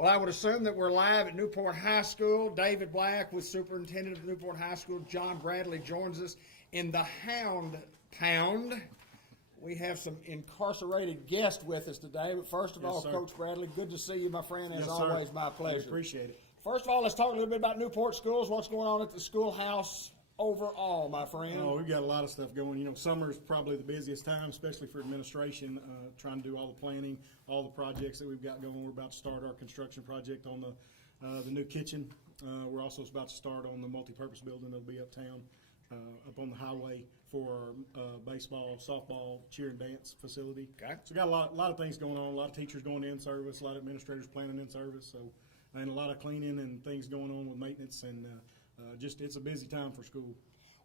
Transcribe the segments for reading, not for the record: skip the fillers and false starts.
Well, I would assume that we're live at Newport High School. David Black with Superintendent of Newport High School. John Bradley joins us in the Hound Pound. We have some incarcerated guests with us today. But first of all, sir. Coach Bradley, good to see you, my friend. As Yes, always, sir. my pleasure. Appreciate it. First of all, let's talk a little bit about Newport schools. What's going on at the schoolhouse overall, my friend? Oh, we've got a lot of stuff going. You know, summer is probably the busiest time, especially for administration, trying to do all the planning, all the projects that we've got going. We're about to start our construction project on the new kitchen. We're also about to start on the multi-purpose building that'll be uptown, up on the highway for our baseball, softball, cheer and dance facility. Okay. So we got a lot of things going on. A lot of teachers going in service, a lot of administrators planning in service. So, and a lot of cleaning and things going on with maintenance and. Just it's a busy time for school.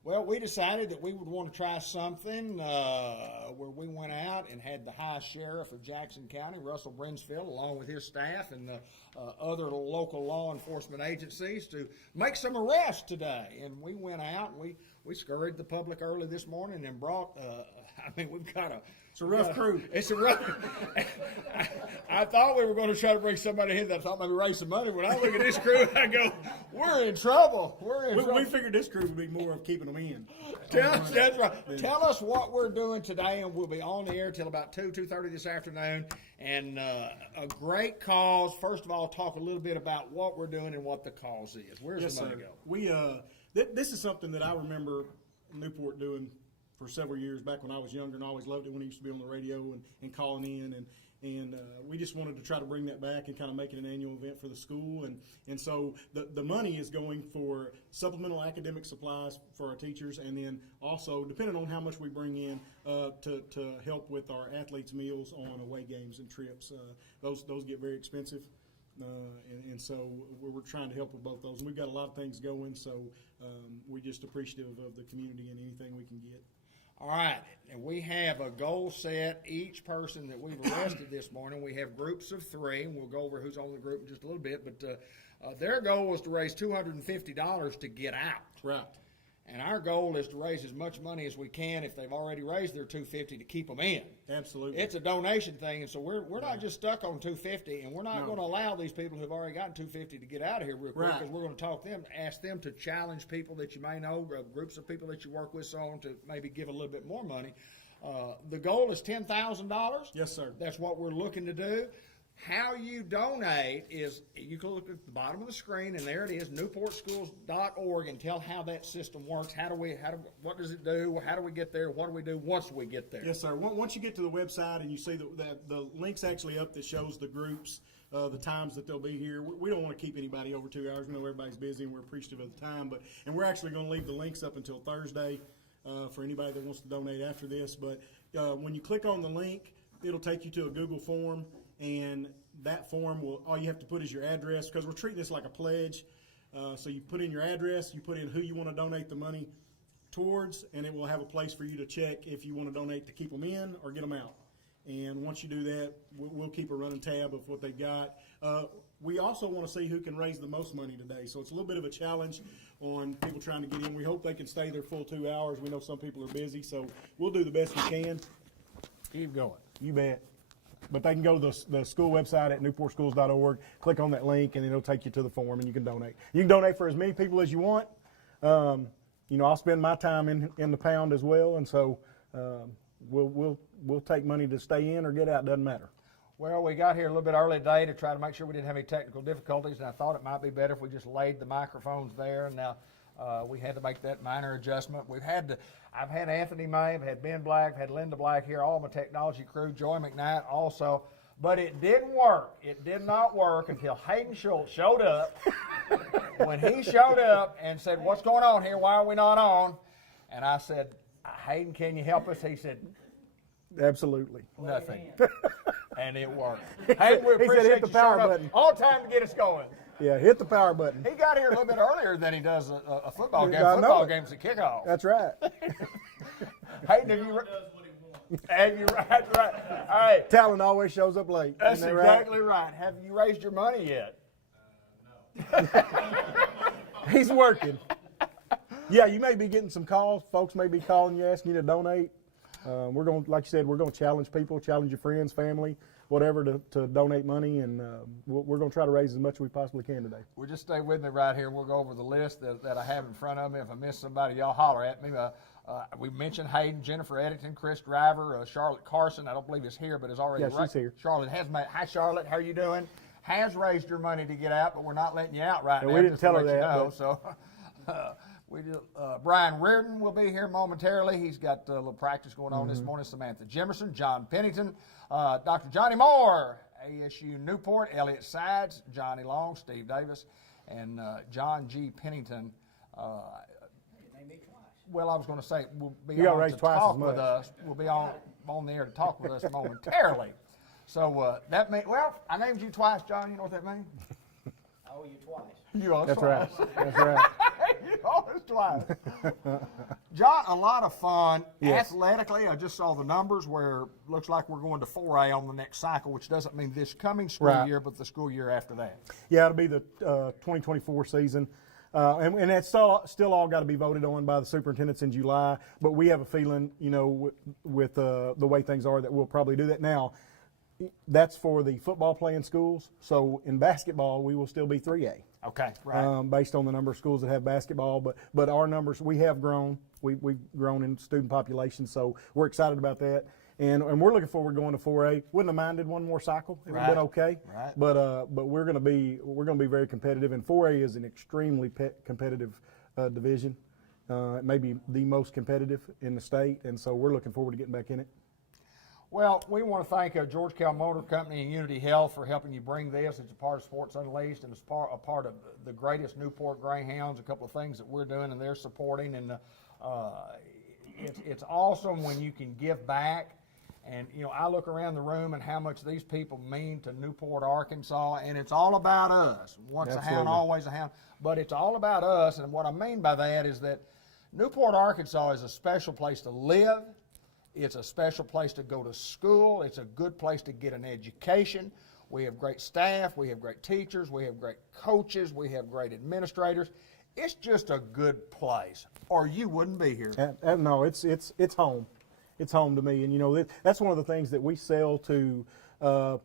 Well, we decided that we would want to try something where we went out and had the High Sheriff of Jackson County, Russell Brinsfield, along with his staff and the other local law enforcement agencies to make some arrests today. And we went out and we scurried the public early this morning and brought, we've got a... It's a rough crew. It's a rough. I thought we were going to try to bring somebody in that thought maybe raise some money. When I look at this crew, I go, "We're in trouble. We're in trouble." We figured this crew would be more of keeping them in. That's right. Tell us what we're doing today, and we'll be on the air till about 2:30 this afternoon. And a great cause. First of all, talk a little bit about what we're doing and what the cause is. Where's the money go? We this is something that I remember Newport doing for several years back when I was younger, and I always loved it when he used to be on the radio and calling in, and we just wanted to try to bring that back and kind of make it an annual event for the school, and so the money is going for supplemental academic supplies for our teachers, and then also depending on how much we bring in to help with our athletes' meals on away games and trips. Those get very expensive. And so we're trying to help with both those. And we've got a lot of things going, so we're just appreciative of the community and anything we can get. All right, and we have a goal set. Each person that we've arrested this morning, we have groups of 3, and we'll go over who's on the group in just a little bit. But their goal was to raise $250 to get out. Right. And our goal is to raise as much money as we can if they've already raised their $250 to keep them in. Absolutely. It's a donation thing, and so we're not just stuck on $250, and we're not going to allow these people who've already gotten $250 to get out of here real quick, because we're going to ask them to challenge people that you may know, groups of people that you work with, so on, to maybe give a little bit more money. The goal is $10,000. Yes, sir. That's what we're looking to do. How you donate is, you can look at the bottom of the screen, and there it is, newportschools.org, and tell how that system works. What does it do? How do we get there? What do we do once we get there? Yes, sir. Once you get to the website and you see the link's actually up that shows the groups, the times that they'll be here. We don't want to keep anybody over 2 hours. We know everybody's busy and we're appreciative of the time, and we're actually going to leave the links up until Thursday for anybody that wants to donate after this. But when you click on the link, it'll take you to a Google form, and that form all you have to put is your address, because we're treating this like a pledge. So you put in your address, you put in who you want to donate the money towards, and it will have a place for you to check if you want to donate to keep them in or get them out. And once you do that, we'll keep a running tab of what they've got. We also want to see who can raise the most money today. So it's a little bit of a challenge on people trying to get in. We hope they can stay their full 2 hours. We know some people are busy, so we'll do the best we can. Keep going. You bet. But they can go to the school website at newportschools.org, click on that link, and it'll take you to the form, and you can donate. You can donate for as many people as you want. I'll spend my time in the pound as well, and so we'll take money to stay in or get out. Doesn't matter. Well, we got here a little bit early today to try to make sure we didn't have any technical difficulties, and I thought it might be better if we just laid the microphones there. And now we had to make that minor adjustment. I've had Anthony May, I've had Ben Black, I've had Linda Black here, all my technology crew, Joy McKnight also. But it didn't work. It did not work until Hayden Schultz showed up. When he showed up and said, "What's going on here? Why are we not on?" And I said, "Hayden, can you help us?" He said, "Absolutely. Nothing." And it worked. Hayden, we He said, appreciate "Hit the you power showing up button." on time to get us going. Yeah, hit the power button. He got here a little bit earlier than he does a football game. I know Football it. game's a kickoff. That's right. Hayden, have you? And you're right. All right. Talent always shows up late. That's Isn't that exactly right. Have you raised your money yet? He's working. Yeah, you may be getting some calls. Folks may be calling you, asking you to donate. We're going, like you said, we're going to challenge people, challenge your friends, family, whatever, to donate money, and we're going to try to raise as much as we possibly can today. Well, just stay with me right here. We'll go over the list that I have in front of me. If I miss somebody, y'all holler at me. We mentioned Hayden, Jennifer Eddington, Chris Driver, Charlotte Carson. I don't believe is here, but is already. Yeah, she's here. Charlotte has made. Hi, Charlotte. How are you doing? Has raised your money to get out, but we're not letting you out right now. We didn't just tell to her let you that. know, so. Brian Reardon will be here momentarily. He's got a little practice going on this morning. Samantha Jimerson, John Pennington, Dr. Johnny Moore, ASU Newport, Elliott Sides, Johnny Long, Steve Davis, and John G. Pennington. Well, I was going to say will be on to talk with us. We'll be on the air to talk with us momentarily. So that means, well, I named you twice, John. You know what that means? I owe you twice. You owe us That's twice. right. That's right. You owe us twice. John, a lot of fun. Yes. Athletically, I just saw the numbers where looks like we're going to 4A on the next cycle, which doesn't mean this coming school Right. year, but the school year after that. Yeah, it'll be the 2024 season. And that's still all got to be voted on by the superintendents in July. But we have a feeling, with the way things are, that we'll probably do that. Now, that's for the football playing schools. So in basketball, we will still be 3A. Okay, right. Based on the number of schools that have basketball. But our numbers, we have grown. We've grown in student population. So we're excited about that. And we're looking forward to going to 4A. Wouldn't have minded one more cycle. It would have been okay. Right. But we're going to be very competitive. And 4A is an extremely competitive division. It may be the most competitive in the state. And so we're looking forward to getting back in it. Well, we want to thank George Cal Motor Company and Unity Health for helping you bring this. It's a part of Sports Unleashed, and it's a part of the greatest Newport Greyhounds, a couple of things that we're doing and they're supporting. And it's awesome when you can give back. And, I look around the room and how much these people mean to Newport, Arkansas, and it's all about us. Once a hound, always a hound. But it's all about us, and what I mean by that is that Newport, Arkansas is a special place to live. It's a special place to go to school. It's a good place to get an education. We have great staff. We have great teachers. We have great coaches. We have great administrators. It's just a good place, or you wouldn't be here. No, it's home. It's home to me. And, that's one of the things that we sell to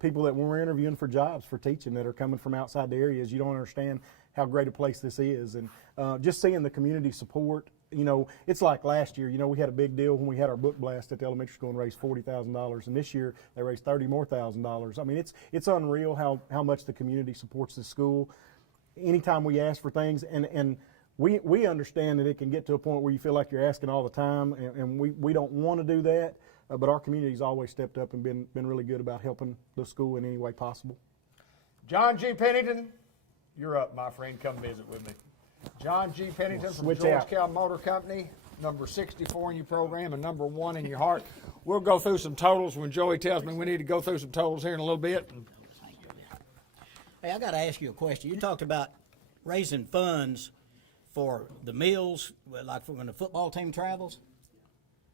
people that when we're interviewing for jobs for teaching that are coming from outside the areas. You don't understand how great a place this is, and just seeing the community support. You know, it's like last year. You know, we had a big deal when we had our book blast at the elementary school and raised $40,000, and this year they raised $30,000. I mean, it's unreal how much the community supports the school. Anytime we ask for things, and we understand that it can get to a point where you feel like you're asking all the time, and we don't want to do that. But our community's always stepped up and been really good about helping the school in any way possible. John G. Pennington, you're up, my friend. Come visit with me. John G. Pennington from Switch George out. Cal Motor Company, number 64 in your program and number 1 in your heart. We'll go through some totals when Joey tells me we need to go through some totals here in a little bit. Hey, I got to ask you a question. You talked about raising funds for the meals, like for when the football team travels.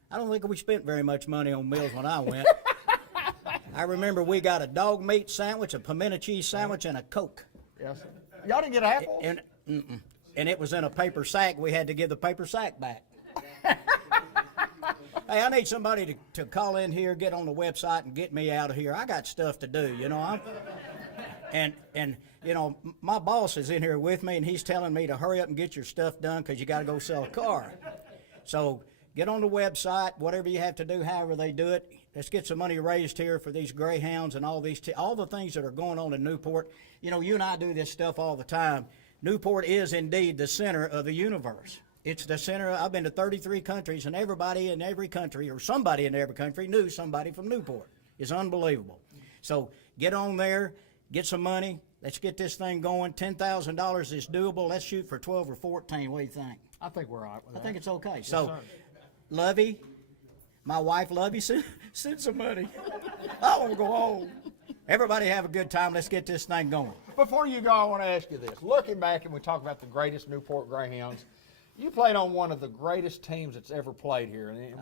I don't think we spent very much money on meals when I went. I remember we got a dog meat sandwich, a pimento cheese sandwich, and a Coke. Yes. Y'all didn't get apples? And it was in a paper sack. We had to give the paper sack back. Hey, I need somebody to call in here, get on the website, and get me out of here. I got stuff to do, you know. And you know, my boss is in here with me, and he's telling me to hurry up and get your stuff done because you got to go sell a car. So get on the website, whatever you have to do, however they do it. Let's get some money raised here for these greyhounds and all the things that are going on in Newport. You know, you and I do this stuff all the time. Newport is indeed the center of the universe. It's the center. I've been to 33 countries, and everybody in every country, or somebody in every country, knew somebody from Newport. It's unbelievable. So get on there, get some money. Let's get this thing going. $10,000 is doable. Let's shoot for 12 or 14. What do you think? I think we're all right with that. I think it's okay. So, Lovey, my wife, Lovey, send some money. I want to go home. Everybody have a good time. Let's get this thing going. Before you go, I want to ask you this. Looking back, and we talk about the greatest Newport Greyhounds, you played on one of the greatest teams that's ever played here. And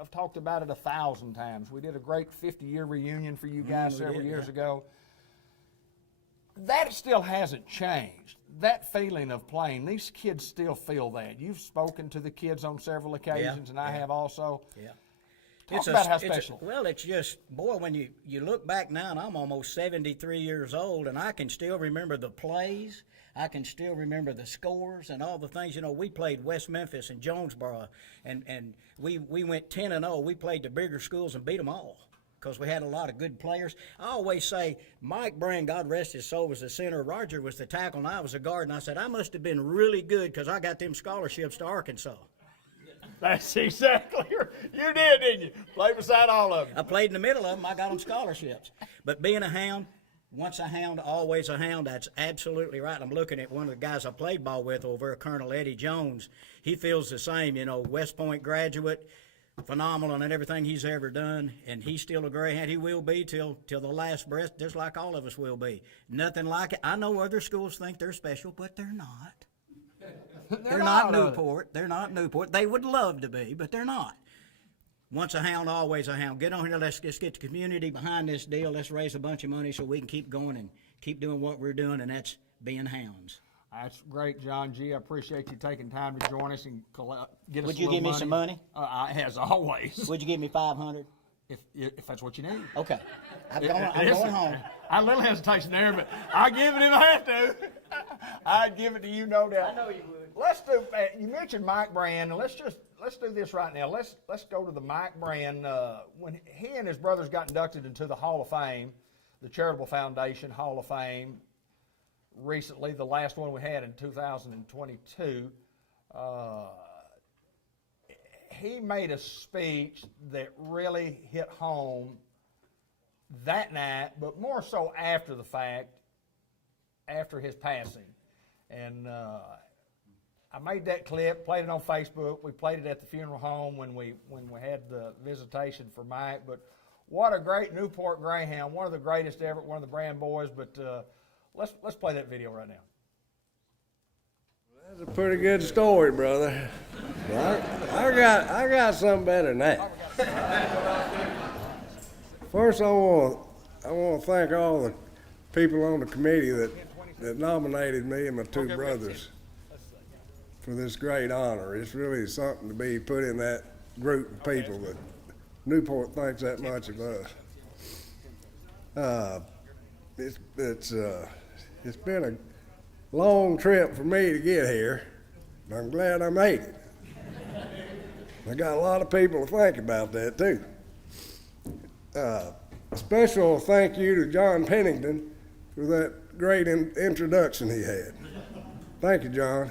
I've talked about it 1,000 times. We did a great 50-year reunion for you guys several years ago. That still hasn't changed. That feeling of playing, these kids still feel that. You've spoken to the kids on several occasions, and I have also. Yeah. Talk about how special. Well, it's just, boy, when you look back now, and I'm almost 73 years old, and I can still remember the plays. I can still remember the scores and all the things. You know, we played West Memphis and Jonesboro, and we went 10-0. We played the bigger schools and beat them all because we had a lot of good players. I always say Mike Brand, God rest his soul, was the center. Roger was the tackle, and I was a guard. And I said, I must have been really good because I got them scholarships to Arkansas. That's exactly right. You did, didn't you? Play beside all of them. I played in the middle of them. I got them scholarships. But being a Hound, once a Hound, always a Hound. That's absolutely right. I'm looking at one of the guys I played ball with over at Colonel Eddie Jones. He feels the same. You know, West Point graduate, phenomenal in everything he's ever done, and he's still a Greyhound. He will be till the last breath, just like all of us will be. Nothing like it. I know other schools think they're special, but they're not. They're not Newport. They're not Newport. They would love to be, but they're not. Once a Hound, always a Hound. Get on here. Let's get the community behind this deal. Let's raise a bunch of money so we can keep going and keep doing what we're doing, and that's being Hounds. That's great, John G. I appreciate you taking time to join us and get us. Would you give me some money? As always. Would you give me $500? If that's what you need. Okay. I'm going home. I little hesitation there, but I give it if I have to. I'd give it to you, no doubt. I know you would. Let's do. You mentioned Mike Brand, and let's do this right now. Let's go to the Mike Brand. When he and his brothers got inducted into the Hall of Fame, the Charitable Foundation Hall of Fame, recently, the last one we had in 2022. He made a speech that really hit home that night, but more so after the fact, after his passing. And I made that clip, played it on Facebook. We played it at the funeral home when we had the visitation for Mike. But what a great Newport Greyhound, one of the greatest ever, one of the Brand boys. But let's play that video right now. That's a pretty good story, brother. I got something better than that. First, I want to thank all the people on the committee that nominated me and my two brothers for this great honor. It's really something to be put in that group of people that Newport thinks that much of us. It's been long trip for me to get here, but I'm glad I made it. I got a lot of people to thank about that too. A special thank you to John Pennington for that great introduction he had. Thank you, John.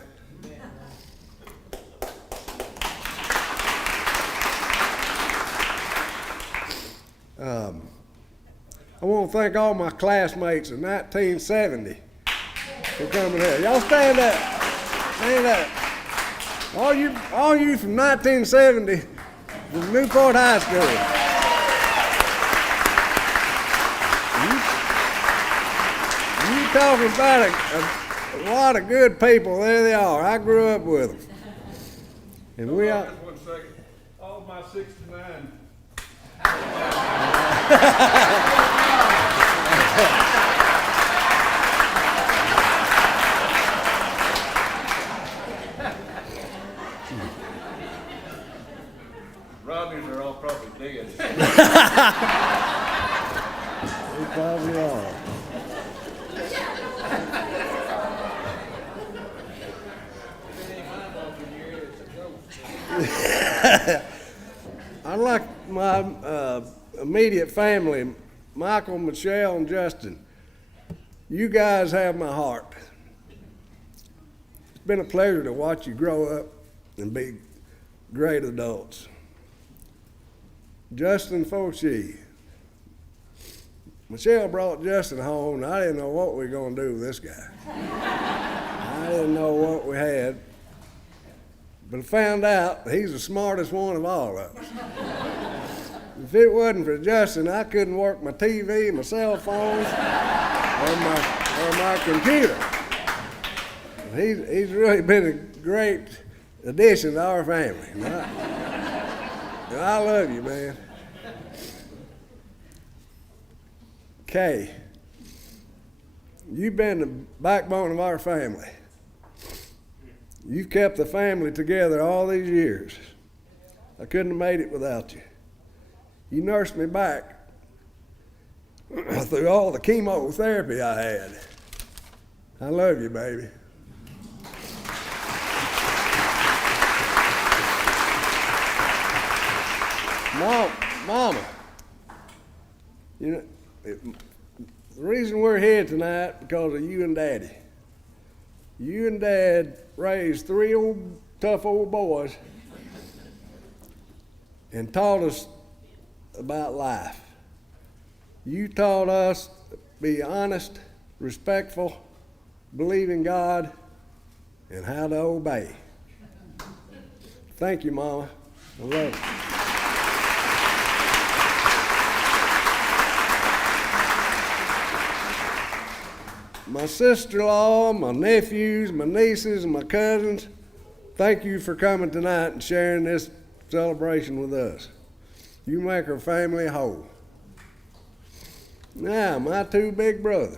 I want to thank all my classmates in 1970 for coming here. Y'all stand up. Stand up. All you from 1970 from Newport High School. You talking about a lot of good people. There they are. I grew up with them. And we are. Just 1 second. All my 69. Rodney's are all probably dead. We probably are. I'd like my immediate family, Michael, Michelle, and Justin. You guys have my heart. It's been a pleasure to watch you grow up and be great adults. Justin Fochie. Michelle brought Justin home, and I didn't know what we were going to do with this guy. I didn't know what we had. But I found out he's the smartest one of all of us. If it wasn't for Justin, I couldn't work my TV, my cell phone, or my computer. He's really been a great addition to our family. And I love you, man. Kay, you've been the backbone of our family. You've kept the family together all these years. I couldn't have made it without you. You nursed me back through all the chemotherapy I had. I love you, baby. Mama, you know, the reason we're here tonight because of you and Daddy. You and Dad raised 3 tough old boys and taught us about life. You taught us to be honest, respectful, believe in God, and how to obey. Thank you, Mama. I love you. My sister-in-law, my nephews, my nieces, and my cousins, thank you for coming tonight and sharing this celebration with us. You make our family whole. Now, my 2 big brothers.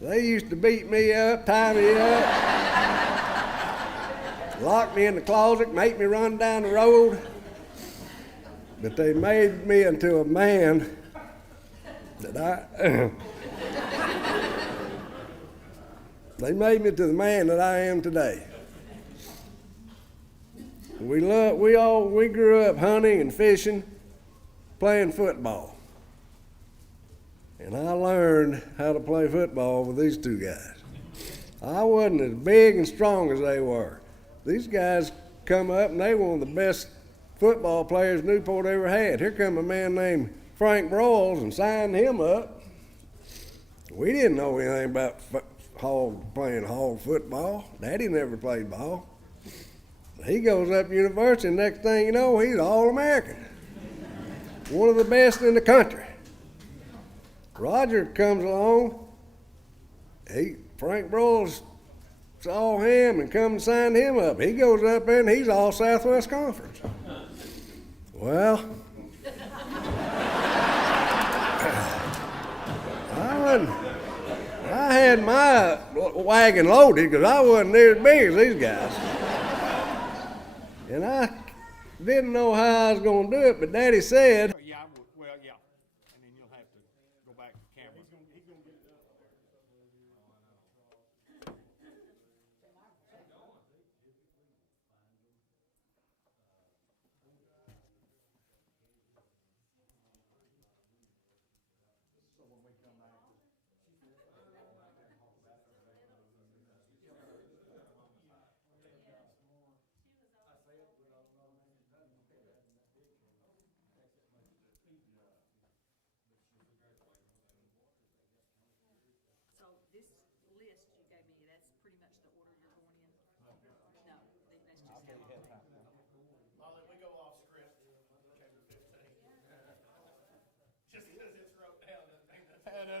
They used to beat me up, tie me up, lock me in the closet, make me run down the road. But they made me into a man that they made me to the man that I am today. We grew up hunting and fishing, playing football. And I learned how to play football with these 2 guys. I wasn't as big and strong as they were. These guys come up and they were one of the best football players Newport ever had. Here come a man named Frank Broyles and signed him up. We didn't know anything about playing hog football. Daddy never played ball. He goes up to university, and next thing you know, he's All-American. One of the best in the country. Roger comes along. Frank Broyles saw him and come and signed him up. He goes up there, and he's all Southwest Conference. Well, I had my wagon loaded because I wasn't near as big as these guys. And I didn't know how I was going to do it, but Daddy said, Yeah, I would. Well, yeah. And then you'll have to go back to camera.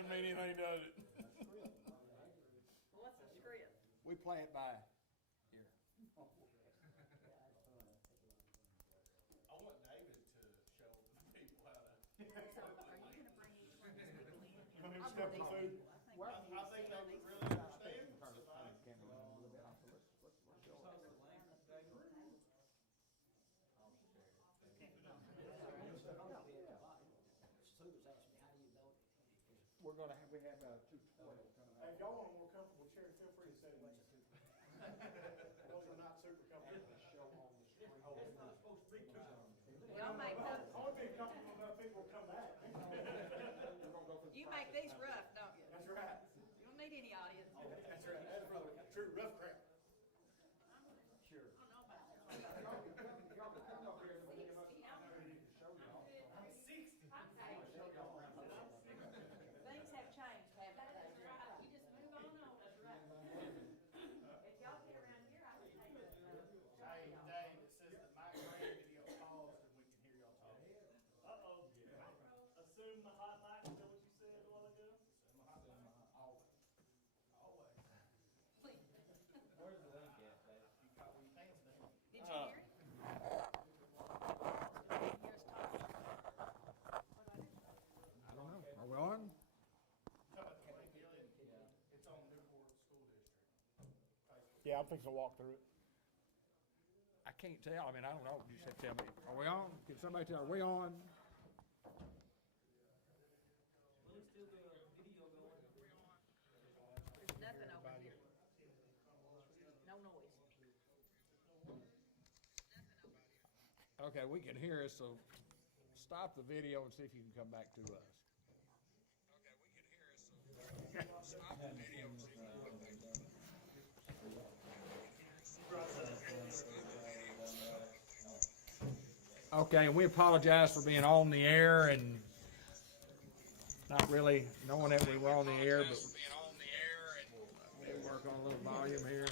doesn't mean anything, does it? What's the script? We play it by ear. I want David to show the people how to. So are you gonna bring each one of these people in? You want me to step them through? I think they would really understand. We're gonna have, we have, 212 coming out. If y'all want a more comfortable chair, feel free to sit in these two. Those are not super comfortable. Oh, it's not supposed to be too comfortable. Y'all make those, Only be comfortable enough people will come back. you make these rough, don't you? That's right. You don't need any audience. That's right. That's for the true rough crowd. Sure. I don't know about that. Y'all can come up here and we'll give us. Things have changed, haven't they? You just move on. That's right. If y'all get around here, I can take it. Hey, Dave, it says that my grand video paused and we can hear y'all talk. Uh-oh. Assume the hot mic, is that what you said a while ago? Assume the hot mic. Always. Always. Where's the link at, Dave? You caught me pants down. Did you hear it? Did you hear us talk? I don't know. Are we on? It's on Newport School District. Yeah, I'm fixing to walk through it. I can't tell. I mean, I don't know. You said tell me. Are we on? Can somebody tell? Are we on? There's nothing over here. No noise. Okay, we can hear us, so stop the video and see if you can come back to us. Okay, we can hear us, so stop the video and see if you can come back to us. Okay, and we apologize for being on the air and not really knowing that we were on the air, but we'll work on a little volume here.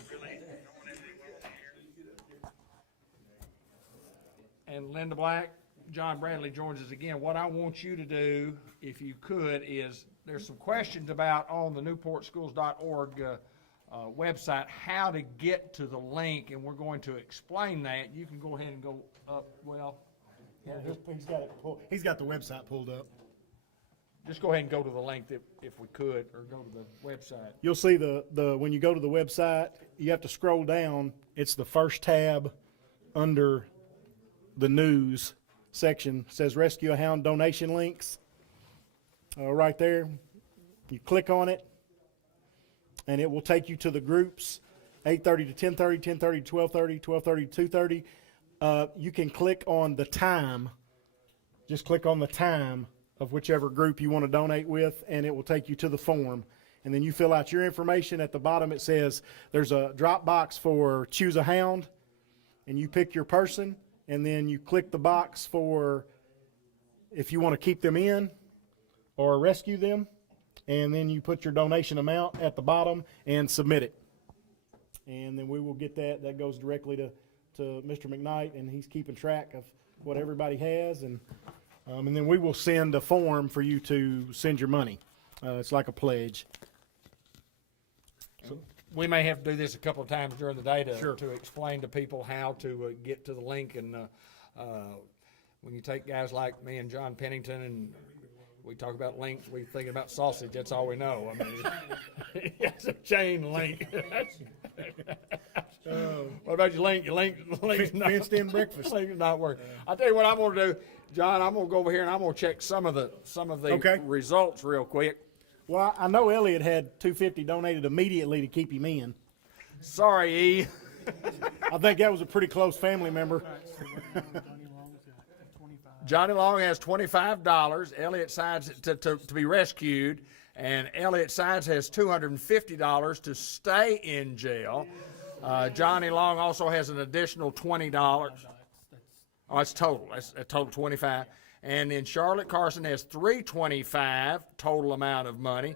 And Linda Black, John Bradley joins us again. What I want you to do, if you could, is there's some questions about on the newportschools.org website how to get to the link, and we're going to explain that. You can go ahead and go up. Well, Yeah, he's got it pulled. He's got the website pulled up. just go ahead and go to the link if we could, or go to the website. You'll see the when you go to the website, you have to scroll down. It's the first tab under the news section. It says Rescue a Hound donation links. Right there. You click on it, and it will take you to the groups, 8:30 to 10:30, 10:30 to 12:30, 12:30 to 2:30. You can click on the time. Just click on the time of whichever group you want to donate with, and it will take you to the form. And then you fill out your information. At the bottom it says there's a drop box for choose a hound, and you pick your person, and then you click the box for if you want to keep them in or rescue them, and then you put your donation amount at the bottom and submit it. And then we will get that. That goes directly to Mr. McKnight, and he's keeping track of what everybody has, and then we will send a form for you to send your money. It's like a pledge. We may have to do this a couple of times during the day Sure. to explain to people how to get to the link. And when you take guys like me and John Pennington and we talk about links, we're thinking about sausage. That's all we know. I mean, it's a chain link. What about your link? Your link's not, Fenced in breakfast. link's not working. I'll tell you what I'm going to do, John. I'm going to go over here and I'm going to check some of the Okay. results real quick. Well, I know Elliot had $250 donated immediately to keep him in. Sorry, E. I think that was a pretty close family member. Johnny Long has $25. Elliot Sides to be rescued, and Elliot Sides has $250 to stay in jail. Johnny Long also has an additional $20. Oh, it's total. That's a total $25. And then Charlotte Carson has $325 total amount of money.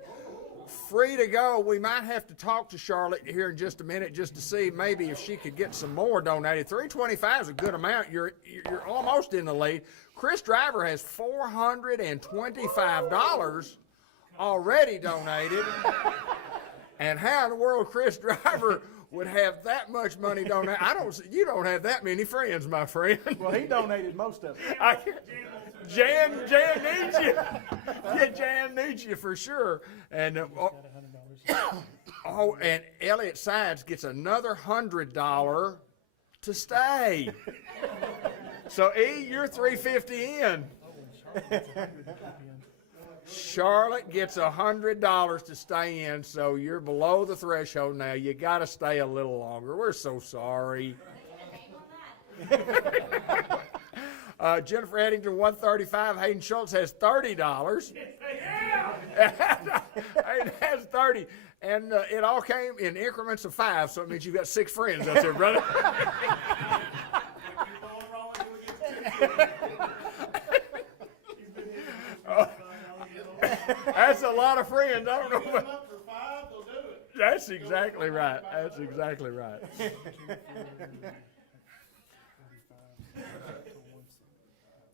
Free to go. We might have to talk to Charlotte here in just a minute just to see maybe if she could get some more donated. $325 is a good amount. You're almost in the lead. Chris Driver has $425 already donated. And how in the world Chris Driver would have that much money donated? You don't have that many friends, my friend. Well, he donated most of it. Jan needs you. Yeah, Jan needs you for sure. And and Elliot Sides gets another $100 to stay. So E, you're $350 in. Charlotte gets $100 to stay in, so you're below the threshold now. You got to stay a little longer. We're so sorry. Jennifer Eddington, $135. Hayden Schultz has $30. Hayden has 30, and it all came in increments of 5. So it means you've got 6 friends out there, brother. That's a lot of friends. I don't know what. That's exactly right. That's exactly right.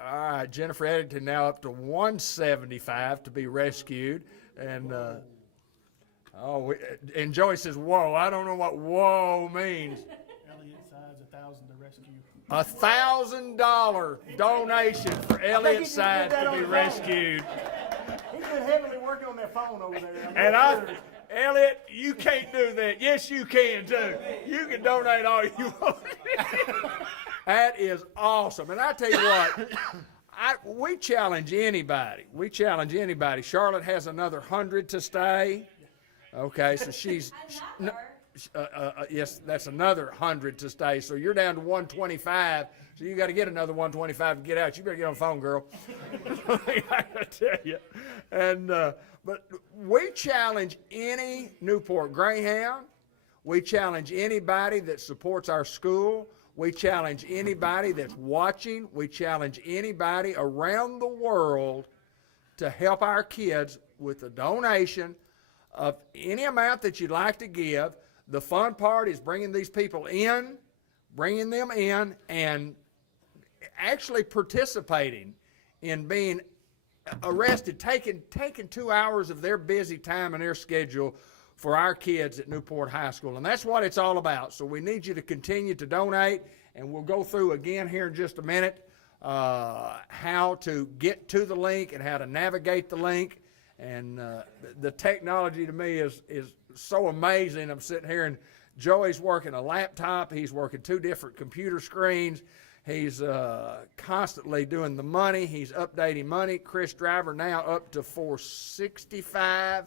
All right, Jennifer Eddington now up to $175 to be rescued, and and Joey says, "Whoa!" I don't know what "whoa" means. Elliot Sides, $1,000 to rescue. $1,000 donation for Elliot Sides to be rescued. He's been heavily working on that phone over there. And Elliot, you can't do that. Yes, you can too. You can donate all you want. That is awesome. And I tell you what, we challenge anybody. We challenge anybody. Charlotte has another 100 to stay. Okay, so she's yes, that's another 100 to stay. So you're down to 125. So you got to get another 125 to get out. You better get on the phone, girl. I gotta tell you. And but we challenge any Newport Greyhound. We challenge anybody that supports our school. We challenge anybody that's watching. We challenge anybody around the world to help our kids with a donation of any amount that you'd like to give. The fun part is bringing these people in, bringing them in, and actually participating in being arrested, taking 2 hours of their busy time and their schedule for our kids at Newport High School. And that's what it's all about. So we need you to continue to donate, and we'll go through again here in just a minute how to get to the link and how to navigate the link. And the technology to me is so amazing. I'm sitting here and Joey's working a laptop. He's working 2 different computer screens. He's constantly doing the money. He's updating money. Chris Driver now up to $465.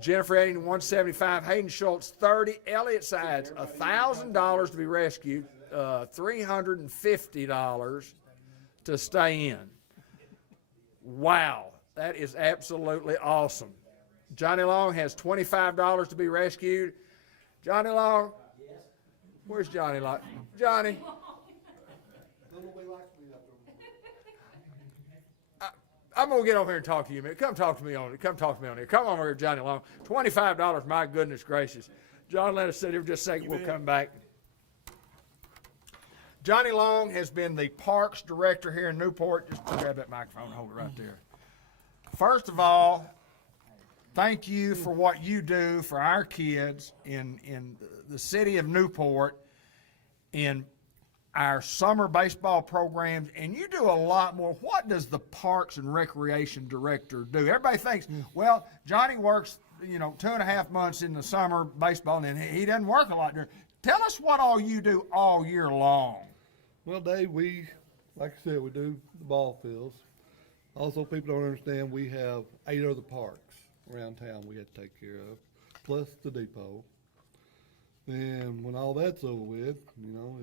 Jennifer Eddington, $175. Hayden Schultz, $30. Elliot Sides, $1,000 to be rescued. $350 to stay in. Wow, that is absolutely awesome. Johnny Long has $25 to be rescued. Johnny Long, where's Johnny Long? Johnny. I'm going to get over here and talk to you a minute. Come talk to me on it. Come talk to me on here. Come on over here, Johnny Long. $25, my goodness gracious. John, let us sit here just a second. We'll come back. Johnny Long has been the parks director here in Newport. Just grab that microphone and hold it right there. First of all, thank you for what you do for our kids in the city of Newport, in our summer baseball programs, and you do a lot more. What does the Parks and Recreation Director do? Everybody thinks, well, Johnny works, 2.5 months in the summer baseball, and he doesn't work a lot there. Tell us what all you do all year long. Well, Dave, like I said, we do the ball fields. Also, people don't understand we have 8 other parks around town we have to take care of, plus the depot. And when all that's over with,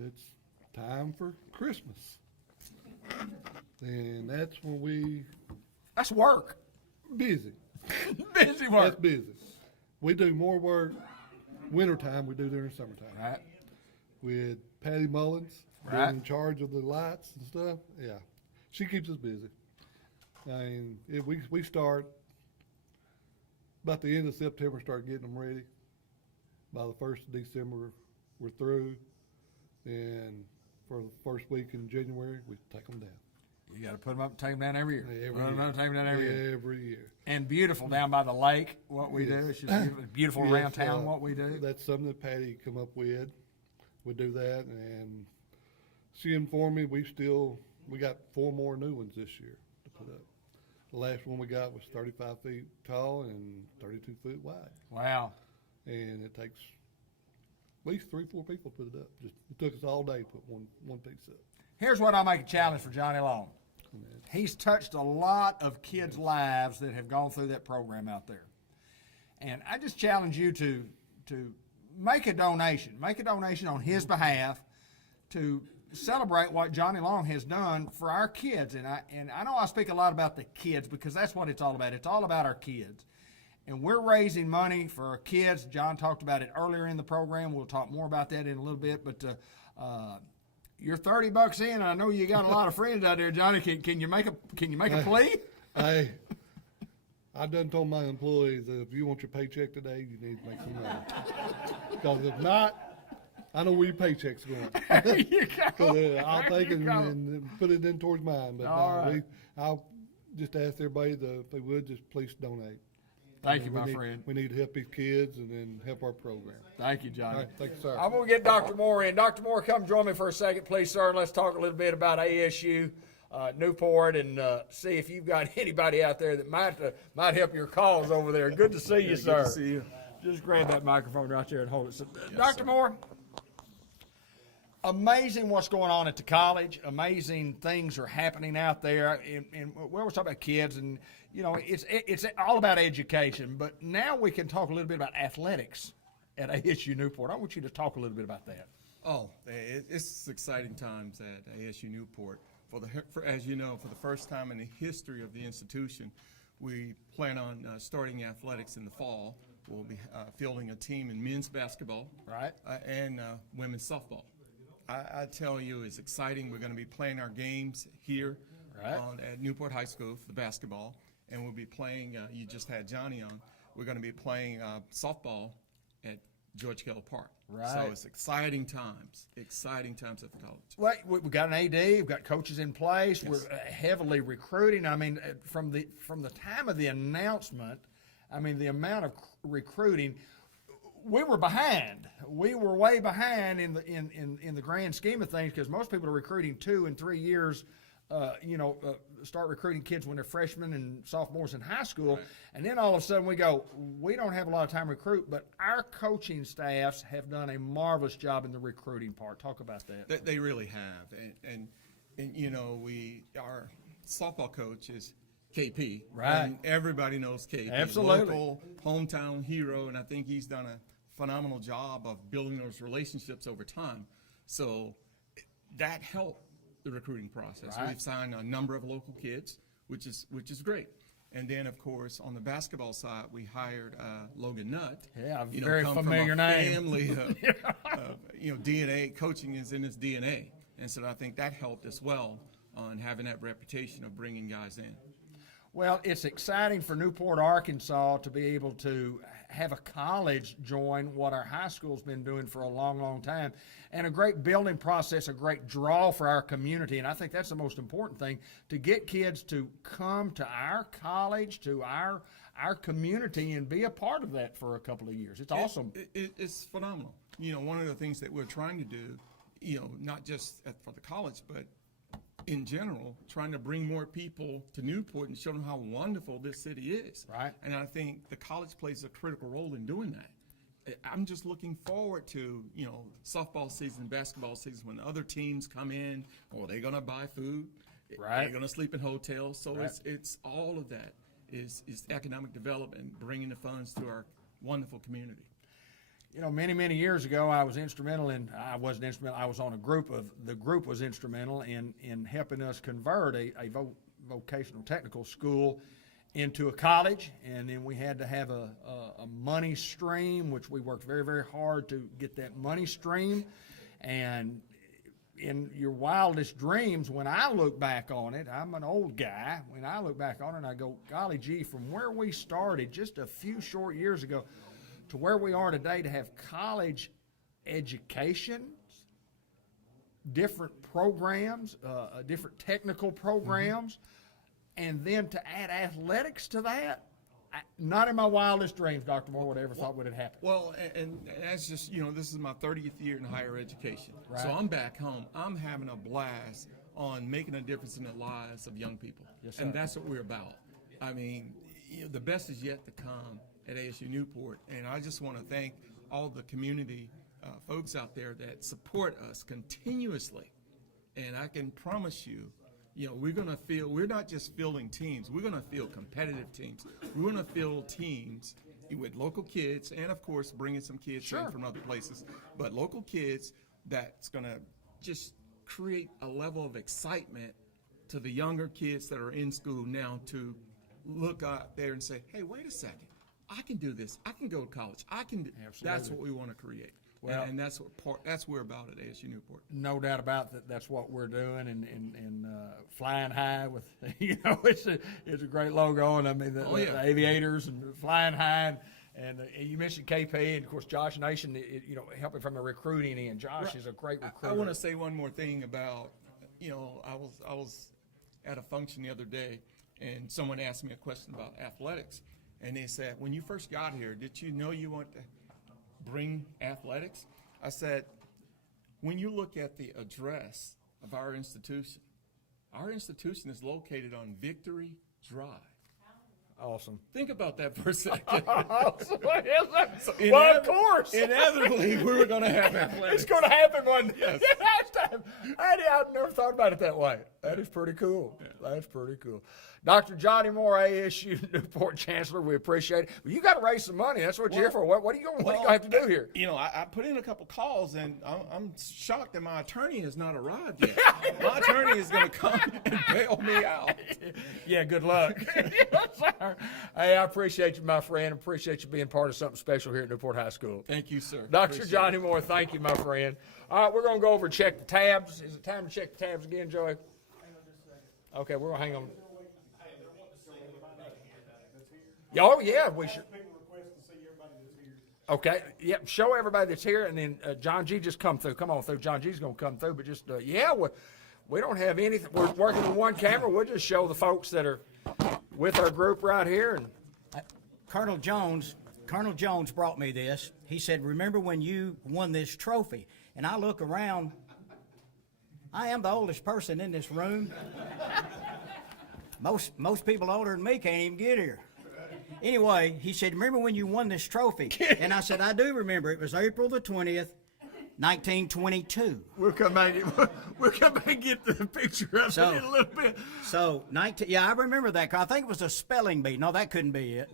it's time for Christmas. And that's when That's work. busy. Busy work. That's busy. We do more work wintertime we do during summertime. Right. With Patty Mullins Right. being in charge of the lights and stuff, yeah. She keeps us busy. I mean, we start about the end of September, start getting them ready. By the 1st of December, we're through. And for the first week in January, we take them down. You got to put them up and take them down every year. Every Put 'em year. up, take them down every year. Every year. And beautiful down by the lake, what we do. It's just beautiful, beautiful around Yes, town, what we do. That's something that Patty come up with. We do that, and she informed me we got 4 more new ones this year to put up. The last one we got was 35 feet tall and 32 feet wide, Wow. and it takes at least 3-4 people to put it up. It took us all day to put one piece up. Here's what I make a challenge for Johnny Long. He's touched a lot of kids' lives that have gone through that program out there. And I just challenge you to make a donation. Make a donation on his behalf to celebrate what Johnny Long has done for our kids. And I know I speak a lot about the kids because that's what it's all about. It's all about our kids. And we're raising money for our kids. John talked about it earlier in the program. We'll talk more about that in a little bit. But you're $30 in. And I know you got a lot of friends out there, Johnny. Can you make a plea? Hey, I done told my employees that if you want your paycheck today, you need to make some money. Because if not, I know where your paycheck's going. There you go. So, I'll There take you it go. and put it in towards mine. But All right. I'll just ask everybody if they would just please donate. Thank you, We my need- friend. We need to help these kids and then help our program. Thank you, Johnny. All right, thank you, sir. I'm going to get Dr. Moore in. Dr. Moore, come join me for a second, please, sir. And let's talk a little bit about ASU, Newport, and see if you've got anybody out there that might help your cause over there. Good to see you, sir. Good to see you. Just grab that microphone right there and hold it. So, Dr. Moore, amazing what's going on at the college. Amazing things are happening out there. And we're talking about kids, and you know, it's all about education. But now we can talk a little bit about athletics at ASU Newport. I want you to talk a little bit about that. Oh, it's exciting times at ASU Newport. As you know, for the first time in the history of the institution, we plan on starting athletics in the fall. We'll be fielding a team in men's basketball, Right. And women's softball. I tell you, it's exciting. We're going to be playing our games here Right. at Newport High School for the basketball, and we'll be playing. You just had Johnny on. We're going to be playing softball at George Kell Park. Right. So it's exciting times. Exciting times at the college. Well, we've got an AD, we've got coaches in place. Yes. We're heavily recruiting. I mean, from the time of the announcement, I mean, the amount of recruiting, we were behind. We were way behind in the grand scheme of things because most people are recruiting 2 and 3 years. Start recruiting kids when they're freshmen and sophomores in high school, Right. and then all of a sudden we don't have a lot of time to recruit, but our coaching staffs have done a marvelous job in the recruiting part. Talk about that. They really have, and you know, our softball coach is KP, Right. And everybody knows KP, Absolutely. local hometown hero, and I think he's done a phenomenal job of building those relationships over time. So that helped the recruiting process. Right. We've signed a number of local kids, which is great. And then, of course, on the basketball side, we hired Logan Nutt. Yeah, You know, very come familiar from a name. family of DNA. Coaching is in his DNA, and so I think that helped as well on having that reputation of bringing guys in. Well, it's exciting for Newport, Arkansas to be able to have a college join what our high school's been doing for a long, long time, and a great building process, a great draw for our community. And I think that's the most important thing, to get kids to come to our college, to our community, and be a part of that for a couple of years. It's awesome. It's phenomenal. You know, one of the things that we're trying to do, you know, not just for the college, but in general, trying to bring more people to Newport and show them how wonderful this city is. Right. And I think the college plays a critical role in doing that. I'm just looking forward to, you know, softball season, basketball season, when other teams come in, or they're going to buy food. Right. They're going to sleep in hotels. So Right. it's all of that is economic development, bringing the funds to our wonderful community. You know, many, many years ago, I was on a group the group was instrumental in helping us convert a vocational technical school into a college. And then we had to have a money stream, which we worked very, very hard to get that money stream. And in your wildest dreams, when I look back on it, I'm an old guy. When I look back on it, I go, golly gee, from where we started just a few short years ago to where we are today, to have college education, different programs, different technical programs, and then to add athletics to that, not in my wildest dreams, Dr. Moore, would I ever thought would have happened. Well, and that's just, this is my 30th year in higher education. Right. So I'm back home. I'm having a blast on making a difference in the lives of young people. Yes, sir. And that's what we're about. I mean, the best is yet to come at ASU Newport. And I just want to thank all the community folks out there that support us continuously. And I can promise you, we're not just fielding teams, we're going to field competitive teams. We're going to field teams with local kids and, of course, bringing some kids in from other places, but local kids that's going to just create a level of excitement to the younger kids that are in school now to look out there and say, hey, wait a second, I can do this. I can go to college. I can do. That's what we want to create. Well, and that's what we're about at ASU Newport. No doubt about that. That's what we're doing, and flying high with it's a great logo, and I mean the aviators and flying high, and you mentioned KP, and of course Josh Nation, helping from the recruiting end. Josh is a great recruiter. I want to say one more thing about I was at a function the other day, and someone asked me a question about athletics, and they said, when you first got here, did you know you want to bring athletics? I said, when you look at the address of our institution is located on Victory Drive. Awesome. Think about that for a second. Awesome. So Well, of course. Inevitably, we were going to have athletics. It's going to happen one day. Yes. I've never thought about it that way. That is pretty cool. That's pretty cool. Dr. Johnny Moore, ASU Newport Chancellor, we appreciate it. Well, you got to raise some money. That's what you're here for. What are you going to have to do here? I put in a couple calls, and I'm shocked that my attorney has not arrived yet. My attorney is going to come and bail me out. Yeah, good luck. Yes, sir. Hey, I appreciate you, my friend. Appreciate you being part of something special here at Newport High School. Thank you, sir. Dr. Appreciate Johnny it. Moore, thank you, my friend. All right, we're going to go over and check the tabs. Is it time to check the tabs again, Joey? Okay, we're going to hang on. Oh, yeah, we should. Okay, yep, show everybody that's here, and then John G. just come through. Come on through. John G's going to come through, but just, we don't have anything. We're working with one camera. We'll just show the folks that are with our group right here. And Colonel Jones brought me this. He said, remember when you won this trophy? And I look around. I am the oldest person in this room. Most people older than me can't even get here. Anyway, he said, remember when you won this trophy? And I said, I do remember. It was April the 20th, 1922. we'll come back and get the picture of it in a little bit. So, I remember that. I think it was a spelling bee. No, that couldn't be it.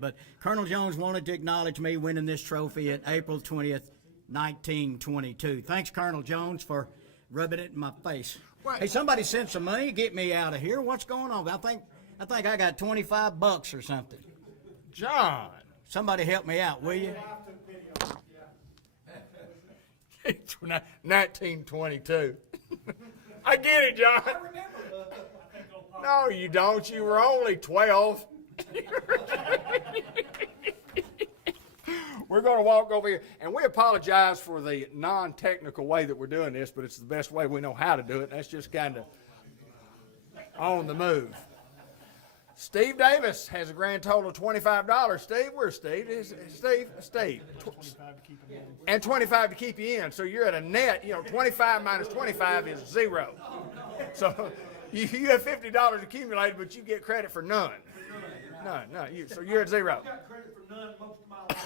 But Colonel Jones wanted to acknowledge me winning this trophy at April 20th, 1922. Thanks, Colonel Jones, for rubbing it in my face. Right. Hey, somebody sent some money to get me out of here. What's going on? I think I got $25 or something. John. Somebody help me out, will you? 1922. I get it, John. No, you don't. You were only 12. We're going to walk over here, and we apologize for the non-technical way that we're doing this, but it's the best way we know how to do it, and that's just kind of on the move. Steve Davis has a grand total of $25. Steve, where's Steve? Steve. And 25 to keep you in. So you're at a net, 25 minus 25 is 0. So you have $50 accumulated, but you get credit for none. None. So you're at 0. I got credit for none most of my life.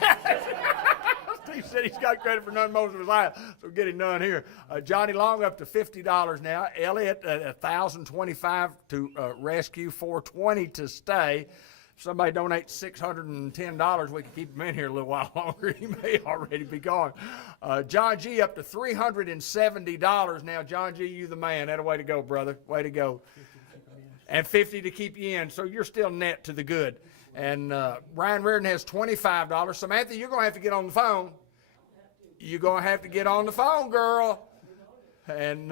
Steve said he's got credit for none most of his life, so getting none here. Johnny Long up to $50 now. Elliott at $1,025 to rescue, $420 to stay. If somebody donates $610, we can keep him in here a little while longer. He may already be gone. John G up to $370 now. John G, you the man. That a way to go, brother. Way to go. And $50 to keep you in, so you're still net to the good. And Ryan Reardon has $25. Samantha, you're going to have to get on the phone. You're going to have to get on the phone, girl. And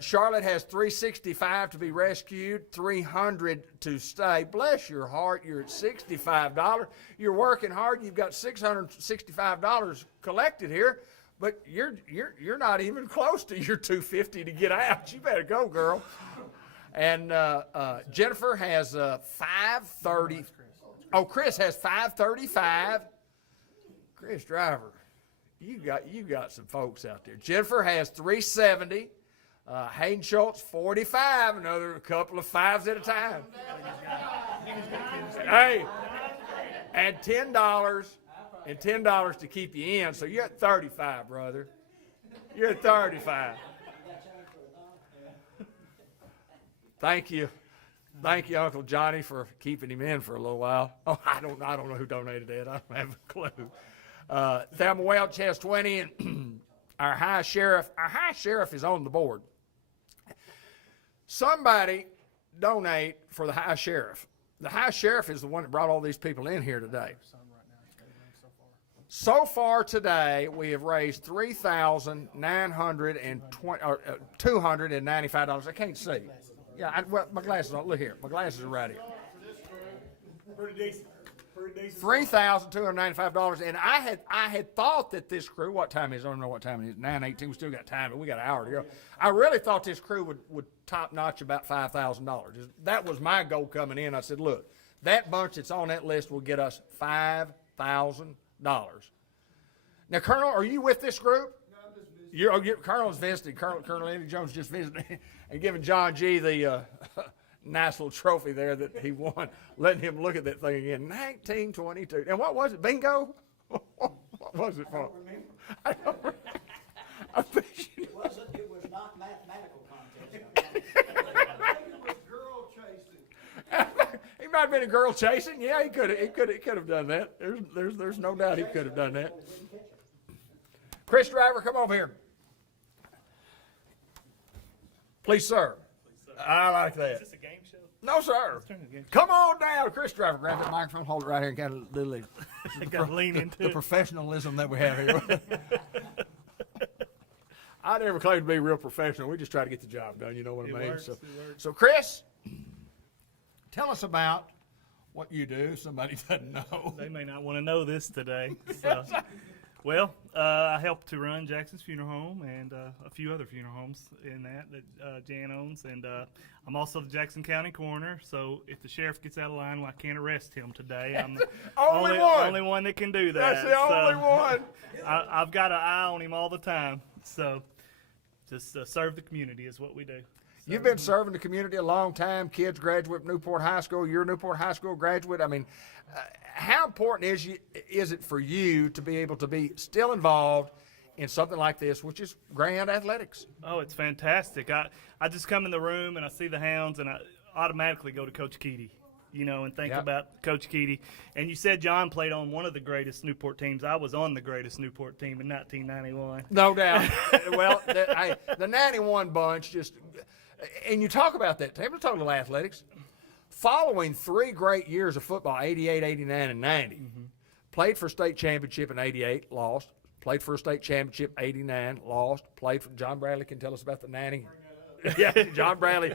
Charlotte has $365 to be rescued, $300 to stay. Bless your heart, you're at $65. You're working hard. You've got $665 collected here. but you're not even close to your 250 to get out. You better go, girl. And Jennifer has 530. Oh, Chris has 535. Chris Driver, you got some folks out there. Jennifer has 370. Hayden Schultz 45. Another couple of fives at a time. Hey, and $10 and $10 to keep you in. So you're at 35, brother. You're at 35. Thank you, Uncle Johnny, for keeping him in for a little while. Oh, I don't know who donated that. I don't have a clue. Thelma Welch has 20, and our high sheriff is on the board. Somebody donate for the high sheriff. The high sheriff is the one that brought all these people in here today. So far today, we have raised $295. I can't see. Yeah, well, my glasses on. Look here. My glasses are right here. Pretty decent. $3,295, and I had thought that this crew. What time is it? I don't know what time it is. 9:18. We still got time, but we got an hour to go. I really thought this crew would top notch about $5,000. That was my goal coming in. I said, look, that bunch that's on that list will get us $5,000. Now, Colonel, are you with this group? No, I'm just visiting. Colonel's visiting. Colonel Andy Jones just visiting and giving John G. the nice little trophy there that he won, letting him look at that thing again. 1922. And what was it? Bingo? What was it for? I don't remember. I think It was not mathematical contest. It was girl chasing. he might have been a girl chasing. Yeah, he could have done that. There's no doubt he could have done that. Chris Driver, come over here. Please, sir. I like that. Is this a game show? No, sir. Come on down. Chris Driver, grab that microphone, hold it right here, and kind of do Gotta lean into the it. professionalism that we have here. I never claim to be real professional. We just try to get the job done. You know what I mean? Works, So, it works. so, Chris, tell us about what you do. Somebody doesn't know. They may not want to know this today. So. Well, I help to run Jackson's Funeral Home and a few other funeral homes in that Jan owns. And I'm also the Jackson County coroner, so if the sheriff gets out of line, well, I can't arrest him today. I'm the only one that can do that. That's the only one. I've got an eye on him all the time. So just serve the community is what we do. You've been serving the community a long time. Kids graduate Newport High School. You're a Newport High School graduate. I mean, how important is it for you to be able to be still involved in something like this, which is Greyhound athletics? Oh, it's fantastic. I just come in the room and I see the Hounds and I automatically go to Coach Keedy, and think about Coach Keedy. And you said John played on one of the greatest Newport teams. I was on the greatest Newport team in 1991. No doubt. Well, the 91 bunch just – and you talk about that team. We're talking about athletics. Following 3 great years of football, 88, 89, and 90, played for state championship in 88, lost. Played for a state championship, 89, lost. Played for – John Bradley can tell us about the 90. Yeah, John Bradley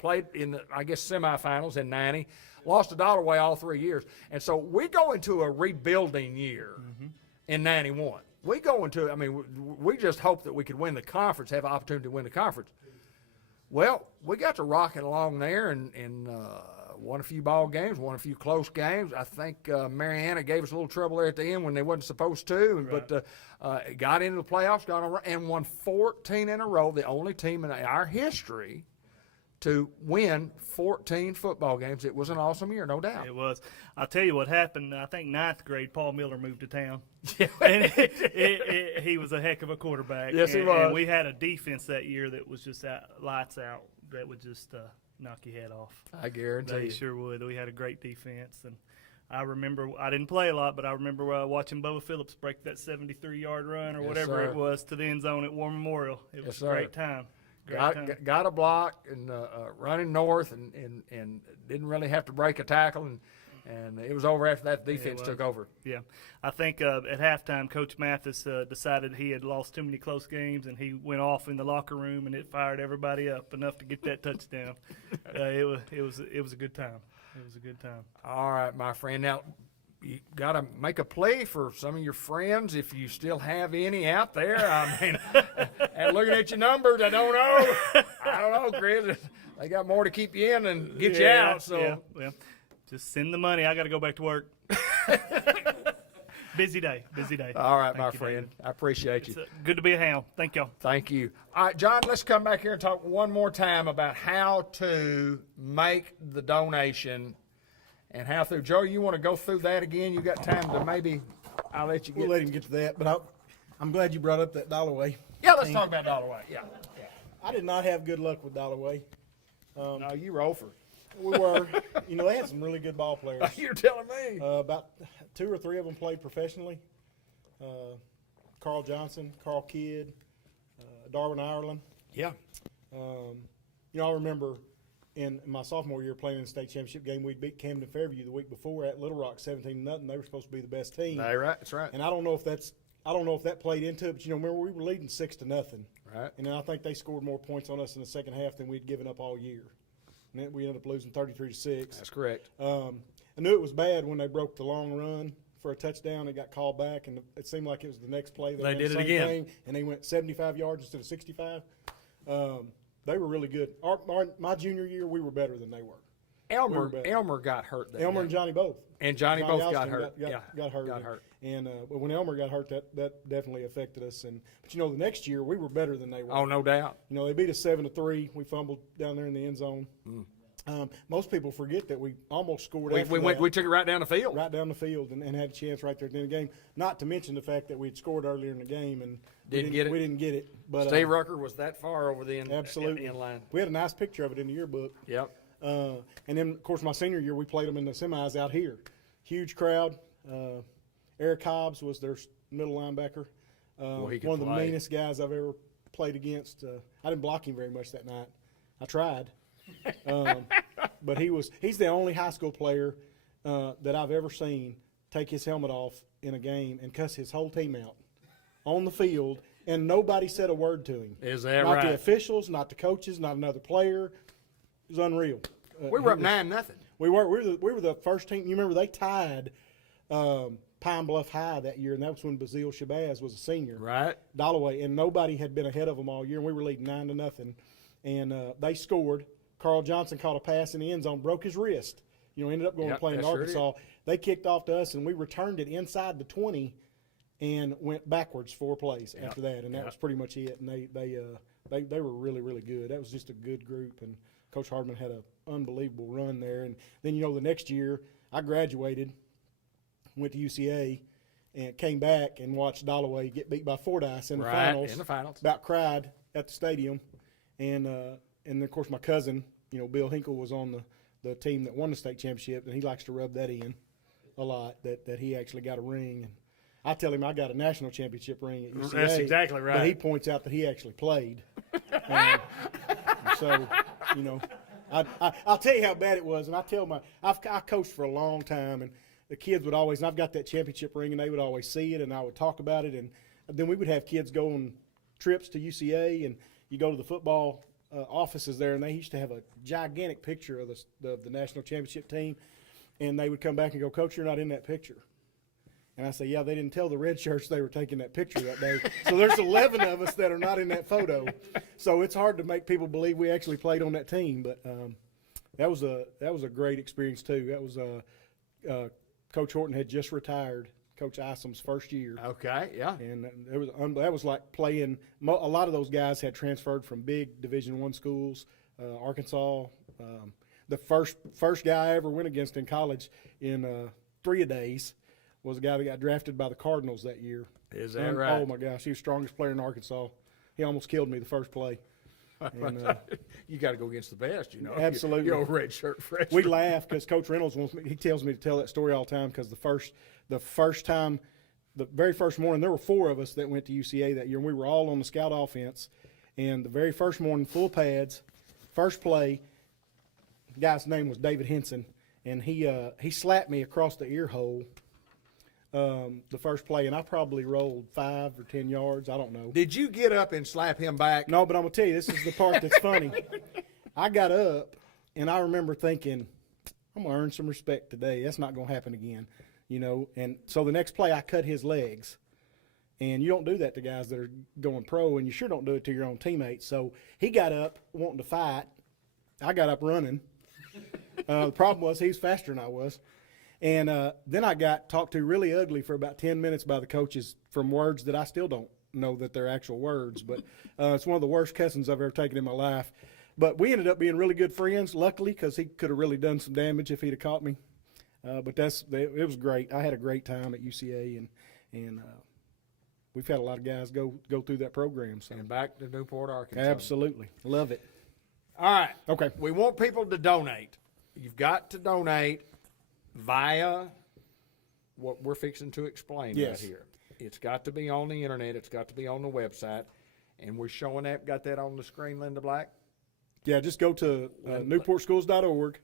played in the, semifinals in 90. Lost a dollar away all 3 years. And so we go into a rebuilding year in 91. We go into – we just hope that we could win the conference, have an opportunity to win the conference. Well, we got to rocking along there and won a few ball games, won a few close games. I think Mariana gave us a little trouble there at the end when they wasn't supposed to, Right. but got into the playoffs, got on, and won 14 in a row, the only team in our history to win 14 football games. It was an awesome year, no doubt. It was. I'll tell you what happened. I think 9th grade, Paul Miller moved to town. Yeah. And he was a heck of a quarterback. Yes, he and, was. And we had a defense that year that was just lights out, that would just knock your head off. I guarantee They you. sure would. We had a great defense. And I remember, I didn't play a lot, but I remember watching Bubba Phillips break that 73-yard run or Yes, whatever sir. it was to the end zone at War Memorial. It was sir. a great time. Great time. Got a block and running north and didn't really have to break a tackle and it was over after that. The defense took over. Yeah, I think at halftime, Coach Mathis decided he had lost too many close games, and he went off in the locker room, and it fired everybody up enough to get that touchdown. It was a good time. It was a good time. All right, my friend. Now, you got to make a plea for some of your friends if you still have any out there. I mean, and looking at your numbers, I don't know, Chris. They got more to keep you in than get you out. So yeah, well, just send the money. I got to go back to work. Busy day. all right, Thank my you, friend. David. I appreciate you. It's good to be a Hound. Thank y'all. Thank you. All right, John, let's come back here and talk one more time about how to make the donation and how through. Joe, you want to go through that again? You got time to maybe, I'll let you get. We'll let him get to that, but I'm glad you brought up that Dollar Way. Yeah, let's talk about Dollar Way. Yeah. I did not have good luck with Dollar Way. No, you roll for. We were, they had some really good ball players. You're telling me. About 2 or 3 of them played professionally. Carl Johnson, Carl Kidd, Darwin Ireland. Yeah. I remember in my sophomore year playing in the state championship game, we beat Camden Fairview the week before at Little Rock 17-0. They were supposed to be the best team. That's right. And I don't know if that played into it, but remember we were leading 6-0. Right. And then I think they scored more points on us in the second half than we'd given up all year. And then we ended up losing 33-6. That's correct. I knew it was bad when they broke the long run for a touchdown. It got called back, and it seemed like it was the next play. They ran did the it same again. thing, and they went 75 yards instead of 65. They were really good. My junior year, we were better than they were. Elmer got hurt. Elmer and Johnny both. And Johnny both got Austin hurt. Got hurt. And but when Elmer got hurt, that definitely affected us. But the next year we were better than they were. Oh, no doubt. They beat us 7-3. We fumbled down there in the end zone. Most people forget that we almost scored. We took it right down the field. Right down the field and had a chance right there at the end of the game. Not to mention the fact that we'd scored earlier in the game and we didn't get it. But Steve Rucker was that far over the end. Absolutely. In line. We had a nice picture of it in the yearbook. Yep. And then, of course, my senior year, we played them in the semis out here. Huge crowd. Eric Hobbs was their middle linebacker. He could One of the play. meanest guys I've ever played against. I didn't block him very much that night. I tried. But he's the only high school player that I've ever seen take his helmet off in a game and cuss his whole team out on the field, and nobody said a word to him. Is that not right? Not the officials, not the coaches, not another player. It was unreal. We were up 9-0. We were the first team. You remember they tied Pine Bluff High that year, and that was when Bazile Shabazz was a senior. Right. Dalloway, and nobody had been ahead of them all year, and we were leading 9-0. And they scored. Carl Johnson caught a pass in the end zone, broke his wrist. Ended up going to play in Arkansas. They kicked off to us, and we returned it inside the 20 and went backwards 4 plays after that, and that was pretty much it. And they were really, really good. That was just a good group, and Coach Hardman had an unbelievable run there. And then, the next year I graduated, went to UCA, and came back and watched Dalloway get beat by Fordyce in the finals. In the finals. About cried at the stadium. And of course, my cousin, Bill Hinkle, was on the team that won the state championship, and he likes to rub that in a lot, that he actually got a ring. And I tell him I got a national championship ring at UCA. That's exactly right. But he points out that he actually played. So, I'll tell you how bad it was. And I coached for a long time, and the kids would always, and I've got that championship ring, and they would always see it, and I would talk about it. And then we would have kids go on trips to UCA, and you go to the football offices there, and they used to have a gigantic picture of the national championship team, and they would come back and go, "Coach, you're not in that picture." And I say, "Yeah, they didn't tell the red shirts they were taking that picture that day." So there's 11 of us that are not in that photo. So it's hard to make people believe we actually played on that team. But that was a great experience too. That was Coach Horton had just retired. Coach Isom's first year. Okay, yeah. And that was like playing. A lot of those guys had transferred from big Division I schools, Arkansas. The first guy I ever went against in college in 3-a-days was a guy that got drafted by the Cardinals that year. Is that right? Oh my gosh, he was the strongest player in Arkansas. He almost killed me the first play. And, you got to go against the best, Absolutely. You're a red shirt freshman. We laugh because Coach Reynolds he tells me to tell that story all the time because the very first morning, there were 4 of us that went to UCA that year, and we were all on the scout offense. And the very first morning, full pads, first play, the guy's name was David Henson, and he slapped me across the ear hole the first play, and I probably rolled 5 or 10 yards. I don't know. Did you get up and slap him back? No, but I'm going to tell you, this is the part that's funny. I got up, and I remember thinking, I'm going to earn some respect today. That's not going to happen again. and so the next play I cut his legs. And you don't do that to guys that are going pro, and you sure don't do it to your own teammates. So he got up wanting to fight. I got up running. The problem was he was faster than I was. And then I got talked to really ugly for about 10 minutes by the coaches from words that I still don't know that they're actual words. But it's one of the worst cussings I've ever taken in my life. But we ended up being really good friends, luckily, because he could have really done some damage if he'd have caught me. But it was great. I had a great time at UCA, and we've had a lot of guys go through that program. So. And back to Newport, Arkansas. Absolutely. Love it. All right. Okay. We want people to donate. You've got to donate via what we're fixing to explain Yes. right here. It's got to be on the internet. It's got to be on the website. And we're showing that. Got that on the screen, Linda Black? Yeah, just go to newportschools.org.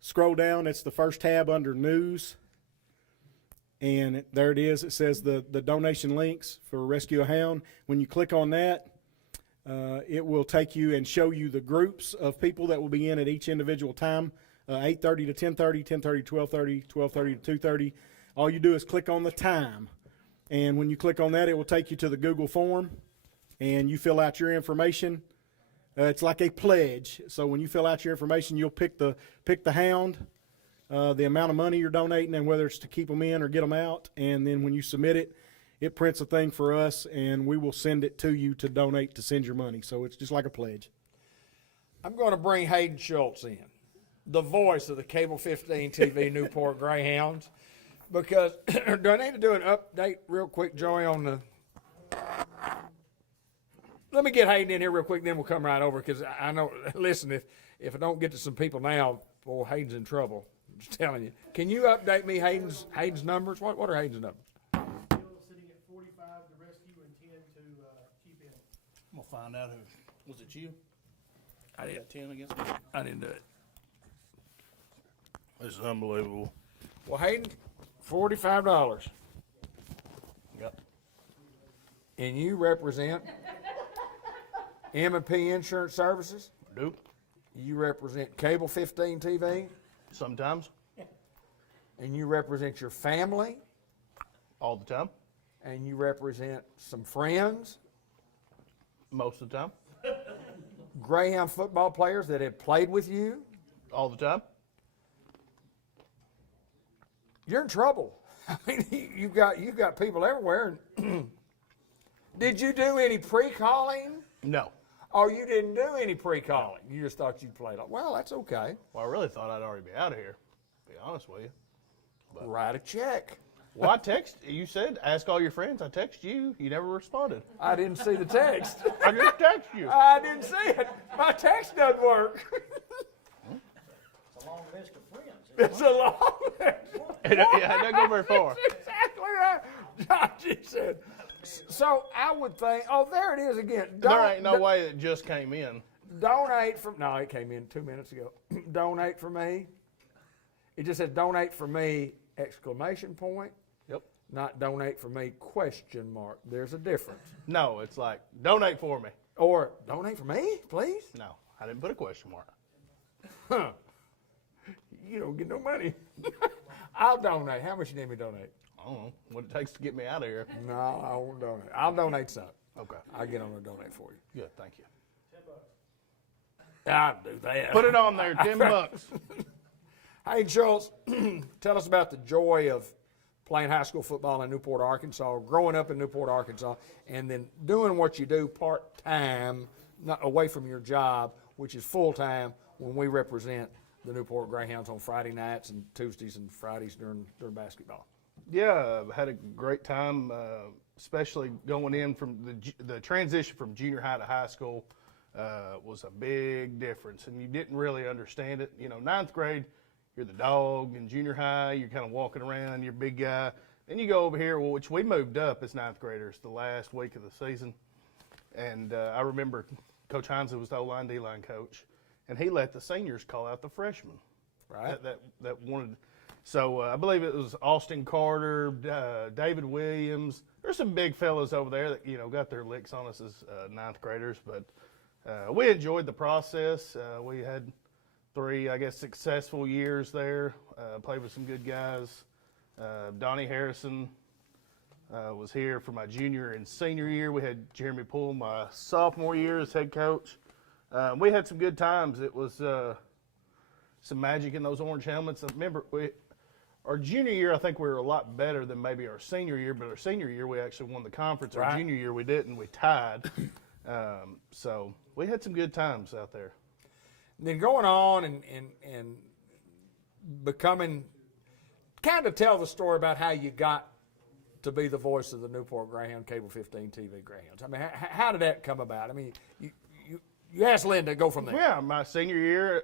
Scroll down. It's the first tab under News. And there it is. It says the donation links for Rescue a Hound. When you click on that, it will take you and show you the groups of people that will be in at each individual time, 8:30 to 10:30, 10:30 to 12:30, 12:30 to 2:30. All you do is click on the time. And when you click on that, it will take you to the Google form, and you fill out your information. It's like a pledge. So when you fill out your information, you'll pick the hound, the amount of money you're donating, and whether it's to keep them in or get them out. And then when you submit it, it prints a thing for us, and we will send it to you to donate to send your money. So it's just like a pledge. I'm going to bring Hayden Schultz in, the voice of the Cable 15 TV Newport Greyhounds, because do I need to do an update real quick, Joey, on the – let me get Hayden in here real quick, then we'll come right over, because I know – listen, if I don't get to some people now, boy, Hayden's in trouble. I'm just telling you. Can you update me Hayden's numbers? What are Hayden's numbers? Still sitting at 45 to rescue and 10 to keep in. I'm gonna find out who was it. You? I didn't. Got 10 against me. I didn't do it. This is unbelievable. Well, Hayden, $45. Yep. And you represent M&P Insurance Services. Do You represent Cable 15 TV. sometimes, And you represent your family. all the time, And you represent some friends. most of the time, Greyhound football players that have played with you. all the time. You're in trouble. I mean, you've got people everywhere. Did you do any pre-calling? No. Or you didn't do any pre-calling? You just thought you played. Well, that's okay. Well, I really thought I'd already be out of here. To be honest with you. Write a check. Well, I text. You said ask all your friends. I text you. You never responded. I didn't see the text. I just text you. I didn't see it. My text doesn't work. It's a long list of friends. It's a long list. It doesn't go very far. That's exactly right. John just said. So I would think, oh, there it is again. There ain't no way it just came in. Donate from, no, it came in 2 minutes ago. Donate for me. It just says donate for me, exclamation point. Yep. Not donate for me, question mark. There's a difference. No, it's like donate for me. Or donate for me, please. No, I didn't put a question mark. Huh. You don't get no money. I'll donate. How much you need me to donate? I don't know what it takes to get me out of here. No, I won't donate. I'll donate some. Okay. I'll get on to donate for you. Good. Thank you. I'll do that. Put it on there. $10. Hey, Schultz, tell us about the joy of playing high school football in Newport, Arkansas, growing up in Newport, Arkansas, and then doing what you do part-time, not away from your job, which is full-time when we represent the Newport Greyhounds on Friday nights and Tuesdays and Fridays during basketball. Yeah, I had a great time, especially going in from the transition from junior high to high school was a big difference, and you didn't really understand it. You know, ninth grade, you're the dog. In junior high, you're kind of walking around, you're a big guy. Then you go over here, which we moved up as ninth graders the last week of the season, and I remember Coach Hines was the O-line, D-line coach, and he let the seniors call out the freshmen. Right. That wanted. So I believe it was Austin Carter, David Williams. There's some big fellas over there that got their licks on us as ninth graders, but we enjoyed the process. We had 3, I guess, successful years there. Played with some good guys. Donnie Harrison was here for my junior and senior year. We had Jeremy Poole my sophomore year as head coach. We had some good times. It was some magic in those orange helmets. I remember our junior year, I think we were a lot better than maybe our senior year, but our senior year we actually won the conference. Our junior year we didn't. We tied. So we had some good times out there. Then going on and becoming, kind of tell the story about how you got to be the voice of the Newport Greyhound Cable 15 TV Greyhounds. I mean, how did that come about? I mean, you asked Linda to go from there. Yeah, my senior year,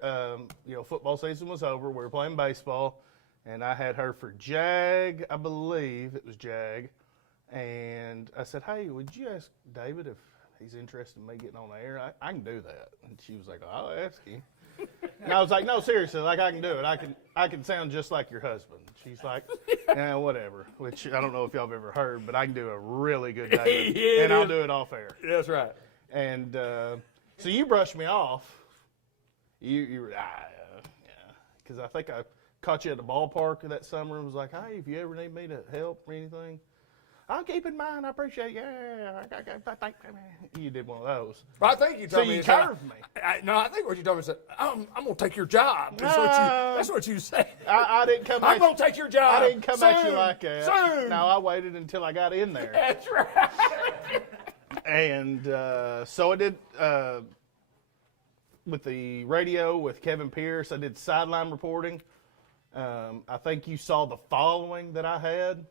football season was over. We were playing baseball, and I had her for JAG, I believe it was JAG. And I said, hey, would you ask David if he's interested in me getting on the air? I can do that. And she was like, I'll ask him. And I was like, no, seriously, like I can do it. I can sound just like your husband. She's like, yeah, whatever. Which I don't know if y'all have ever heard, but I can do a really good David, and I'll do it off air. That's right. And so you brushed me off. You were, because I think I caught you at the ballpark that summer and was like, hey, if you ever need me to help or anything, I'll keep in mind. I appreciate it. Yeah, you did one of those. Well, I think you told me. You curved me. No, I think what you told me is that I'm going to take your job. That's what you said. I didn't come. I'm going to take your job. I didn't come at you like that. Soon. No, I waited until I got in there. That's right. And so I did with the radio with Kevin Pierce. I did sideline reporting. I think you saw the following that I had.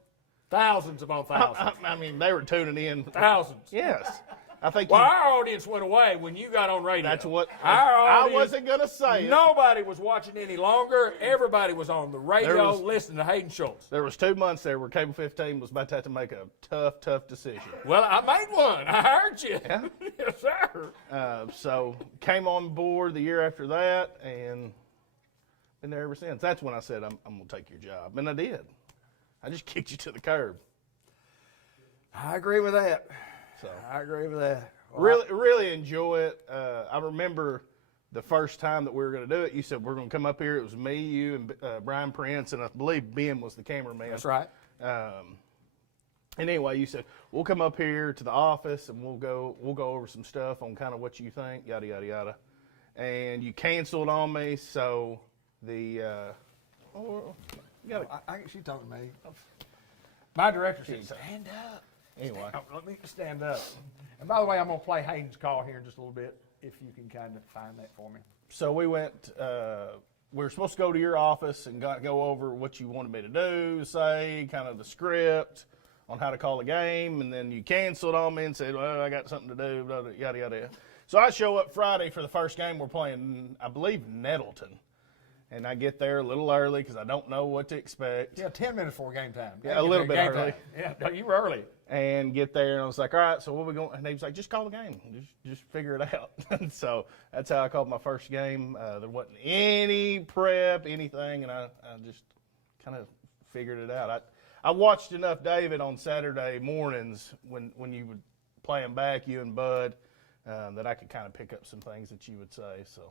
Thousands upon thousands. I mean, they were tuning in. Thousands. Yes. I think well, our audience went away when you got on radio. That's what I wasn't going to say. Nobody was watching any longer. Everybody was on the radio listening to Hayden Schultz. There was 2 months there where Cable 15 was about to have to make a tough decision. Well, I made one. I heard you. Yeah. Yes, sir. So came on board the year after that and been there ever since. That's when I said, I'm going to take your job. And I did. I just kicked you to the curb. I agree with that. So I agree with that. Well, really enjoy it. I remember the first time that we were going to do it, you said we're going to come up here. It was me, you, and Brian Prince, and I believe Ben was the cameraman. That's right. And anyway, you said we'll come up here to the office and we'll go over some stuff on kind of what you think, yada yada yada. And you canceled on me, so the she talking to me. My director said, stand up. Anyway. Let me stand up. And by the way, I'm going to play Hayden's call here in just a little bit, if you can kind of find that for me. So we went, we were supposed to go to your office and go over what you wanted me to do, say, kind of the script on how to call a game, and then you canceled on me and said, well, I got something to do, blah, blah, yada, yada. So I show up Friday for the first game. We're playing, I believe, Nettleton. And I get there a little early because I don't know what to expect. Yeah, 10 minutes before game time. Yeah, a little bit early. Time. Yeah, no, you were early. And get there, and I was like, all right, so what are we going? And he was like, just call the game. Just figure it out. And so that's how I called my first game. There wasn't any prep, anything, and I just kind of figured it out. I watched enough David on Saturday mornings when you would play him back, you and Bud, that I could kind of pick up some things that you would say. So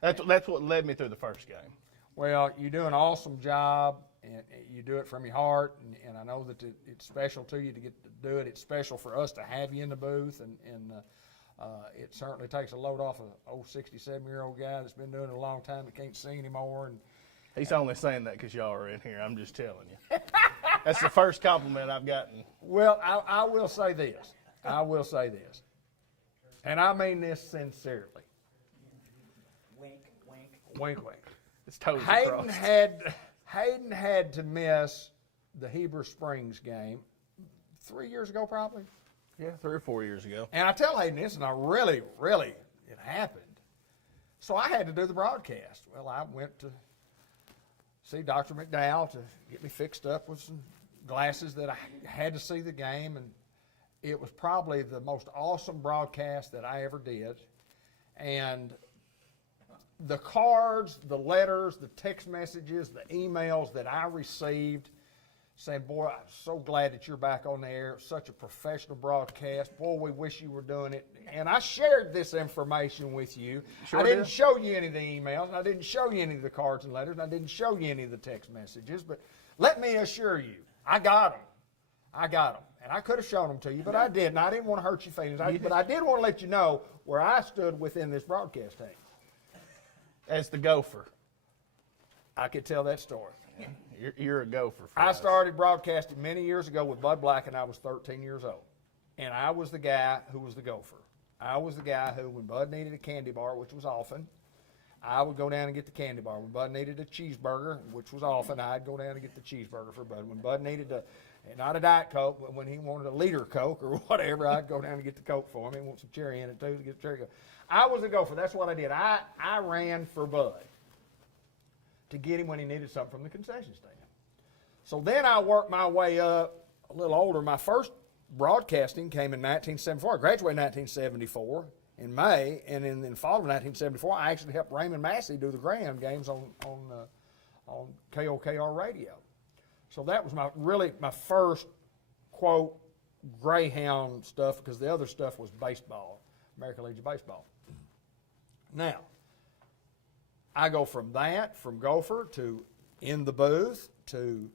that's what led me through the first game. Well, you do an awesome job, and you do it from your heart, and I know that it's special to you to get to do it. It's special for us to have you in the booth, and it certainly takes a load off an old 67-year-old guy that's been doing it a long time that can't sing anymore. And he's only saying that because y'all are in here. I'm just telling you. That's the first compliment I've gotten. Well, I will say this. And I mean this sincerely. Wink, wink. Wink, wink. It's totally Hayden had to miss the Heber Springs game 3 years ago, probably. Yeah, 3 or 4 years ago. And I tell Hayden this, and I really, it happened. So I had to do the broadcast. Well, I went to see Dr. McDowell to get me fixed up with some glasses that I had to see the game, and it was probably the most awesome broadcast that I ever did. And the cards, the letters, the text messages, the emails that I received saying, boy, I'm so glad that you're back on the air. Such a professional broadcast. Boy, we wish you were doing it. And I shared this information with you. Sure I didn't did. show you any of the emails, and I didn't show you any of the cards and letters, and I didn't show you any of the text messages. But let me assure you, I got them. I got them. And I could have shown them to you, but I didn't. I didn't want to hurt your feelings. But I did want to let you know where I stood within this broadcast team. As the gopher. I could tell that story. You're a gopher. For I us. started broadcasting many years ago with Bud Black, and I was 13 years old. And I was the guy who was the gopher. I was the guy who, when Bud needed a candy bar, which was often, I would go down and get the candy bar. When Bud needed a cheeseburger, which was often, I'd go down and get the cheeseburger for Bud. When Bud needed not a Diet Coke, but when he wanted a liter Coke or whatever, I'd go down and get the Coke for him. He wanted some cherry in it too, to get the cherry Coke. I was a gopher. That's what I did. I ran for Bud to get him when he needed something from the concession stand. So then I worked my way up a little older. My first broadcasting came in 1974. I graduated in 1974 in May, and in the fall of 1974, I actually helped Raymond Massey do the Graham games on KOKR radio. So that was my first, quote, Greyhound stuff, because the other stuff was baseball, American Legion Baseball. Now, I go from gopher to in the booth to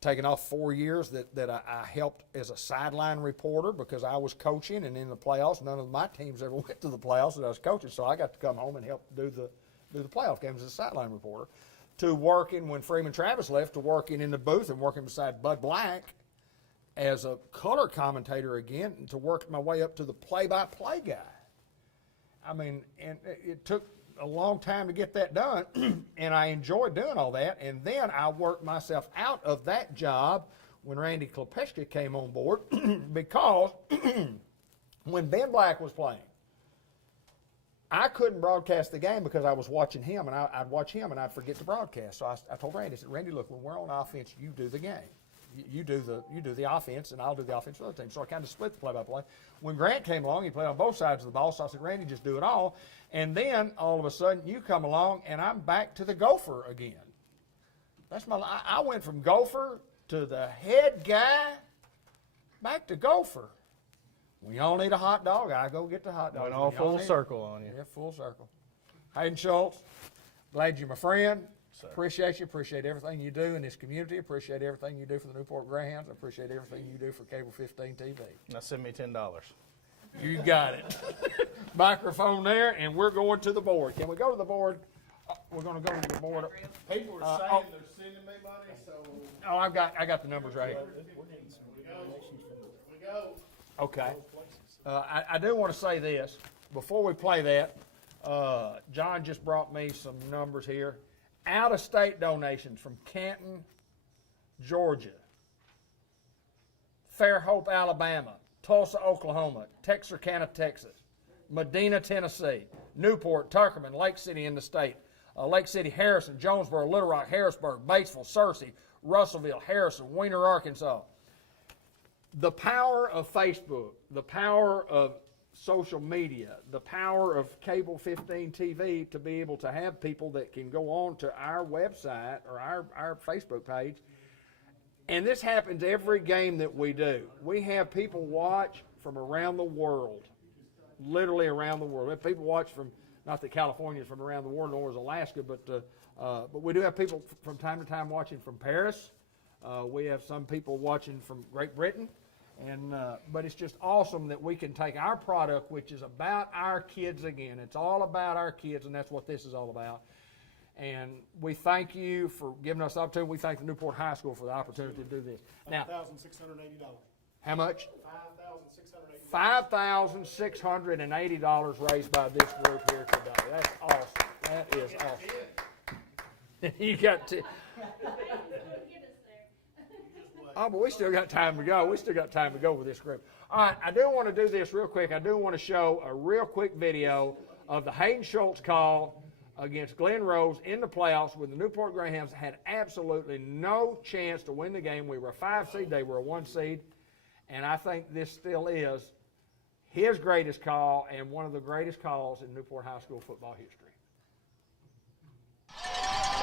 taking off 4 years that I helped as a sideline reporter because I was coaching, and in the playoffs, none of my teams ever went to the playoffs that I was coaching, so I got to come home and help do the playoff games as a sideline reporter, to working when Freeman Travis left, to working in the booth and working beside Bud Black as a color commentator again, and to work my way up to the play-by-play guy. I mean, and it took a long time to get that done, and I enjoyed doing all that. And then I worked myself out of that job when Randy Klepeczka came on board because when Ben Black was playing, I couldn't broadcast the game because I was watching him, and I'd watch him, and I'd forget to broadcast. So I told Randy, I said, Randy, look, when we're on offense, you do the game. You do the offense, and I'll do the offense for the other team. So I kind of split the play-by-play. When Grant came along, he played on both sides of the ball, so I said, Randy, just do it all. And then, all of a sudden, you come along, and I'm back to the gopher again. I went from gopher to the head guy, back to gopher. When y'all need a hot dog, I go get the hot dog. Went all full circle on you. Yeah, full circle. Hayden Schultz, glad you're my friend. Appreciate you. Appreciate everything you do in this community. Appreciate everything you do for the Newport Greyhounds. Appreciate everything you do for Cable 15 TV. Now send me $10. You got it. Microphone there, and we're going to the board. Can we go to the board? We're going to go to the board. People are saying they're sending me money, so Oh, I got the numbers right here. we go. Okay. I do want to say this before we play that. John just brought me some numbers here. Out-of-state donations from Canton, Georgia, Fairhope, Alabama, Tulsa, Oklahoma, Texarkana, Texas, Medina, Tennessee, Newport, Tuckerman, Lake City in the state, Lake City, Harrison, Jonesboro, Little Rock, Harrisburg, Batesville, Searcy, Russellville, Harrison, Weiner, Arkansas. The power of Facebook, the power of social media, the power of Cable 15 TV to be able to have people that can go on to our website or our Facebook page. And this happens every game that we do. We have people watch from around the world, literally around the world. We have people watch from, not that California is from around the world, nor is Alaska, but we do have people from time to time watching from Paris. We have some people watching from Great Britain. But it's just awesome that we can take our product, which is about our kids again. It's all about our kids, and that's what this is all about. And we thank you for giving us the opportunity. We thank the Newport High School for the opportunity to do this. Now, $5,680. how much? $5,680. $5,680 raised by this group here today. That's awesome. That is awesome. You got to. Oh, but we still got time to go. We still got time to go with this group. All right, I do want to do this real quick. I do want to show a real quick video of the Hayden Schultz call against Glen Rose in the playoffs when the Newport Greyhounds had absolutely no chance to win the game. We were a 5 seed. They were a 1 seed. And I think this still is his greatest call and one of the greatest calls in Newport High School football history.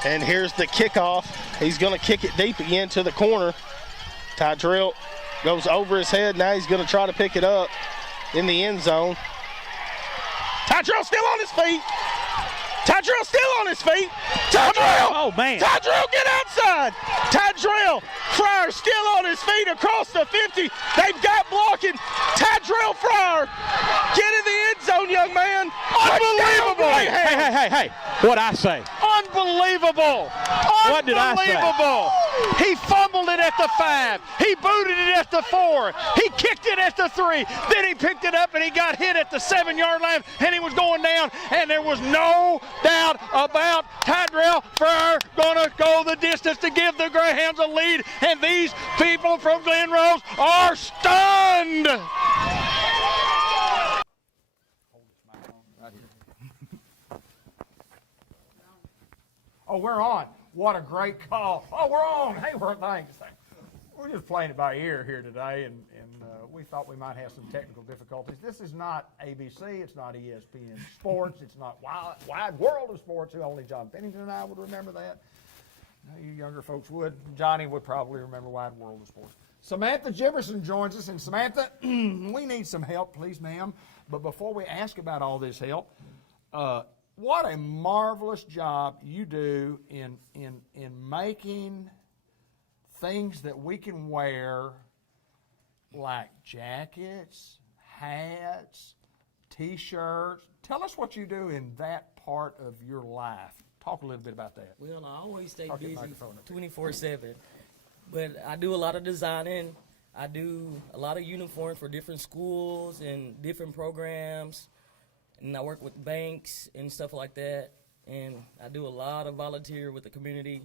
And here's the kickoff. He's going to kick it deep again to the corner. Tyrell goes over his head. Now he's going to try to pick it up in the end zone. Tyrell still on his feet. Tyrell still on his feet. Tyrell! Oh, man. Tyrell, get outside! Tyrell Fryer still on his feet across the 50. They've got blocking. Tyrell Fryer, get in the end zone, young man. Unbelievable! Hey. What'd I say? Unbelievable! What did I say? Unbelievable! He fumbled it at the 5. He booted it at the 4. He kicked it at the 3. Then he picked it up and he got hit at the 7-yard line and he was going down. And there was no doubt about Tyrell Fryer going to go the distance to give the Greyhounds a lead. And these people from Glen Rose are stunned. Oh, we're on. What a great call. Oh, we're on. Hey, thanks. We're just playing it by ear here today, and we thought we might have some technical difficulties. This is not ABC. It's not ESPN Sports. It's not Wide World of Sports, who only John Pennington and I would remember that. You younger folks would. Johnny would probably remember Wide World of Sports. Samantha Jefferson joins us. And Samantha, we need some help, please, ma'am. But before we ask about all this help, what a marvelous job you do in making things that we can wear, like jackets, hats, T-shirts. Tell us what you do in that part of your life. Talk a little bit about that. Well, I always stay Talk to the busy microphone up 24/7, but I do a lot of designing. I do a lot of uniforms for different schools and different programs, and I work with banks and stuff like that. And I do a lot of volunteer with the community,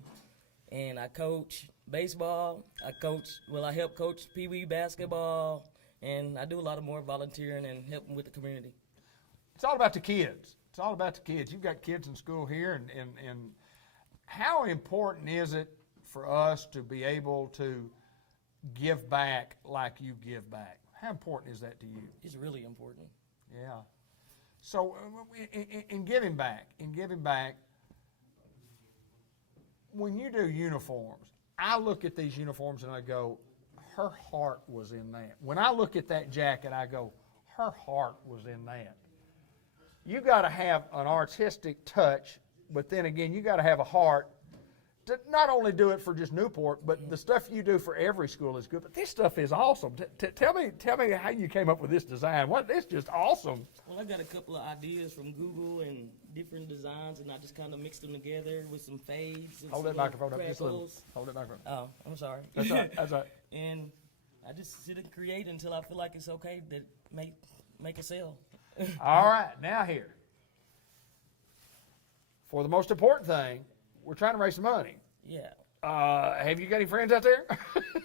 and I coach baseball. I help coach Pee Wee basketball, and I do a lot of more volunteering and helping with the community. It's all about the kids. It's all about the kids. You've got kids in school here, and how important is it for us to be able to give back like you give back? How important is that to you? It's really important. Yeah. So in giving back, when you do uniforms, I look at these uniforms and I go, her heart was in that. When I look at that jacket, I go, her heart was in that. You got to have an artistic touch, but then again, you got to have a heart to not only do it for just Newport, but the stuff you do for every school is good. But this stuff is awesome. Tell me how you came up with this design. It's just awesome. Well, I got a couple of ideas from Google and different designs, and I just kind of mixed them together with some fades. And Hold some that microphone up just a little. crackles. Hold that microphone. Oh, I'm sorry. That's all right. That's all right. And I just sit and create until I feel like it's okay to make a sale. All right, now here. For the most important thing, we're trying to raise some money. Yeah. Have you got any friends out there?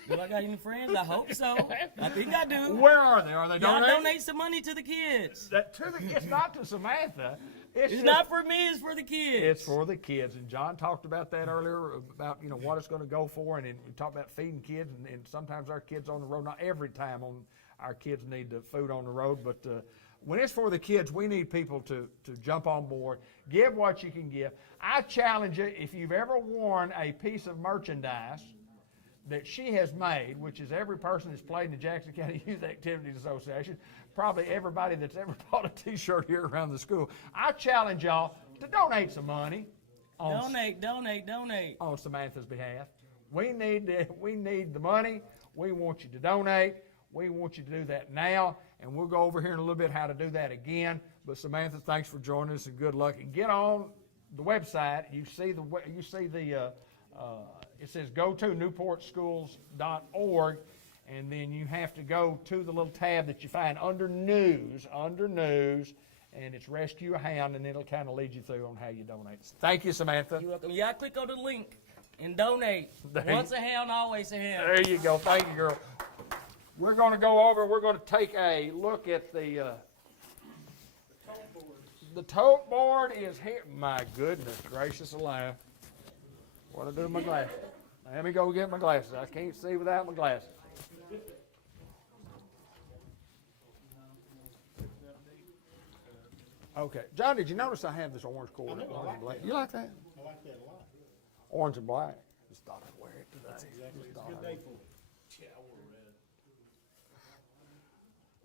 Do I got any friends? I hope so. I think I do. Where are they? Are they Y'all donating? donate some money to the kids. It's not to Samantha. It's just, not for me. It's for the kids. It's for the kids. And John talked about that earlier, about what it's going to go for. And we talked about feeding kids. And sometimes our kids on the road, not every time our kids need the food on the road, but when it's for the kids, we need people to jump on board. Give what you can give. I challenge you, if you've ever worn a piece of merchandise that she has made, which is every person that's played in the Jackson County Youth Activities Association, probably everybody that's ever bought a T-shirt here around the school, I challenge y'all to donate some money. Donate. On Samantha's behalf. We need the money. We want you to donate. We want you to do that now, and we'll go over here in a little bit how to do that again. But Samantha, thanks for joining us, and good luck. And get on the website. You see it says go to newportschools.org, and then you have to go to the little tab that you find under news, and it's Rescue a Hound, and it'll kind of lead you through on how you donate. Thank you, Samantha. You're welcome. Yeah, click on the link and donate. Once a hound, always a hound. There you go. Thank you, girl. We're going to go over, we're going to take a look at the tote board is here. My goodness gracious alive. What do I do with my glasses? Let me go get my glasses. I can't see without my glasses. Okay. John, did you notice I have this orange cord? You like that? I like that a lot. Orange and black. Just thought I'd wear it today. That's Exactly. It's a good day for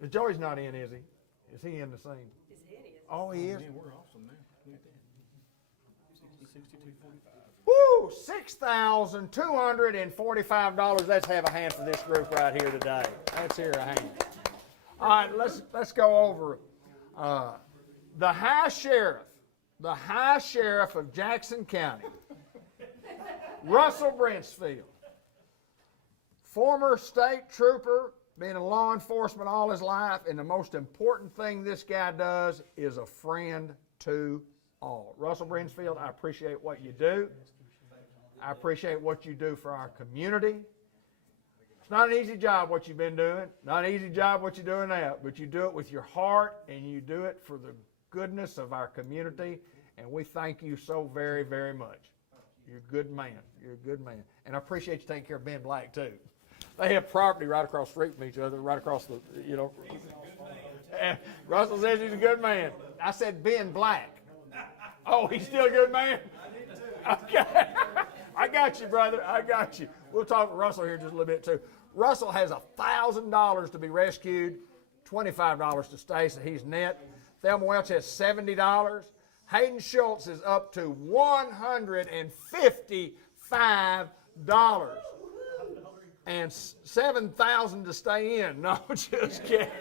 it. Joey's not in, is he? Is he in the same? His head is. Oh, he is? Man, we're awesome now. Look at that. 62.45. Woo! $6,245. Let's have a hand for this group right here today. Let's hear a hand. All right, let's go over the High Sheriff of Jackson County, Russell Brentsfield, former state trooper, been in law enforcement all his life, and the most important thing this guy does is a friend to all. Russell Brentsfield, I appreciate what you do. I appreciate what you do for our community. It's not an easy job what you've been doing, not an easy job what you're doing now, but you do it with your heart and you do it for the goodness of our community, and we thank you so very, very much. You're a good man. You're a good man. And I appreciate you taking care of Ben Black, too. They have property right across the street from each other, right across the, you know. And Russell says he's a good man. I said Ben Black. Oh, he's still a good man? Okay. I got you, brother. I got you. We'll talk with Russell here in just a little bit, too. Russell has $1,000 to be rescued, $25 to stay, so he's net. Thelma Welch has $70. Hayden Schultz is up to $155. And $7,000 to stay in. No, just kidding.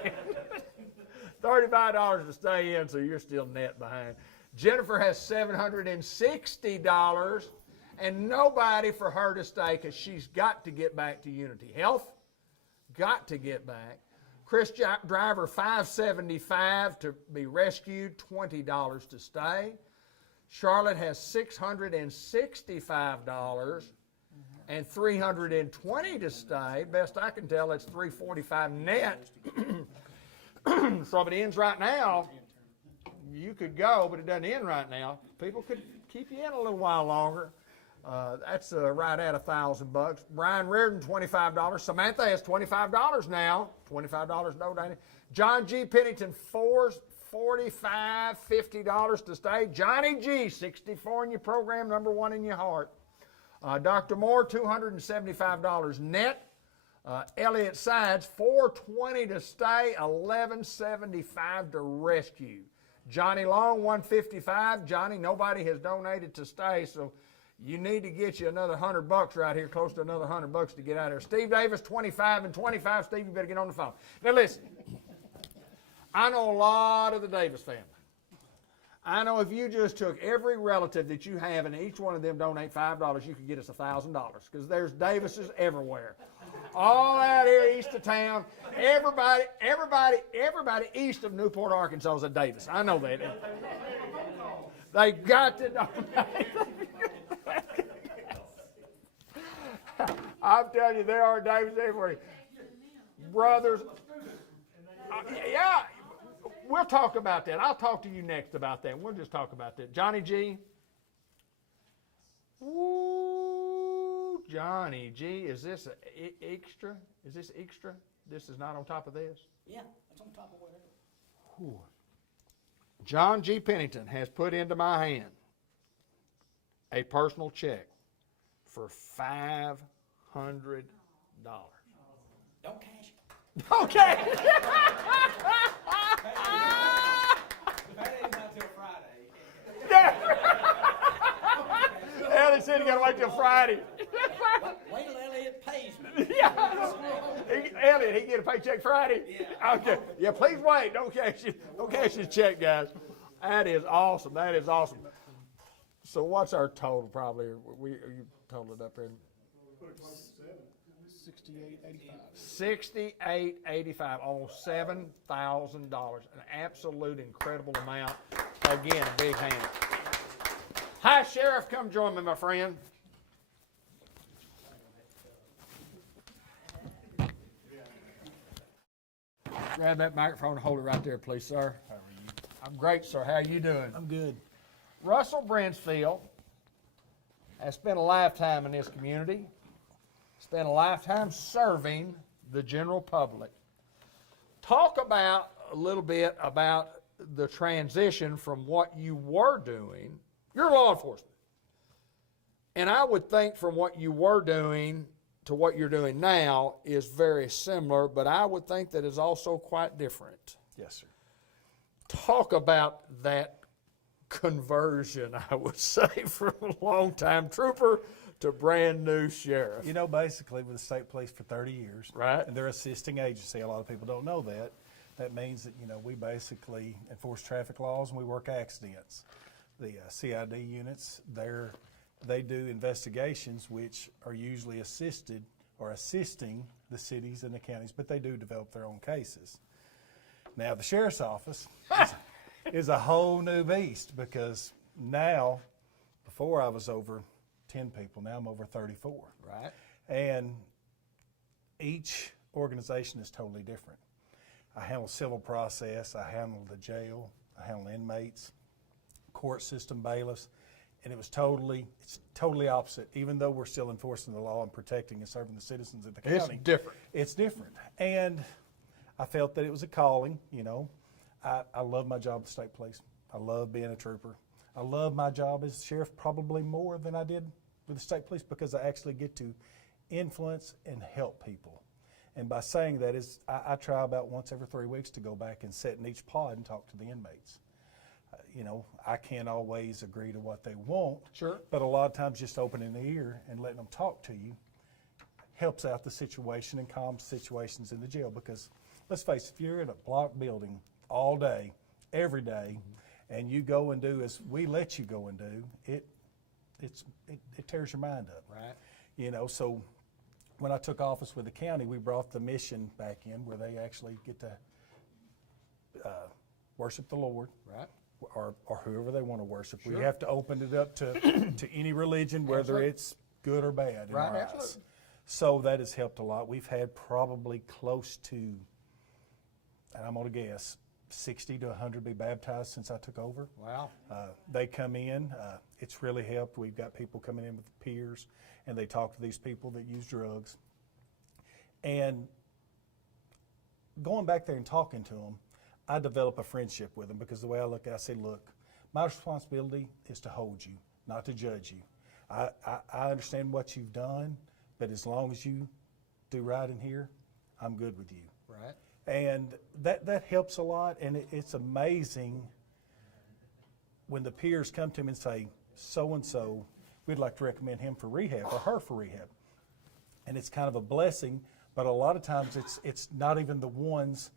$35 to stay in, so you're still net behind. Jennifer has $760 and nobody for her to stay because she's got to get back to Unity Health. Got to get back. Chris Driver, $575 to be rescued, $20 to stay. Charlotte has $665 and $320 to stay. Best I can tell, it's $345 net. So if it ends right now, you could go, but it doesn't end right now. People could keep you in a little while longer. That's right at $1,000. Brian Reardon, $25. Samantha has $25 now. $25 donated. John G. Pennington, $45, $50 to stay. Johnny G, 64 in your program, number 1 in your heart. Dr. Moore, $275 net. Elliott Sides, $420 to stay, $1175 to rescue. Johnny Long, $155. Johnny, nobody has donated to stay, so you need to get you another $100 right here, close to another $100 to get out of there. Steve Davis, $25 and $25. Steve, you better get on the phone. Now listen, I know a lot of the Davis family. I know if you just took every relative that you have and each one of them donate $5, you could get us $1,000 because there's Davises everywhere. All out here east of town. Everybody east of Newport, Arkansas is a Davis. I know that. They got to donate. I'm telling you, there are Davises everywhere. Brothers. Yeah. We'll talk about that. I'll talk to you next about that. We'll just talk about that. Johnny G. Ooh, Johnny G. Is this extra? Is this extra? This is not on top of this? Yeah, it's on top of whatever. Ooh. John G. Pennington has put into my hand a personal check for $500. Don't cash it. Okay. Elliot said you got to wait till Friday. Wait till Elliot pays me. Yeah. Elliot, he get a paycheck Friday? Yeah. Okay. Yeah, please wait. Don't cash his check, guys. That is awesome. That is awesome. So what's our total probably? You totaled it up here. $68.85, almost $7,000. An absolute incredible amount. Again, a big hand. Hi, Sheriff, come join me, my friend. Grab that microphone and hold it right there, please, sir. How are you? I'm great, sir. How are you doing? I'm good. Russell Brentsfield has spent a lifetime in this community. Spent a lifetime serving the general public. Talk about a little bit about the transition from what you were doing, you're law enforcement, And I would think from what you were doing to what you're doing now is very similar, but I would think that is also quite different. Yes, sir. Talk about that conversion, I would say, from a longtime trooper to brand new sheriff. You know, basically, with the state police for 30 years, Right. and they're assisting agency. A lot of people don't know that. That means that, you know, we basically enforce traffic laws and we work accidents. The CID units, they do investigations which are usually assisted or assisting the cities and the counties, but they do develop their own cases. Now, the sheriff's office is a whole new beast because now, before I was over 10 people, now I'm over 34. Right. And each organization is totally different. I handle civil process, I handle the jail, I handle inmates, court system, bailiffs, and it's totally opposite. Even though we're still enforcing the law and protecting and serving the citizens of the county. It's different. It's different. And I felt that it was a calling, you know. I love my job at the state police. I love being a trooper. I love my job as sheriff probably more than I did with the state police because I actually get to influence and help people. And by saying that is, I try about once every 3 weeks to go back and sit in each pod and talk to the inmates. You know, I can't always agree to what they want. Sure. But a lot of times just opening the ear and letting them talk to you helps out the situation and calms situations in the jail because let's face it, if you're in a block building all day, every day, and you go and do as we let you go and do, it tears your mind up. Right. You know, so when I took office with the county, we brought the mission back in where they actually get to worship the Lord. Right. Or whoever they want to worship. Sure. We have to open it up to any religion, whether Absolutely. it's good or bad in Right, our eyes. absolutely. So that has helped a lot. We've had probably close to, and I'm going to guess, 60 to 100 be baptized since I took over. Wow. They come in. It's really helped. We've got people coming in with peers, and they talk to these people that use drugs. And going back there and talking to them, I develop a friendship with them because the way I look at it, I say, look, my responsibility is to hold you, not to judge you. I understand what you've done, but as long as you do right in here, I'm good with you. Right. And that helps a lot, and it's amazing when the peers come to me and say, so-and-so, we'd like to recommend him for rehab or her for rehab. And it's kind of a blessing, but a lot of times it's not even the ones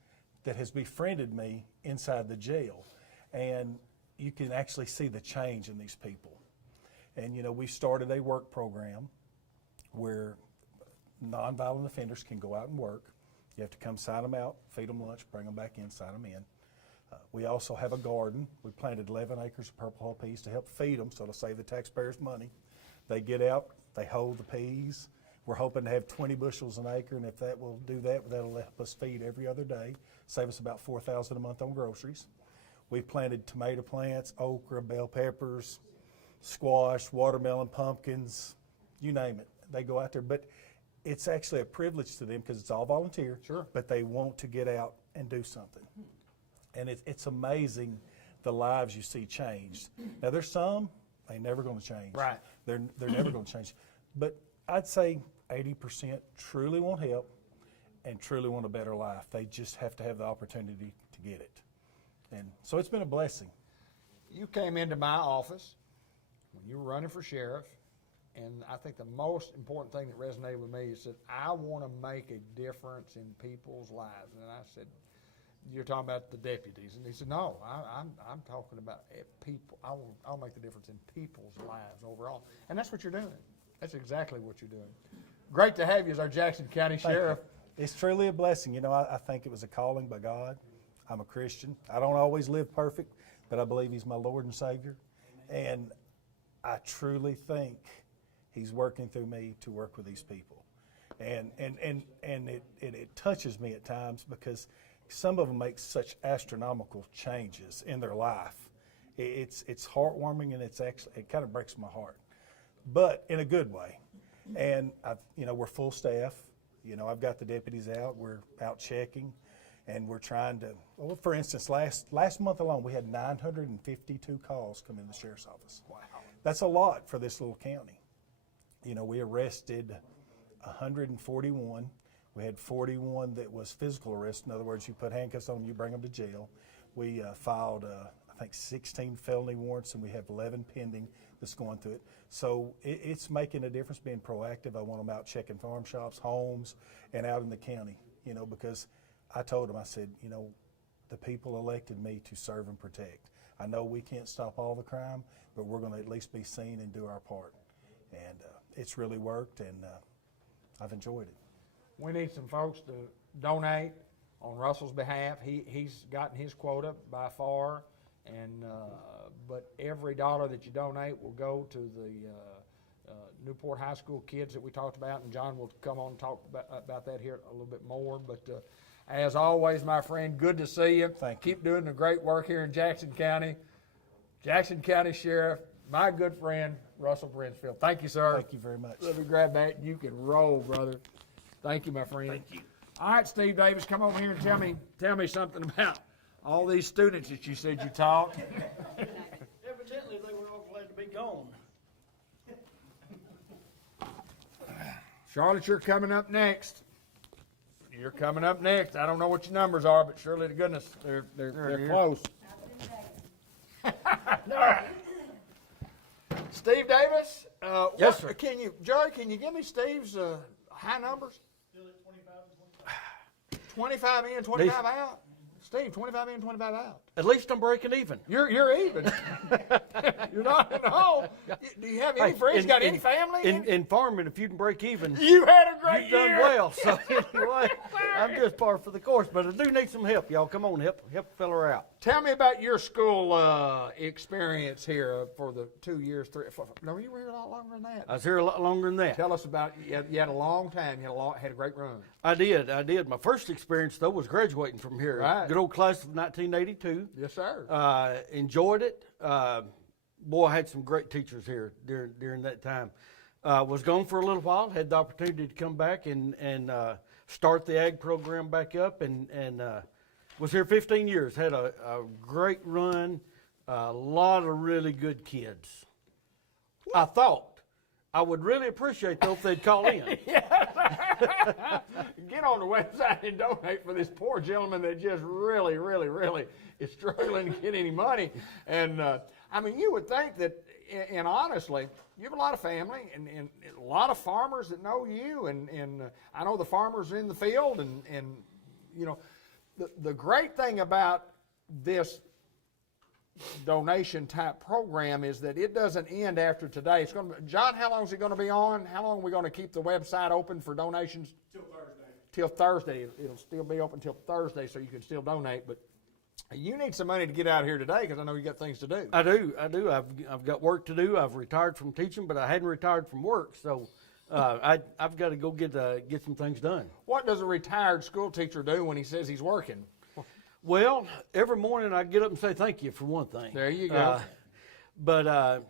that has befriended me inside the jail. And you can actually see the change in these people. And, you know, we started a work program where nonviolent offenders can go out and work. You have to come sign them out, feed them lunch, bring them back in, sign them in. We also have a garden. We planted 11 acres of purple hull peas to help feed them, so it'll save the taxpayers money. They get out, they hold the peas. We're hoping to have 20 bushels an acre, and if that will do that, that'll help us feed every other day, save us about $4,000 a month on groceries. We've planted tomato plants, okra, bell peppers, squash, watermelon, pumpkins, you name it. They go out there, but it's actually a privilege to them because it's all volunteer. Sure. But they want to get out and do something. And it's amazing the lives you see changed. Now there's some, they're never going to change. Right. They're never going to change. But I'd say 80% truly want help and truly want a better life. They just have to have the opportunity to get it. And so it's been a blessing. You came into my office when you were running for sheriff, and I think the most important thing that resonated with me is that I want to make a difference in people's lives. And I said, you're talking about the deputies. And he said, no, I'm talking about people. I'll make the difference in people's lives overall. And that's what you're doing. That's exactly what you're doing. Great to have you as our Jackson County Sheriff. It's truly a blessing. You know, I think it was a calling by God. I'm a Christian. I don't always live perfect, but I believe He's my Lord and Savior. And I truly think He's working through me to work with these people. And it touches me at times because some of them make such astronomical changes in their life. It's heartwarming, and it kind of breaks my heart, but in a good way. And we're full staff. You know, I've got the deputies out. We're out checking, and we're trying to. Well, for instance, last month alone, we had 952 calls come in the sheriff's office. Wow, that's a lot for this little county. we arrested 141. We had 41 that was physical arrest. In other words, you put handcuffs on them, you bring them to jail. We filed, I think, 16 felony warrants, and we have 11 pending that's going through it. So it's making a difference being proactive. I want them out checking farm shops, homes, and out in the county, because I told them, I said, the people elected me to serve and protect. I know we can't stop all the crime, but we're going to at least be seen and do our part. And it's really worked, and I've enjoyed it. We need some folks to donate on Russell's behalf. He's gotten his quota by far, and but every dollar that you donate will go to the Newport High School kids that we talked about, and John will come on and talk about that here a little bit more. But as always, my friend, good to see you. Thank you. Keep doing the great work here in Jackson County. Jackson County Sheriff, my good friend, Russell Brinsfield. Thank you, sir. Thank you very much. Let me grab that. You can roll, brother. Thank you, my friend. Thank you. All right, Steve Davis, come over here and tell me something about all these students that you said you taught. Evidently, they were all glad to be gone. Charlotte, you're coming up next. You're coming up next. I don't know what your numbers are, but surely to goodness, they're close. Steve Davis. Yes, sir. Joey, can you give me Steve's high numbers? Still at 25 25 in, 25 out. Steve, 25 in, 25 out. At least I'm breaking even. You're even. You're not at all. Do you have any friends? Got any family? In farming, if you can break even, You had a great you've year. done well. So anyway, I'm just par for the course, but I do need some help, y'all. Come on, help a fella out. Tell me about your school experience here for the 2 years, 3, 4. No, you were here a lot longer than that. I was here a lot longer than that. Tell us about you had a long time. You had a great run. I did. My first experience, though, was graduating from here. Right. Good old class of 1982. Yes, sir. Enjoyed it. Boy, I had some great teachers here during that time. Was gone for a little while. Had the opportunity to come back and start the ag program back up, and was here 15 years. Had a great run. A lot of really good kids. I thought I would really appreciate though if they'd call in. Get on the website and donate for this poor gentleman that just really, really, really is struggling to get any money. And I mean, you would think that, and honestly, you have a lot of family and a lot of farmers that know you, and I know the farmers in the field, and you know, the great thing about this donation type program is that it doesn't end after today. It's going to, John, how long is it going to be on? How long are we going to keep the website open for donations? till Thursday. Till Thursday. It'll still be open till Thursday, so you can still donate. But you need some money to get out here today, because I know you got things to do. I do. I've got work to do. I've retired from teaching, but I hadn't retired from work, so I've got to go get some things done. What does a retired school teacher do when he says he's working? Well, every morning I get up and say thank you, for one thing. There you go. But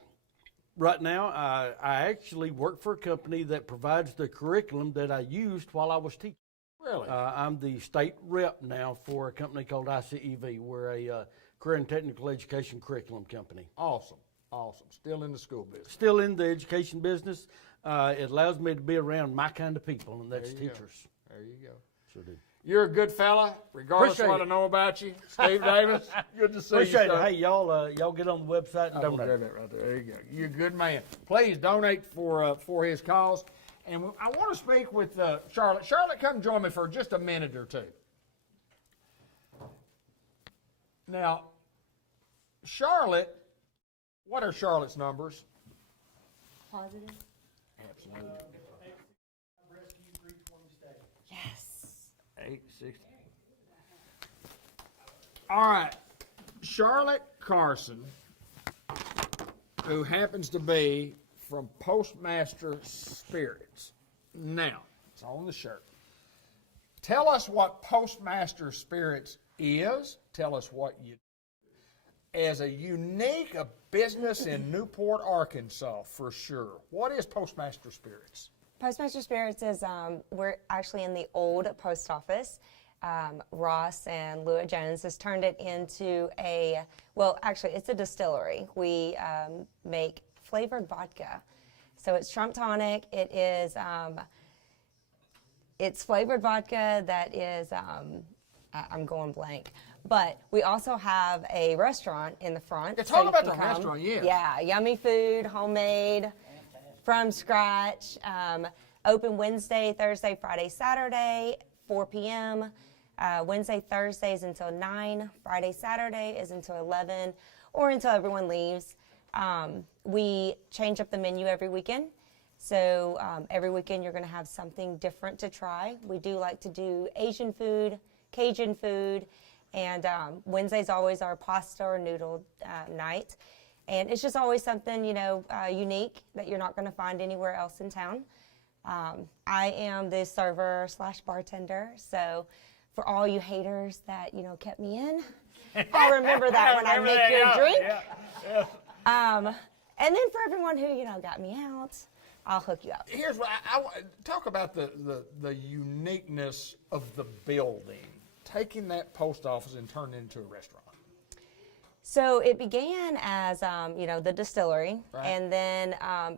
right now, I actually work for a company that provides the curriculum that I used while I was teaching. Really? I'm the state rep now for a company called ICEV. We're a career and technical education curriculum company. Awesome. Awesome. Still in the school business. Still in the education business. It allows me to be around my kind of people, and that's There you go. teachers. There you go. Sure do. You're a good fella, regardless Appreciate of what it. I know about you. Steve Davis, good to see Appreciate you, it. sir. Hey, y'all get on the website and I will donate. grab that right there. There you go. You're a good man. Please donate for his cause. And I want to speak with Charlotte. Charlotte, come join me for just a minute or two. Now, Charlotte, what are Charlotte's numbers? Positive? Absolutely. Yes. 860. All right. Charlotte Carson, who happens to be from Postmaster Spirits. Now, it's on the shirt. Tell us what Postmaster Spirits is. Tell us what you do. As a unique business in Newport, Arkansas, for sure. What is Postmaster Spirits? Postmaster Spirits is, we're actually in the old post office. Ross and Lewitt Jones has turned it into it's a distillery. We make flavored vodka. So it's shrimp tonic. It is it's flavored vodka that is I'm going blank. But we also have a restaurant in the front. Yeah, so talk you about can the come. restaurant, yes. Yeah, yummy food, homemade, from scratch. Open Wednesday, Thursday, Friday, Saturday, 4 p.m. Wednesday, Thursdays until 9. Friday, Saturday is until 11 or until everyone leaves. We change up the menu every weekend. So every weekend you're going to have something different to try. We do like to do Asian food, Cajun food, and Wednesday's always our pasta or noodle night. And it's just always something, unique that you're not going to find anywhere else in town. I am the server / bartender, so for all you haters that, kept me in, I'll remember that when I make your drink. And then for everyone who, got me out, I'll hook you up. Here's what I talk about the uniqueness of the building. Taking that post office and turning it into a restaurant. So it began as, the distillery, Right. and then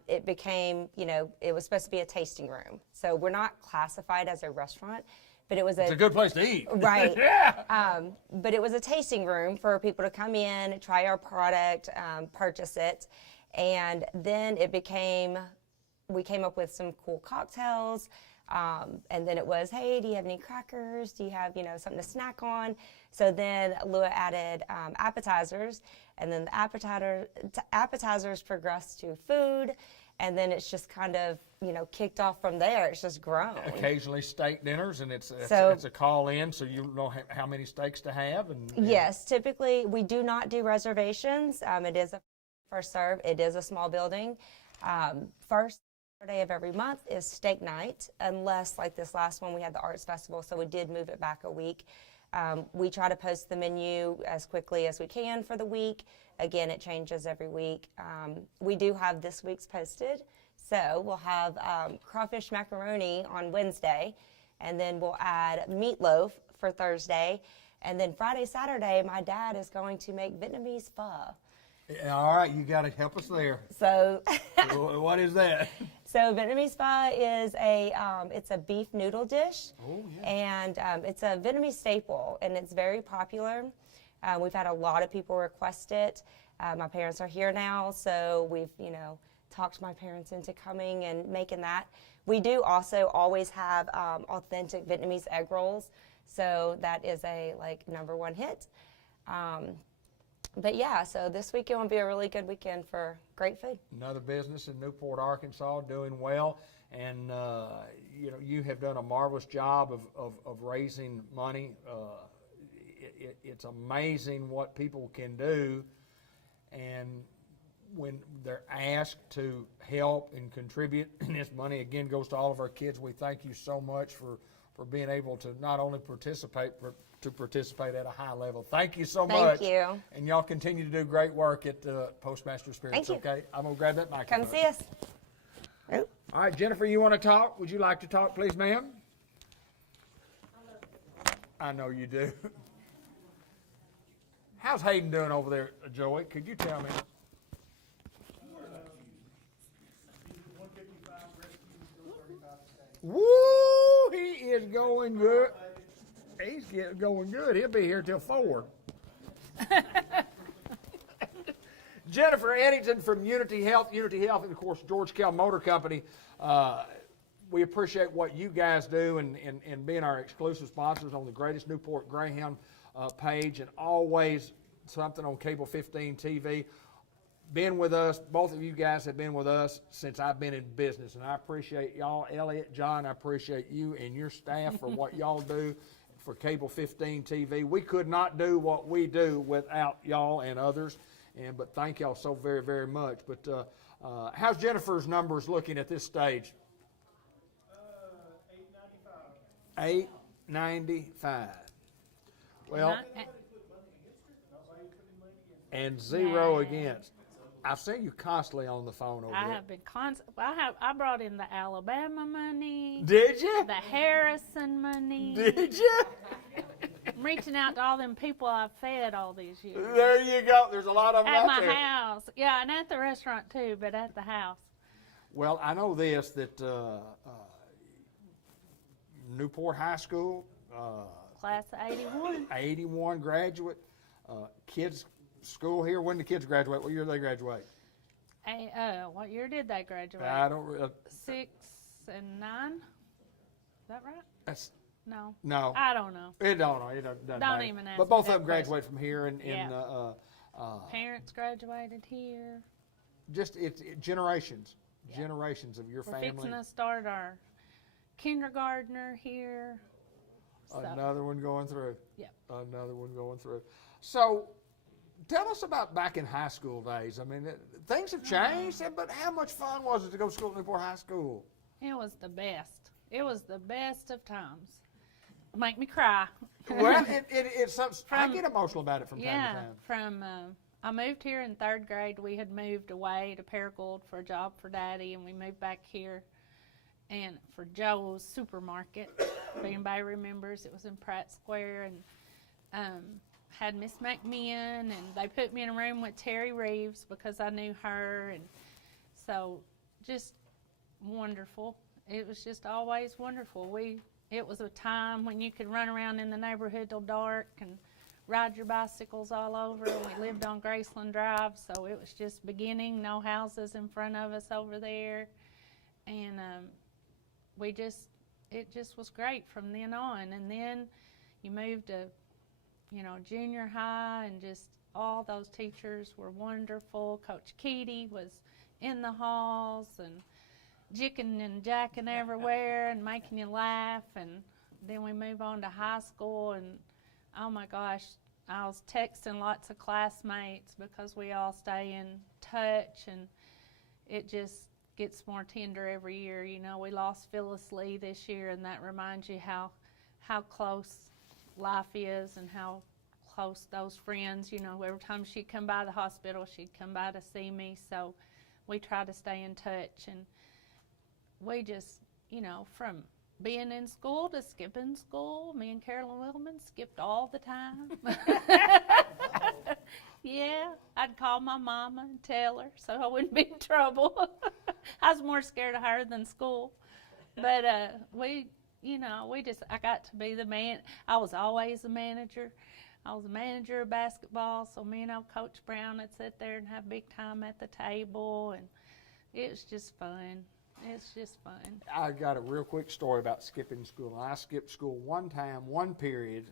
it became, it was supposed to be a tasting room. So we're not classified as a restaurant, but it was It's a good place to eat. Right. Yeah. But it was a tasting room for people to come in, try our product, purchase it, and then we came up with some cool cocktails. And then it was, hey, do you have any crackers? Do you have, something to snack on? So then Lua added appetizers, and then the appetizers progressed to food, and then it's just kind of, kicked off from there. It's just grown. Occasionally steak dinners, and it's So- a call in, so you know how many steaks to have. And Yes, typically we do not do reservations. It is a first serve. It is a small building. First Saturday of every month is steak night, unless like this last one we had the arts festival, so we did move it back a week. We try to post the menu as quickly as we can for the week. Again, it changes every week. We do have this week's posted, so we'll have crawfish macaroni on Wednesday, and then we'll add meatloaf for Thursday, and then Friday, Saturday, my dad is going to make Vietnamese pho. All right, you got to help us there. So, What is that? so Vietnamese pho is it's a beef noodle dish, Oh, yeah. and it's a Vietnamese staple, and it's very popular. We've had a lot of people request it. My parents are here now, so we've talked my parents into coming and making that. We do also always have authentic Vietnamese egg rolls, so that is a #1 hit. But yeah, so this weekend will be a really good weekend for great food. Another business in Newport, Arkansas, doing well, and you have done a marvelous job of raising money. It's amazing what people can do, and when they're asked to help and contribute, and this money again goes to all of our kids. We thank you so much for being able to not only participate, but to participate at a high level. Thank you so much. Thank you. And y'all continue to do great work at Postmaster Spirits. Thank you. Okay, I'm gonna grab that microphone. Come see us. All right, Jennifer, you want to talk? Would you like to talk, please, ma'am? I know you do. How's Hayden doing over there, Joey? Could you tell me? Woo! He is going good. He's going good. He'll be here till 4. Jennifer Eddington from Unity Health, and of course George Kell Motor Company. We appreciate what you guys do and being our exclusive sponsors on the Greatest Newport Greyhound page, and always something on Cable 15 TV. Been with us, both of you guys have been with us since I've been in business, and I appreciate y'all, Elliot, John, I appreciate you and your staff for what y'all do for Cable 15 TV. We could not do what we do without y'all and others, but thank y'all so very, very much. But how's Jennifer's numbers looking at this stage? 895. Well, and 0 against. I've seen you constantly on the phone over I there. have been I brought in the Alabama money. Did you? The Harrison money. Did you? I'm reaching out to all them people I've fed all these years. There you go. There's a lot of them At out my there. house. Yeah, and at the restaurant too, but at the house. Well, I know this, that Newport High School, Class of 81. 81 graduate, kids, school here. When the kids graduate? What year do they graduate? What year did they graduate? I don't. 6 and 9. Is that right? That's No. no. I don't know. It don't know. It doesn't matter. Even ask But me both that of them graduate from here, and Yeah. Parents graduated here. just it's generations, generations of your We're family. fixing to start our kindergartner here. So, Another one going through. Yep. Another one going through. So, tell us about back in high school days. I mean, things have changed, but how much fun was it to go to school at Newport High School? it was the best. It was the best of times. Make me cry. Well, it's something, I get emotional about it from time to Yeah, time. from I moved here in 3rd grade. We had moved away to Paragould for a job for Daddy, and we moved back here. And for Joe's Supermarket, if anybody remembers, it was in Pratt Square, and had Miss McMahon, and they put me in a room with Terry Reeves because I knew her, and so just wonderful. It was just always wonderful. It was a time when you could run around in the neighborhood till dark and ride your bicycles all over. We lived on Graceland Drive, so it was just beginning, no houses in front of us over there, and it just was great from then on. And then you moved to, junior high, and just all those teachers were wonderful. Coach Keedy was in the halls and jicking and jacking everywhere and making you laugh. And then we move on to high school, and oh my gosh, I was texting lots of classmates because we all stay in touch, and it just gets more tender every year. We lost Phyllis Lee this year, and that reminds you how close life is and how close those friends, every time she'd come by the hospital, she'd come by to see me. So we try to stay in touch, and we just, from being in school to skipping school, me and Carolyn Wilman skipped all the time. Yeah, I'd call my mama and tell her so I wouldn't be in trouble. I was more scared of her than school. But I got to be the man. I was always the manager. I was a manager of basketball, so me and old Coach Brown would sit there and have big time at the table, and it was just fun. It's just fun. I got a real quick story about skipping school. I skipped school one time, one period.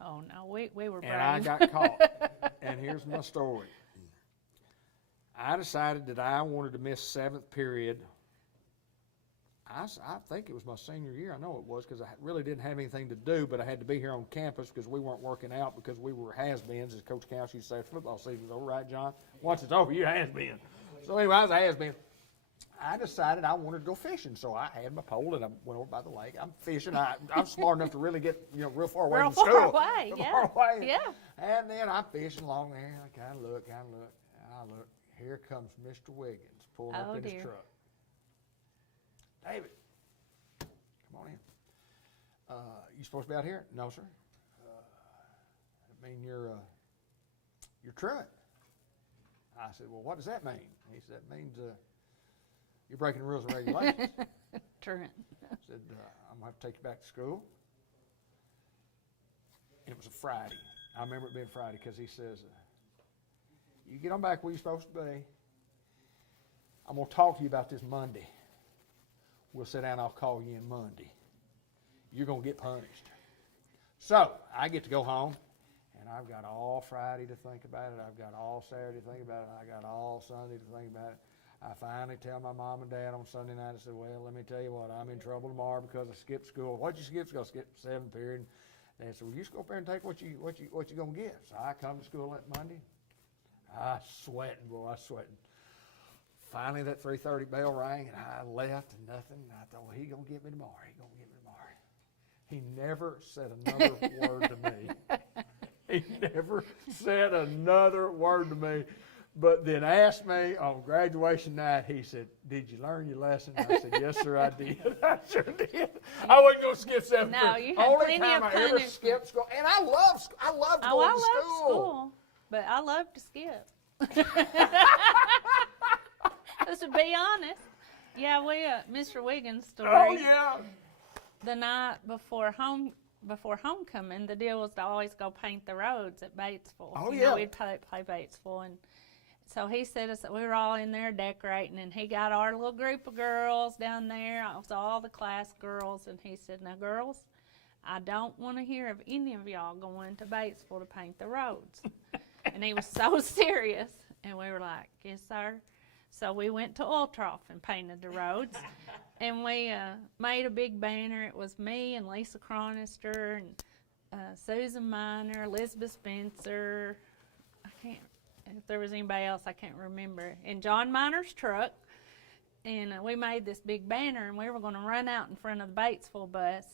Oh, no, we were brave. And I got caught. And here's my story. I decided that I wanted to miss 7th period. I think it was my senior year. I know it was, because I really didn't have anything to do, but I had to be here on campus because we weren't working out because we were has-beens, as Coach Couch used to say. Football season's over, right, John? Once it's over, you're has-been. So anyway, I was a has-been. I decided I wanted to go fishing, so I had my pole and I went over by the lake. I'm fishing. I'm smart enough to really get real far away from school. Real far away, yeah. Far away. Yeah. And then I'm fishing along there, and I kind of look, and I look. Here comes Mr. Wiggins pulling up in his truck. David, come on in. You supposed to be out here? No, sir. I mean, you're truant. I said, well, what does that mean? He said, that means you're breaking the rules and regulations. Truant. I said, I'm going to have to take you back to school. And it was a Friday. I remember it being Friday because he says, you get on back where you're supposed to be. I'm going to talk to you about this Monday. We'll sit down, I'll call you in Monday. You're going to get punished. So I get to go home, and I've got all Friday to think about it. I've got all Saturday to think about it. I got all Sunday to think about it. I finally tell my mom and dad on Sunday night, I said, well, let me tell you what, I'm in trouble tomorrow because I skipped school. What'd you skip? I skipped 7th period. Dad said, well, you just go up there and take what you gonna get. So I come to school that Monday. I sweating, boy, I sweating. Finally, that 3:30 bell rang, and I left and nothing. And I thought, well, he gonna get me tomorrow. He gonna get me tomorrow. He never said another word to me. He never said another word to me. But then asked me on graduation night, he said, did you learn your lesson? I said, yes, sir, I did. I sure did. I wasn't going to skip 7th. No, you had Only plenty time of I ever punishment. skipped school. And I loved going to school. But I love to skip. Let's be honest. Yeah, Mr. Wiggins' story. Oh, yeah. The night before homecoming, the deal was to always go paint the roads at Batesville. Oh, you yeah. know, we'd play Batesville, and so he said us that we were all in there decorating, and he got our little group of girls down there. It was all the class girls, and he said, "Now, girls, I don't want to hear of any of y'all going to Batesville to paint the roads." And he was so serious, and we were like, "Yes, sir." So we went to Oil Trough and painted the roads, and we made a big banner. It was me and Lisa Chronister and Susan Miner, Elizabeth Spencer. If there was anybody else, I can't remember. In John Miner's truck, and we made this big banner, and we were going to run out in front of the Batesville bus,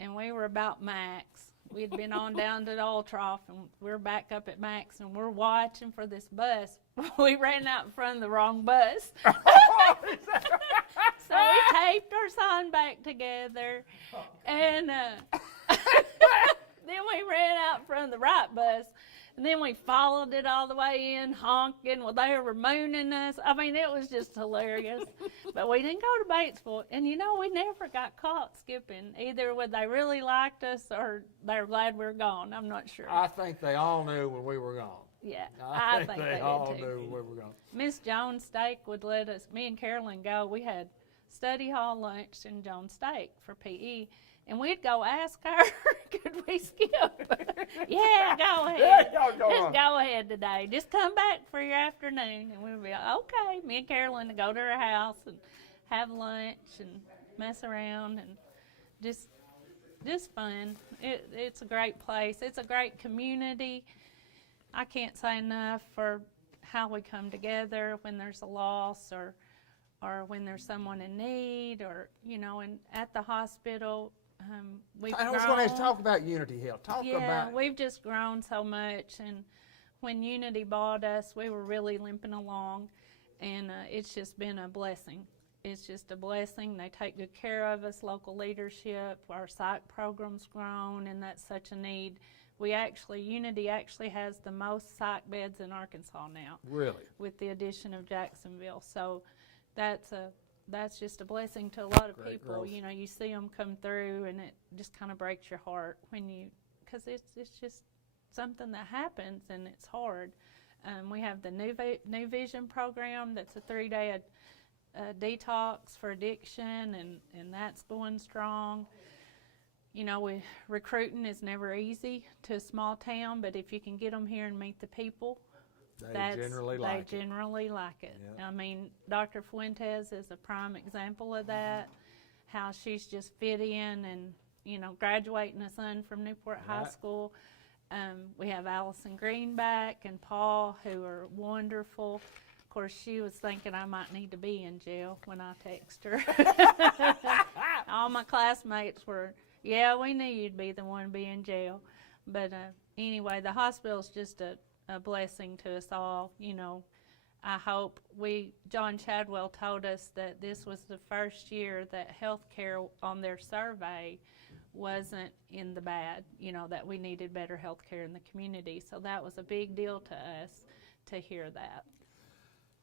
and we were about max. We had been on down to the Oil Trough, and we were back up at max, and we're watching for this bus. We ran out in front of the wrong bus. So we taped our sign back together, and then we ran out in front of the right bus. And then we followed it all the way in, honking. Well, they were mooning us. I mean, it was just hilarious. But we didn't go to Batesville. And, you know, we never got caught skipping. Either they really liked us or they were glad we were gone. I'm not sure. I think they all knew when we were gone. Yeah, I think they all did too. knew when we were gone. Miss Jones Steak would let us, me and Carolyn, go. We had study hall lunch in Jones Steak for PE. And we'd go ask her, could we skip? Yeah, go ahead. Yeah, y'all go Just on. go ahead today. Just come back for your afternoon. And we'd be like, okay. Me and Carolyn would go to her house and have lunch and mess around and just fun. It's a great place. It's a great community. I can't say enough for how we come together when there's a loss or when there's someone in need or, you know, and at the hospital. I was going to talk about Unity Health. We've just grown so much, and when Unity bought us, we were really limping along, and it's just been a blessing. It's just a blessing. They take good care of us, local leadership. Our psych program's grown, and that's such a need. Unity actually has the most psych beds in Arkansas now. Really? With the addition of Jacksonville. So that's just a blessing to a lot of Great people. growth. You know, you see them come through, and it just kind of breaks your heart because it's just something that happens, and it's hard. We have the New Vision program that's a 3-day detox for addiction, and that's going strong. You know, recruiting is never easy to a small town, but if you can get them here and meet the people, They generally like it. Yeah. I mean, Dr. Fuentes is a prime example of that, how she's just fit in and, you know, graduating a son from Newport High School. We have Allison Greenback and Paul, who are wonderful. Of course, she was thinking I might need to be in jail when I text her. All my classmates were, yeah, we knew you'd be the one to be in jail. But anyway, the hospital's just a blessing to us all. You know, I hope John Chadwell told us that this was the first year that healthcare on their survey wasn't in the bad, you know, that we needed better healthcare in the community. So that was a big deal to us to hear that.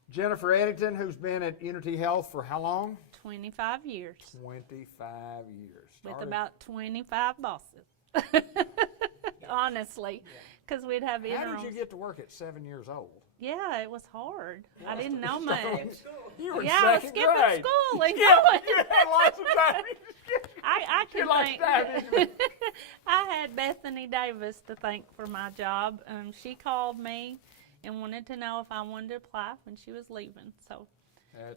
Jennifer Eddington, who's been at Unity Health for how long? 25 years. 25 years. With about 25 bosses. Honestly, because we'd have interims. How did you get to work at 7 years old? Yeah, it was hard. I didn't know much. You were in I was second skipping grade. school and You had lots of time. I can You like thank. that. I had Bethany Davis to thank for my job. She called me and wanted to know if I wanted to apply when she was leaving. So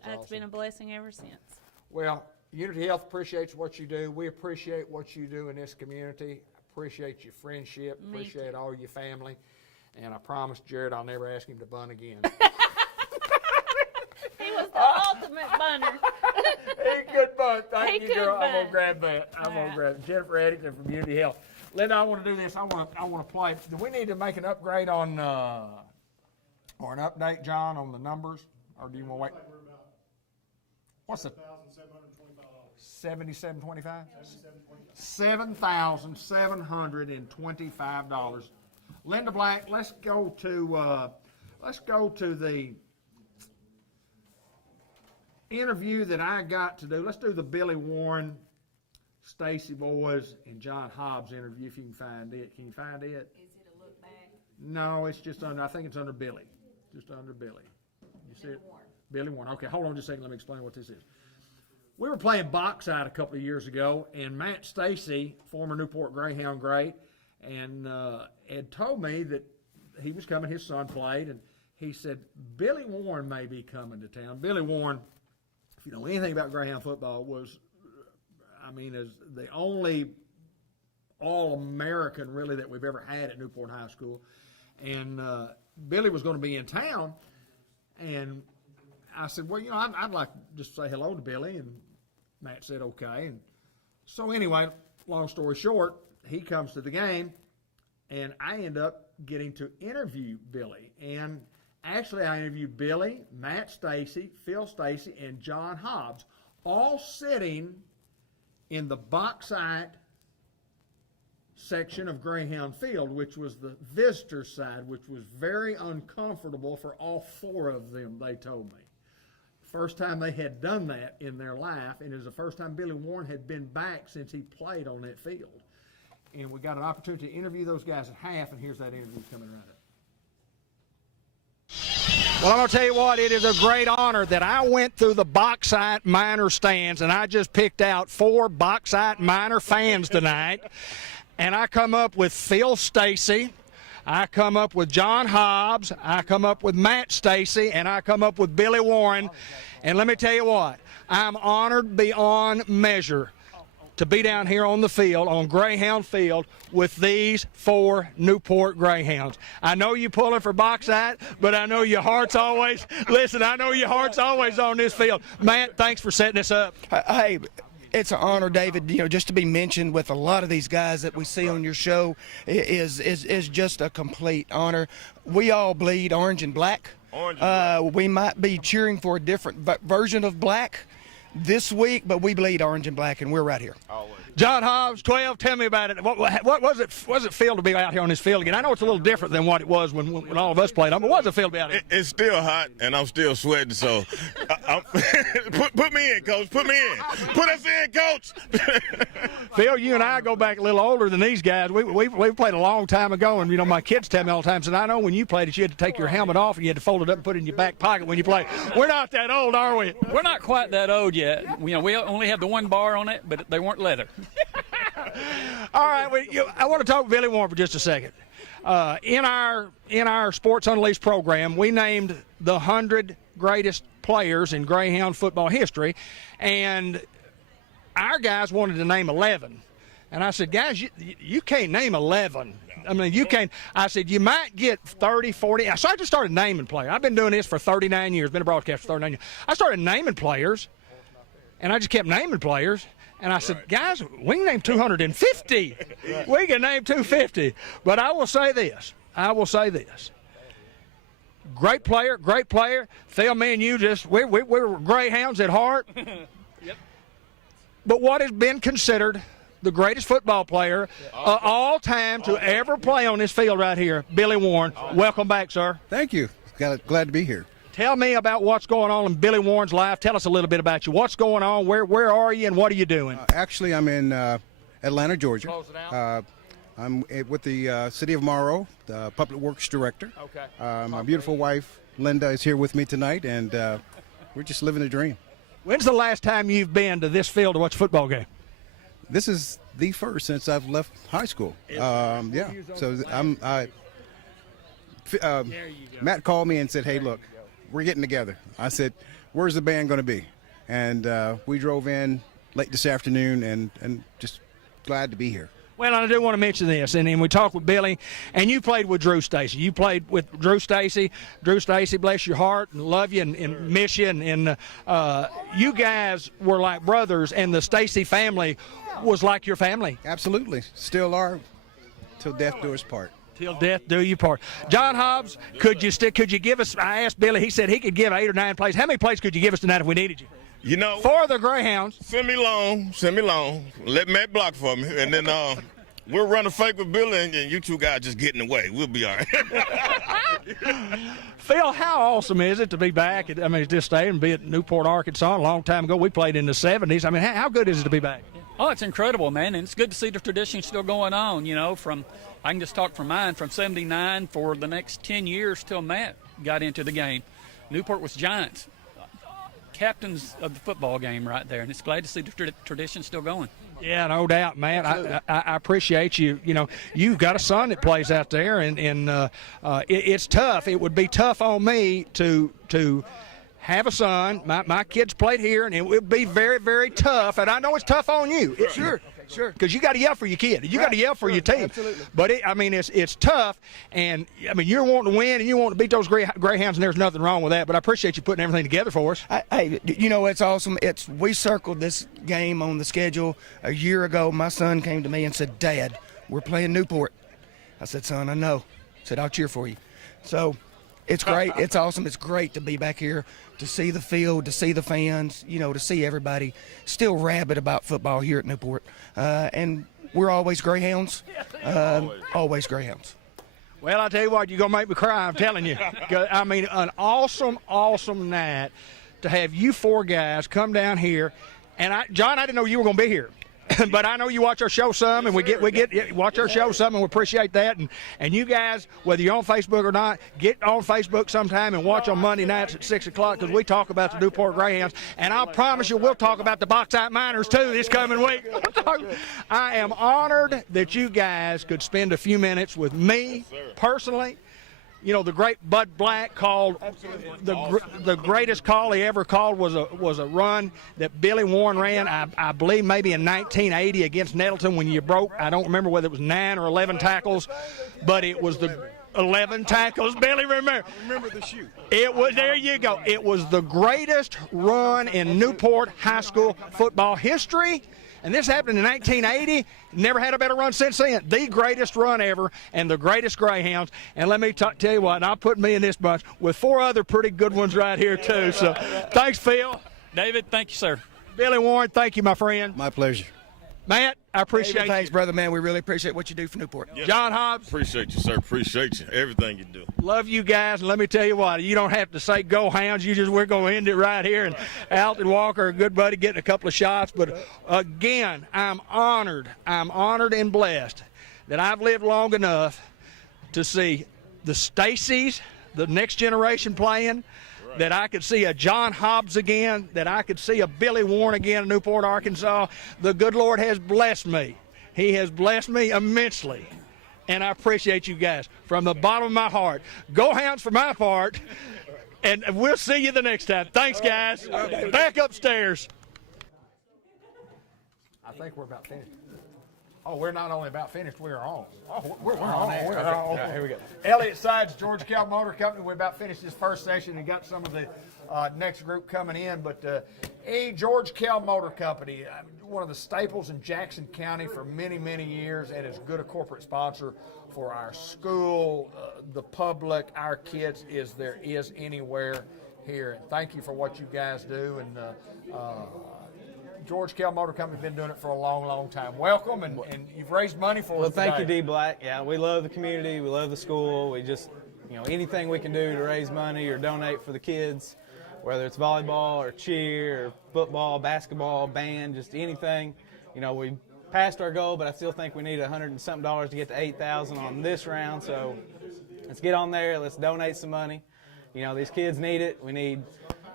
that's awesome. been a blessing ever since. Well, Unity Health appreciates what you do. We appreciate what you do in this community. Appreciate your friendship. Me Appreciate too. all your family. And I promise Jared I'll never ask him to bun again. He was the ultimate bunner. He could bun. Thank He you, girl. could I'm gonna bun. grab that. I'm All gonna right. grab it. Jennifer Eddington from Unity Health. Linda, I want to do this. I want to play. Do we need to make an upgrade on or an update, John, on the numbers, or do you want to wait? What's the $77.25? $7,725. Linda Black, let's go to the interview that I got to do, let's do the Billy Warren, Stacy Boys, and John Hobbs interview if you can find it. Can you find it? Is it a look back? No, it's just under, I think it's under Billy. Just under Billy. You see it? Billy Warren. Okay, hold on just a second. Let me explain what this is. We were playing box out a couple of years ago, and Matt Stacy, former Newport Greyhound great, and had told me that he was coming, his son played, and he said, Billy Warren may be coming to town. Billy Warren, if you know anything about Greyhound football, was, is the only All-American, really, that we've ever had at Newport High School. And Billy was going to be in town, and I said, well, I'd like to just say hello to Billy, and Matt said okay. And so anyway, long story short, he comes to the game, and I end up getting to interview Billy. And actually, I interviewed Billy, Matt Stacy, Phil Stacy, and John Hobbs, all sitting in the box-side section of Greyhound Field, which was the visitor side, which was very uncomfortable for all four of them, they told me. First time they had done that in their life, and it was the first time Billy Warren had been back since he played on that field. And we got an opportunity to interview those guys at half, and here's that interview coming right up. Well, I'm going to tell you what, it is a great honor that I went through the Bauxite Minor stands, and I just picked out 4 Bauxite Minor fans tonight. And I come up with Phil Stacy, I come up with John Hobbs, I come up with Matt Stacy, and I come up with Billy Warren. And let me tell you what, I'm honored beyond measure to be down here on the field, on Greyhound Field, with these 4 Newport Greyhounds. I know you pulling for Bauxite, but I know your heart's always, listen, I know your heart's always on this field. Matt, thanks for setting this up. Hey, it's an honor, David, just to be mentioned with a lot of these guys that we see on your show is just a complete honor. We all bleed orange and black. We might be cheering for a different version of black this week, but we bleed orange and black, and we're right here. John Hobbs, 12, tell me about it. What was it feel to be out here on this field again? I know it's a little different than what it was when all of us played on, but what does it feel to be out here? It's still hot, and I'm still sweating, so put me in, Coach. Put me in. Put us in, Coach. Phil, you and I go back a little older than these guys. We played a long time ago, and, my kids tell me all the time, said, I know when you played it, you had to take your helmet off, and you had to fold it up and put it in your back pocket when you played. We're not that old, are we? We're not quite that old yet. We only have the one bar on it, but they weren't leather. All right, I want to talk with Billy Warren for just a second. In our Sports Unleashed program, we named the 100 greatest players in Greyhound football history, and our guys wanted to name 11. And I said, guys, you can't name 11. You can't. I said, you might get 30, 40. So I just started naming players. I've been doing this for 39 years, been a broadcaster for 39 years. I started naming players, and I just kept naming players. And I said, guys, we can name 250. We can name 250. But I will say this. Great player. Phil, me and you we were Greyhounds at heart. Yep. But what has been considered the greatest football player of all time to ever play on this field right here, Billy Warren. Welcome back, sir. Thank you. Glad to be here. Tell me about what's going on in Billy Warren's life. Tell us a little bit about you. What's going on? Where are you, and what are you doing? Actually, I'm in Atlanta, Georgia. I'm with the City of Morrow, the Public Works Director. Okay. My beautiful wife, Linda, is here with me tonight, and we're just living the dream. When's the last time you've been to this field to watch a football game? This is the first since I've left high school. Yeah. So Matt called me and said, hey, look, we're getting together. I said, where's the band going to be? And we drove in late this afternoon and just glad to be here. Well, I do want to mention this, and we talked with Billy, and you played with Drew Stacy. You played with Drew Stacy. Drew Stacy, bless your heart, and love you and miss you. And you guys were like brothers, and the Stacy family was like your family. Absolutely. Still are, till death do us part. Till death do you part. John Hobbs, could you give us, I asked Billy, he said he could give 8 or 9 plays. How many plays could you give us tonight if we needed you? You know, for the Greyhounds. Send me long. Let Matt block for me, and then We'll run a fake with Billy, and you two guys just get in the way. We'll be all right. Phil, how awesome is it to be back? I mean, just stay and be at Newport, Arkansas. A long time ago, we played in the 70s. I mean, how good is it to be back? Oh, it's incredible, man, and it's good to see the tradition still going on. You know, I can just talk from mine, from '79 for the next 10 years till Matt got into the game. Newport was giants, captains of the football game right there, and it's glad to see the tradition still going. Yeah, no doubt, man. I appreciate you. You know, you've got a son that plays out there, and it's tough. It would be tough on me to have a son. My kids played here, and it would be very, very tough. And I know it's tough on you. Sure. Because you got to yell for your kid. You got to yell for your team. Absolutely. But it's tough, and I mean you're wanting to win and you want to beat those Greyhounds, and there's nothing wrong with that. But I appreciate you putting everything together for us. Hey, you know, it's awesome. We circled this game on the schedule a year ago. My son came to me and said, "Dad, we're playing Newport." I said, "Son, I know." I said, "I'll cheer for you." So it's great. It's awesome. It's great to be back here, to see the field, to see the fans, you know, to see everybody still rabid about football here at Newport. And we're always Greyhounds. Always Greyhounds. Well, I tell you what, you're going to make me cry, I'm telling you. I mean, an awesome, awesome night to have you four guys come down here. And, John, I didn't know you were going to be here. But I know you watch our show some, and we get watch our show some, and we appreciate that. And you guys, whether you're on Facebook or not, get on Facebook sometime and watch on Monday nights at 6 o'clock, because we talk about the Newport Greyhounds. And I'll promise you we'll talk about the Bauxite Miners, too, this coming week. I am honored that you guys could spend a few minutes with me personally. You know, the great Bud Black called the greatest call he ever called was a run that Billy Warren ran, I believe maybe in 1980 against Nettleton when you broke, I don't remember whether it was 9 or 11 tackles, but it was the 11 tackles. Billy, remember the shoot. It was, there you go. It was the greatest run in Newport high school football history. And this happened in 1980. Never had a better run since then. The greatest run ever, and the greatest Greyhounds. And let me tell you what, I'll put me in this bunch with 4 other pretty good ones right here, too. So thanks, Phil. David, thank you, sir. Billy Warren, thank you, my friend. My pleasure. Matt, I appreciate David, thanks, you. brother, man. We really appreciate what you do for Newport. Yes. John Hobbs. Appreciate you, sir. Appreciate you. Everything you do. Love you guys, and let me tell you what, you don't have to say go Hounds. We're going to end it right here. And Alton Walker, a good buddy, getting a couple of shots. But again, I'm honored and blessed that I've lived long enough to see the Stacys, the next generation playing, that I could see a John Hobbs again, that I could see a Billy Warren again in Newport, Arkansas. The good Lord has blessed me. He has blessed me immensely. And I appreciate you guys from the bottom of my heart. Go Hounds for my part, and we'll see you the next time. Thanks, guys. Back upstairs. I think we're about finished. Oh, we're not only about finished, we're on. Oh, we're on. Okay. Here we go. Elliott Sides, Georgia Cal Motor Company. We're about finished this first session and got some of the next group coming in. But Georgia Cal Motor Company, one of the staples in Jackson County for many, many years, and as good a corporate sponsor for our school, the public, our kids, as there is anywhere here. And thank you for what you guys do. And Georgia Cal Motor Company's been doing it for a long, long time. Welcome, and you've raised money for us. Well, thank you, today. D. Black. Yeah, we love the community. We love the school. We just, anything we can do to raise money or donate for the kids, whether it's volleyball or cheer or football, basketball, band, just anything. We passed our goal, but I still think we need $100 and something to get to $8,000 on this round. So let's get on there. Let's donate some money. These kids need it. We need,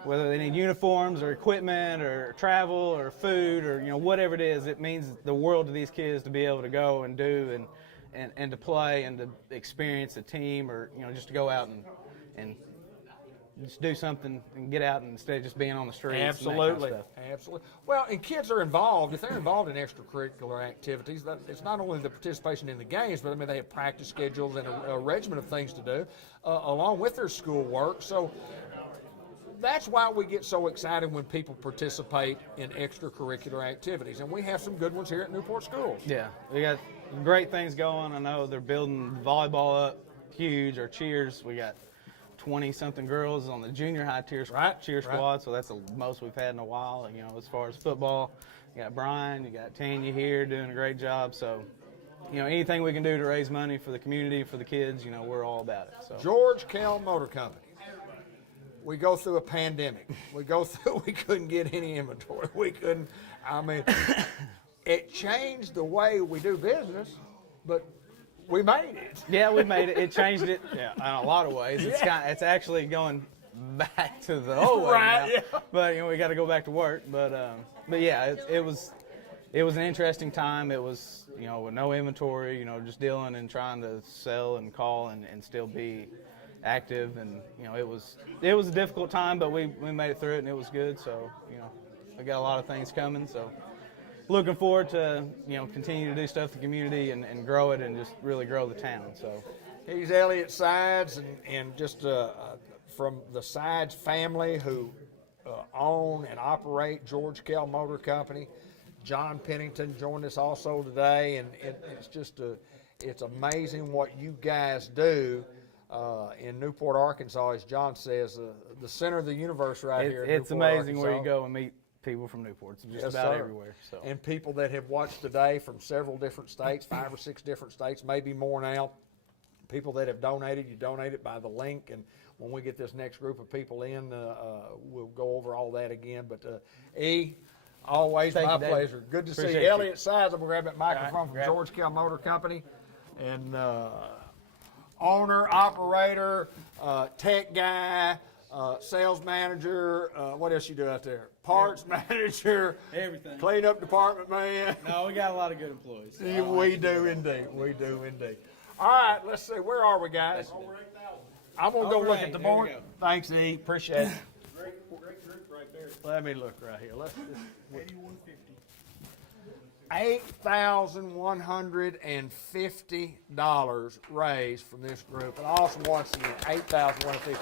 whether they need uniforms or equipment or travel or food or whatever it is, it means the world to these kids to be able to go and do and to play and to experience a team, or just to go out and just do something and get out instead of just being on the streets. Absolutely, and that kind of stuff. Absolutely. Well, and kids are involved. If they're involved in extracurricular activities, it's not only the participation in the games, but they have practice schedules and a regimen of things to do along with their schoolwork. So that's why we get so excited when people participate in extracurricular activities. And we have some good ones here at Newport Schools. Yeah, we got great things going. I know they're building volleyball up huge, or cheers. We got 20-something girls on the junior high cheer squad, so that's the most we've had in a while. As far as football, you got Brian, you got Tanya here doing a great job. So anything we can do to raise money for the community, for the kids, we're all about it. So. George Kell Motor Company. We go through a pandemic. We couldn't get any inventory. It changed the way we do business, but we made it. Yeah, we made it. It changed it in a lot of ways. It's actually going back to the old way now. Yeah. But we got to go back to work. But yeah, it was an interesting time. It was with no inventory, just dealing and trying to sell and call and still be active, and it was a difficult time, but we made it through it and it was good. So we got a lot of things coming. So looking forward to continue to do stuff in the community and grow it and just really grow the town. So he's Elliott Sides and just from the Sides family who own and operate George Kell Motor Company. John Pennington joined us also today, and it's amazing what you guys do in Newport, Arkansas, as John says, the center of the universe right here. It's Newport, amazing Arkansas. where you go and meet people from Newport. It's just about everywhere. So. And people that have watched today from several different states, 5 or 6 different states, maybe more now. People that have donated, you donate it by the link, and when we get this next group of people in, we'll go over all that again. But always my pleasure. Good to see you. Elliott Sides, I'm going to grab that microphone from George Kell Motor Company. And owner, operator, tech guy, sales manager, what else you do out there? Parts manager. Everything. Cleanup department man. No, we got a lot of good employees. We do indeed. We do indeed. All right, let's see. Where are we, guys? I'm going to go look at the board. Thanks, E. Appreciate it. Great group right there. Let me look right here. Let's just. 8150. $8,150 raised from this group. And awesome once again, $8,150.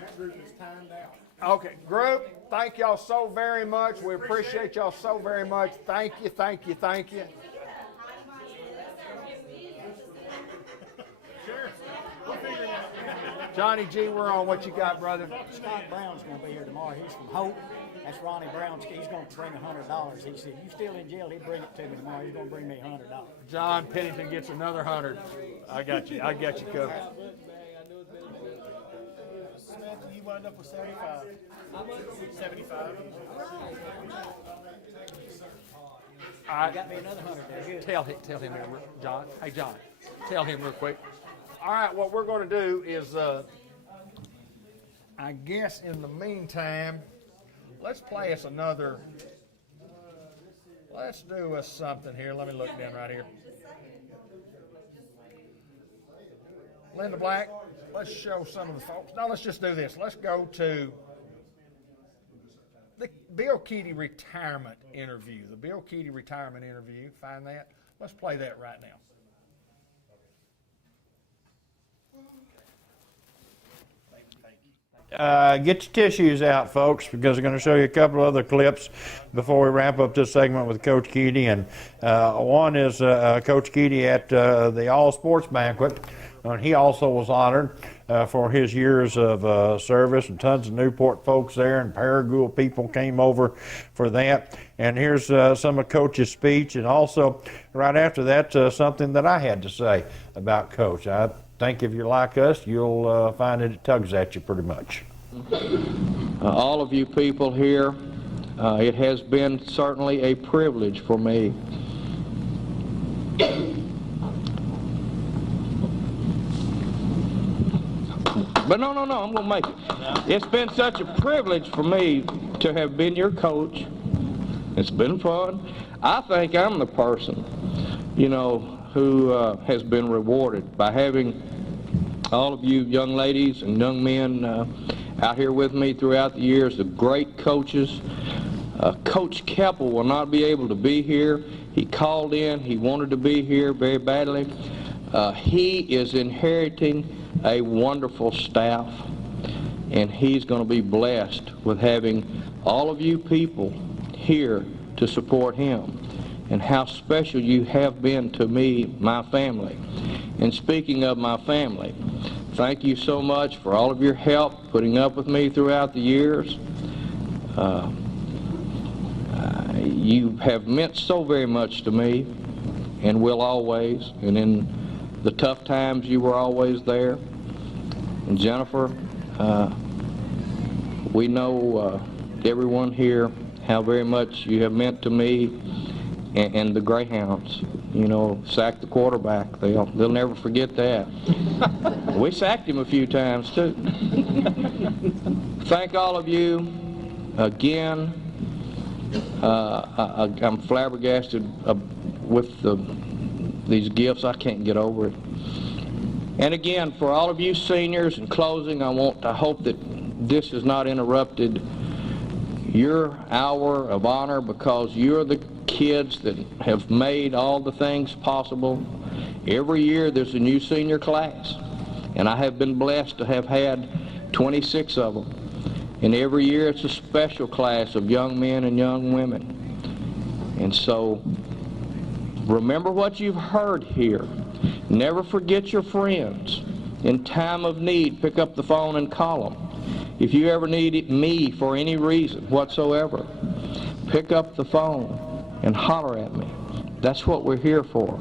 That group is timed out. Okay, group, thank y'all so very much. We appreciate y'all so very much. Thank you, thank you, thank you. Johnny G, we're on. What you got, brother? Scott Brown's going to be here tomorrow. He's from Hope. That's Ronnie Brown's. He's going to bring $100. He said, "You still in jail?" He'd bring it to me tomorrow. He's going to bring me $100. John Pennington gets another 100. I got you covered. You wind up with 75. 75. All right. Got me another 100 there. Good. Tell him, John. Hey, John, tell him real quick. All right, what we're going to do is, I guess in the meantime, let's play us another. Let's do us something here. Let me look down right here. Linda Black, let's show some of the folks. No, let's just do this. Let's go to the Bill Keaty retirement interview. The Bill Keaty retirement interview. Find that. Let's play that right now. Get your tissues out, folks, because I'm going to show you a couple of other clips before we wrap up this segment with Coach Keaty. And one is Coach Keaty at the All Sports Banquet. And he also was honored for his years of service, and tons of Newport folks there, and Paragould people came over for that. And here's some of Coach's speech, and also right after that, something that I had to say about Coach. I think if you're like us, you'll find that it tugs at you pretty much. All of you people here, it has been certainly a privilege for me. But no, I'm going to make it. It's been such a privilege for me to have been your coach. It's been fun. I think I'm the person, who has been rewarded by having all of you young ladies and young men out here with me throughout the years, the great coaches. Coach Keppel will not be able to be here. He called in. He wanted to be here very badly. He is inheriting a wonderful staff, and he's going to be blessed with having all of you people here to support him. And how special you have been to me, my family. And speaking of my family, thank you so much for all of your help putting up with me throughout the years. You have meant so very much to me, and will always. And in the tough times, you were always there. And Jennifer, we know everyone here how very much you have meant to me and the Greyhounds. You know, sack the quarterback. They'll never forget that. We sacked him a few times too. Thank all of you again. I'm flabbergasted with these gifts. I can't get over it. And again, for all of you seniors, in closing, I hope that this has not interrupted your hour of honor, because you're the kids that have made all the things possible. Every year there's a new senior class, and I have been blessed to have had 26 of them. And every year it's a special class of young men and young women. And so remember what you've heard here. Never forget your friends. In time of need, pick up the phone and call them. If you ever need me for any reason whatsoever, pick up the phone and holler at me. That's what we're here for.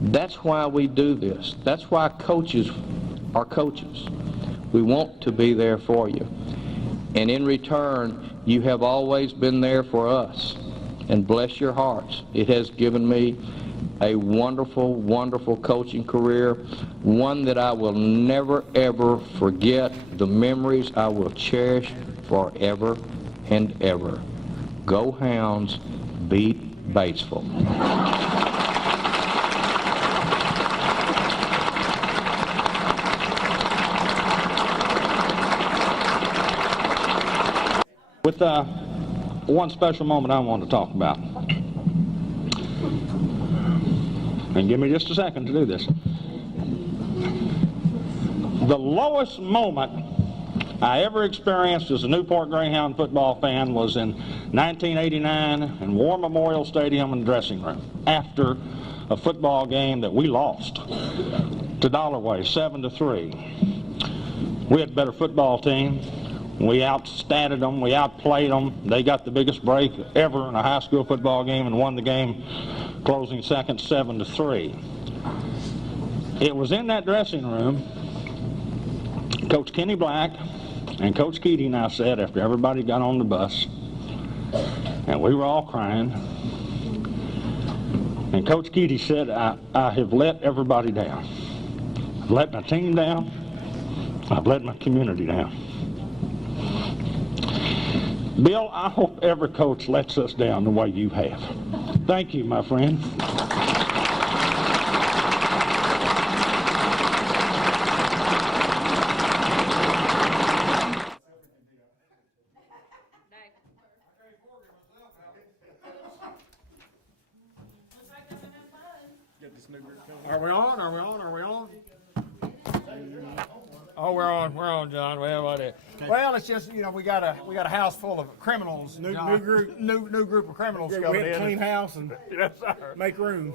That's why we do this. That's why coaches are coaches. We want to be there for you. And in return, you have always been there for us. And bless your hearts. It has given me a wonderful, wonderful coaching career, one that I will never, ever forget. The memories I will cherish forever and ever. Go Hounds, beat Batesville. With one special moment I want to talk about. And give me just a second to do this. The lowest moment I ever experienced as a Newport Greyhound football fan was in 1989 in War Memorial Stadium and dressing room after a football game that we lost to Dollarway 7-3. We had a better football team. We outstatted them. We outplayed them. They got the biggest break ever in a high school football game and won the game closing second 7-3. It was in that dressing room Coach Kenny Black and Coach Keaty and I said, after everybody got on the bus, and we were all crying, and Coach Keaty said, I have let everybody down. I've let my team down. I've let my community down. Bill, I hope every coach lets us down the way you have. Thank you, my friend. Are we on? Are we on? Are we on? Oh, we're on. We're on, John. Well, what it? Well, it's just, you know, we got a house full of criminals. New group of criminals We coming had to in. clean house and Yes, sir. make room.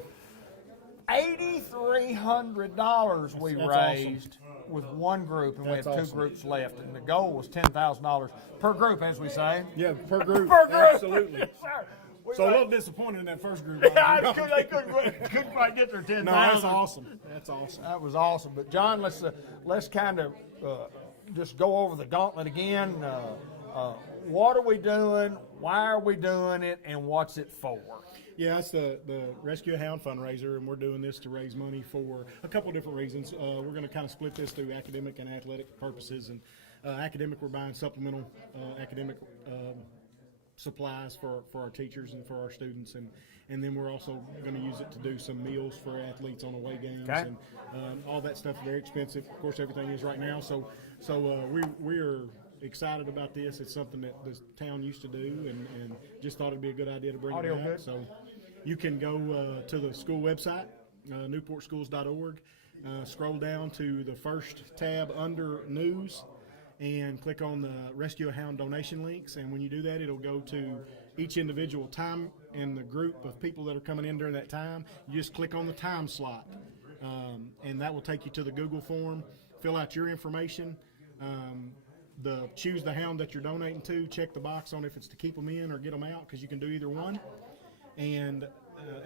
$8,300 we That's raised with one group, and we had That's two awesome. groups left, and the goal was $10,000 per group, as we say. Yeah, per group. Per group. Absolutely. Yes, sir. We So a raised- little disappointed in that first group. They couldn't quite get their 10,000. No, that's awesome. That's awesome. That was awesome. But John, let's kind of just go over the gauntlet again. What are we doing? Why are we doing it? And what's it for? Yeah, it's the Rescue a Hound fundraiser, and we're doing this to raise money for a couple of different reasons. We're going to kind of split this through academic and athletic purposes. And academic, we're buying supplemental academic supplies for our teachers and for our students, and then we're also going to use it to do some meals for athletes on away games. Okay. And all that stuff is very expensive. Of course, everything is right now. So we are excited about this. It's something that the town used to do, and just thought it'd be a good idea to bring Audio it back. good. So you can go to the school website, newportschools.org, scroll down to the first tab under news, and click on the Rescue a Hound donation links. And when you do that, it'll go to each individual time and the group of people that are coming in during that time. You just click on the time slot, and that will take you to the Google form. Fill out your information. Choose the hound that you're donating to. Check the box on if it's to keep them in or get them out, because you can do either one. And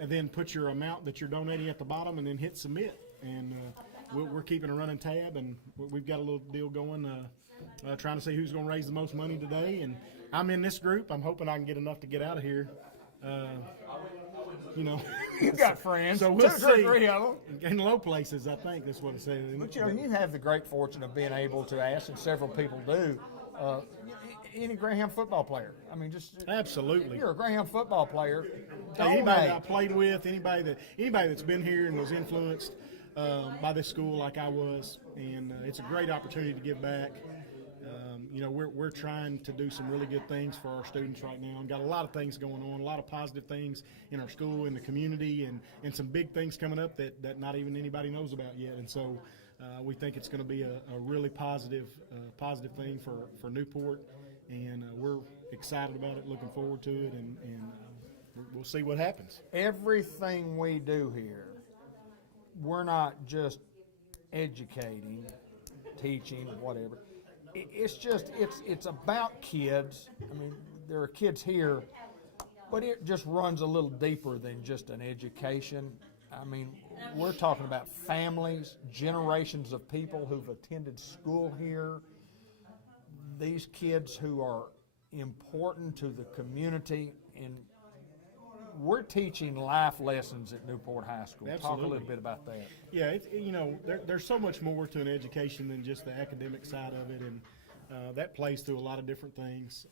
and then put your amount that you're donating at the bottom, and then hit submit. And we're keeping a running tab, and we've got a little deal going, trying to see who's going to raise the most money today. And I'm in this group. I'm hoping I can get enough to get out of here. You know, You've got friends. So we'll two or see. three of them. In low places, I think that's what it says. But you know, you have the great fortune of being able to ask, and several people do. Any Graham football player. I mean, just absolutely. If you're a Graham football player, anybody that I played with, anybody that's been here and was influenced by this school like I was, and it's a great opportunity to give back. You know, we're trying to do some really good things for our students right now, and got a lot of things going on, a lot of positive things in our school, in the community, and some big things coming up that not even anybody knows about yet. And so we think it's going to be a really positive thing for Newport, and we're excited about it, looking forward to it, and we'll see what happens. Everything we do here, we're not just educating, teaching, whatever. It's about kids. I mean, there are kids here, but it just runs a little deeper than just an education. I mean, we're talking about families, generations of people who've attended school here, these kids who are important to the community, and we're teaching life lessons at Newport High School. Absolutely. Talk a little bit about that. Yeah, you know, there's so much more to an education than just the academic side of it, and that plays through a lot of different things,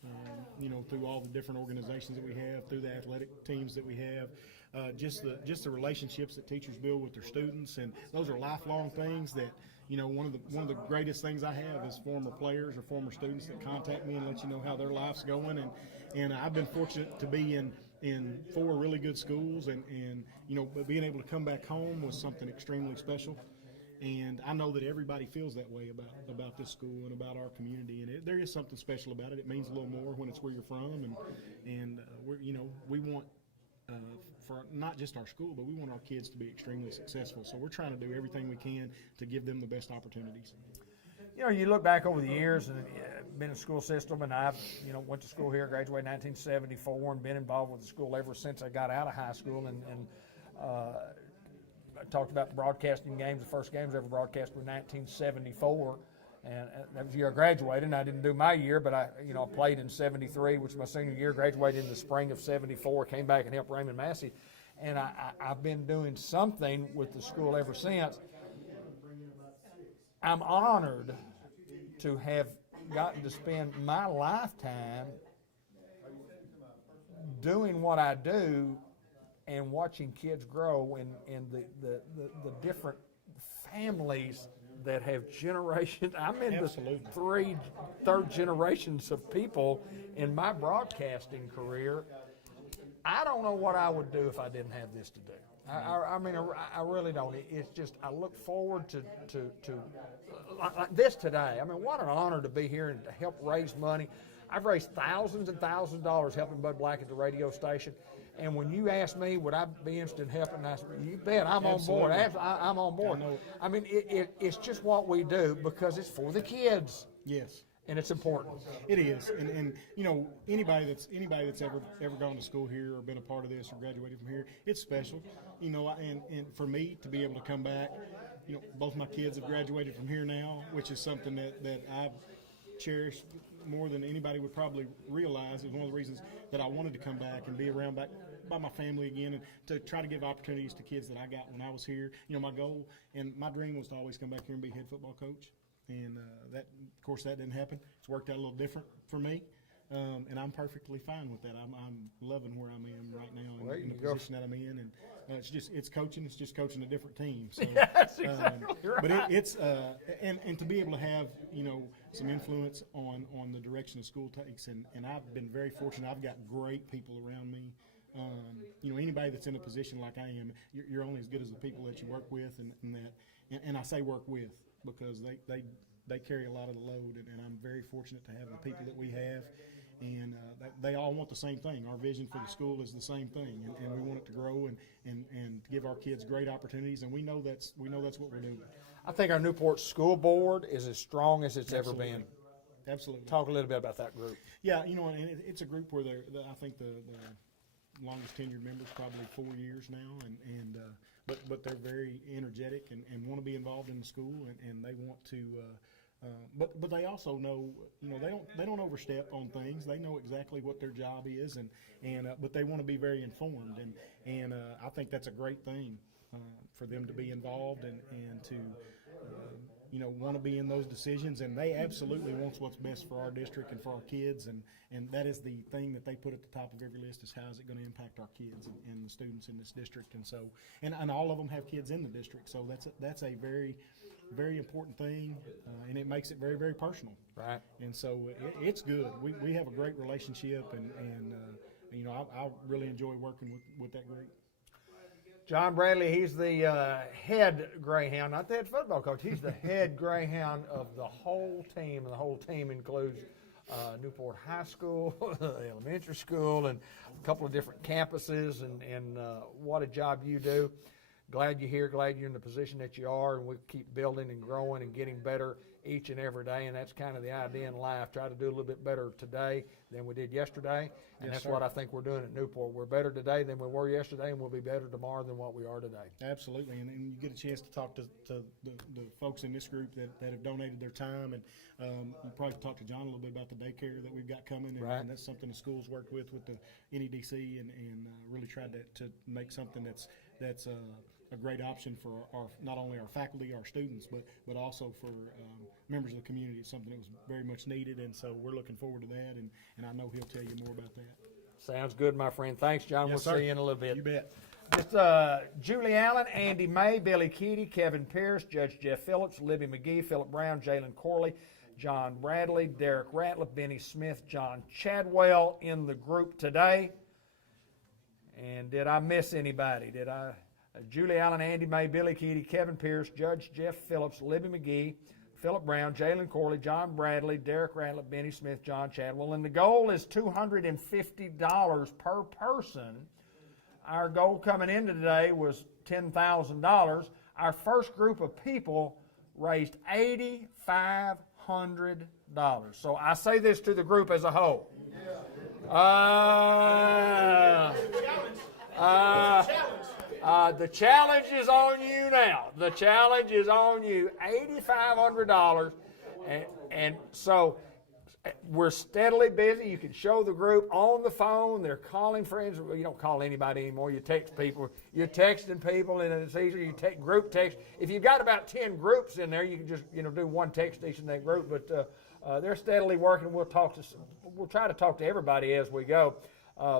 you know, through all the different organizations that we have, through the athletic teams that we have, just the relationships that teachers build with their students, and those are lifelong things that, you know, one of the greatest things I have is former players or former students that contact me and let you know how their life's going, and I've been fortunate to be in 4 really good schools, and you know, but being able to come back home was something extremely special. And I know that everybody feels that way about this school and about our community, and there is something special about it. It means a little more when it's where you're from, and we want for not just our school, but we want our kids to be extremely successful. So we're trying to do everything we can to give them the best opportunities. You know, you look back over the years and been in the school system, and I've, you know, went to school here, graduated in 1974, and been involved with the school ever since I got out of high school. And I talked about the broadcasting games. The first games I ever broadcast were 1974, and that was the year I graduated. And I didn't do my year, but I played in 73, which was my senior year. Graduated in the spring of 74. Came back and helped Raymond Massey, and I've been doing something with the school ever since. I'm honored to have gotten to spend my lifetime doing what I do and watching kids grow, and the different families that have generations. I'm in the third generations of people in my broadcasting career. I don't know what I would do if I didn't have this to do. I mean, I really don't. It's just, I look forward to like this today. I mean, what an honor to be here and to help raise money. I've raised thousands and thousands of dollars helping Bud Black at the radio station. And when you asked me, would I be interested in helping, I said, you bet, I'm on board. I'm on board. I mean, it's just what we do because it's for the kids. Yes. And it's important. It is, and you know, anybody that's ever gone to school here or been a part of this or graduated from here, it's special. You know, and for me to be able to come back, you know, both my kids have graduated from here now, which is something that I've cherished more than anybody would probably realize. It's one of the reasons that I wanted to come back and be around back by my family again, and to try to give opportunities to kids that I got when I was here. You know, my goal and my dream was to always come back here and be head football coach. And that, of course, that didn't happen. It's worked out a little different for me, and I'm perfectly fine with that. I'm loving where I'm in right now, and in the position that I'm in, and it's coaching. It's just coaching a different team. So, yes, exactly right. But it's and to be able to have, you know, some influence on the direction the school takes, and I've been very fortunate. I've got great people around me. You know, anybody that's in a position like I am, you're only as good as the people that you work with, and I say work with, because they carry a lot of the load, and I'm very fortunate to have the people that we have, and they all want the same thing. Our vision for the school is the same thing, and we want it to grow and give our kids great opportunities, and we know that's what we're doing. I think our Newport School Board is as strong as it's ever been. Absolutely. Talk a little bit about that group. Yeah, you know, and it's a group where I think the longest tenured members, probably 4 years now, but they're very energetic and want to be involved in the school, and they want to. But they also know, they don't overstep on things. They know exactly what their job is, but they want to be very informed, and I think that's a great thing for them to be involved and to want to be in those decisions. And they absolutely want what's best for our district and for our kids, and that is the thing that they put at the top of every list is how is it going to impact our kids and the students in this district. And so, and all of them have kids in the district, so that's a very, very important thing, and it makes it very, very personal. Right. And so it's good. We have a great relationship, and I really enjoy working with that group. John Bradley, he's the head Greyhound, not the head football coach. He's the head Greyhound of the whole team, and the whole team includes Newport High School, elementary school, and a couple of different campuses, and what a job you do. Glad you're here, glad you're in the position that you are, and we keep building and growing and getting better each and every day, and that's kind of the idea in life. Try to do a little bit better today than we did yesterday, and Yes, that's sir. what I think we're doing at Newport. We're better today than we were yesterday, and we'll be better tomorrow than what we are today. Absolutely, and you get a chance to talk to the folks in this group that have donated their time, and you probably talk to John a little bit about the daycare that we've got coming, and, Right. and that's something the school's worked with the NEDC, and really tried to make something that's a great option for not only our faculty, our students, but also for members of the community. It's something that was very much needed, and so we're looking forward to that, and I know he'll tell you more about that. Sounds good, my friend. Thanks, John. Yes, We'll sir. see you in a little bit. You bet. It's Julie Allen, Andy May, Billy Keaty, Kevin Pierce, Judge Jeff Phillips, Libby McGee, Philip Brown, Jalen Corley, John Bradley, Derek Ratliff, Benny Smith, John Chadwell in the group today. And did I miss anybody? Did I? Julie Allen, Andy May, Billy Keaty, Kevin Pierce, Judge Jeff Phillips, Libby McGee, Philip Brown, Jalen Corley, John Bradley, Derek Ratliff, Benny Smith, John Chadwell. And the goal is $250 per person. Our goal coming into today was $10,000. Our first group of people raised $8,500. So I say this to the group as a whole. The challenge is on you now. The challenge is on you. $8,500. And so we're steadily busy. You can show the group on the phone. They're calling friends. Well, you don't call anybody anymore. You text people. You're texting people, and it's easier. You take group text. If you've got about 10 groups in there, you can just do one text each in that group. But they're steadily working. We'll try to talk to everybody as we go.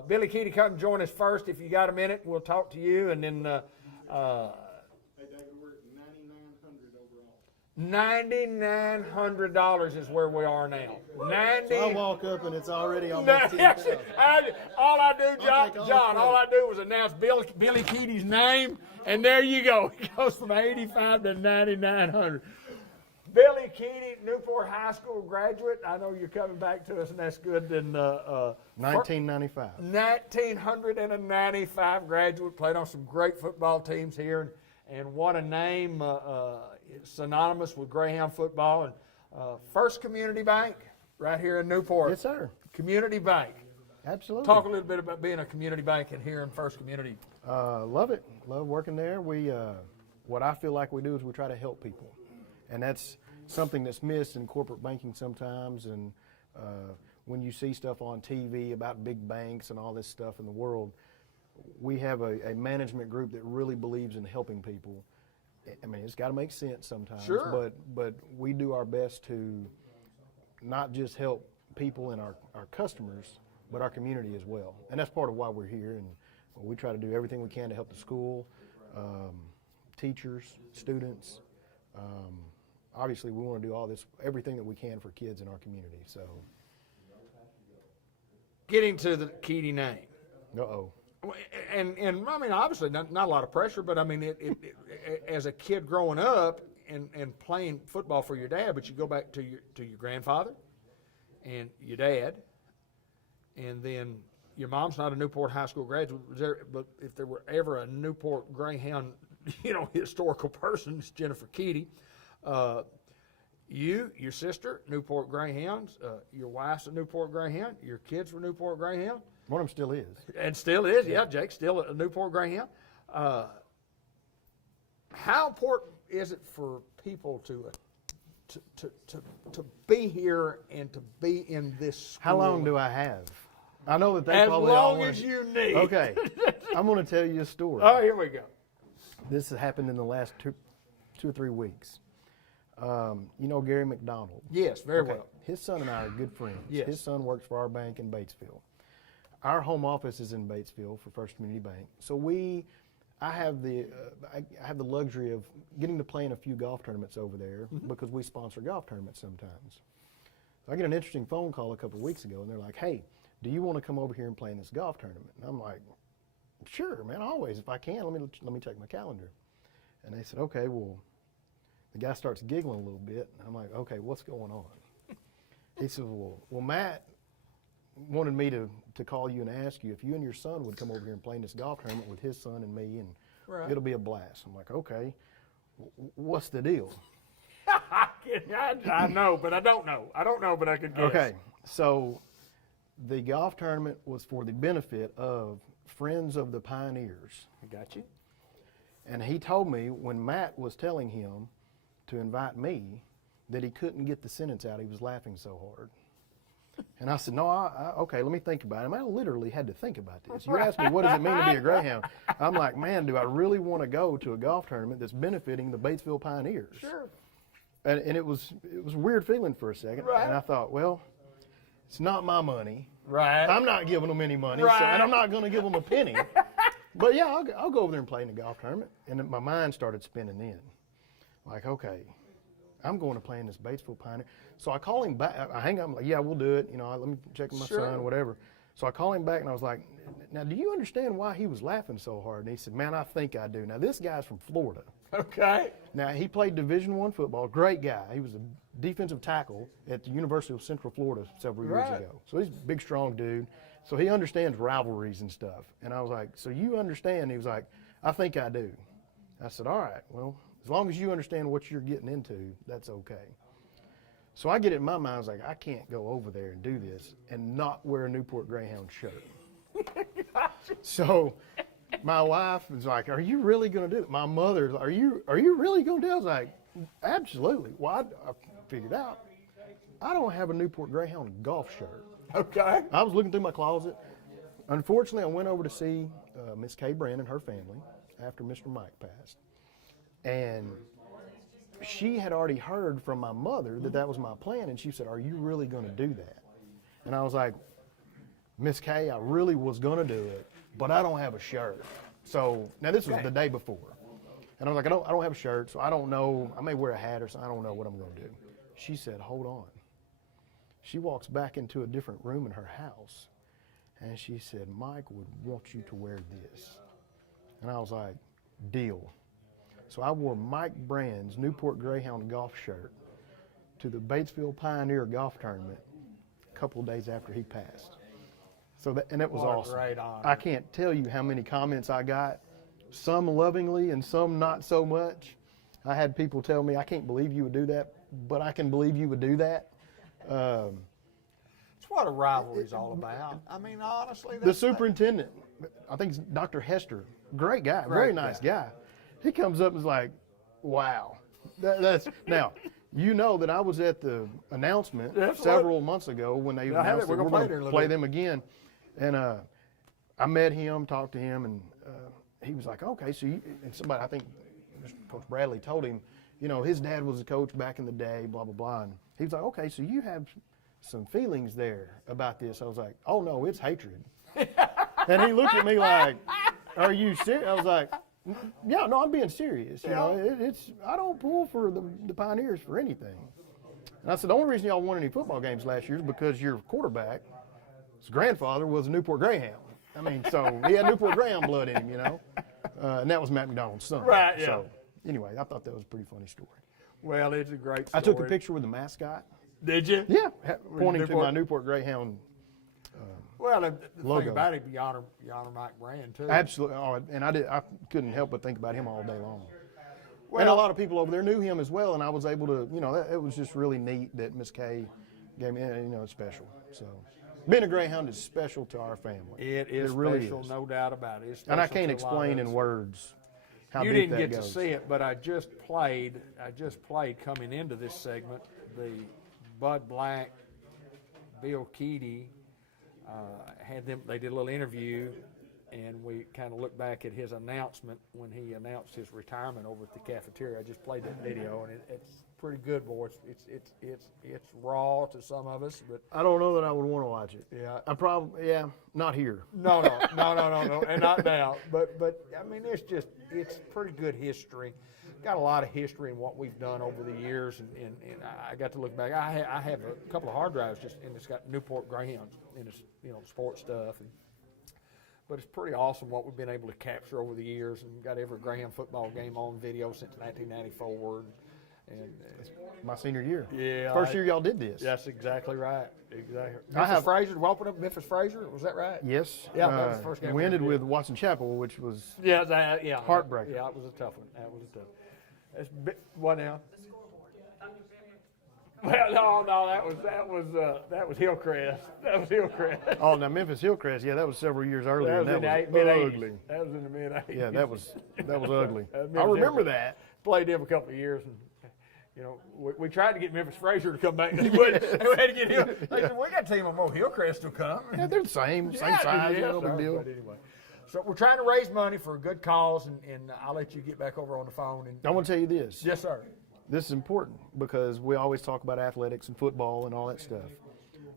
Billy Keaty, come join us first. If you got a minute, we'll talk to you, and then. Hey, David, we're at $9,900 overall. $9,900 is where we are now. So I walk up and it's already almost $10,000. All I do, John, all I do was announce Billy Keaty's name, and there you go. It goes from $8,500 to $9,900. Billy Keaty, Newport High School graduate. I know you're coming back to us, and that's good. And 1995. 1995 graduate, played on some great football teams here, and what a name, synonymous with Greyhound football. And First Community Bank, right here in Newport. Yes, sir. Community Bank. Absolutely. Talk a little bit about being a community bank and here in First Community. Love it. Love working there. We, what I feel like we do is we try to help people. And that's something that's missed in corporate banking sometimes. And when you see stuff on TV about big banks and all this stuff in the world, we have a management group that really believes in helping people. I mean, it's got to make sense sometimes. Sure. But we do our best to not just help people and our customers, but our community as well. And that's part of why we're here. And we try to do everything we can to help the school, teachers, students. Obviously, we want to do everything that we can for kids in our community. So, Getting to the Keaty name. uh-oh. And I mean, obviously, not a lot of pressure, but I mean, it as a kid growing up and playing football for your dad, but you go back to your grandfather and your dad, and then your mom's not a Newport High School graduate, but if there were ever a Newport Greyhound, historical person, it's Jennifer Keaty. You, your sister, Newport Greyhounds, your wife's a Newport Greyhound, your kids were Newport Greyhound. One of them still is. And still is, yeah. Jake's still a Newport Greyhound. How important is it for people to be here and to be in this school? How long do I have? I know that they as probably all long wanna- as you need. Okay, I'm going to tell you a story. Oh, here we go. This has happened in the last 2 or 3 weeks. You know Gary McDonald? Yes, very well. His son and I are good friends. Yes. His son works for our bank in Batesville. Our home office is in Batesville for First Community Bank. So I have the luxury of getting to play in a few golf tournaments over there because we sponsor golf tournaments sometimes. So I get an interesting phone call a couple of weeks ago, and they're like, "Hey, do you want to come over here and play in this golf tournament?" And I'm like, "Sure, man, always. If I can, let me check my calendar." And they said, "Okay, well." The guy starts giggling a little bit, and I'm like, "Okay, what's going on?" He says, well, Matt wanted me to call you and ask you if you and your son would come over here and play in this golf tournament with his son and me, and Right. it'll be a blast." I'm like, "Okay, what's the deal?" I know, but I don't know. I don't know, but I could guess. Okay, so the golf tournament was for the benefit of Friends of the Pioneers. I got you. And he told me when Matt was telling him to invite me that he couldn't get the sentence out. He was laughing so hard. And I said, "No, okay, let me think about it." I literally had to think about this. You asked me, what does it mean to be a Greyhound? I'm like, man, do I really want to go to a golf tournament that's benefiting the Batesville Pioneers? Sure. And it was a weird feeling for a second. Right. And I thought, well, it's not my money. Right. I'm not giving them any money, Right. and I'm not going to give them a penny. But yeah, I'll go over there and play in the golf tournament. And then my mind started spinning then. Like, okay, I'm going to play in this Batesville Pioneer. So I call him back. I hang up. I'm like, "Yeah, we'll do it. You know, let me check with my Sure. son, whatever." So I call him back, and I was like, "Now, do you understand why he was laughing so hard?" And he said, "Man, I think I do." Now, this guy's from Florida. Okay. Now, he played Division I football. Great guy. He was a defensive tackle at the University of Central Florida several years Right. ago. So he's a big, strong dude. So he understands rivalries and stuff. And I was like, "So you understand?" He was like, "I think I do." I said, "All right, well, as long as you understand what you're getting into, that's okay." So I get it in my mind, I was like, I can't go over there and do this and not wear a Newport Greyhound shirt. So my wife was like, "Are you really going to do it?" My mother's, "Are you really going to do it?" I was like, "Absolutely." Well, I figured out I don't have a Newport Greyhound golf shirt. Okay. I was looking through my closet. Unfortunately, I went over to see Miss Kay Brand and her family after Mr. Mike passed. And she had already heard from my mother that was my plan, and she said, "Are you really going to do that?" And I was like, "Miss Kay, I really was going to do it, but I don't have a shirt." So now this was the day before, and I was like, I don't have a shirt, so I don't know. I may wear a hat or something. I don't know what I'm going to do." She said, "Hold on." She walks back into a different room in her house, and she said, "Mike would want you to wear this." And I was like, "Deal." So I wore Mike Brand's Newport Greyhound golf shirt to the Batesville Pioneer golf tournament a couple of days after he passed. So and that was What a awesome. great honor. I can't tell you how many comments I got, some lovingly and some not so much. I had people tell me, "I can't believe you would do that, but I can believe you would do that." It's what a rivalry's all about. I mean, honestly, The superintendent, I think it's Dr. Hester, great guy, very nice guy. He comes up and is like, "Wow." That's now, you know that I was at the announcement several months ago when they announced that we're going to play them again. And I met him, talked to him, and he was like, "Okay, so you," and somebody, I think Coach Bradley told him, you know, his dad was a coach back in the day, blah, blah, blah. And he was like, "Okay, so you have some feelings there about this." I was like, "Oh, no, it's hatred." And he looked at me like, "Are you serious?" I was like, "Yeah, no, I'm being serious. You know, it's I don't pull for the Pioneers for anything." And I said, "The only reason y'all won any football games last year is because your quarterback, his grandfather was a Newport Greyhound. I mean, so he had Newport Greyhound blood in him, you know." And that was Matt McDonald's son. Right, yeah. So anyway, I thought that was a pretty funny story. Well, it's a great story. I took a picture with the mascot. Did you? Yeah, pointing to Newport? my Newport Greyhound Well, the logo. thing about it, you honor Mike Brand, too. Absolutely. Oh, and I couldn't help but think about him all day long. Well, and a lot of people over there knew him as well, and I was able to, you know, it was just really neat that Miss Kay gave me, you know, it's special. So Being a Greyhound is special to our family. It is really special, is. no doubt about it. It's And I special can't to a lot explain of in us. words how You deep didn't that get goes. to see it, but I just played coming into this segment the Bud Black, Bill Keedy, had them. They did a little interview, and we kind of looked back at his announcement when he announced his retirement over at the cafeteria. I just played that video, and it's pretty good, boy. It's raw to some of us, but I don't know that I would want to watch it. yeah, Not here. no, and not now. But I mean, it's pretty good history. Got a lot of history in what we've done over the years, and I got to look back. I have a couple of hard drives and it's got Newport Greyhounds and it's sports stuff, but it's pretty awesome what we've been able to capture over the years, and got every Greyhound football game on video since 1994. And My senior year. yeah, First year y'all did this. That's exactly right. Exactly. I have- Fraser. We opened up Memphis Fraser. Was that right? Yes. Yeah, that was the first game we we ended did. with Watson Chapel, which was Yeah, heartbreaker. Yeah, it was a tough one. That was a tough. What now? Well, no, that was Hillcrest. That was Hillcrest. Oh, now Memphis Hillcrest, yeah, that was several years earlier. That was and in the that was mid-80s. ugly. That was in the mid-80s. Yeah, that was ugly. Memphis I remember Hillcrest. that. Played them a couple of years, and we tried to get Memphis Fraser to come back. And we had to get him. They said, we got to team them more. Hillcrest will come. Yeah, they're the same size, no big deal. But anyway, so we're trying to raise money for a good cause, and I'll let you get back over on the phone. And I want to tell you this. yes, sir. This is important because we always talk about athletics and football and all that stuff.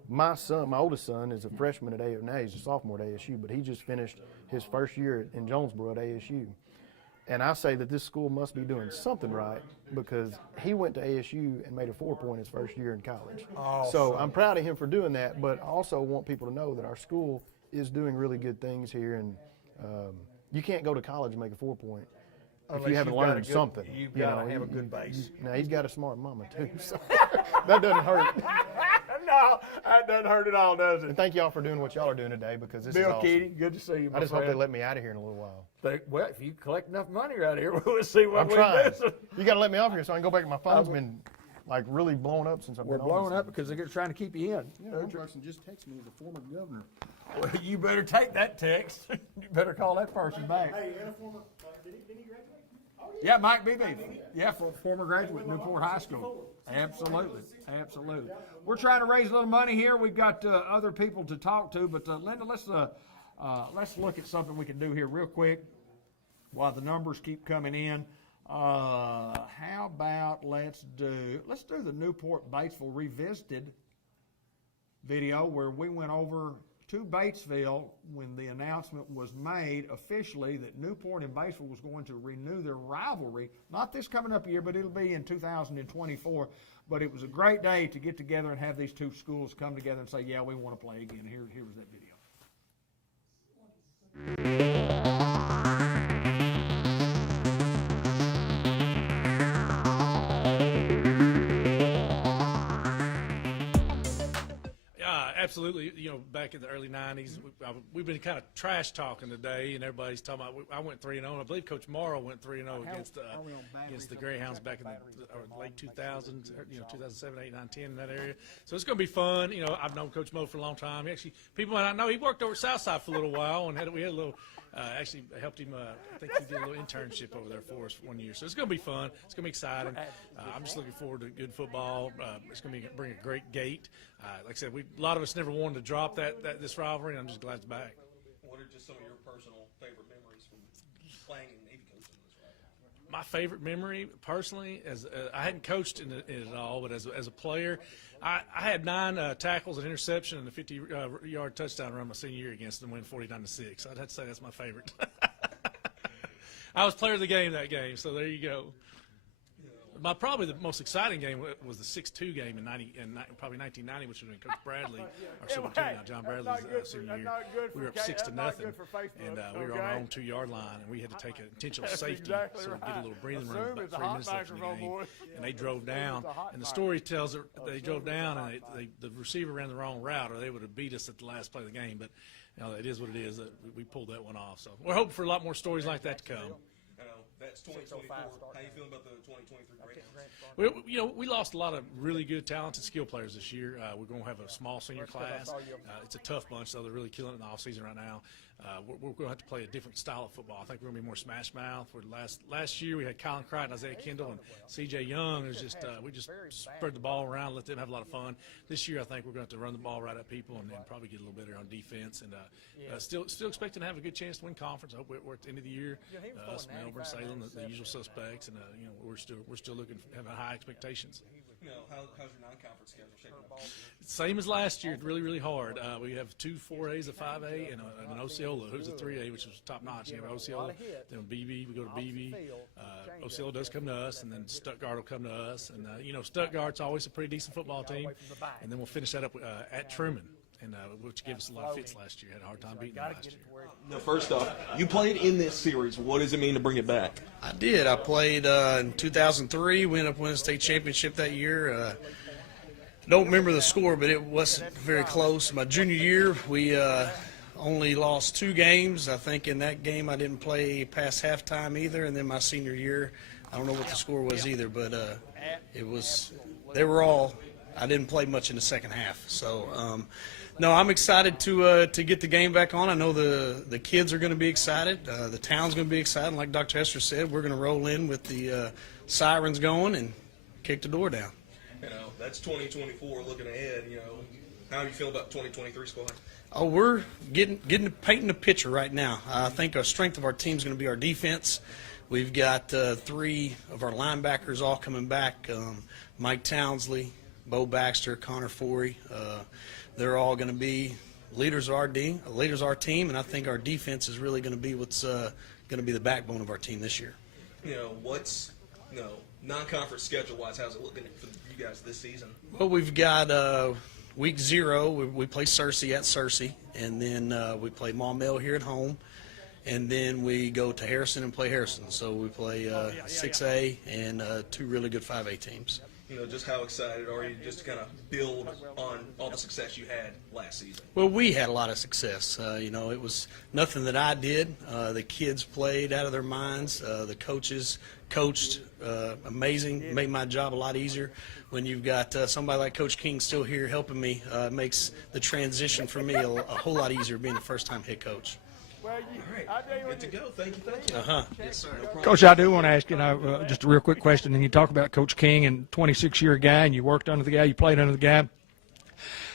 My oldest son, is a freshman at ASU. Now he's a sophomore at ASU, but he just finished his first year in Jonesboro at ASU. And I say that this school must be doing something right because he went to ASU and made a 4-point his first year in college. So I'm proud of him for doing that, but I also want people to know that our school is doing really good things here. And you can't go to college and make a 4-point. If you haven't learned something, you've got to have a good base. Now he's got a smart mama too, so that doesn't hurt. No, that doesn't hurt at all, does And it? thank y'all for doing what y'all are doing today because this is Bill awesome. Keedy, good to see you, my I just hope they friend. let me out of here in a little while. Well, if you collect enough money right here, we'll see what I'm we trying. do. You got to let me off here so I can go back. My phone's been like really blown up since I've We're been blowing on. up because they're trying to keep you in. Yeah, one person just texted me as a former governor. Well, you better take that text. You better call that person back. Hey, and a former, did he graduate? Yeah, Mike Beebe. Yeah, former graduate, Newport High School. Absolutely, absolutely. We're trying to raise a little money here. We've got other people to talk to, but Linda, let's look at something we can do here real quick while the numbers keep coming in. How about let's do the Newport Batesville Revisited video where we went over to Batesville when the announcement was made officially that Newport and Batesville was going to renew their rivalry. Not this coming up year, but it'll be in 2024. But it was a great day to get together and have these two schools come together and say, yeah, we want to play again. Here was that video. Absolutely. Back in the early 90s, we've been kind of trash talking today, and everybody's talking about. I went 3-0. I believe Coach Morrow went 3-0 against the Greyhounds back in the late 2000s, 2007, 8, 9, 10 in that area. So it's going to be fun. I've known Coach Mo for a long time. Actually, people might not know he worked over at Southside for a little while, and we had a little. Actually helped him. I think he did a little internship over there for us 1 year. So it's going to be fun. It's going to be exciting. I'm just looking forward to good football. It's going to bring a great gate. Like I said, a lot of us never wanted to drop this rivalry, and I'm just glad it's back. What are just some of your personal favorite memories from playing in Navy coaching this rivalry? My favorite memory, personally, as I hadn't coached in it at all, but as a player, I had 9 tackles, an interception, and a 50-yard touchdown run my senior year against them, winning 49-6. I'd have to say that's my favorite. I was player of the game that game, so there you go. Probably the most exciting game was the 6-2 game in probably 1990, which would have been Coach Bradley, our substitute now, John Bradley's senior year. We were up 6-0, and we were on our own 2-yard line, and we had to take an intentional safety so we get a little breathing room about 3 minutes left in the game. And they drove down, and the story tells that they drove down, and the receiver ran the wrong route, or they would have beat us at the last play of the game. But it is what it is. We pulled that one off. So we're hoping for a lot more stories like that to come. That's 2024. How you feeling about the 2023 Greyhounds? Well, we lost a lot of really good, talented skill players this year. We're going to have a small senior class. It's a tough bunch, so they're really killing it in the offseason right now. We're going to have to play a different style of football. I think we're going to be more smash mouth. Last year we had Colin Crichton, Isaiah Kendall, and C.J. Young. It was just we just spread the ball around, let them have a lot of fun. This year I think we're going to have to run the ball right at people and probably get a little better on defense. And still expecting to have a good chance to win conference. I hope we're at the end of the year. Us, Melbourne, Salem, the usual suspects, and we're still looking having high expectations. How's your non-conference schedule shaping up? Same as last year, really, really hard. We have 2 4As, a 5A, and an Osceola, who's a 3A, which is top notch. You have Osceola, then BB, we go to BB. Osceola does come to us, and then Stuttgart will come to us. And, Stuttgart's always a pretty decent football team. And then we'll finish that up at Truman, which gave us a lot of fits last year. Had a hard time beating them last year. Now, first off, you played in this series. What does it mean to bring it back? I did. I played in 2003. We ended up winning the state championship that year. Don't remember the score, but it wasn't very close. My junior year, we only lost 2 games. I think in that game I didn't play past halftime either. And then my senior year, I don't know what the score was either, but I didn't play much in the second half. So, no, I'm excited to get the game back on. I know the kids are going to be excited. The town's going to be excited. Like Dr. Hester said, we're going to roll in with the sirens going and kick the door down. That's 2024 looking ahead. How do you feel about 2023 squad? Oh, we're painting a picture right now. I think our strength of our team is going to be our defense. We've got 3 of our linebackers all coming back. Mike Townsley, Bo Baxter, Connor Forey. They're all going to be leaders of our team, and I think our defense is really going to be what's going to be the backbone of our team this year. What's non-conference schedule-wise, how's it looking for you guys this season? Well, we've got week 0. We play Searcy at Searcy, and then we play Maumelle here at home, and then we go to Harrison and play Harrison. So we play 6A and 2 really good 5A teams. Just how excited are you just to kind of build on all the success you had last season? Well, we had a lot of success. It was nothing that I did. The kids played out of their minds. The coaches coached amazing, made my job a lot easier. When you've got somebody like Coach King still here helping me, it makes the transition for me a whole lot easier being a first-time head coach. All right. Good to go. Thank you. Yes, sir. No problem. Coach, I do want to ask you just a real quick question. And you talk about Coach King and 26-year guy, and you worked under the guy, you played under the guy.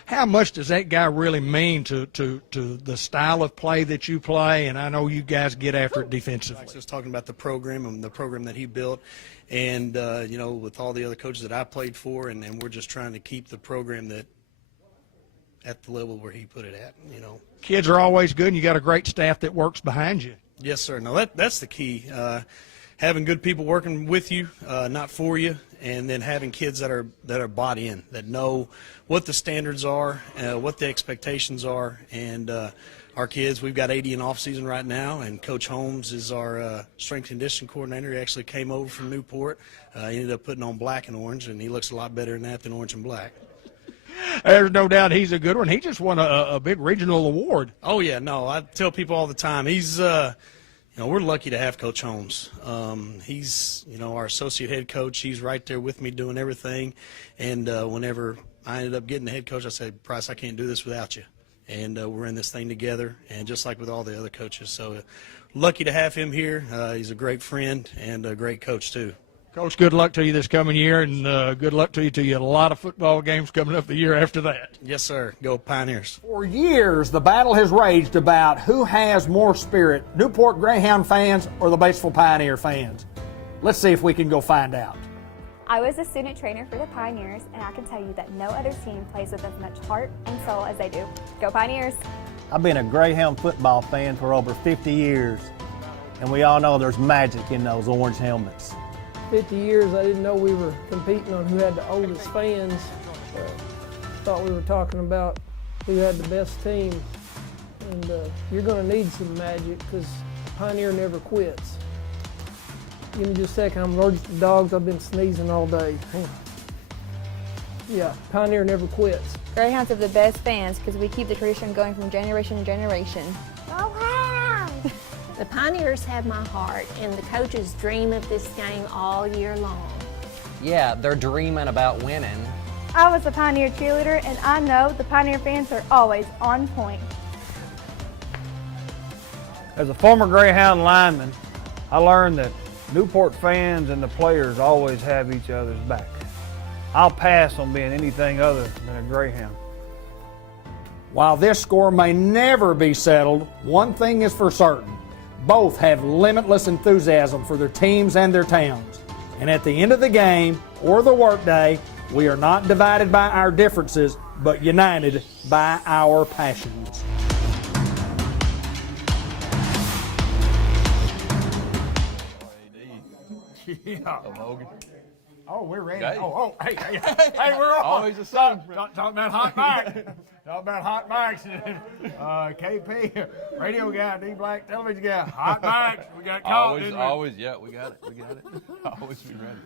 How much does that guy really mean to the style of play that you play? And I know you guys get after it defensively. I was just talking about the program and the program that he built. And, with all the other coaches that I played for, and we're just trying to keep the program that at the level where he put it at, Kids are always good, and you got a great staff that works behind you. Yes, sir. No, that's the key. Having good people working with you, not for you, and then having kids that are bought in, that know what the standards are, what the expectations are, and our kids. We've got 80 in off season right now, and Coach Holmes is our strength and conditioning coordinator. He actually came over from Newport. He ended up putting on black and orange, and he looks a lot better in that than orange and black. There's no doubt he's a good one. He just won a big regional award. Oh, yeah, no, I tell people all the time, he's, we're lucky to have Coach Holmes. He's, our associate head coach. He's right there with me doing everything. And whenever I ended up getting the head coach, I said, Bryce, I can't do this without you. And we're in this thing together, and just like with all the other coaches. So lucky to have him here. He's a great friend and a great coach, too. Coach, good luck to you this coming year, and good luck to you. A lot of football games coming up the year after that. Yes, sir. Go Pioneers. For years, the battle has raged about who has more spirit, Newport Greyhound fans or the Batesville Pioneer fans. Let's see if we can go find out. I was a student trainer for the Pioneers, and I can tell you that no other team plays with as much heart and soul as they do. Go Pioneers! I've been a Greyhound football fan for over 50 years, and we all know there's magic in those orange helmets. 50 years, I didn't know we were competing on who had the oldest fans. Thought we were talking about who had the best team. And you're going to need some magic because Pioneer never quits. Give me just a second. I'm allergic to dogs. I've been sneezing all day. Yeah, Pioneer never quits. Greyhounds have the best fans because we keep the tradition going from generation to generation. Go Hound! The Pioneers have my heart, and the coaches dream of this game all year long. Yeah, they're dreaming about winning. I was a Pioneer cheerleader, and I know the Pioneer fans are always on point. As a former Greyhound lineman, I learned that Newport fans and the players always have each other's back. I'll pass on being anything other than a Greyhound. While this score may never be settled, one thing is for certain. Both have limitless enthusiasm for their teams and their towns. And at the end of the game or the workday, we are not divided by our differences, but united by our passions. Yeah. Oh, we're ready. Hey. Hey, we're on. Always the same. Talking about hot mics. Talking about hot mics. KP, radio guy, D Black, television guy, hot mics. We got caught, didn't we? Always, yeah, we got it. Always be ready.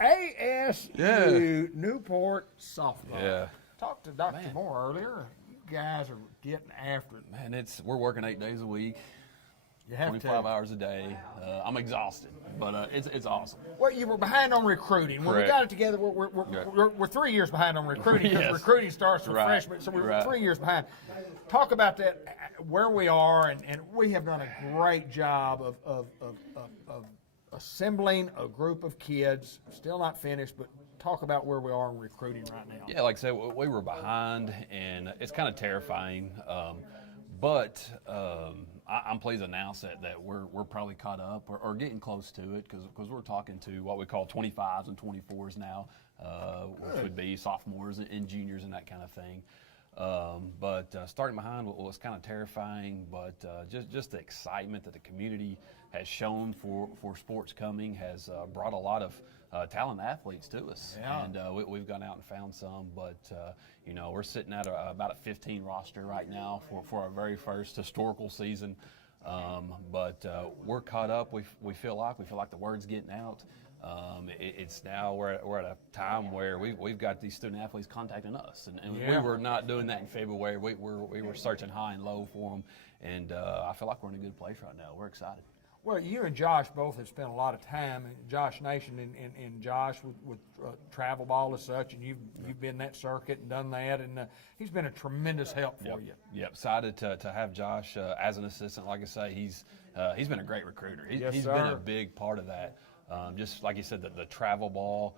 ASU Newport softball. Yeah. Talked to Dr. Moore earlier. You guys are getting after it. Man, we're working 8 days a week. You have 25 to. hours a day. I'm exhausted, but it's awesome. Well, you were behind on recruiting. When we Correct. got it together, we're 3 years behind on recruiting because Yes. recruiting starts for Right. freshmen, so we're Right. 3 years behind. Talk about that, where we are, and we have done a great job of assembling a group of kids. Still not finished, but talk about where we are in recruiting right now. Yeah, like I said, we were behind, and it's kind of terrifying. But I'm pleased to announce that we're probably caught up or getting close to it because we're talking to what we call 25s and 24s now, which would be sophomores and juniors and that kind of thing. But starting behind was kind of terrifying, but just the excitement that the community has shown for sports coming has brought a lot of talented athletes to us. Yeah. And we've gone out and found some, but we're sitting at about a 15 roster right now for our very first historical season. But we're caught up. We feel like the word's getting out. It's now we're at a time where we've got these student athletes contacting us, and we were not doing that in February. We were searching high and low for them, and I feel like we're in a good place right now. We're excited. Well, you and Josh both have spent a lot of time, and Josh Nation and Josh with travel ball as such, and you've been that circuit and done that, and he's been a tremendous help for you. Yep, excited to have Josh as an assistant. Like I say, he's been a great recruiter. He's sir. been a big part of that. Just like you said, the travel ball,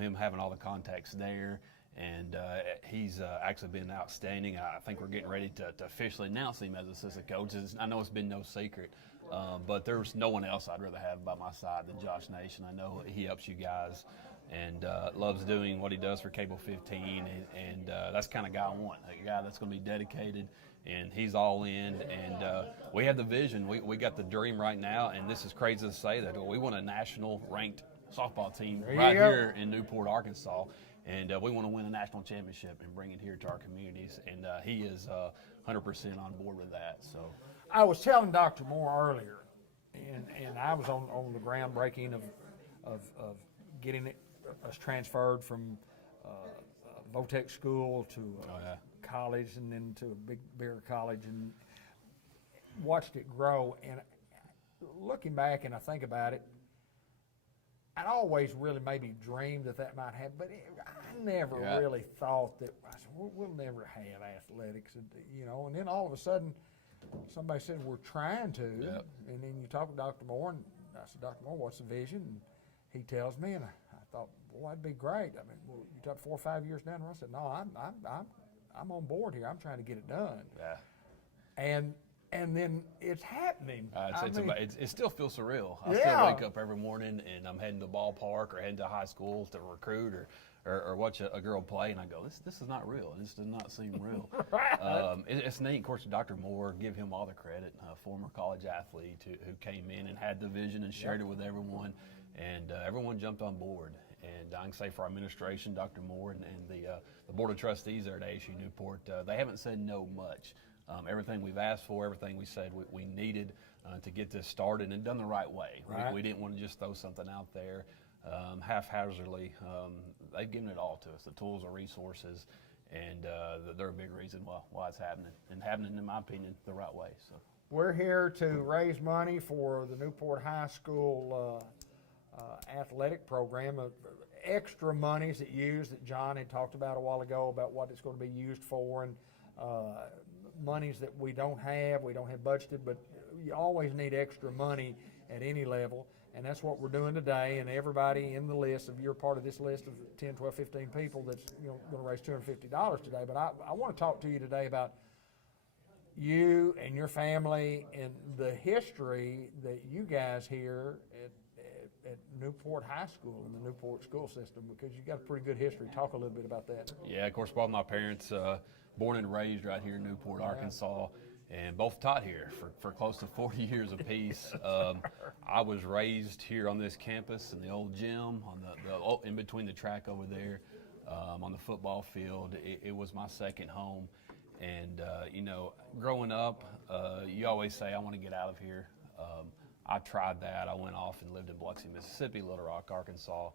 him having all the contacts there, and he's actually been outstanding. I think we're getting ready to officially announce him as assistant coach. I know it's been no secret. But there's no one else I'd rather have by my side than Josh Nation. I know he helps you guys and loves doing what he does for Cable 15, and that's the kind of guy I want, a guy that's going to be dedicated, and he's all in. And we have the vision. We got the dream right now, and this is crazy to say that we want a national-ranked softball team right here in Newport, Arkansas, and we want to win a national championship and bring it here to our communities, and he is 100% on board with that. So. I was telling Dr. Moore earlier, and I was on the groundbreaking of getting us transferred from Votech school to college, and then to a bigger college, and watched it grow. And looking back, and I think about it, I'd always really maybe dreamed that might happen, but I never really thought that. I said, we'll never have athletics, and then all of a sudden, somebody said, we're trying to, and then you talk to Dr. Moore, and I said, Dr. Moore, what's the vision? And he tells me, and I thought, well, that'd be great. I mean, well, you talk 4 or 5 years down the road. I said, no, I'm on board here. I'm trying to get it done. Yeah. And then it's happening. It still feels surreal. I still wake up every morning and I'm heading to the ballpark or heading to high school to recruit or watch a girl play, and I go, this is not real. This does not seem real. It's neat. Of course, Dr. Moore, give him all the credit, former college athlete who came in and had the vision and shared it with everyone, and everyone jumped on board. And I can say for our administration, Dr. Moore and the Board of Trustees there at ASU Newport, they haven't said no much. Everything we've asked for, everything we said we needed to get this started and done the right way. Right. We didn't want to just throw something out there haphazardly. They've given it all to us, the tools, the resources, and they're a big reason why it's happening, and happening, in my opinion, the right way. So. We're here to raise money for the Newport High School athletic program. Extra monies that John had talked about a while ago about what it's going to be used for, and monies that we don't have budgeted, but you always need extra money at any level, and that's what we're doing today. And everybody in the list, if you're part of this list of 10, 12, 15 people that's going to raise $250 today. But I want to talk to you today about you and your family and the history that you guys here at Newport High School and the Newport school system, because you got a pretty good history. Talk a little bit about that. Yeah, of course, both my parents born and raised right here in Newport, Arkansas, and both taught here for close to 40 years apiece. I was raised here on this campus in the old gym, on the in between the track over there, on the football field. It was my second home. And, growing up, you always say, I want to get out of here. I tried that. I went off and lived in Biloxi, Mississippi, Little Rock, Arkansas,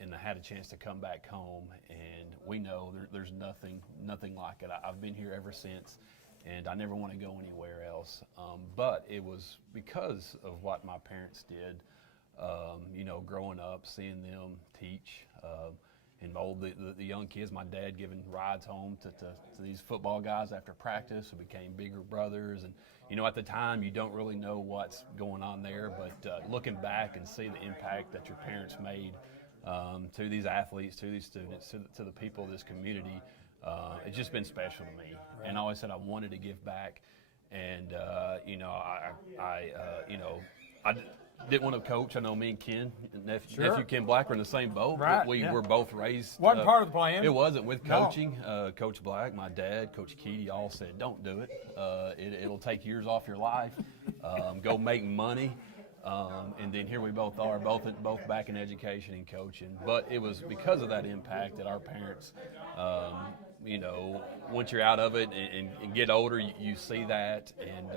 and I had a chance to come back home. And we know there's nothing like it. I've been here ever since, and I never want to go anywhere else. But it was because of what my parents did, growing up, seeing them teach, and mold the young kids. My dad giving rides home to these football guys after practice who became bigger brothers. And, at the time, you don't really know what's going on there, but looking back and see the impact that your parents made to these athletes, to these students, to the people of this community, it's just been special to me. Right. And I always said I wanted to give back. And, I didn't want to coach. I know me and Ken, nephew Ken Black, were in the same boat. Right, we were both raised. Wasn't part of the plan. It wasn't with coaching. No. Coach Black, my dad, Coach Keedy, all said, "Don't do it. It'll take years off your life. Go make money." And then here we both are, both back in education and coaching. But it was because of that impact that our parents, once you're out of it and get older, you see that. And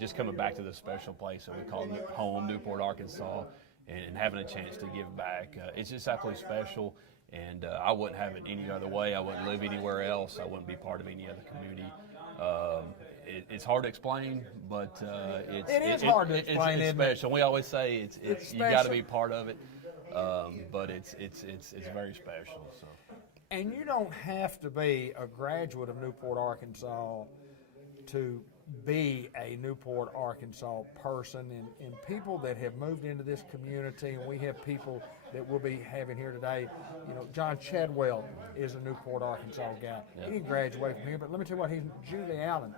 just coming back to this special place that we call home, Newport, Arkansas, and having a chance to give back, it's just absolutely special. And I wouldn't have it any other way. I wouldn't live anywhere else. I wouldn't be part of any other community. It's hard to explain, but it's hard to explain. It's special. We always say it's you got to be part of it, but it's very special. So. And you don't have to be a graduate of Newport, Arkansas, to be a Newport, Arkansas person. And people that have moved into this community, and we have people that we'll be having here today. John Chadwell is a Newport, Arkansas guy. Yeah. He didn't graduate from here, but let me tell you what, Julie Allen,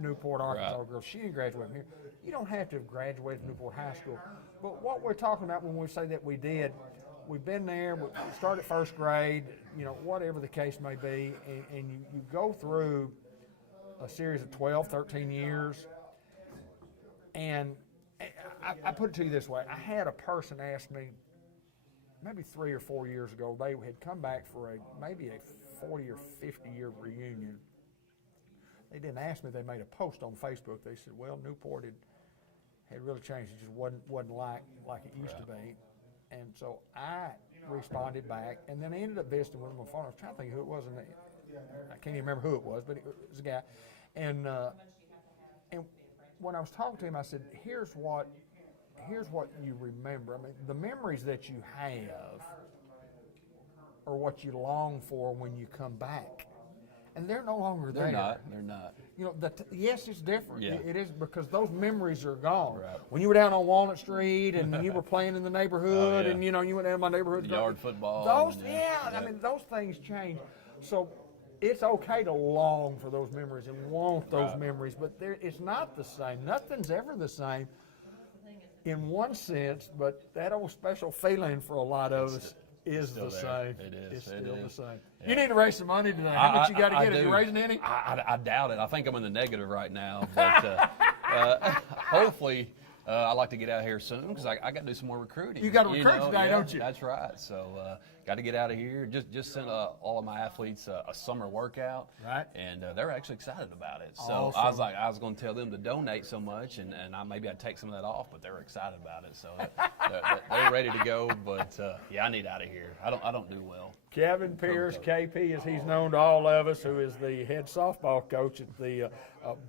Newport, Arkansas Right. girl, she didn't graduate from here. You don't have to have graduated from Newport High School. But what we're talking about when we say that we did, we've been there, we started first grade, whatever the case may be, and you go through a series of 12, 13 years, and I put it to you this way. I had a person ask me maybe 3 or 4 years ago, they had come back for maybe a 40 or 50 year reunion. They didn't ask me, they made a post on Facebook. They said, well, Newport had really changed. It just wasn't like it used to be. And so I responded back, and then I ended up visiting with him on the phone. I was trying to think who it was, and I can't even remember who it was, but it was a guy. And when I was talking to him, I said, here's what you remember. I mean, the memories that you have are what you long for when you come back. And they're no longer there. They're not. Yes, it's different. Yeah. It is, because those memories are gone. Right. When you were down on Walnut Street and you were playing in the neighborhood, Oh, yeah. and you went down to my neighborhood. Yard football. Those, I mean, those things change. So it's okay to long for those memories and want those memories, but it's not the same. Nothing's ever the same in one sense, but that old special feeling for a lot of us is the same. It is. It's it still is. the same. Yeah. You need to raise some money today. How much you got to get? Are you raising any? I doubt it. I think I'm in the negative right now. But hopefully, I'd like to get out here soon because I got to do some more recruiting. You got to recruit today, don't you? That's right. So got to get out of here. Just sent all of my athletes a summer workout, right? And they're actually excited about it. So Awesome. I was going to tell them to donate so much, and maybe I'd take some of that off, but they were excited about it. So they're ready to go. But yeah, I need out of here. I don't do well. Kevin Pierce, KP, as he's known to all of us, who is the head softball coach at the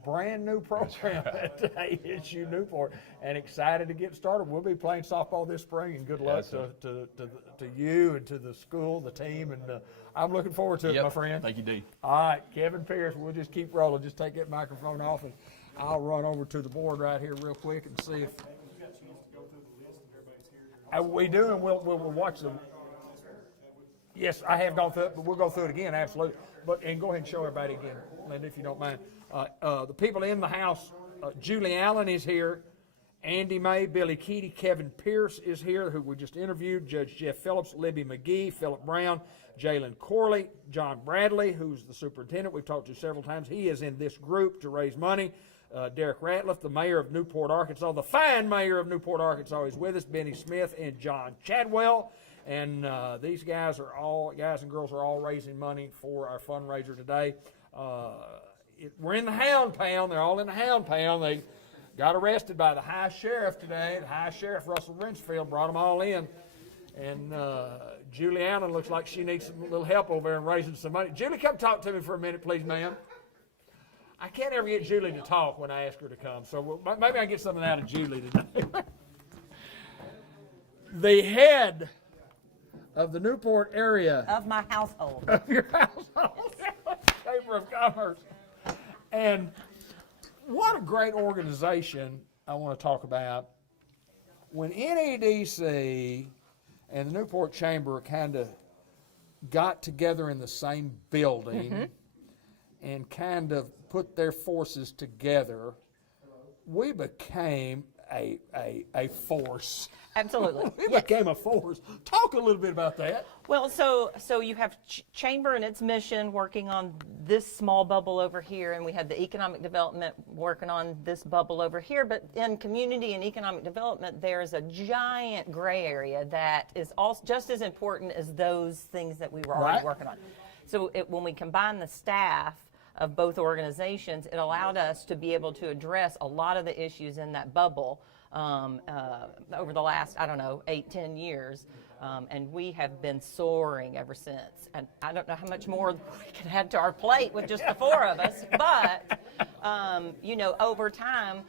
brand new program at ASU Newport, and excited to get started. We'll be playing softball this spring, and good luck to you and to the school, the team, and I'm looking forward to it, my friend. Thank you, D. All right, Kevin Pierce, we'll just keep rolling. Just take that microphone off, and I'll run over to the board right here real quick and see if we do, and we'll watch them. Yes, I have gone through it, but we'll go through it again, absolutely. And go ahead and show everybody again, Linda, if you don't mind. The people in the house, Julie Allen is here, Andy May, Billy Keaty, Kevin Pierce is here, who we just interviewed, Judge Jeff Phillips, Libby McGee, Philip Brown, Jalen Corley, John Bradley, who's the superintendent we've talked to several times. He is in this group to raise money. Derek Ratliff, the mayor of Newport, Arkansas, the fine mayor of Newport, Arkansas, is with us, Benny Smith and John Chadwell. And these guys and girls are all raising money for our fundraiser today. We're in the Hound Pound. They're all in the Hound Pound. They got arrested by the High Sheriff today. The High Sheriff, Russell Brinchfield, brought them all in. And Julie Allen looks like she needs some little help over there in raising some money. Julie, come talk to me for a minute, please, ma'am. I can't ever get Julie to talk when I ask her to come, so maybe I can get something out of Julie today. The head of the Newport area. Of my household. Of your household. Chamber of Commerce. And what a great organization I want to talk about. When NEDC and the Newport Chamber kind of got together in the same building and kind of put their forces together, we became a force. Absolutely. We became a force. Talk a little bit about that. Well, so you have Chamber and its mission working on this small bubble over here, and we have the economic development working on this bubble over here. But in community and economic development, there's a giant gray area that is also just as important as those things that we were already working on. So when we combine the staff of both organizations, it allowed us to be able to address a lot of the issues in that bubble over the last, 8-10 years. And we have been soaring ever since. And I don't know how much more we can add to our plate with just the four of us, but, over time,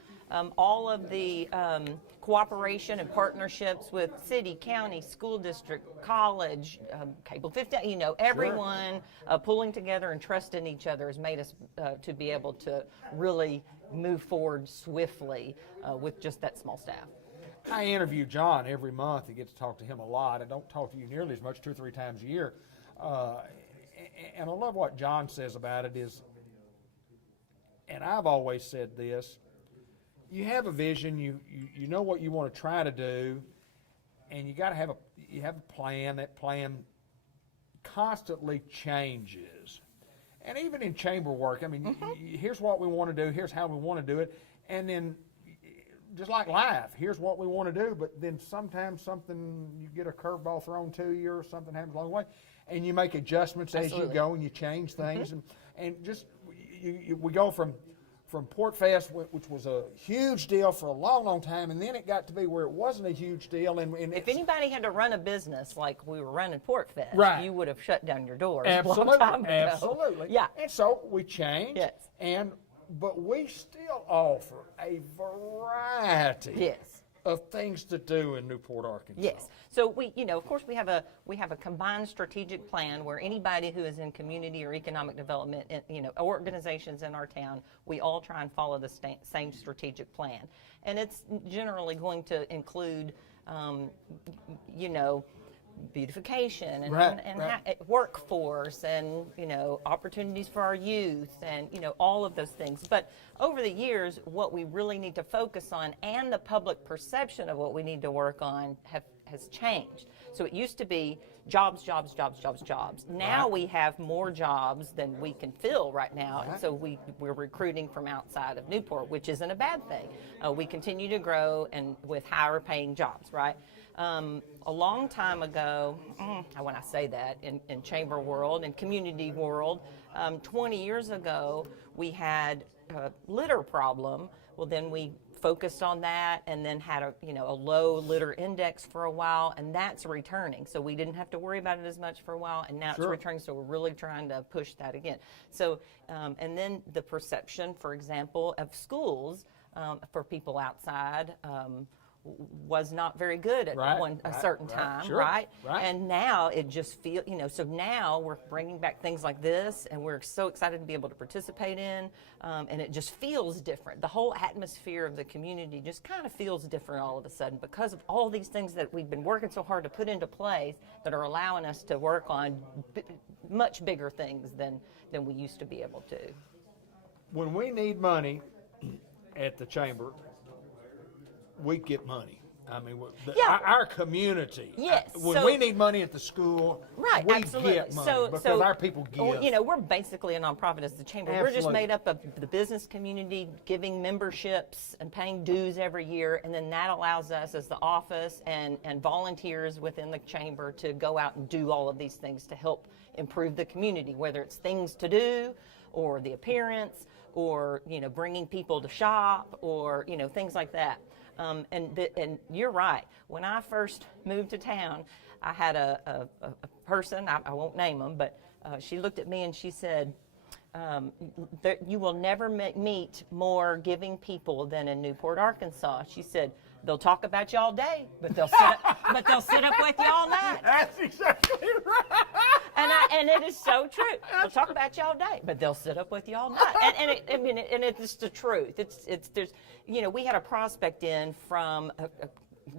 all of the cooperation and partnerships with city, county, school district, college, cable 50, everyone pulling together and trusting each other has made us to be able to really move forward swiftly with just that small staff. I interview John every month. I get to talk to him a lot. I don't talk to you nearly as much, 2 or 3 times a year. And I love what John says about it is, and I've always said this, you have a vision, you know what you want to try to do, and you got to have a plan. That plan constantly changes. And even in chamber work, here's what we want to do, here's how we want to do it, and then just like life, here's what we want to do, but then sometimes you get a curveball thrown to you or something happens along the way, and you make adjustments as you go and you change things. And just we go from Port Fest, which was a huge deal for a long, long time, and then it got to be where it wasn't a huge deal. And if anybody had to run a business like we were running Port Fest, you would have shut down your doors Absolutely. a long time ago. Absolutely. Yeah. And so we changed. Yes. But we still offer a variety of things to do in Newport, Arkansas. Yes. So we, of course, we have a combined strategic plan where anybody who is in community or economic development, organizations in our town, we all try and follow the same strategic plan, and it's generally going to include, beautification and workforce and opportunities for our youth and all of those things. But over the years, what we really need to focus on and the public perception of what we need to work on has changed. So it used to be jobs, jobs, jobs, jobs, jobs. Now we have more jobs than we can fill right now, and so we're recruiting from outside of Newport, which isn't a bad thing. We continue to grow and with higher paying jobs, right? A long time ago, when I say that, in chamber world and community world, 20 years ago, we had a litter problem. Well, then we focused on that and then had a low litter index for a while, and that's returning. So we didn't have to worry about it as much for a while, and now it's returning, so we're really trying to push that again. So, and then the perception, for example, of schools for people outside was not very good at a certain time, right? And now it just feels, so now we're bringing back things like this, and we're so excited to be able to participate in, and it just feels different. The whole atmosphere of the community just kind of feels different all of a sudden because of all these things that we've been working so hard to put into place that are allowing us to work on much bigger things than we used to be able to. When we need money at the chamber, we get money. I mean, our community. Yes. When we need money at the school, we absolutely. get money because our people give. We're basically a nonprofit as the chamber. Absolutely. We're just made up of the business community giving memberships and paying dues every year, and then that allows us as the office and volunteers within the chamber to go out and do all of these things to help improve the community, whether it's things to do or the appearance or, bringing people to shop or, things like that. And you're right. When I first moved to town, I had a person, I won't name them, but she looked at me and she said, you will never meet more giving people than in Newport, Arkansas. She said, they'll talk about you all day, but they'll sit up with you all night. That's exactly right. And it is so true. They'll talk about you all day, but they'll sit up with you all night. And it's the truth. There's we had a prospect in from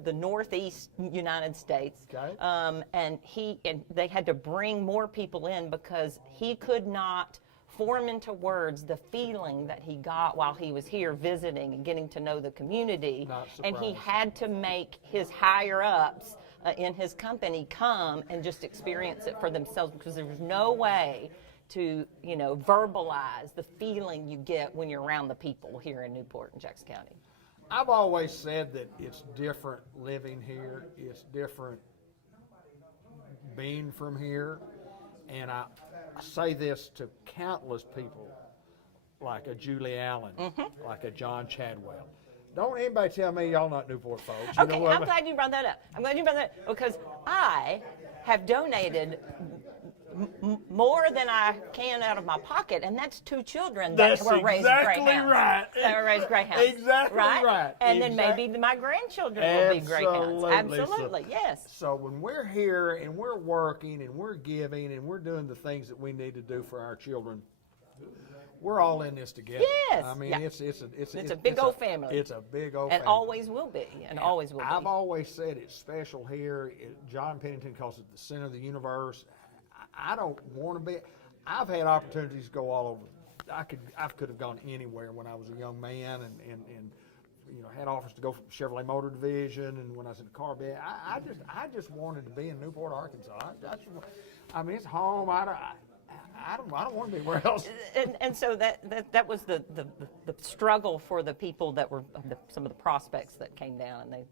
the Northeast United States, and they had to bring more people in because he could not form into words the feeling that he got while he was here visiting and getting to know the community. And he had to make his higher ups in his company come and just experience it for themselves because there was no way to verbalize the feeling you get when you're around the people here in Newport and Jackson County. I've always said that it's different living here. It's different being from here. And I say this to countless people, like a Julie Allen, like a John Chadwell. Don't anybody tell me y'all not Newport folks. Okay, I'm glad you brought that up. Because I have donated more than I can out of my pocket, and that's 2 children that were raised greyhounds. That were raised greyhounds. Exactly right. And then maybe my grandchildren will be greyhounds. Absolutely, yes. So when we're here and we're working and we're giving and we're doing the things that we need to do for our children, we're all in this together. Yes. I mean, it's a big old family. It's a big old and family. Always will be. And always will be. I've always said it's special here. John Pennington calls it the center of the universe. I don't want to be. I've had opportunities to go all over. I could have gone anywhere when I was a young man, and had offers to go from Chevrolet Motor Division, and when I was in the car bed, I just wanted to be in Newport, Arkansas. I mean, it's home. I don't want to be anywhere else. And so that was the struggle for the people that were some of the prospects that came down, and they,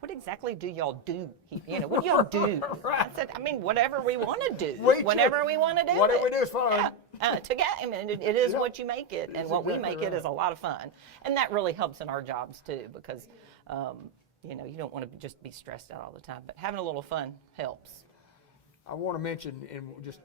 what exactly do y'all do? What do y'all do? I said, whatever we want to do, whenever we want to do whatever it. we do is fun. It is what you make it, and what we make it is a lot of fun, and that really helps in our jobs too, because you don't want to just be stressed out all the time, but having a little fun helps. I want to mention, and just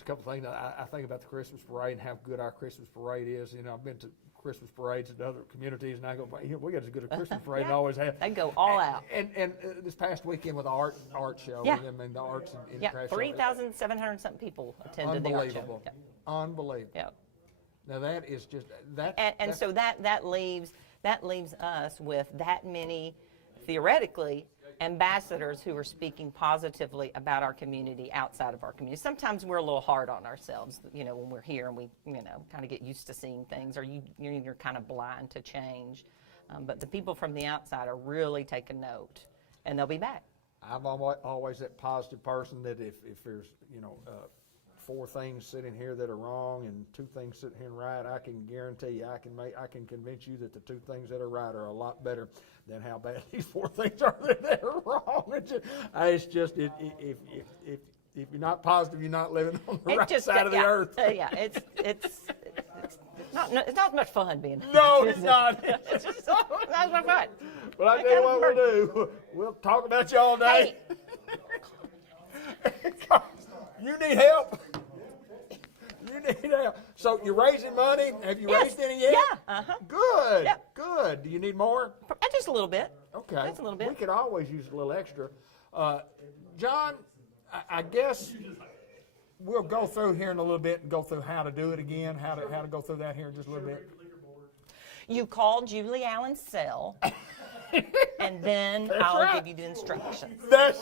a couple things. I think about the Christmas parade and how good our Christmas parade is. I've been to Christmas parades in other communities, and I go, we got as good a Christmas parade as I always have. They go all out. And this past weekend with the art show, and the arts and craft show. 3,700 something people attended the art show. Unbelievable. Yeah. Now that is just that. And so that leaves us with that many, theoretically, ambassadors who are speaking positively about our community outside of our community. Sometimes we're a little hard on ourselves, when we're here and we, kind of get used to seeing things, or you're kind of blind to change. But the people from the outside are really taking note, and they'll be back. I'm always that positive person that if there's, 4 things sitting here that are wrong and 2 things sitting here right, I can guarantee you, I can convince you that the 2 things that are right are a lot better than how bad these 4 things are that are wrong. It's just if you're not positive, you're not living on the right side of the earth. It's not much fun being. No, it's not. It's just not much fun. Well, I tell you what we'll do. We'll talk about you all day. You need help. You need help. So you're raising money. Have you raised any yet? Yeah. Good. Yep. Good. Do you need more? Just a little bit. Okay. Just a little bit. We could always use a little extra. John, I guess we'll go through here in a little bit and go through how to do it again, how to go through that here in just a little bit. You call Julie Allen's cell, and then I'll give you the instructions. There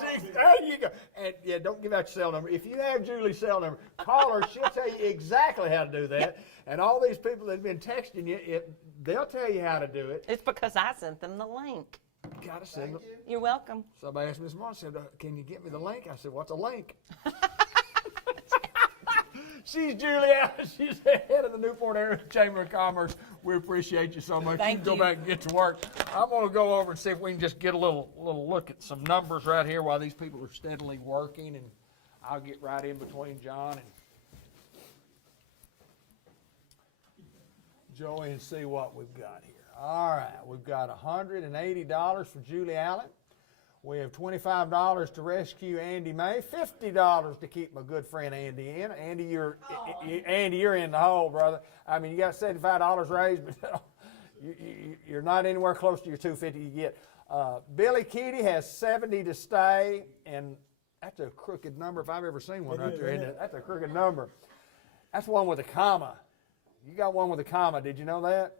you go. And yeah, don't give out your cell number. If you have Julie's cell number, call her. She'll tell you exactly how to do that. Yep. And all these people that have been texting you, they'll tell you how to do it. It's because I sent them the link. You gotta send them. You're welcome. Somebody asked me this morning, said, "Can you get me the link?" I said, "What's a link?" She's Julie Allen. She's the head of the Newport Area Chamber of Commerce. We appreciate you so much. Thank you can go back and get to work. I'm going to go over and see if we can just get a little look at some numbers right here while these people are steadily working, and I'll get right in between John and Joey and see what we've got here. All right, we've got $180 for Julie Allen. We have $25 to rescue Andy May, $50 to keep my good friend Andy in. Andy, you're in the hole, brother. I mean, you got $75 raised, but you're not anywhere close to your $250 you get. Billy Keaty has $70 to stay, and that's a crooked number if I've ever seen one right there, isn't it? That's a crooked number. That's one with a comma. You got one with a comma. Did you know that?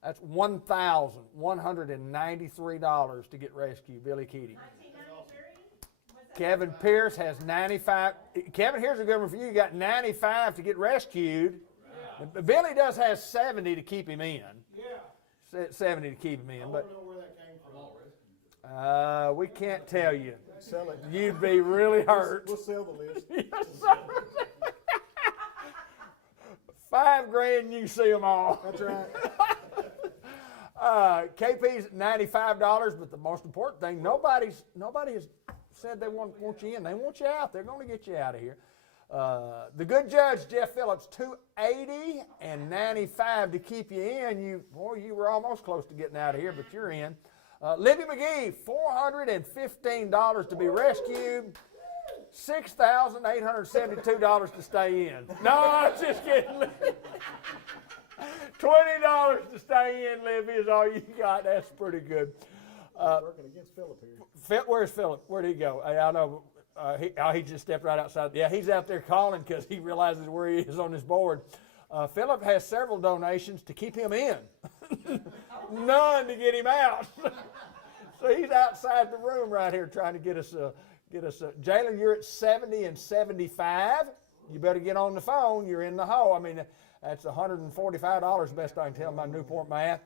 That's $1,193 to get rescued, Billy Keaty. Kevin Pierce has 95. Kevin, here's a good one for you. You got 95 to get rescued. Wow. Billy does have 70 to keep him in. Yeah. 70 to keep him in. But I don't know where that came from. We can't tell you. Sell it. You'd be really hurt. We'll sell the list. Yes, sir. $5,000 and you see them all. That's right. KP's at $95, but the most important thing, nobody has said they want you in. They want you out. They're going to get you out of here. The good judge, Jeff Phillips, $280 and $95 to keep you in. You were almost close to getting out of here, but you're in. Libby McGee, $415 to be rescued. $6,872 to stay in. No, I'm just kidding. $20 to stay in, Libby, is all you got. That's pretty good. Working against Philip here. Where's Philip? Where'd he go? I know. He just stepped right outside. Yeah, he's out there calling because he realizes where he is on his board. Philip has several donations to keep him in. None to get him out. So he's outside the room right here trying to get us. Jalen, you're at 70 and 75. You better get on the phone. You're in the hole. I mean, that's $145, best I can tell my Newport math.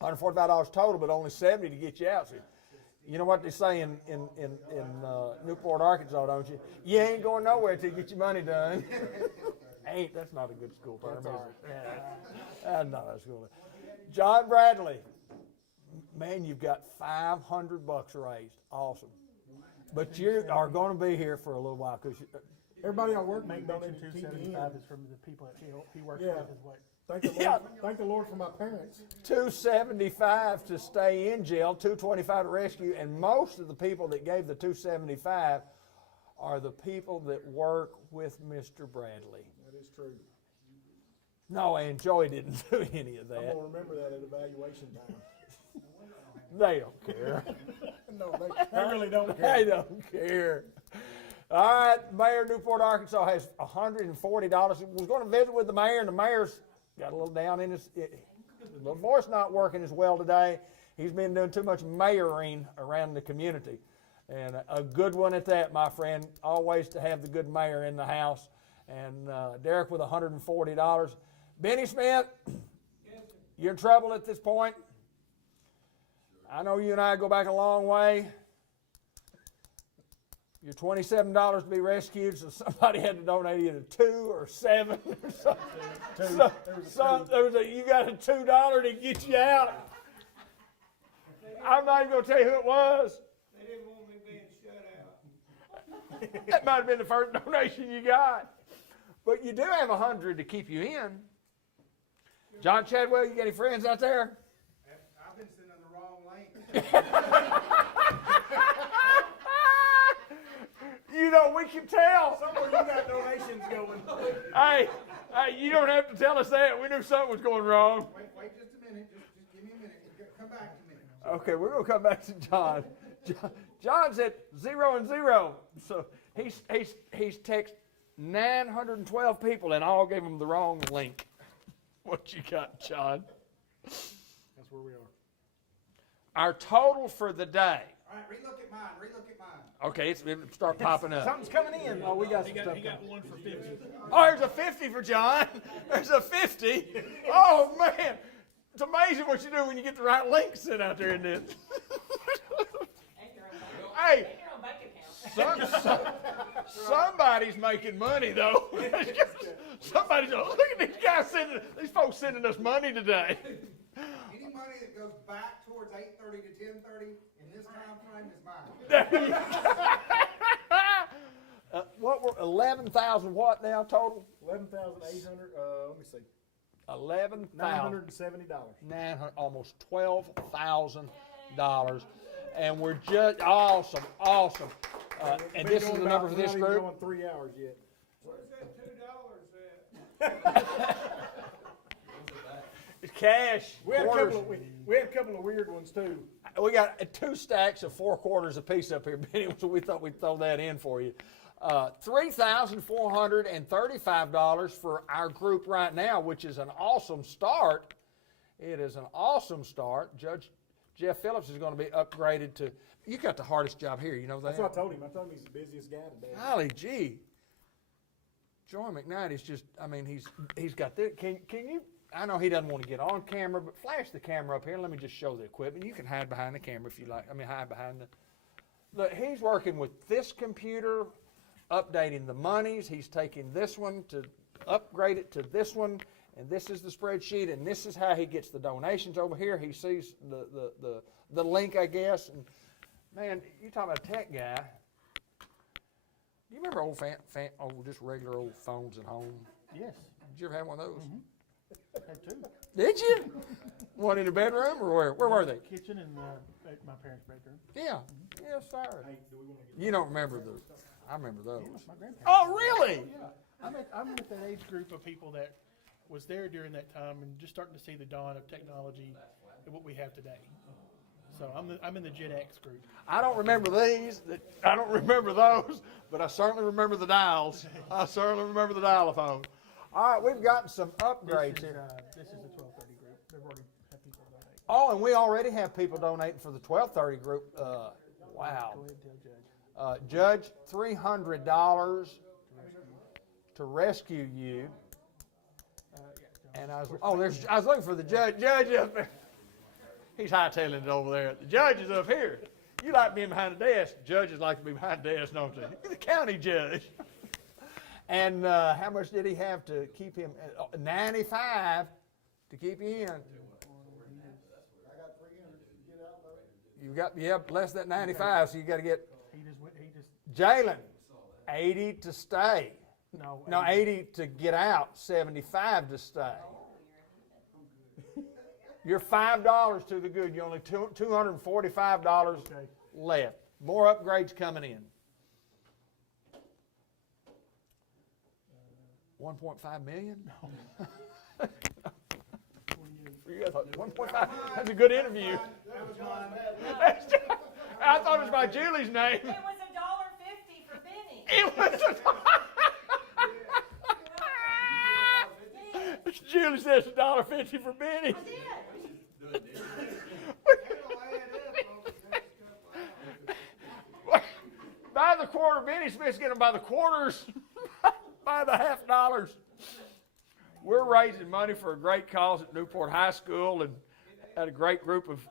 $145 total, but only $70 to get you out. So, you know what they say in Newport, Arkansas, don't you? You ain't going nowhere till you get your money done. That's not a good school term, is it? Yeah, that's not a school term. John Bradley, man, you've got $500 raised. Awesome. But you are going to be here for a little while because everybody I work make donated to $275 is from the people that he works with as well. Thank the Lord for my parents. $275 to stay in jail, $225 to rescue, and most of the people that gave the $275 are the people that work with Mr. Bradley. That is true. No, and Joey didn't do any of that. I'm going to remember that at evaluation time. They don't care. No, they really don't care. They don't care. All right, Mayor of Newport, Arkansas has $140. Was going to visit with the mayor, and the mayor's got a little down in his the voice not working as well today. He's been doing too much mayoring around the community. And a good one at that, my friend. Always to have the good mayor in the house. And Derek with $140. Benny Smith, you're in trouble at this point. I know you and I go back a long way. Your $27 to be rescued, so somebody had to donate either 2 or 7 or something. You got a $2 to get you out. I'm not even going to tell you who it was. They didn't want me being shut out. That might have been the first donation you got. But you do have 100 to keep you in. John Chadwell, you got any friends out there? I've been sending the wrong link. You know, we can tell. Somewhere you got donations going. Hey, you don't have to tell us that. We knew something was going wrong. Wait just a minute. Just give me a minute. Come back to me. Okay, we're going to come back to John. John's at 0 and 0. So he's texted 912 people and all gave him the wrong link. What you got, John? That's where we are. Our total for the day. All right, relook at mine. Okay, it's start popping up. Something's coming in. Oh, we got some stuff. He got one for 50. Oh, there's a 50 for John. There's a 50. Oh, man. It's amazing what you do when you get the right link sent out there, isn't it? Hey, somebody's making money, though. Somebody's, look at these guys these folks sending us money today. Any money that goes back towards 8:30 to 10:30 in this time frame is mine. What were 11,000 what now total? 11,800. Let me see. $11,970. Almost $12,000, and we're just awesome. And this is the number for this group. We're going 3 hours yet. Where's that $2 at? It's cash. We had a couple of weird ones too. We got 2 stacks of 4 quarters apiece up here, Benny, so we thought we'd throw that in for you. $3,435 for our group right now, which is an awesome start. It is an awesome start. Judge Jeff Phillips is going to be upgraded to. You got the hardest job here, you know that? That's what I told him. I told him he's the busiest guy today. Golly gee. Joy McKnight is just. I mean, he's got this. Can you? I know he doesn't want to get on camera, but flash the camera up here and let me just show the equipment. You can hide behind the camera if you like. I mean, hide behind the. Look, he's working with this computer, updating the monies. He's taking this one to upgrade it to this one, and this is the spreadsheet, and this is how he gets the donations over here. He sees the link, I guess. And man, you talking about a tech guy. Do you remember old just regular old phones at home? Yes. Did you ever have one of those? Mm-hmm. Had 2. Did you? One in the bedroom or where? Where were they? Kitchen and my parents' bedroom. Yeah. Yes, sir. Hey, do we want to get You don't remember those. I remember those. my grandparents. Oh, really? Yeah. I'm with that age group of people that was there during that time and just starting to see the dawn of technology and what we have today. So I'm in the Gen X group. I don't remember these. I don't remember those, but I certainly remember the dials. I certainly remember the dial-a-phone. All right, we've gotten some upgrades here. This is the 1230 group. They've already had people donate. Oh, and we already have people donating for the 1230 group. Wow. Go ahead and tell Judge. Judge, $300 to rescue you. And I was looking for the judge. Judge up there. He's hightailing it over there. The judge is up here. You like being behind the desk. Judges like to be behind the desk, don't they? You're the county judge. And how much did he have to keep him? 95 to keep you in. You got less than 95, so you got to get. Jalen, 80 to stay. No, 80 to get out, 75 to stay. You're $5 to the good. You're only $245 left. More upgrades coming in. 1.5 million? No. 1.5. That's a good interview. That was mine. I thought it was by Julie's name. It was $1.50 for Benny. It was. Julie says $1.50 for Benny. By the quarter, Benny Smith's getting them by the quarters, by the $half. We're raising money for a great cause at Newport High School and had a great group of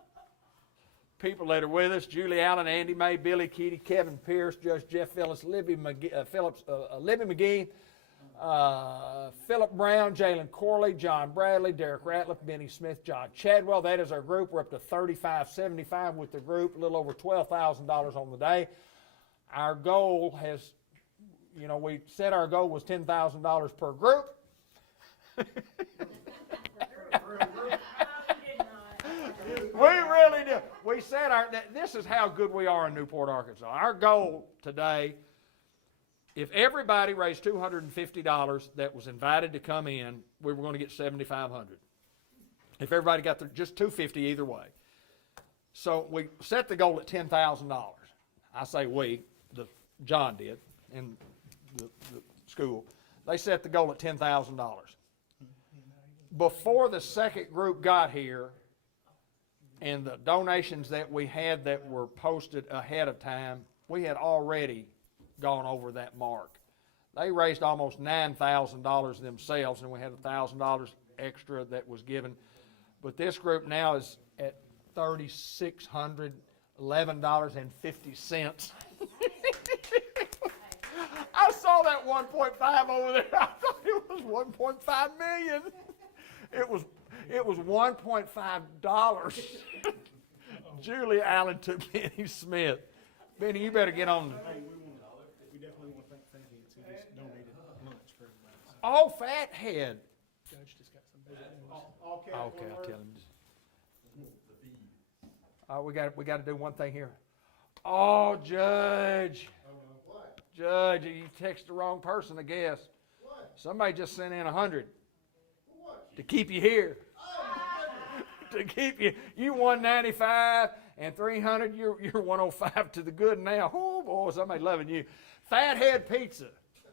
people that are with us: Julie Allen, Andy May, Billy Keaty, Kevin Pierce, Judge Jeff Phillips, Libby McGee, Philip Brown, Jalen Corley, John Bradley, Derek Ratliff, Benny Smith, John Chadwell. That is our group. We're up to $35.75 with the group, a little over $12,000 on the day. Our goal has, we said our goal was $10,000 per group. We really do. We said this is how good we are in Newport, Arkansas. Our goal today, if everybody raised $250 that was invited to come in, we were going to get $7,500. If everybody got just $250 either way. So we set the goal at $10,000. I say we, John did, in the school. They set the goal at $10,000. Before the second group got here, and the donations that we had that were posted ahead of time, we had already gone over that mark. They raised almost $9,000 themselves, and we had $1,000 extra that was given. But this group now is at $3,611.50. I saw that 1.5 over there. I thought it was 1.5 million. It was $1.5. Julie Allen took Benny Smith. Benny, you better get on. We definitely want to thank Fatheads who just donated lunch for everybody. Oh, Fathead. Judge just got some. Okay, I'll tell him. We got to do one thing here. Oh, Judge. Judge, you texted the wrong person, I guess. Somebody just sent in 100 to keep you here. To keep you 195 and 300. You're 105 to the good now. Oh boy, somebody loving you. Fathead Pizza,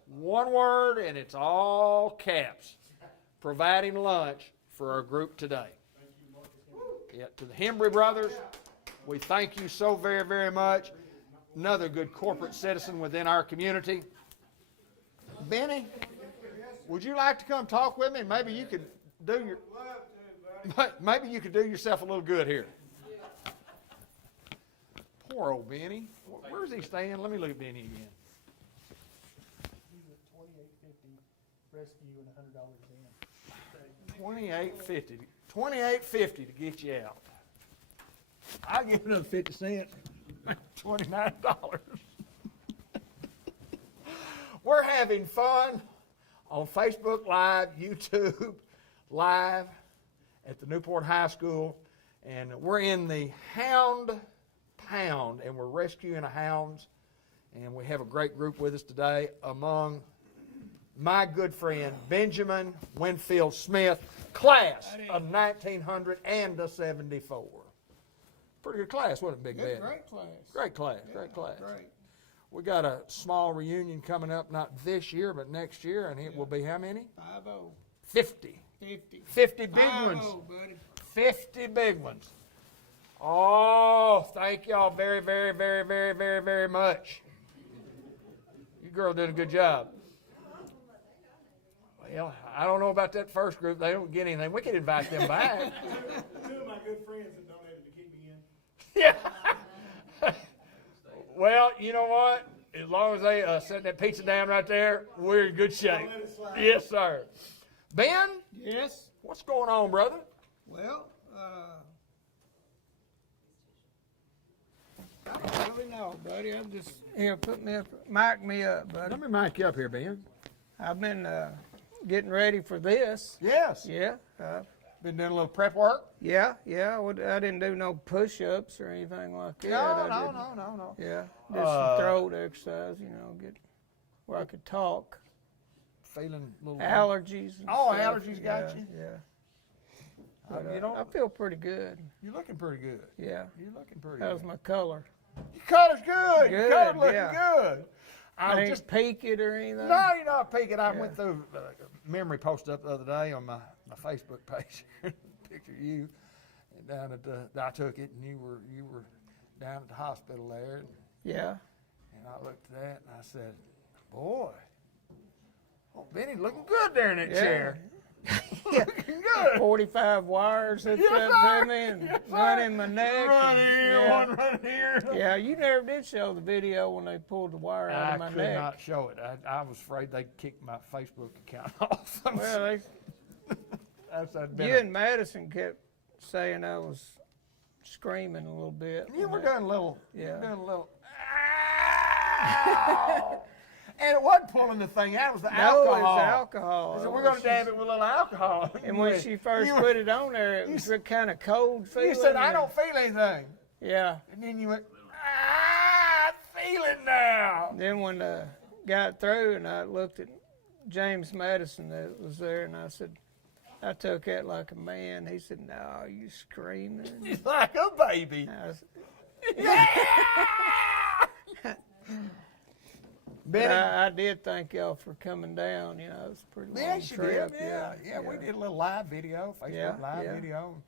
one word, and it's all caps. Providing lunch for our group today. Yeah, to the Hembry brothers, we thank you so very, very much. Another good corporate citizen within our community. Benny, would you like to come talk with me? Maybe you could do yourself a little good here. Poor old Benny. Where's he staying? Let me look at Benny again. He's at $28.50 rescue and $100 in. $28.50 to get you out. I'll give another 50 cents. $29. We're having fun on Facebook Live, YouTube Live at the Newport High School, and we're in the Hound Pound, and we're rescuing hounds, and we have a great group with us today among my good friend Benjamin Winfield Smith, class of 1974. Pretty good class, wasn't it, Big Bad? Great class. Great class, Yeah, great class. Great. We got a small reunion coming up, not this year, but next year, and it will be how many? 50. 50 big ones. Buddy. 50 big ones. Oh, thank y'all very, very, very, very, very, very much. You girl did a good job. Well, I don't know about that first group. They don't get anything. We could invite them back. 2 of my good friends that donated to keep me in. Yeah. Well, you know what? As long as they set that pizza down right there, we're in good shape. Yes, sir. Ben? Yes? What's going on, brother? Well, I don't really know, buddy. I'm just here. Mic me up, buddy. Let me mic you up here, Ben. I've been getting ready for this. Yes. Yeah. Been doing a little prep work? Yeah. I didn't do no push-ups or anything like that. No. Yeah. Just some throat exercise, get where I could talk. Feeling a little allergies. And stuff. allergies got you? Yeah. But, I feel pretty good. You're looking pretty good. Yeah. You're looking pretty How's good. my color? Your color's good. Your Good, color's looking yeah. good. I ain't just peak it or anything? No, you're not peeking. I went through a memory post up the other day on my Facebook page. Picture of you and down at I took it, and you were down at the hospital there. And, yeah. And I looked at that and I said, "Boy, Benny's looking good there in that chair." Good. 45 wires hooked Yes, up sir. to me and Yes, sir. running my neck. Run and- here, yeah. one run here. Yeah, you never did show the video when they pulled the wire out I of my could neck. not show it. I was afraid they'd kick my Facebook account off. Well, That'd been you a- and Madison kept saying I was screaming a little bit. You were doing a little. You Yeah. were doing a little. And it wasn't pulling the thing out. It was the No, alcohol. it was alcohol. So we're going to dab it with a little alcohol. And when she first put it on there, it was kind of cold feeling. You said, I and- don't feel anything. Yeah. And then you went, I feel it now. Then when I got through and I looked at James Madison that was there, and I said, I took that like a man. He said, no, you screaming. He's like a baby. I said, Benny? But I did thank y'all for coming down. You know, it was a pretty long Yes, you trip. did. Yeah, we did a little live video, Facebook Yeah, live yeah. video,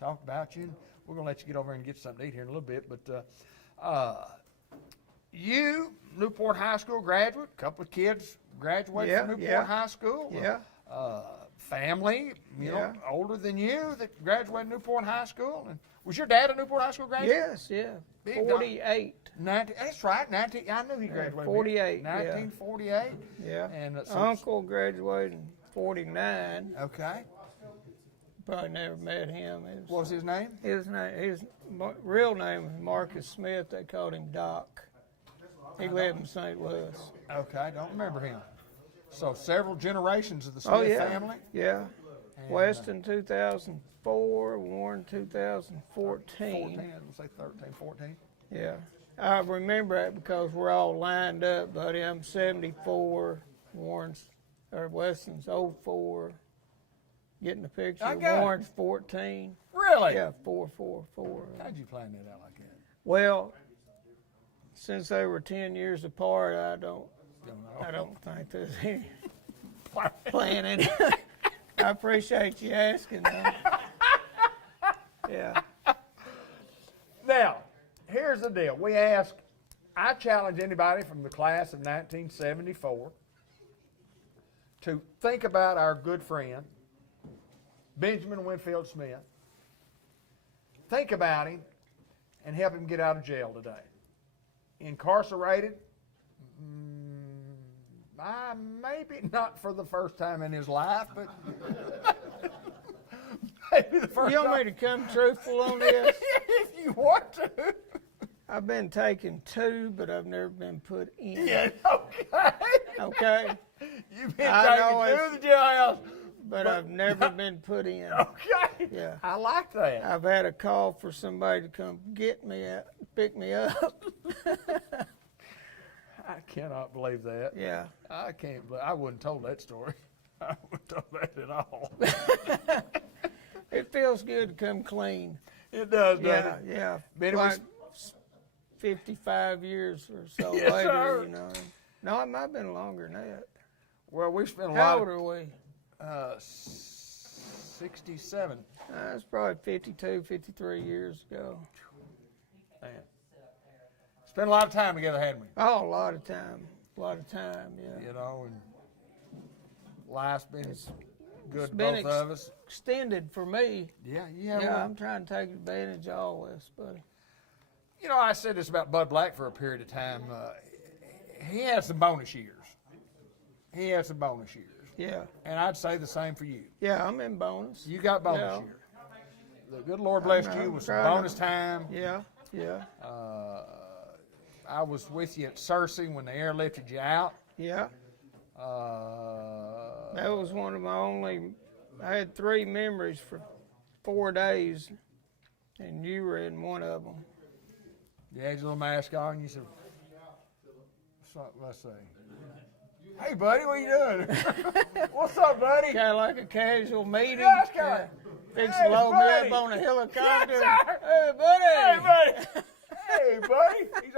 talked about you. And we're going to let you get over and get something to eat here in a little bit. But you, Newport High School graduate, a couple of kids graduated Yeah, from Newport yeah. High School. Yeah. Family, you know, Yeah. older than you that graduated Newport High School. And was your dad a Newport High School graduate? Yes, yeah. Big dog. 48. 19, that's right. 19. I knew he graduated. 48, yeah. 1948. Yeah. And Uncle graduated in 49. Okay. Probably never met him. What was his name? His real name was Marcus Smith. They called him Doc. He lived in St. Louis. Okay, I don't remember him. So several generations of the Smith Oh yeah, family. yeah. And, Weston 2004, Warren 2014. 14, let's say 13, 14. Yeah, I remember that because we're all lined up, buddy. I'm 74, Weston's 04. Getting the picture. I got it. Warren's 14. Really? Yeah, 4. How'd you plan that out like that? Well, since they were 10 years apart, I don't think there's any planning. I appreciate you asking. Though. Yeah. Now, here's the deal. I challenge anybody from the class of 1974 to think about our good friend, Benjamin Winfield Smith. Think about him and help him get out of jail today. Incarcerated, maybe not for the first time in his life, but maybe the first You want time. me to come truthful on this? If you want to. I've been taken 2, but I've never been put in. Yeah, okay. Okay? You've been I know taken it's- to the jailhouse. But I've never been put in. Okay. Yeah. I like that. I've had a call for somebody to come get me, pick me up. I cannot believe that. Yeah. I can't believe. I wouldn't told that story. I wouldn't told that at all. It feels good to come clean. It does, doesn't Yeah, it? yeah. Benny, Like 55 years or so Yes, later, sir. you know. No, it might have been longer than that. Well, we spent a How lot old are we? 67. That's probably 52, 53 years ago. Man. Spent a lot of time together, hadn't we? Oh, a lot of time. Yeah. You know, and life's been good It's been both of us. extended for me. Yeah, Yeah, I'm trying to take advantage of all this, buddy. You know, I said this about Bud Black for a period of time. He had some bonus years. Yeah. And I'd say the same for you. Yeah, I'm in bonus. You got bonus Yeah. year. The good Lord blessed you I'm with some trying to- bonus time. Yeah, yeah. I was with you at Cersei when the air lifted you out. Yeah. That was one of my only. I had 3 memories for 4 days, and you were in one of them. You had your little mask on. You said, let's see. Hey, buddy, what you doing? What's up, buddy? Kind of like a casual meeting. Yeah, it's kinda- Fix Hey, to load me buddy. up on a helicopter. Yes, sir. Hey, buddy. Hey, buddy. Hey,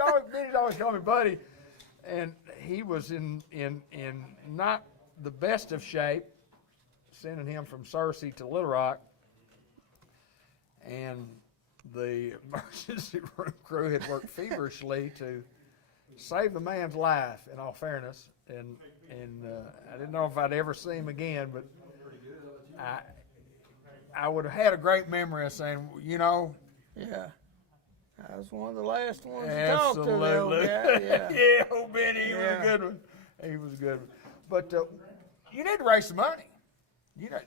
buddy. Benny's always called me buddy. And he was in not the best of shape, sending him from Cersei to Little Rock. And the emergency room crew had worked feverishly to save the man's life, in all fairness. And I didn't know if I'd ever see him again, but I would have had a great memory of saying, you know. Yeah. I was one of the last ones to talk to the old guy. Yeah. Yeah, old Benny, he was a good one. He was a good one. But you need to raise some money. You know,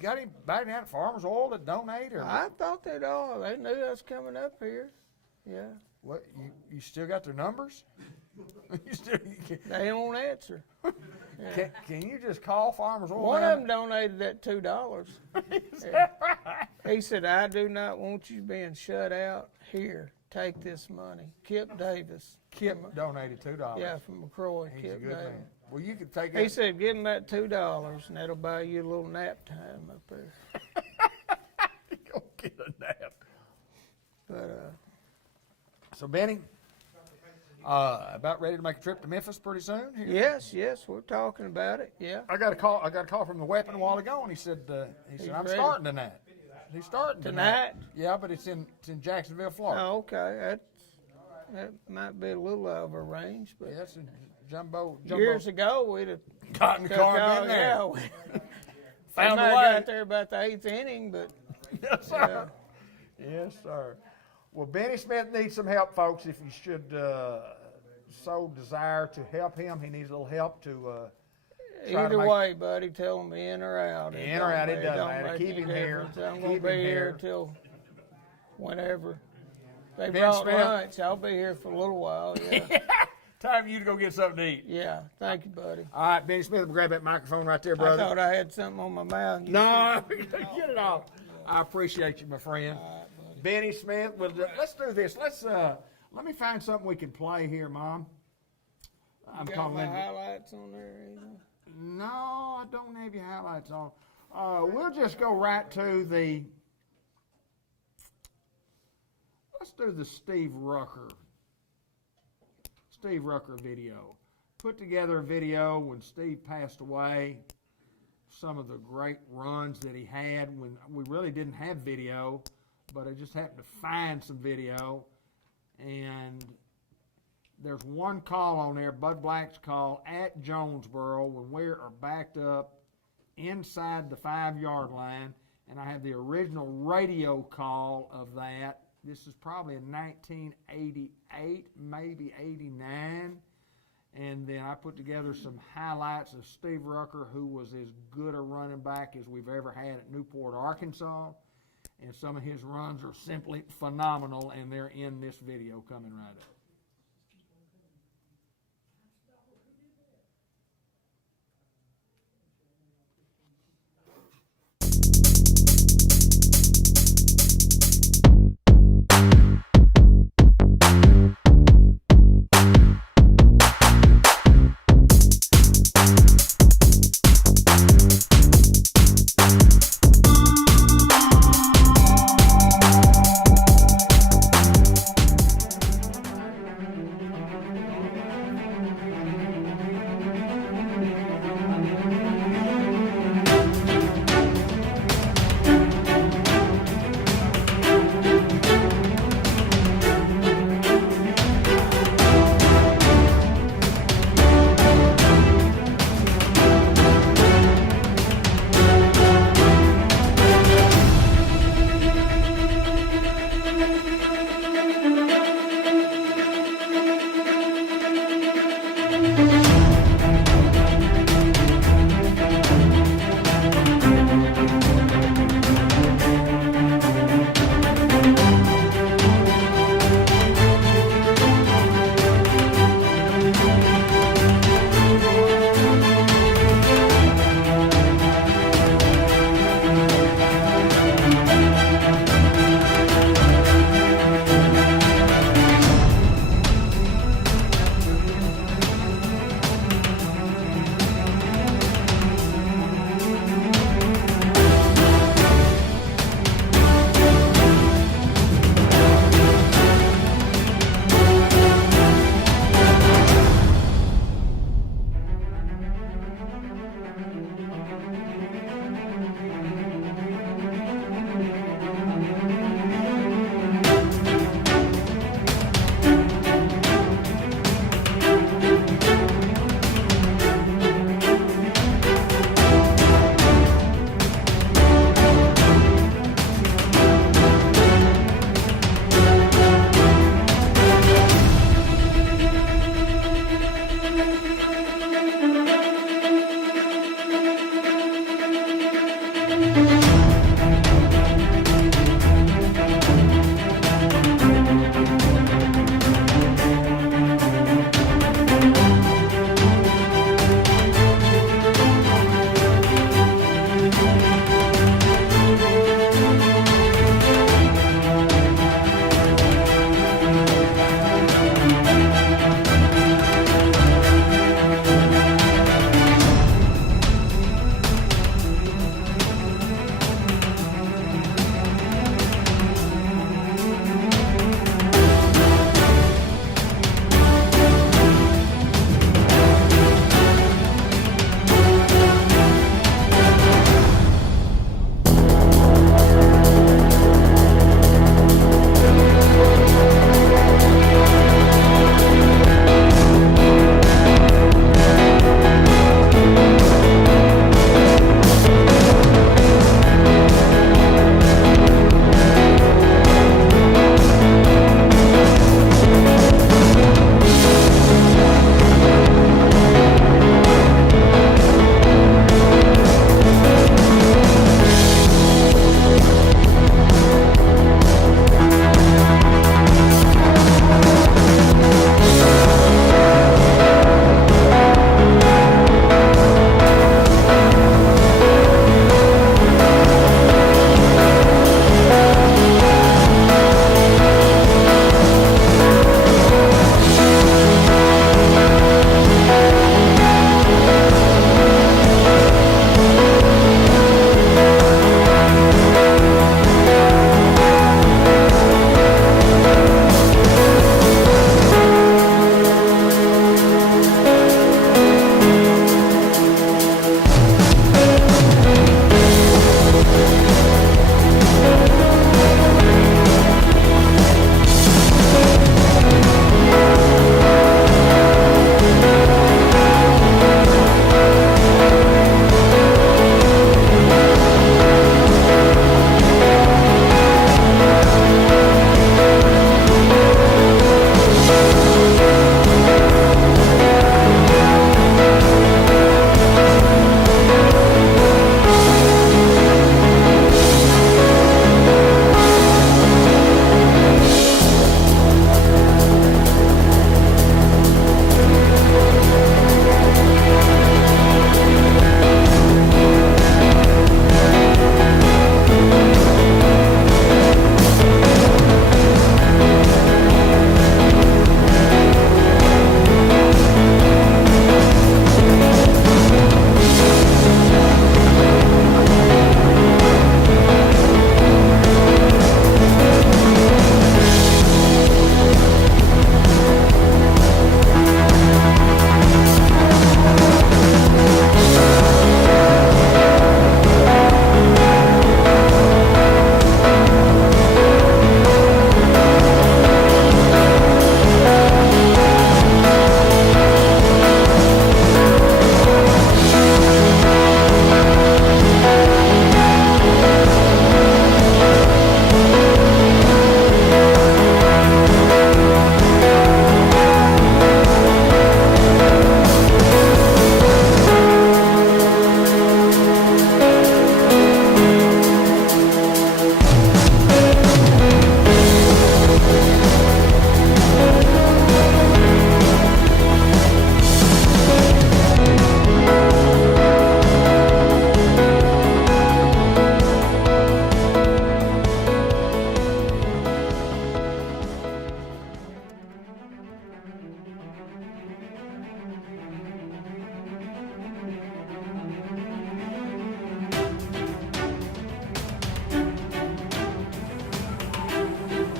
got anybody down at Farmers Oil that donate? Or I thought they knew I was coming up here. Yeah. What, you still got their numbers? They won't answer. Yeah. Can you just call Farmers Oil? One of them donated that $2. He said, I do not want you being shut out. Here, take this money. Kip Davis. Kip donated $2. Yeah, from McCroy. He's Kip a good Davis. man. Well, you could take He it. said, give him that $2, and that'll buy you a little nap time up there. Go get a nap. But, So, Benny, about ready to make a trip to Memphis pretty soon? Here? yes, we're talking about it. Yeah. I got a call from the weapon a while ago, and he said I'm ready. starting tonight. He's starting Tonight? Yeah, but it's in Jacksonville, Florida. Oh, okay. That might be a little out of our range, but Yes, in Jumbo. years ago we'd have got in the car and been there. Yeah, Found might a have way. got there about the 8th inning, but Yes, sir. Yes, sir. Well, Benny Smith needs some help, folks. If you should so desire to help him, he needs a little help to. Try to either make- way, buddy, tell him in or out. In or out, it doesn't don't matter. make Keep any him here. difference. I'm Keep gonna him be here here. till whenever. They Ben brought Smith. lunch. I'll be here for a little while. Yeah. Time for you to go get something to eat. Yeah. Thank you, buddy. All right, Benny Smith, we'll grab that microphone right there, I brother. thought I had something on my mouth. No, get it off. I appreciate you, my friend. Benny Smith. Well, let's do this. Let me find something we can play here, Mom. I'm You got calling my in. highlights on there either? No, I don't have your highlights on. We'll just go right to the. Let's do the Steve Rucker video. Put together a video when Steve passed away. Some of the great runs that he had when we really didn't have video, but I just happened to find some video. And there's one call on there, Bud Black's call at Jonesboro when we are backed up inside the 5-yard line. And I have the original radio call of that. This is probably in 1988, maybe 89. And then I put together some highlights of Steve Rucker, who was as good a running back as we've ever had at Newport, Arkansas. And some of his runs are simply phenomenal, and they're in this video coming right up.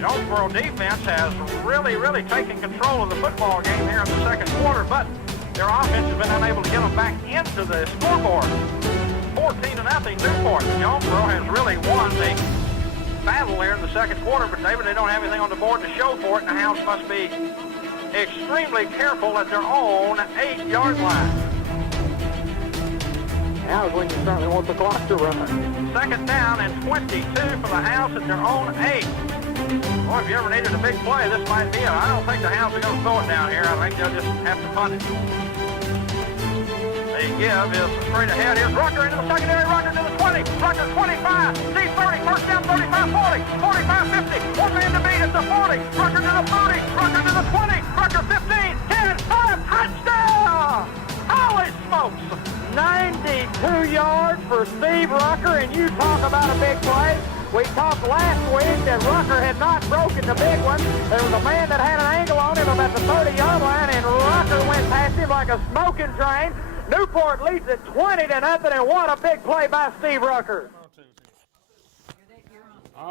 Jonesboro defense has really taken control of the football game here in the second quarter, but their offense has been unable to get them back into the scoreboard. 14-0 Newport. Jonesboro has really won the battle there in the second quarter, but David, they don't have anything on the board to show for it, and the Hounds must be extremely careful at their own 8-yard line. Now is when you certainly want the clock to run. Second down and 22 for the Hounds at their own 8. Boy, if you ever needed a big play, this might be it. I don't think the Hounds are going to throw it down here. I think they'll just have to punt it. The give is straight ahead. Here's Rucker into the secondary. Rucker to the 20. Rucker 25. D30. First down 35, 40. 45, 50. One man to beat at the 40. Rucker to the 30. Rucker to the 20. Rucker 15. 10. 5. Touchdown! Holy smokes! 92 yards for Steve Rucker, and you talk about a big play. We talked last week that Rucker had not broken the big one. There was a man that had an angle on him about the 30-yard line, and Rucker went past him like a smoking train. Newport leads at 20-0, and what a big play by Steve Rucker.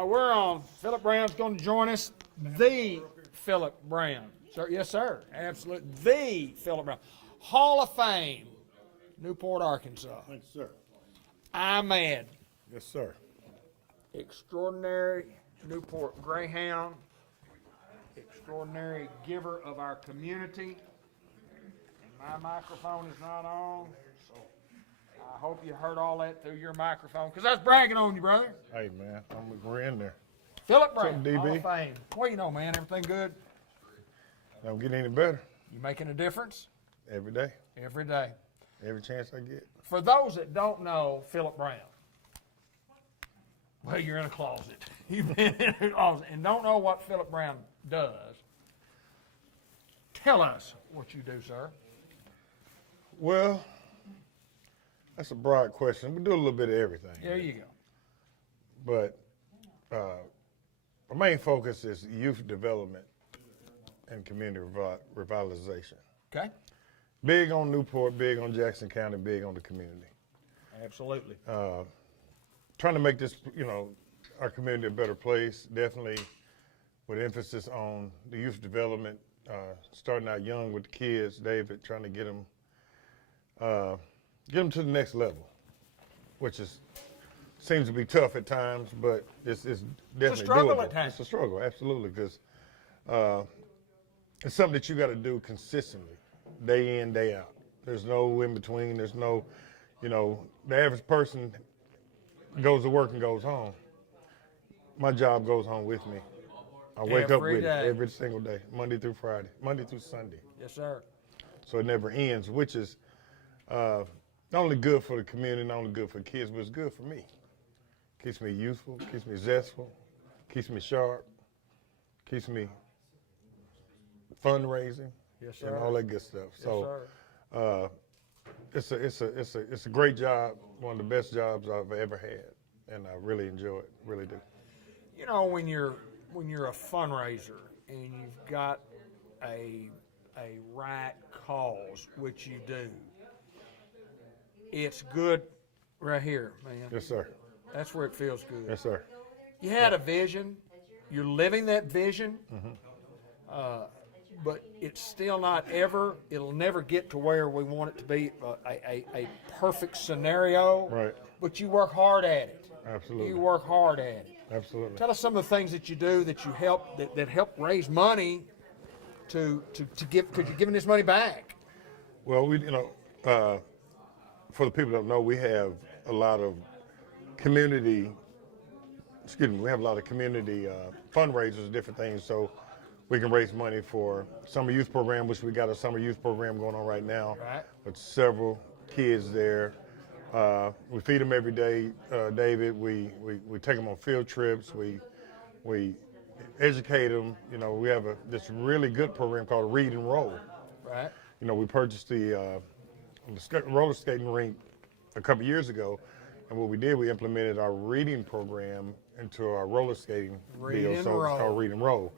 We're on. Philip Brown's going to join us. The Philip Brown. Sir, yes, sir. Absolutely. The Philip Brown. Hall of Fame. Newport, Arkansas. Thanks, sir. Ahmed. Yes, sir. Extraordinary Newport Greyhound. Extraordinary giver of our community. My microphone is not on, so I hope you heard all that through your microphone, because I was bragging on you, brother. Hey, man, we're in there. Philip Brown, DB? Hall of Fame. Well, you know, man, everything good? Don't get any better. You making a difference? Every day. Every day. Every chance I get. For those that don't know Philip Brown, well, you're in a closet. You've been in a closet and don't know what Philip Brown does. Tell us what you do, sir. Well, that's a broad question. We do a little bit of everything. There you go. But our main focus is youth development and community revitalization. Okay. Big on Newport, big on Jackson County, big on the community. Absolutely. Trying to make this, our community a better place, definitely with emphasis on the youth development, starting out young with the kids, David, trying to get them to the next level, which seems to be tough at times, but it's definitely It's a struggle doable. at times. It's a struggle, absolutely, because it's something that you got to do consistently, day in, day out. There's no in between. There's no, the average person goes to work and goes home. My job goes home with me. I wake up with it every single day, Monday through Friday, Monday through Sunday. Yes, sir. So it never ends, which is not only good for the community, not only good for the kids, but it's good for me. Keeps me youthful, keeps me zestful, keeps me sharp, keeps me fundraising, yes, sir, and all that good stuff. Yes, So it's a great job, one of the best jobs I've ever had, and I really enjoy it, really do. You know, when you're a fundraiser and you've got a right cause, which you do, it's good right here, man. Yes, sir. That's where it feels good. Yes, sir. You had a vision. You're living that vision. Mm-hmm. But it's still not it'll never get to where we want it to be, a perfect scenario. Right. But you work hard at it. Absolutely. You work hard at it. Absolutely. Tell us some of the things that you do that you help, that help raise money to give, because you're giving this money back. Well, for the people that don't know, we have a lot of community fundraisers, different things, so we can raise money for summer youth program, which we got a summer youth program going on right now, right, with several kids there. We feed them every day, David. We take them on field trips. We educate them. We have this really good program called Read and Roll. Right. We purchased the roller skating rink a couple years ago, and what we did, we implemented our reading program into our roller skating deal. So it's called Read and Roll.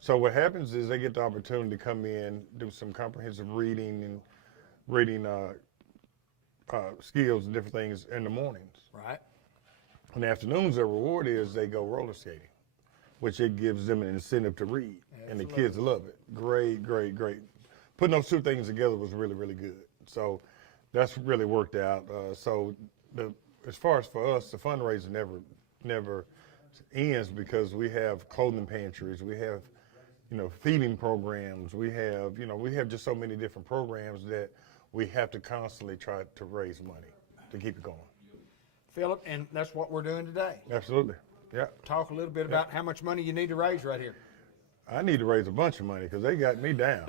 So what happens is they get the opportunity to come in, do some comprehensive reading and reading skills and different things in the mornings. Right. In the afternoons, their reward is they go roller skating. which it gives them an incentive to read, and the kids love it. Great. Putting those two things together was really, really good. So that's really worked out. As far as for us, the fundraiser never ends because we have clothing pantries, we have, feeding programs, we have just so many different programs that we have to constantly try to raise money to keep it going. Philip, and that's what we're doing today. Absolutely. Yeah. Talk a little bit about how much money you need to raise right here. I need to raise a bunch of money because they got me down.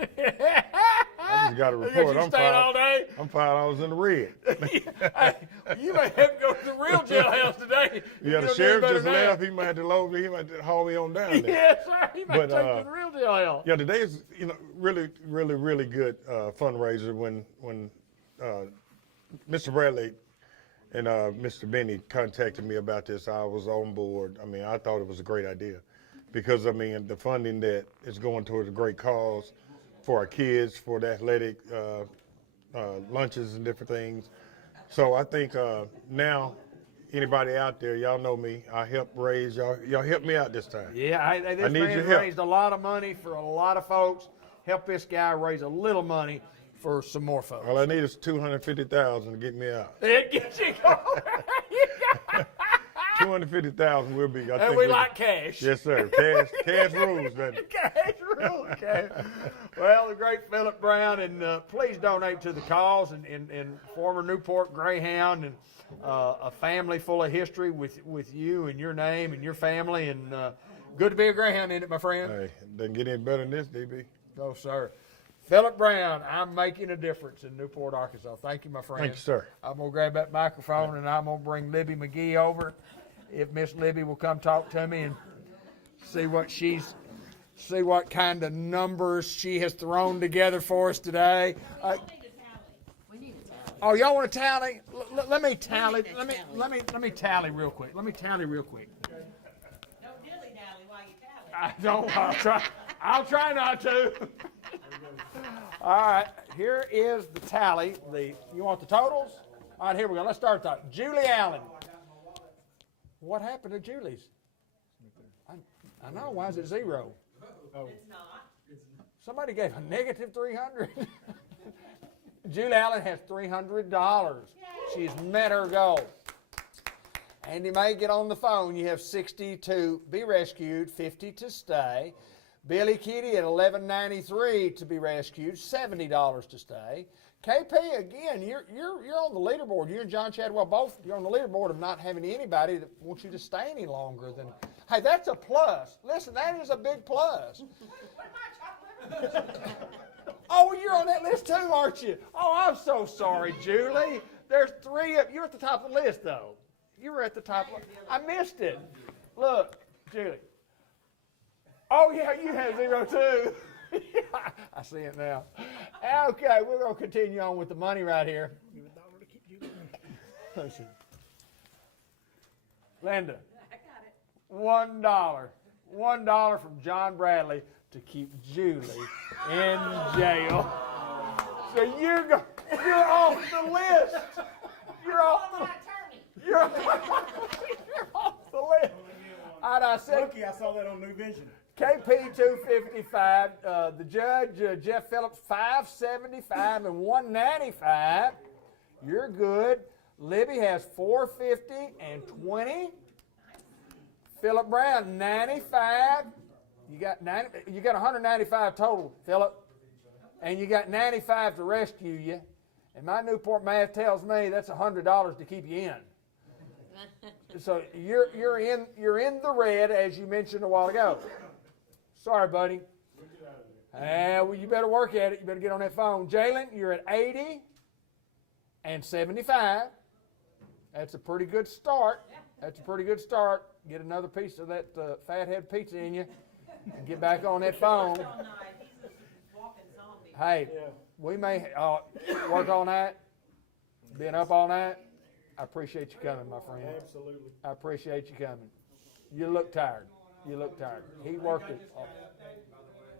I just got a report. I'm all day. I'm $5 in the red. Hey, you may have to go to the real jailhouse today. Yeah, the sheriff just left. He might have to load me. He might have to haul me on down there. Yes, sir. He might take you to the real jailhouse. Yeah, today is really, really, really good fundraiser. When Mr. Bradley and Mr. Benny contacted me about this, I was on board. I mean, I thought it was a great idea because, the funding that is going towards a great cause for our kids, for the athletic lunches and different things. So I think now, anybody out there, y'all know me, I help raise, y'all help me out this time. Yeah, this man raised a lot of money for a lot of folks. Help this guy raise a little money for some more folks. All I need is $250,000 to get me out. It gets you going. $250,000 will be. And we like cash. Yes, sir. Cash rules, doesn't it? Cash rules. Okay. Well, the great Philip Brown, and please donate to the cause, and former Newport Greyhound, and a family full of history with you and your name and your family, and good to be a Greyhound in it, my friend. Hey, doesn't get any better than this, DB. No, sir. Philip Brown, I'm making a difference in Newport, Arkansas. Thank you, my friend. Thank you, sir. I'm going to grab that microphone, and I'm going to bring Libby McGee over. If Miss Libby will come talk to me and see what kind of numbers she has thrown together for us today. Oh, y'all want to tally? Let me tally. Let me tally real quick. Don't dilly-dally while you tally. I don't. I'll try not to. All right. Here is the tally. You want the totals? All right. Here we go. Let's start at the top. Julie Allen. What happened to Julie's? I know. Why is it zero? Oh. It's not. Somebody gave a negative 300. Julie Allen has $300. She's met her goal. Andy May, get on the phone. You have 60 to be rescued, 50 to stay. Billy Kitty at $11.93 to be rescued, $70 to stay. KP, again, you're on the leaderboard. You and John Chadwell both, you're on the leaderboard of not having anybody that wants you to stay any longer than. Hey, that's a plus. Listen, that is a big plus. Oh, you're on that list too, aren't you? Oh, I'm so sorry, Julie. There's three of you're at the top of the list, though. You were at the top. I missed it. Look, Julie. Oh, yeah, you have zero too. I see it now. Okay, we're going to continue on with the money right here. Listen. Linda. I got it. $1. $1 from John Bradley to keep Julie in jail. So you're off the list. You're off the list. And I said, Lucky I saw that on New Vision. KP 255, the judge, Jeff Phillips, 575 and 195. You're good. Libby has 450 and 20. Philip Brown, 95. You got 195 total, Philip. And you got 95 to rescue you. And my Newport math tells me that's $100 to keep you in. So you're in the red, as you mentioned a while ago. Sorry, buddy. Well, you better work at it. You better get on that phone. Jalen, you're at 80 and 75. That's a pretty good start. Get another piece of that fathead pizza in you and get back on that phone. Hey, we may work all night, being up all night. I appreciate you coming, my friend. Absolutely. I appreciate you coming. You look tired. He worked it.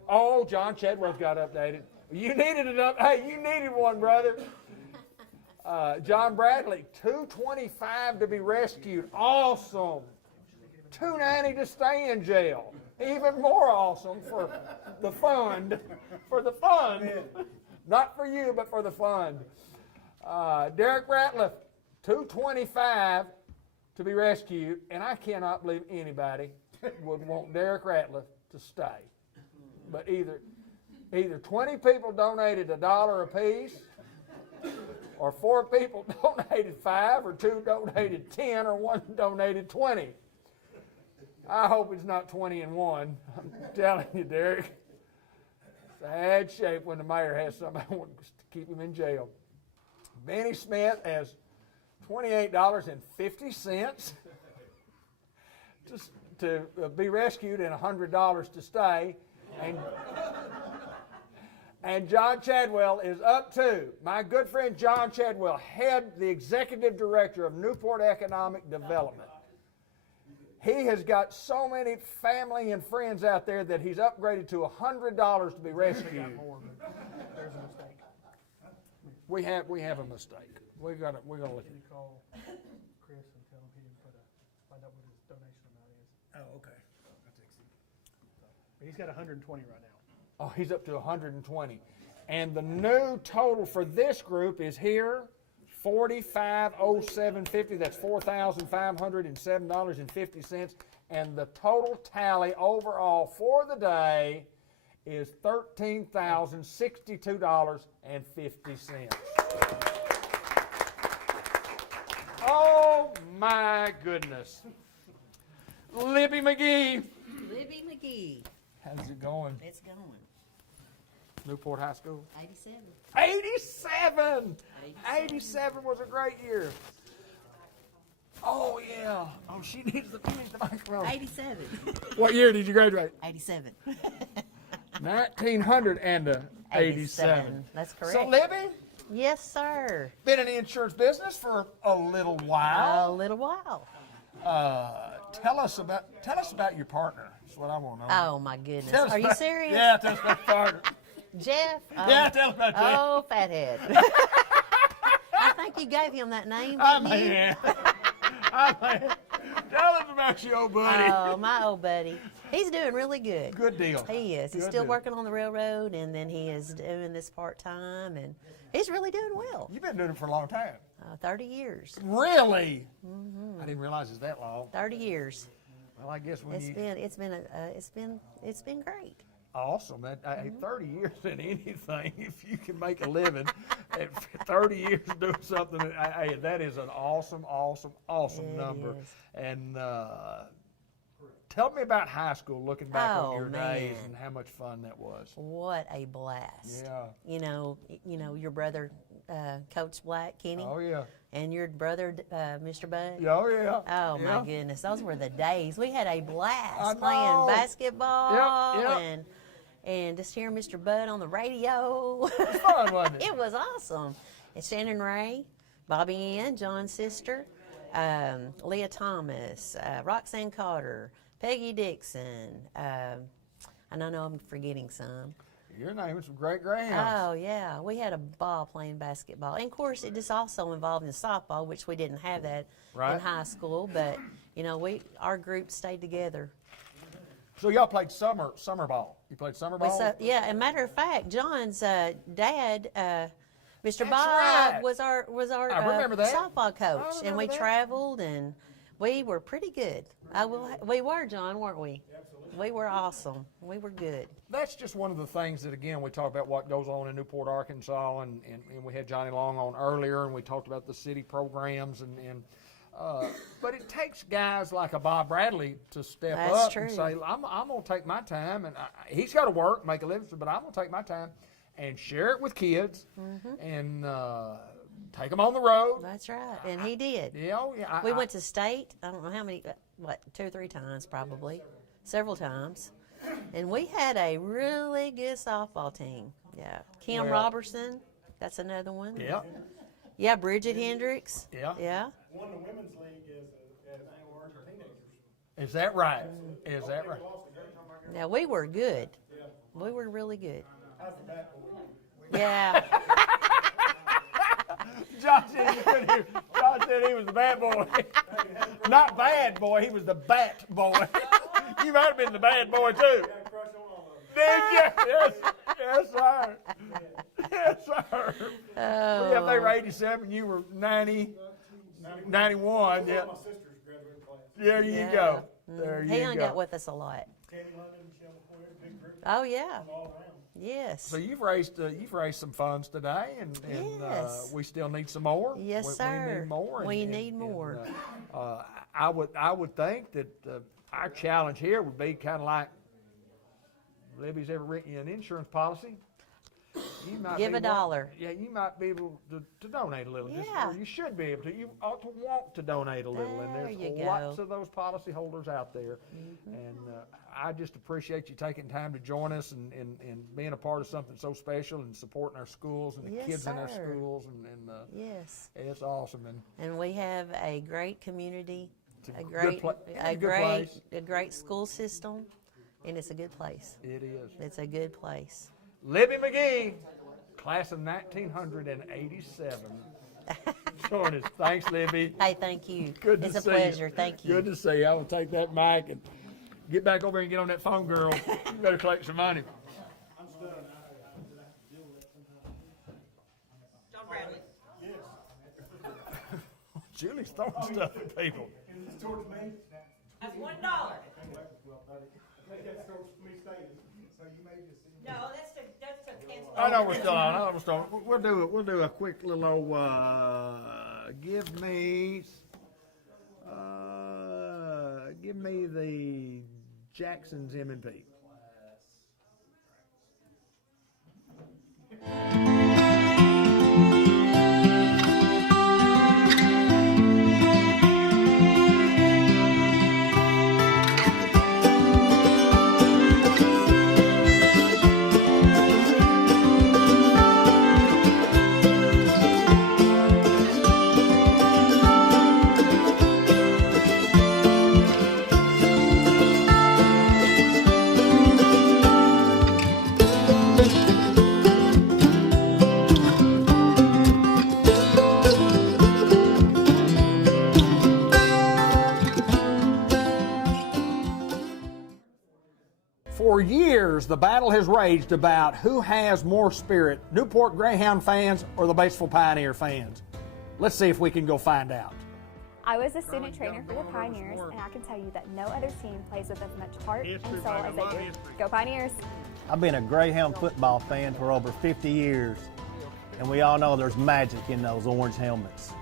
Oh, John Chadwell's got updated. You needed it up. Hey, you needed one, brother. John Bradley, $225 to be rescued. Awesome. $290 to stay in jail. even more awesome for the fund. For the fund. Not for you, but for the fund. Derek Ratliff, $225 to be rescued, and I cannot believe anybody would want Derek Ratliff to stay. But either 20 people donated $1 apiece, or 4 people donated $5, or 2 donated 10, or 1 donated 20. I hope it's not 20 and 1. I'm telling you, Derek. Sad shape when the mayor has somebody who wants to keep him in jail. Benny Smith has $28.50 to be rescued and $100 to stay. And John Chadwell is up to, my good friend John Chadwell, the executive director of Newport Economic Development. He has got so many family and friends out there that he's upgraded to $100 to be rescued. There's a mistake. We have a mistake. We're gonna look at it. Call Chris and tell him he didn't find out what his donation amount is. Oh, okay. But he's got 120 right now. Oh, he's up to 120. And the new total for this group is here, $45,0750. That's $4,507.50. And the total tally overall for the day is $13,062.50. Oh my goodness. Libby McGee. Libby McGee. How's it going? It's going. Newport High School? 87. 87! 87 was a great year. Oh, yeah. Oh, she needs the microphone. 87. What year did you graduate? 87. 1987. That's correct. So, Libby? Yes, sir. Been in the insurance business for a little while. A little while. Tell us about your partner. That's what I want to know. Oh, my goodness. Are you serious? Yeah, tell us about your partner. Jeff? Yeah, tell us about Jeff. Oh, fathead. I think you gave him that name, didn't I'm you? here. Tell us about your old buddy. Oh, my old buddy. He's doing really good. Good deal. He is. He's Good still deal. working on the railroad, and then he is doing this part-time, and he's really doing well. You've been doing it for a long time. 30 years. Really? Mm-hmm. I didn't realize it's that long. 30 years. Well, I guess when It's been great. Awesome. 30 years in anything, if you can make a living at 30 years doing something, that is an awesome number. Is. And tell me about high school, looking back on your days man. and how much fun that was. What a blast. Yeah. You know your brother, Coach Black, Kenny. Oh, yeah. And your brother, Mr. Bud. Oh, yeah. Oh, Yeah. my goodness. Those were the days. We had a I blast know. playing basketball. Yep. And just hearing Mr. Bud on the radio. It was fun, wasn't it? It was awesome. And Shannon Ray, Bobby Ann, John's sister, Leah Thomas, Roxanne Carter, Peggy Dixon. And I know I'm forgetting some. You're naming some great greyhounds. Oh, yeah. We had a ball playing basketball. And, of course, it just also involved in softball, which we didn't have that Right. in high school. But, our group stayed together. So y'all played summer ball. You played summer ball? Yeah, as a matter of fact, John's dad, Mr. Bob, right. was our I remember that. softball coach, and remember we that. traveled, and we were pretty good. We were, John, weren't we? Absolutely. We were awesome. We were good. That's just one of the things that, again, we talk about what goes on in Newport, Arkansas, and we had Johnny Long on earlier, and we talked about the city programs, but it takes guys like a Bob Bradley to step That's up true. and say, I'm going to take my time, and he's got to work, make a living, but I'm going to take my time and share it with kids and take them on the road. That's right, and he did. Yeah, We went to state, I don't know how many, 2 or 3 times probably, several times. And we had a really good softball team. Yeah. Kim Well- Robertson, that's another one. Yeah. Yeah, Bridget Hendricks. Yeah. Yeah. Won the women's league as teenagers. Is that right? Is that right? Now, we were good. We were really good. How's the bat boy? Yeah. John said he was the bad boy. Not bad boy, he was the bat boy. You might have been the bad boy too. Did you? Yes, yes, sir. Yes, sir. Well, yeah, they were 87, you were 90, 91. Yeah. There you go. There you He hung go. out with us a lot. Oh yeah. Yes. So you've raised some funds today, and Yes. we still need some more. Yes, We sir. need more. We need more. I would think that our challenge here would be kind of like Libby's ever written you an insurance policy. You might Give be a dollar. Yeah, you might be able to donate a little. Yeah. Or you should be able to. You ought to want to donate a little, and There there's you lots go. of those policy holders out there. And I just appreciate you taking time to join us and being a part of something so special and supporting our schools and the Yes, kids in our sir. schools. And Yes. it's awesome. And we have a great community, a good great place. school system, and it's a good place. It is. It's a good place. Libby McGee, class of 1987. Join us. Thanks, Libby. Hey, thank you. Good to It's a see pleasure. You. Thank you. Good to see you. I will take that mic and get back over and get on that phone, girl. You better collect some money. John Bradley. Julie's throwing stuff at people. Towards me? That's $1. I think that's towards me staying, so you may just. No, that's to cancel. I know we're still on. I know we're still on. We'll do a quick little old, give me the Jackson's M&P. For years, the battle has raged about who has more spirit, Newport Greyhound fans or the Batesville Pioneer fans. Let's see if we can go find out. I was a student trainer for the Pioneers, and I can tell you that no other team plays with as much heart and soul as they do. Go Pioneers! I've been a Greyhound football fan for over 50 years, and we all know there's magic in those orange helmets.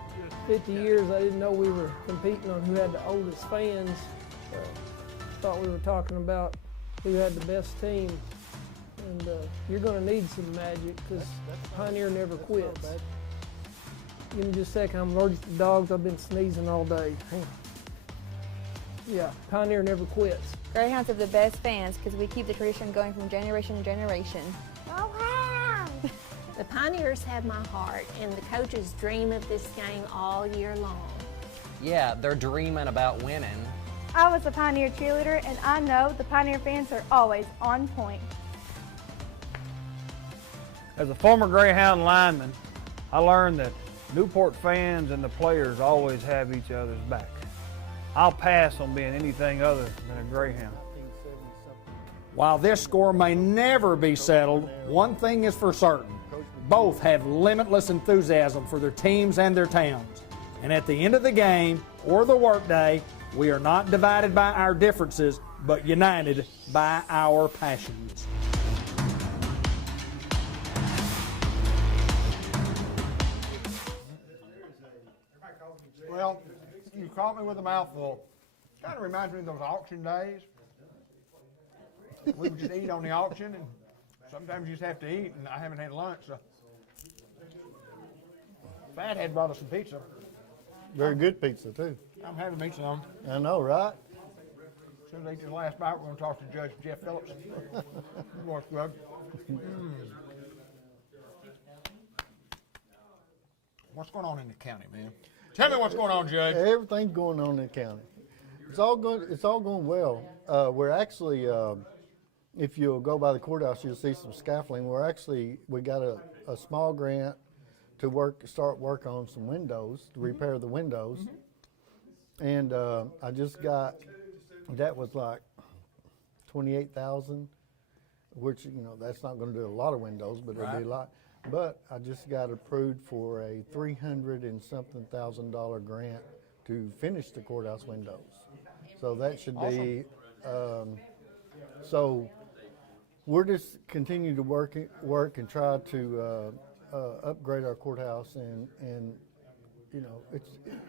50 years, I didn't know we were competing on who had the oldest fans. Thought we were talking about who had the best team. And you're going to need some magic because Pioneer never quits. Give me just a second. I'm allergic to dogs. I've been sneezing all day. Hang on. Yeah, Pioneer never quits. Greyhounds have the best fans because we keep the tradition going from generation to generation. Oh, Hound! The Pioneers have my heart, and the coaches dream of this game all year long. Yeah, they're dreaming about winning. I was a Pioneer cheerleader, and I know the Pioneer fans are always on point. As a former Greyhound lineman, I learned that Newport fans and the players always have each other's back. I'll pass on being anything other than a Greyhound. While this score may never be settled, one thing is for certain. Both have limitless enthusiasm for their teams and their towns. And at the end of the game or the workday, we are not divided by our differences, but united by our passions. Well, you caught me with a mouthful. Kind of reminds me of those auction days. We would just eat on the auction, and sometimes you just have to eat, and I haven't had lunch, so. Fathead brought us some pizza. Very good pizza, too. I'm having me some. I know, right? As soon as I eat this last bite, we're going to talk to Judge Jeff Phillips. More grub. What's going on in the county, man? Tell me what's going on, Judge. Everything's going on in the county. It's all good. It's all going well. We're actually, if you'll go by the courthouse, you'll see some scaffolding. We got a small grant to start work on some windows, to repair the windows. And I just got, that was like $28,000, which, that's not going to do a lot of windows, but it'll be a lot. But I just got approved for a $300 and something thousand grant to finish the courthouse windows. So that should be, so we're just continuing to work and try to upgrade our courthouse, and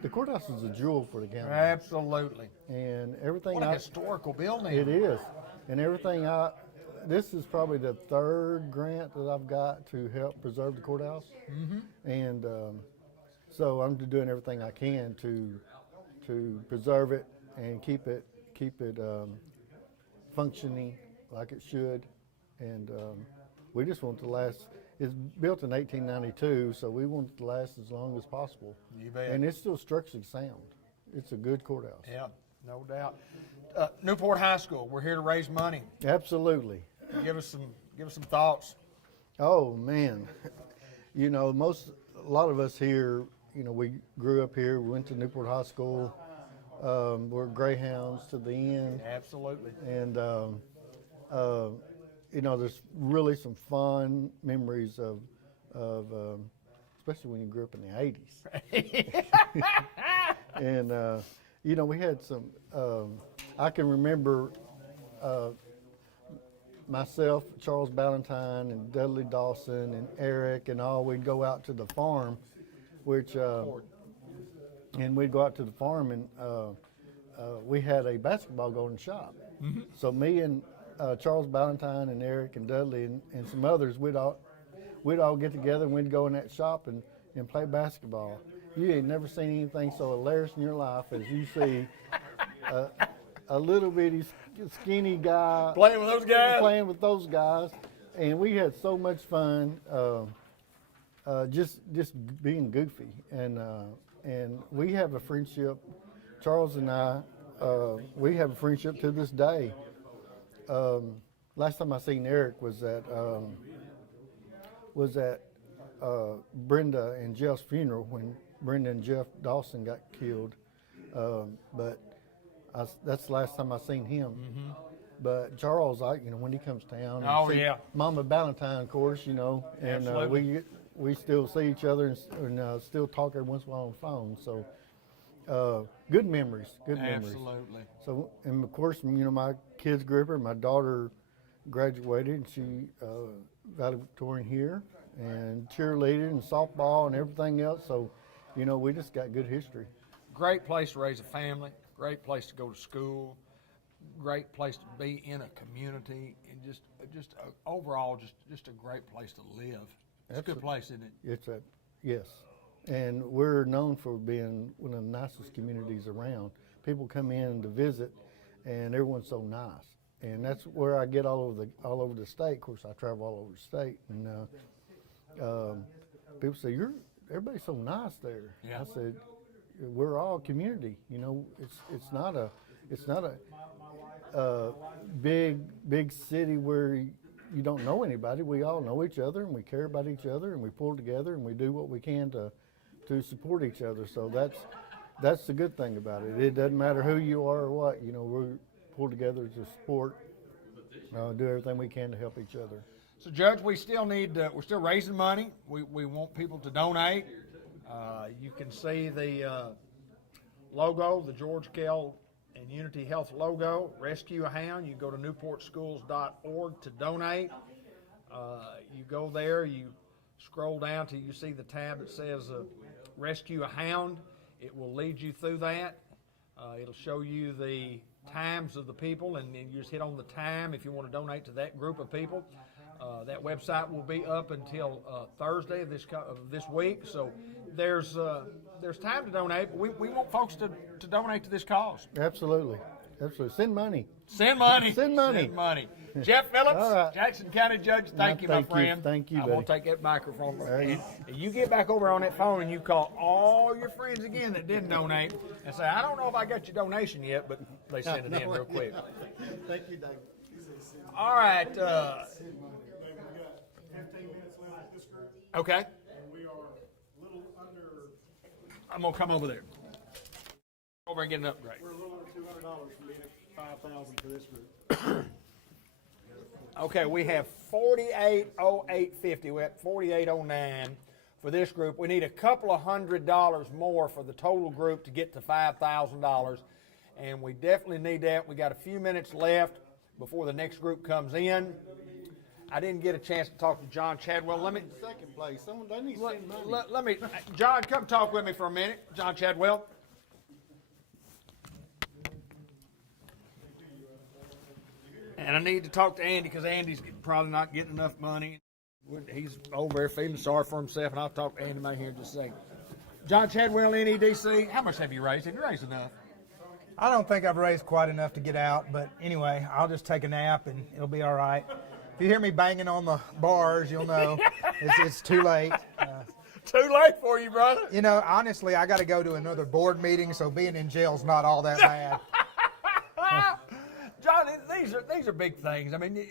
the courthouse is a jewel for the county. Absolutely. And everything. What a historical building. It is, and everything. This is probably the third grant that I've got to help preserve the courthouse, and so I'm doing everything I can to preserve it and keep it functioning like it should, and we just want it to last. It's built in 1892, so we want it to last as long as possible. You bet. And it's still structurally sound. It's a good courthouse. Yeah, no doubt. Newport High School, we're here to raise money. Absolutely. Give us some thoughts. Oh man, a lot of us here, we grew up here. We went to Newport High School. We're Greyhounds to the end. Absolutely. And there's really some fun memories of especially when you grew up in the 80s. And we had some. I can remember myself, Charles Ballantyne, and Dudley Dawson, and Eric, and all. We'd go out to the farm, and we'd go out to the farm, and we had a basketball going shop. So me and Charles Ballantyne and Eric and Dudley and some others, we'd all get together and we'd go in that shop and play basketball. You ain't never seen anything so hilarious in your life as you see a little bitty skinny guy playing with those guys, and we had so much fun just being goofy, and we have a friendship. Charles and I, we have a friendship to this day. Last time I seen Eric was at Brenda and Jeff's funeral when Brenda and Jeff Dawson got killed. But that's the last time I seen him. But Charles, when he comes to town, Mama Ballantyne, of course, and we still see each other and still talk every once in a while on the phone. So good memories. Absolutely. So, and of course, my kids grew up here. My daughter graduated, and she valedictorian here, and cheerleading and softball and everything else. So, we just got good history. Great place to raise a family. Great place to go to school. Great place to be in a community, and just overall, just a great place to live. It's a good place, isn't it? Yes. And we're known for being one of the nicest communities around. People come in to visit, and everyone's so nice. And that's where I get all over the state. Of course, I travel all over the state, and people say, everybody's so nice there. Yeah. I said, we're all community. It's not a big city where you don't know anybody. We all know each other, and we care about each other, and we pull together, and we do what we can to support each other. So that's the good thing about it. It doesn't matter who you are or what. We pull together to support, do everything we can to help each other. So, Judge, we still need. We're still raising money. We want people to donate. You can see the logo, the George Kell and Unity Health logo. Rescue a Hound. You go to newportschools.org to donate. You go there. You scroll down till you see the tab that says Rescue a Hound. It will lead you through that. It'll show you the times of the people, and then you just hit on the time if you want to donate to that group of people. That website will be up until Thursday of this week, so there's time to donate. But we want folks to donate to this cause. Absolutely. Send money. Send money. Send money. Send money. Jeff Phillips, right. Jackson County Judge, thank you, my friend. Thank you, I'm going to take that microphone. And you get back over on that phone and you call all your friends again that didn't donate and say, I don't know if I got your donation yet, but they send it in real quick. Thank you, Doug. All right. 15 minutes left with this group. Okay. And we are a little under. I'm going to come over there. Over and get an upgrade. We're a little under $200 from being at 5,000 for this group. Okay, we have 480850. We're at 4809 for this group. We need a couple of $100 more for the total group to get to $5,000, and we definitely need that. We got a few minutes left before the next group comes in. I didn't get a chance to talk to John Chadwell. Let me Second place. Someone they need to send money. let me John, come talk with me for a minute. John Chadwell. And I need to talk to Andy because Andy's probably not getting enough money. He's over there feeling sorry for himself, and I'll talk to Andy right here in just a second. John Chadwell, NEDC, how much have you raised? Have you raised enough? I don't think I've raised quite enough to get out, but anyway, I'll just take a nap and it'll be all right. If you hear me banging on the bars, you'll know it's too late. Too late for you, brother. You know, honestly, I got to go to another board meeting, so being in jail's not all that bad. John, these are big things. I mean,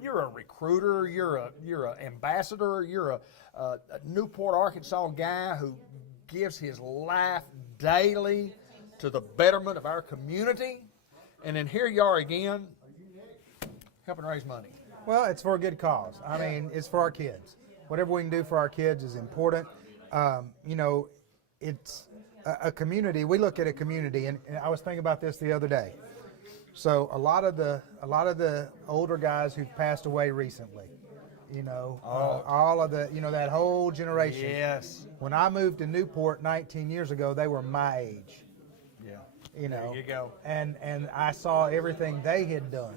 you're a recruiter, you're an ambassador, you're a Newport, Arkansas guy who gives his life daily to the betterment of our community, and then here you are again, helping raise money. Well, it's for a good cause. I mean, it's for our kids. Whatever we can do for our kids is important. You know, it's a community. We look at a community, and I was thinking about this the other day. So a lot of the older guys who've passed away recently, you know, all of the, you know, that whole generation. Yes. When I moved to Newport 19 years ago, they were my age. Yeah. You know. There you go. And I saw everything they had done.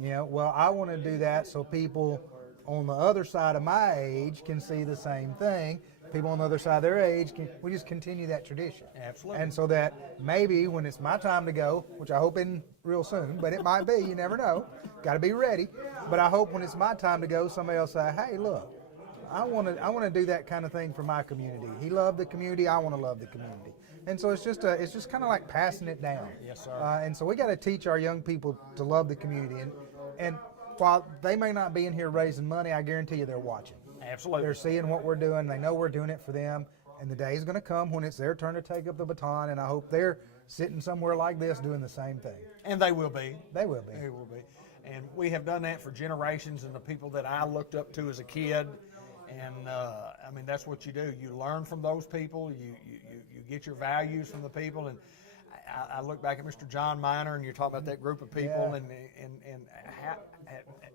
You know, well, I want to do that so people on the other side of my age can see the same thing. People on the other side of their age, we just continue that tradition. Absolutely. And so that maybe when it's my time to go, which I hope in real soon, but it might be, you never know. Got to be ready. But I hope when it's my time to go, somebody will say, hey, look, I want to do that kind of thing for my community. He loved the community. I want to love the community. And so it's just kind of like passing it down. Yes, sir. And so we got to teach our young people to love the community. And while they may not be in here raising money, I guarantee you they're watching. Absolutely. They're seeing what we're doing. They know we're doing it for them. And the day is going to come when it's their turn to take up the baton. And I hope they're sitting somewhere like this doing the same thing. And they will be. They will be. They will be. And we have done that for generations, and the people that I looked up to as a kid. And I mean, that's what you do. You learn from those people. You get your values from the people. And I look back at Mr. John Miner, and you're talking about that group of people, and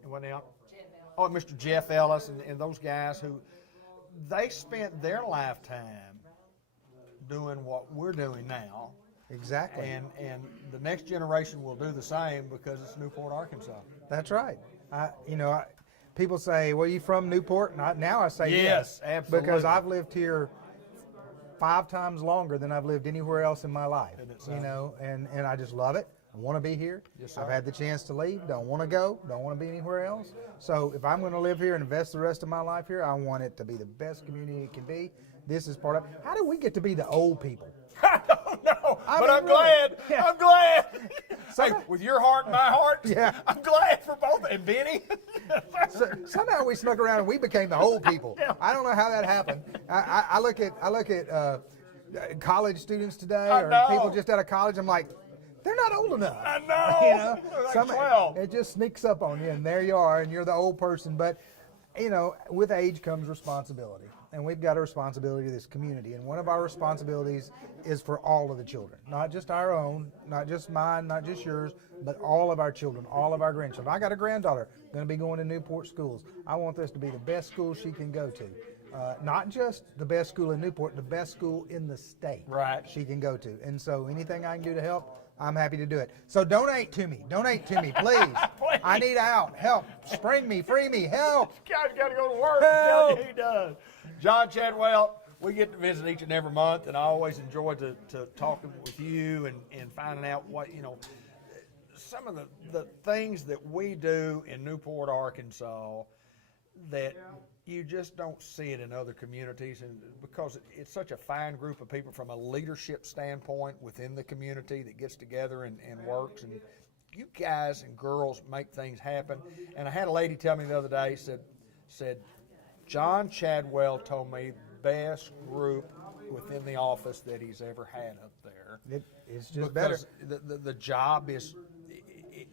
what else? Oh, Mr. Jeff Ellis and those guys who they spent their lifetime doing what we're doing now. Exactly. And the next generation will do the same because it's Newport, Arkansas. That's right. People say, well, you from Newport? And now I say yes. Absolutely. Because I've lived here 5 times longer than I've lived anywhere else in my life. You know, and I just love it. I want to be here. Yes, sir. I've had the chance to leave. Don't want to go. Don't want to be anywhere else. So if I'm going to live here and invest the rest of my life here, I want it to be the best community it can be. This is part of. How do we get to be the old people? I don't know, but I'm really, glad. Yeah. I'm glad. Hey, with your heart and my heart, yeah. I'm glad for both. And Benny. Somehow we snuck around and we became the old people. I don't know how that happened. I look at college students today, or people just out of college. I'm like, they're not old enough. I know. You know, They're like 12. It just sneaks up on you, and there you are, and you're the old person. But you know, with age comes responsibility, and we've got a responsibility to this community. And one of our responsibilities is for all of the children, not just our own, not just mine, not just yours, but all of our children, all of our grandchildren. I got a granddaughter going to be going to Newport schools. I want this to be the best school she can go to. Not just the best school in Newport, the best school in the state she can go to. And so anything I can do to help, I'm happy to do it. So donate to me, please. I need out, help, spring me, free me, help. Guy's got to go to work. Help. He does. John Chadwell, we get to visit each and every month, and I always enjoy to talking with you and finding out what, you know, some of the things that we do in Newport, Arkansas that you just don't see it in other communities, and because it's such a fine group of people from a leadership standpoint within the community that gets together and works, and you guys and girls make things happen. And I had a lady tell me the other day, said John Chadwell told me best group within the office that he's ever had up there. It's just better. The job is,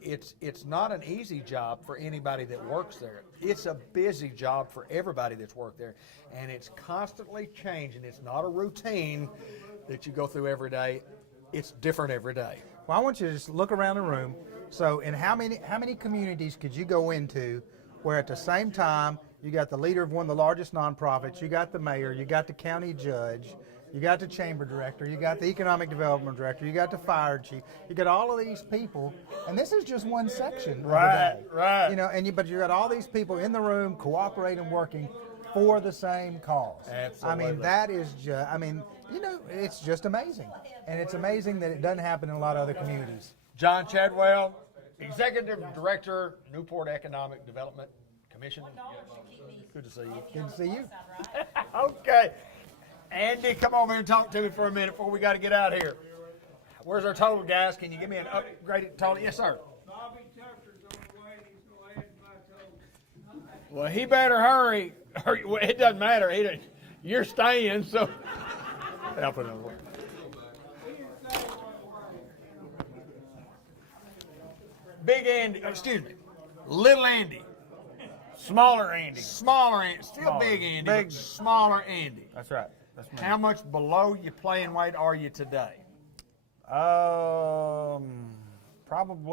it's not an easy job for anybody that works there. It's a busy job for everybody that's worked there, and it's constantly changing. It's not a routine that you go through every day. It's different every day. Well, I want you to just look around the room. So, in how many communities could you go into where at the same time you got the leader of one of the largest nonprofits, you got the mayor, you got the county judge, you got the chamber director, you got the economic development director, you got the fire chief, you got all of these people, and this is just one section of the day. Right. You know, but you got all these people in the room cooperating, working for the same cause. Absolutely. I mean, that is just, you know, it's just amazing. And it's amazing that it doesn't happen in a lot of other communities. John Chadwell, Executive Director, Newport Economic Development Commission. Good to see you. Good to see you. Okay. Andy, come over here and talk to me for a minute before we got to get out of here. Where's our total, guys? Can you give me an upgraded total? Yes, sir. Well, he better hurry. Well, it doesn't matter. You're staying, so. I'll put it on. Big Andy, excuse me, Little Andy, Smaller Andy. Smaller Andy, still Smaller. Big Andy, Big. but smaller Andy. That's right. That's me. How much below your playing weight are you today? Probably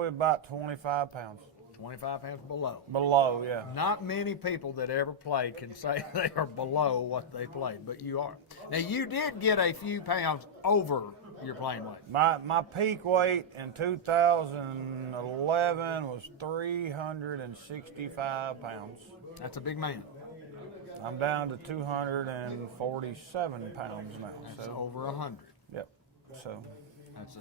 about 25 pounds. 25 pounds below. Below, yeah. Not many people that ever played can say they are below what they played, but you are. Now, you did get a few pounds over your playing weight. My peak weight in 2011 was 365 pounds. That's a big man. I'm down to 247 pounds now. That's over 100. Yep. So. That's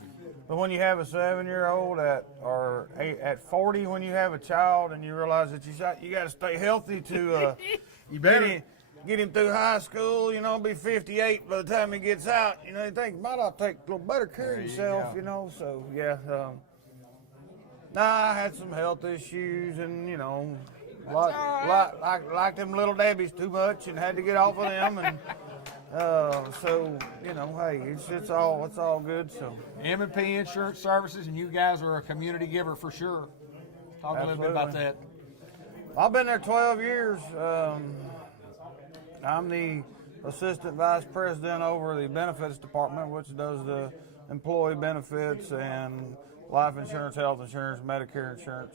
But when you have a 7-year-old at 40, when you have a child and you realize that you got to stay healthy to you better get him through high school, you know, be 58 by the time he gets out, you know, you think might ought to take a little better care of yourself, you know. So yeah, I had some health issues and you know, like them little Debbies too much and had to get off of them and. So you know, hey, it's all good. So M&P Insurance Services, and you guys are a community giver for sure. Talk a little bit about that. I've been there 12 years. I'm the assistant vice president over the benefits department, which does the employee benefits and life insurance, health insurance, Medicare insurance.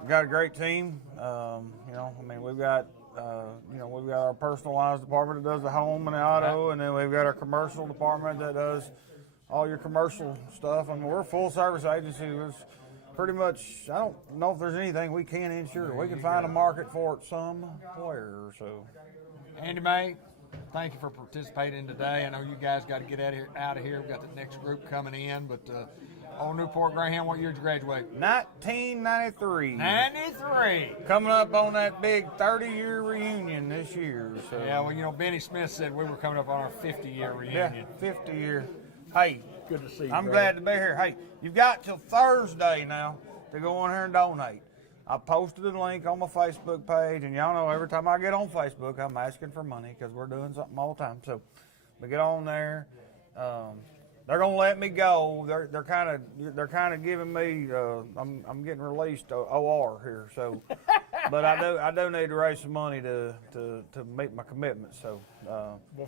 We've got a great team. You know, I mean, we've got our personal lines department that does the home and the auto, and then we've got our commercial department that does all your commercial stuff. I mean, we're a full service agency. It's pretty much, I don't know if there's anything we can't insure. We can find a market for it somewhere. So, Andy May, thank you for participating today. I know you guys got to get out of here. We've got the next group coming in, but old Newport Greyhound, what year did you graduate? 1993. 93. Coming up on that big 30-year reunion this year. So. Yeah, well, you know, Benny Smith said we were coming up on our 50-year reunion. Yeah, 50-year. Hey, good to see you. I'm glad to be here. Hey, you've got till Thursday now to go on here and donate. I posted a link on my Facebook page, and y'all know every time I get on Facebook, I'm asking for money because we're doing something all the time. So we get on there. They're gonna let me go. They're kind of giving me. I'm getting released OR here. So, but I do need to raise some money to meet my commitment. So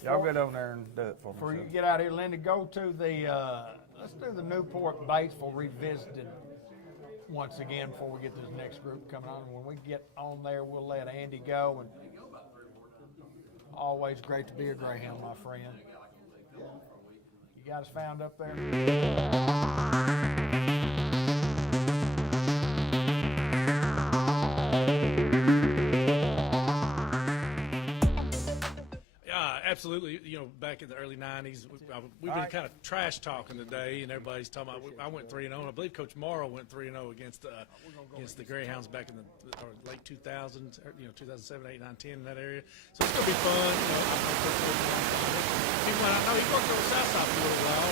y'all get on there and do it for me. Before you get out of here, Linda, go to let's do the Newport Batesville Revisited once again before we get this next group coming on. When we get on there, we'll let Andy go. And always great to be a Greyhound, my friend. You got us found up there? Absolutely. You know, back in the early 90s, we've been kind of trash talking today, and everybody's talking about. I went 3-0, and I believe Coach Morrow went 3-0 against the Greyhounds back in the late 2000s, you know, 2007, 8, 9, 10 in that area. So it's gonna be fun. You know, he worked on the south side for a little while. And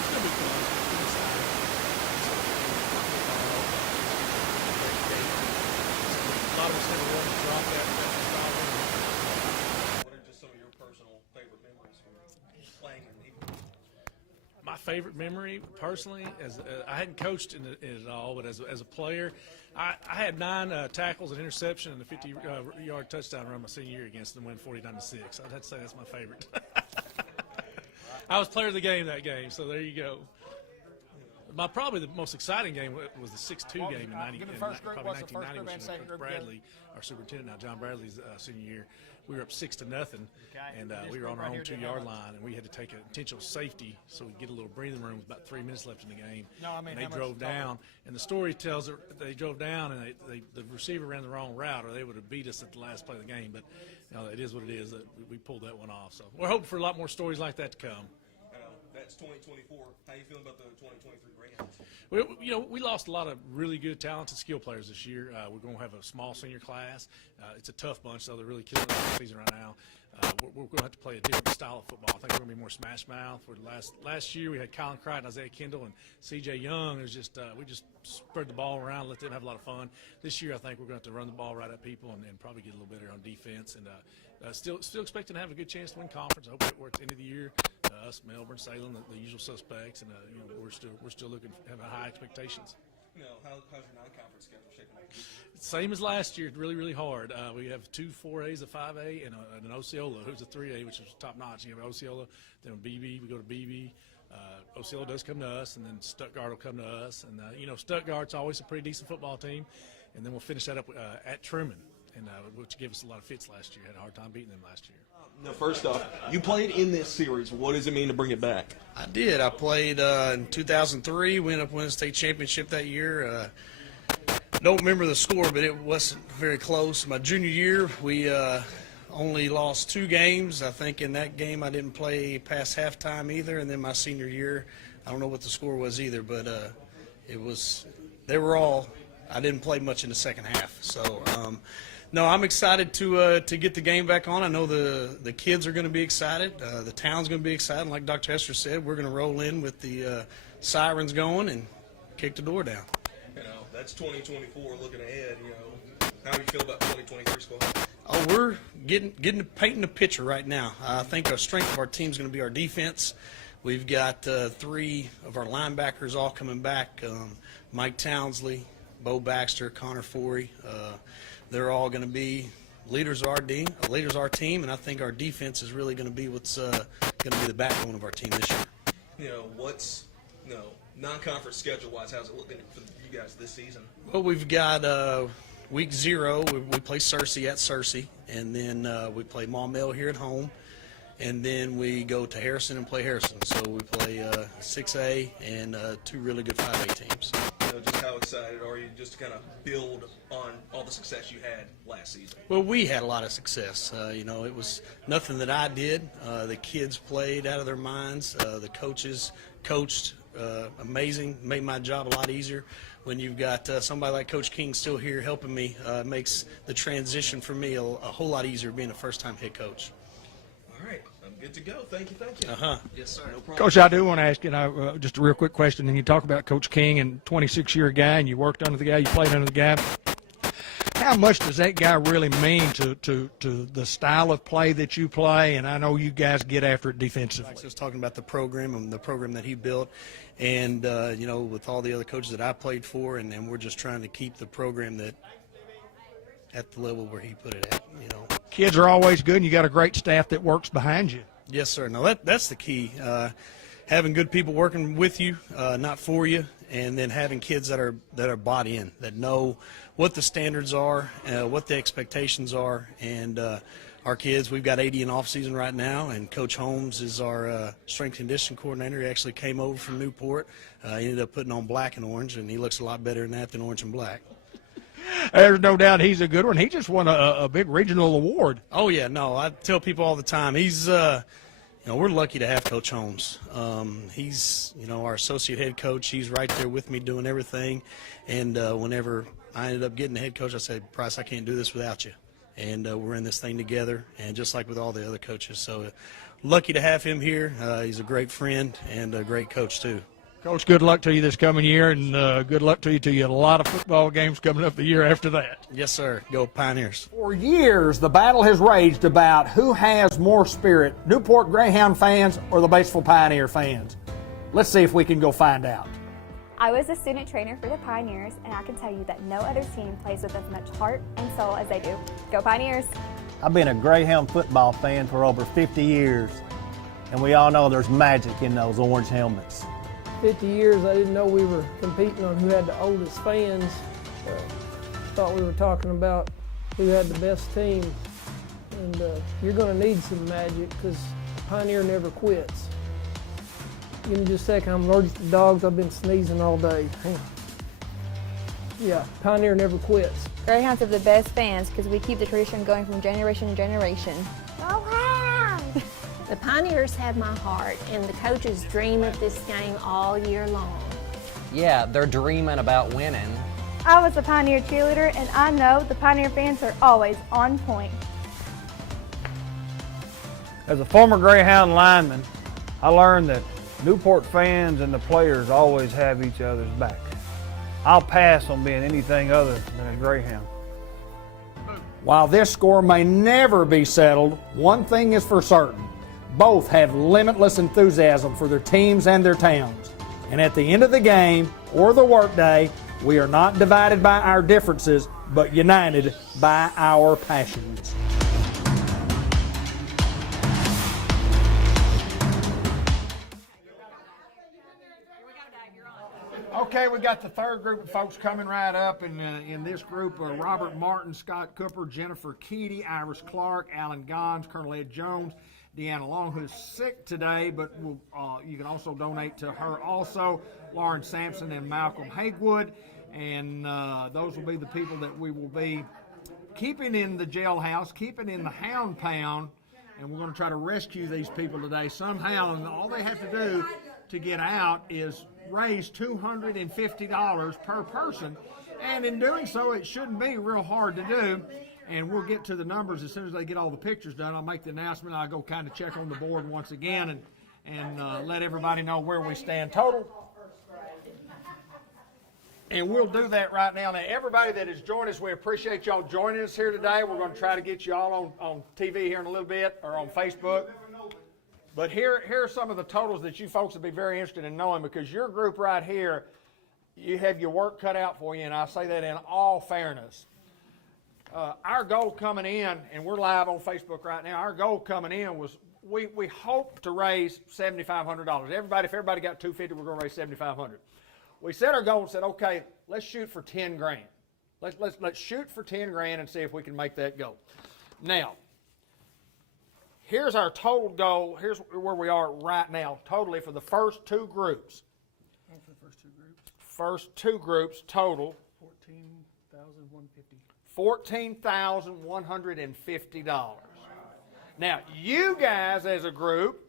it's gonna be fun. A lot of us never wanted to drop that style. What are just some of your personal favorite memories from playing my favorite memory personally, as I hadn't coached in it at all, but as a player, I had 9 tackles and interception and a 50-yard touchdown run my senior year against them, win 49-6. I'd have to say that's my favorite. I was player of the game that game, so there you go. Probably the most exciting game was the 6-2 game in 1990, which Bradley, our superintendent now, John Bradley's senior year. We were up 6-0, and we were on our own 2-yard line, and we had to take an intentional safety so we could get a little breathing room with about 3 minutes left in the game. And they drove down, and the story tells that they drove down, and the receiver ran the wrong route, or they would have beat us at the last play of the game. But it is what it is. We pulled that one off. So we're hoping for a lot more stories like that to come. That's 2024. How you feeling about the 2023 Greyhounds? Well, we lost a lot of really good, talented skill players this year. We're going to have a small senior class. It's a tough bunch, so they're really killing the season right now. We're going to have to play a different style of football. I think we're going to be more smash mouth. Last year we had Colin Crichton, Isaiah Kendall, and C.J. Young. It was just we just spread the ball around, let them have a lot of fun. This year I think we're going to have to run the ball right at people and probably get a little better on defense. And still expecting to have a good chance to win conference. I hope we're at the end of the year. Us, Melbourne, Salem, the usual suspects, and we're still looking having high expectations. How's your non-conference schedule shaping up? Same as last year, really hard. We have 2 4As, a 5A, and an Osceola, who's a 3A, which is top notch. You have Osceola, then BB, we go to BB. Osceola does come to us, and then Stuttgart will come to us. And, Stuttgart's always a pretty decent football team. And then we'll finish that up at Truman, which gave us a lot of fits last year. Had a hard time beating them last year. Now, first off, you played in this series. What does it mean to bring it back? I did. I played in 2003. We ended up winning the state championship that year. Don't remember the score, but it wasn't very close. My junior year, we only lost 2 games. I think in that game I didn't play past halftime either. And then my senior year, I don't know what the score was either, but I didn't play much in the second half. So, no, I'm excited to get the game back on. I know the kids are going to be excited. The town's going to be excited. Like Dr. Hester said, we're going to roll in with the sirens going and kick the door down. That's 2024 looking ahead. How do you feel about 2023 squad? Oh, we're painting the picture right now. I think our strength of our team is going to be our defense. We've got 3 of our linebackers all coming back. Mike Townsley, Bo Baxter, Connor Forey. They're all going to be leaders of our team, and I think our defense is really going to be what's going to be the backbone of our team this year. What's non-conference schedule-wise, how's it looking for you guys this season? Well, we've got week 0. We play Searcy at Searcy, and then we play Maumelle here at home, and then we go to Harrison and play Harrison. So we play 6A and 2 really good 5A teams. Just how excited are you just to kind of build on all the success you had last season? Well, we had a lot of success. It was nothing that I did. The kids played out of their minds. The coaches coached amazing, made my job a lot easier. When you've got somebody like Coach King still here helping me, makes the transition for me a whole lot easier being a first-time head coach. All right, I'm good to go. Thank you. Yes, sir. No problem. Coach, I do want to ask you just a real quick question. And you talk about Coach King and 26-year guy, and you worked under the guy, you played under the guy. How much does that guy really mean to the style of play that you play? And I know you guys get after it defensively. I was just talking about the program and the program that he built, and with all the other coaches that I played for, and we're just trying to keep the program that at the level where he put it at. Kids are always good, and you got a great staff that works behind you. Yes, sir. No, that's the key. Having good people working with you, not for you, and then having kids that are bought in, that know what the standards are, what the expectations are, and our kids. We've got 80 in off season right now, and Coach Holmes is our strength and conditioning coordinator. He actually came over from Newport. He ended up putting on black and orange, and he looks a lot better than that than orange and black. There's no doubt he's a good one. He just won a big regional award. Oh, yeah, no, I tell people all the time, he's we're lucky to have Coach Holmes. He's, our associate head coach. He's right there with me doing everything. And whenever I ended up getting the head coach, I said, Price, I can't do this without you. And we're in this thing together, and just like with all the other coaches. So lucky to have him here. He's a great friend and a great coach, too. Coach, good luck to you this coming year, and good luck to you. A lot of football games coming up the year after that. Yes, sir. Go Pioneers. For years, the battle has raged about who has more spirit, Newport Greyhound fans or the Batesville Pioneer fans. Let's see if we can go find out. I was a student trainer for the Pioneers, and I can tell you that no other team plays with as much heart and soul as they do. Go Pioneers! I've been a Greyhound football fan for over 50 years, and we all know there's magic in those orange helmets. 50 years, I didn't know we were competing on who had the oldest fans. Thought we were talking about who had the best team. And you're going to need some magic because Pioneer never quits. Give me just a second. I'm allergic to dogs. I've been sneezing all day. Yeah, Pioneer never quits. Greyhounds have the best fans because we keep the tradition going from generation to generation. Go Hound! The Pioneers have my heart, and the coaches dream of this game all year long. Yeah, they're dreaming about winning. I was a Pioneer cheerleader, and I know the Pioneer fans are always on point. As a former Greyhound lineman, I learned that Newport fans and the players always have each other's back. I'll pass on being anything other than a Greyhound. While this score may never be settled, one thing is for certain. Both have limitless enthusiasm for their teams and their towns. And at the end of the game or the workday, we are not divided by our differences, but united by our passions. Okay, we got the third group of folks coming right up, and in this group, Robert Martin, Scott Cooper, Jennifer Keedy, Iris Clark, Alan Gons, Colonel Ed Jones, Deanna Long, who's sick today, but you can also donate to her also, Lauren Sampson and Malcolm Haywood, and those will be the people that we will be keeping in the jailhouse, keeping in the Hound Pound, and we're going to try to rescue these people today somehow, and all they have to do to get out is raise $250 per person, and in doing so it shouldn't be real hard to do, and we'll get to the numbers as soon as they get all the pictures done. I'll make the announcement. I'll go kind of check on the board once again and let everybody know where we stand total, and we'll do that right now. Now everybody that has joined us, we appreciate y'all joining us here today. We're going to try to get you all on TV here in a little bit, or on Facebook. But here are some of the totals that you folks would be very interested in knowing, because your group right here, you have your work cut out for you, and I say that in all fairness. Our goal coming in, and we're live on Facebook right now, our goal coming in was we hope to raise $7,500. If everybody got $250, we're going to raise $7,500. We set our goal and said, okay, let's shoot for 10 grand. Let's shoot for 10 grand and see if we can make that go. Now, here's our total goal. Here's where we are right now, totally for the first two groups. And for the first two groups? First two groups total. $14,150. Now, you guys as a group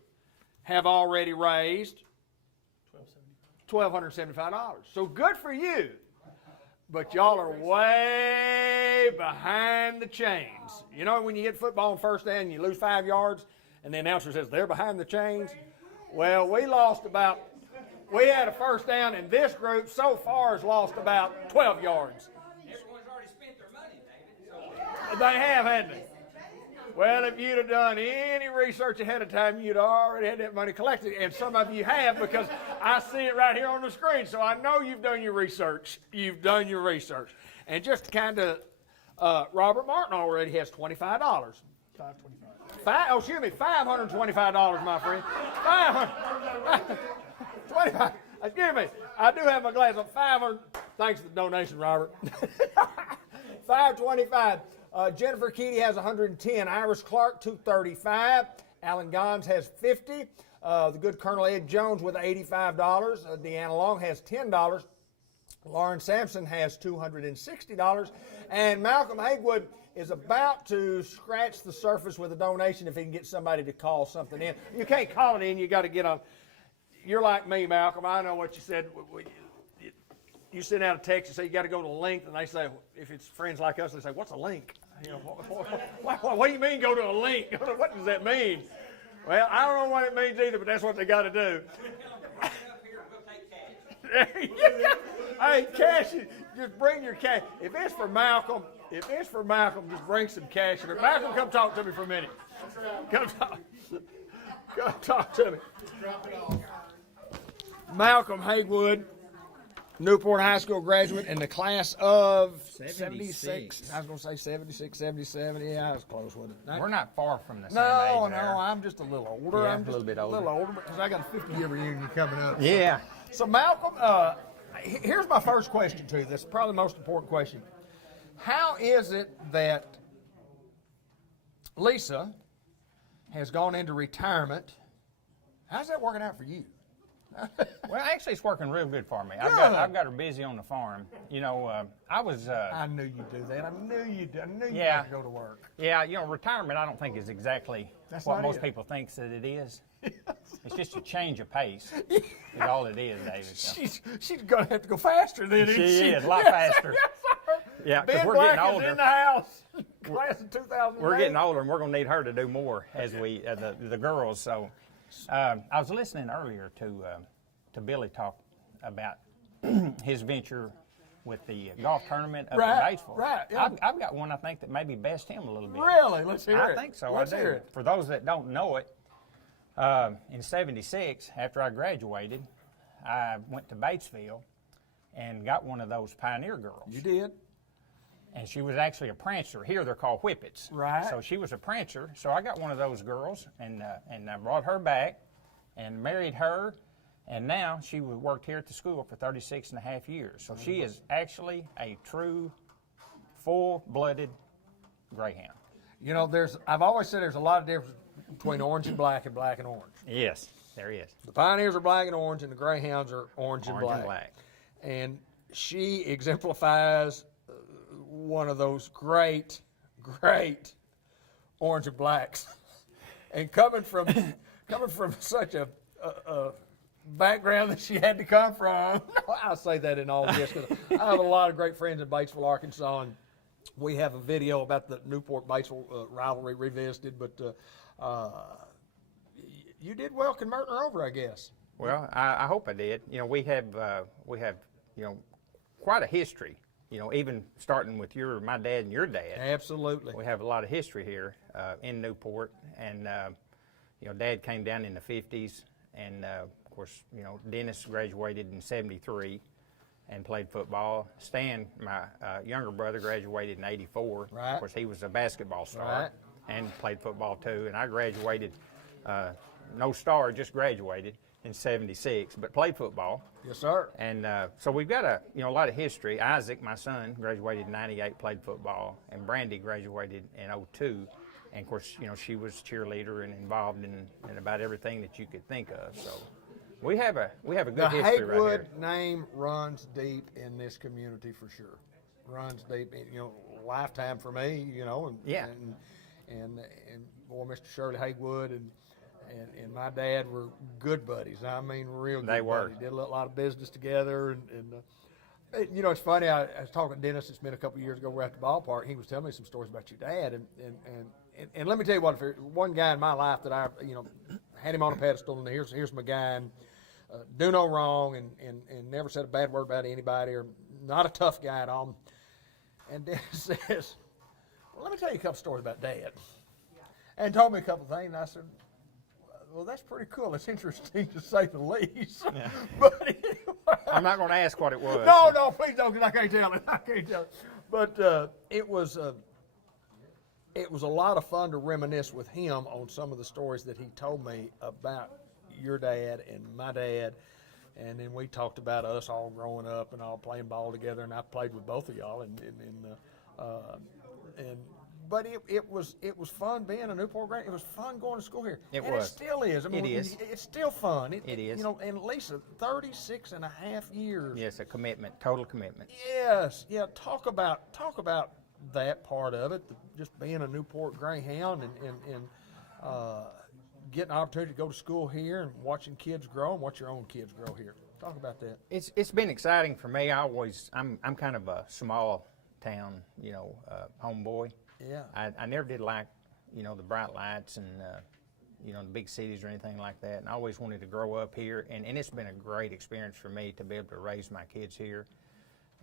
have already raised $1,275. So good for you. But y'all are way behind the chains. You know when you hit football on first down and you lose 5 yards and the announcer says they're behind the chains? Well, we had a first down, and this group so far has lost about 12 yards. Everyone's already spent their money, David. They have, hadn't they? Well, if you'd have done any research ahead of time, you'd already had that money collected. And some of you have, because I see it right here on the screen. So I know you've done your research. You've done your research. And just to kind of, Robert Martin already has $25. $525, my friend. $525. Excuse me. I do have my glass of $500. Thanks for the donation, Robert. $525. Jennifer Keedy has 110. Iris Clark, 235. Alan Gons has 50. The good Colonel Ed Jones with $85. Deanna Long has $10. Lauren Sampson has $260. And Malcolm Haywood is about to scratch the surface with a donation if he can get somebody to call something in. You can't call it in. You got to get on. You're like me, Malcolm. I know what you said. You send out a text and say you got to go to a link, and they say, if it's friends like us, they say, what's a link? You know, what do you mean go to a link? What does that mean? Well, I don't know what it means either, but that's what they got to do. Hey, cash, just bring your cash. If it's for Malcolm, just bring some cash. Malcolm, come talk to me for a minute. Come talk to me. Drop it off. Malcolm Haywood, Newport High School graduate in the class of 76. I was going to say 76, 77. Yeah, I was close with it. We're not far from the same No, age no, there. I'm just a little older. Yeah, I'm just a little bit older. because I got a 50-year reunion coming up. Yeah. So Malcolm, here's my first question to you. That's probably the most important question. How is it that Lisa has gone into retirement? How's that working out for you? Well, actually, it's working real good for me. Good. I've got her busy on the farm. You know, I was. I knew you'd do that. I knew you'd Yeah. have to go to work. Yeah, you know, retirement I don't think is exactly That's what not most it. people think that it is. It's just a change of pace. Is all it is, David. So. She's going to have to go faster then, isn't she? She is a lot Yes, faster. yes, sir. Yeah, because Ben we're Black getting is older. in the house. Class of 2008. We're getting older, and we're going to need her to do more as we the girls. So, I was listening earlier to Billy talk about his venture with the golf tournament up in Batesville. Right, yeah. I've got one I think that maybe best him a little bit. Really? Let's hear it. I think so. Let's I do. hear it. For those that don't know it, in '76, after I graduated, I went to Batesville and got one of those Pioneer girls. You did? And she was actually a prancer. Here they're called whippets. Right. So she was a prancer. So I got one of those girls and I brought her back and married her. And now she worked here at the school for 36 and a half years. So she is actually a true, full-blooded greyhound. You know, I've always said there's a lot of difference between orange and black and orange. Yes, there is. The Pioneers are black and orange, and the Greyhounds are orange and black. And she exemplifies one of those great orange and blacks. And coming from such a background that she had to come from, I say that in all jest because I have a lot of great friends in Batesville, Arkansas, and we have a video about the Newport-Batesville rivalry revisited. But you did well converting her over, I guess. Well, I hope I did. You know, we have you know, quite a history. You know, even starting with my dad and your dad. Absolutely. We have a lot of history here in Newport, and you know, Dad came down in the '50s, and of course, you know, Dennis graduated in '73 and played football. Stan, my younger brother, graduated in '84. Right. Of course, he was a basketball star Right. and played football too. And I graduated, no star, just graduated in '76, but played football. Yes, sir. And so we've got a lot of history. Isaac, my son, graduated in '98, played football, and Brandy graduated in '02. And of course, you know, she was cheerleader and involved in about everything that you could think of. So we have a good the history Haywood right here. name runs deep in this community for sure. Runs deep, you know, lifetime for me, you know, and boy, Mr. Shirley Haywood and my dad were good buddies. I mean, real good They were. buddies. Did a lot of business together, and you know, it's funny. I was talking to Dennis. It's been a couple of years ago. We're at the ballpark. He was telling me some stories about your dad, and let me tell you what. If there's one guy in my life that I, you know, had him on a pedestal, and here's my guy, and do no wrong, and never said a bad word about anybody, or not a tough guy at all. And Dennis says, "Well, let me tell you a couple stories about Dad," and told me a couple things. And I said, "Well, that's pretty cool. It's interesting to say the least." Yeah. But anyway, I'm not going to ask what it was. No, please don't, because I can't tell it. I can't tell it. But it was a lot of fun to reminisce with him on some of the stories that he told me about your dad and my dad. And then we talked about us all growing up and all playing ball together. And I played with both of y'all. But it was fun being a Newport Grant. It was fun going to school here. It and was. It still is. I mean, It is. It's still fun. It is. You know, and Lisa, 36 and a half years. Yes, a commitment, total commitment. Yes. Yeah. Talk about that part of it. Just being a Newport Greyhound and getting an opportunity to go to school here and watching kids grow and watch your own kids grow here. Talk about that. It's been exciting for me. I'm kind of a small town, you know, homeboy. Yeah. I never did like, you know, the bright lights and, you know, the big cities or anything like that. And I always wanted to grow up here. And it's been a great experience for me to be able to raise my kids here.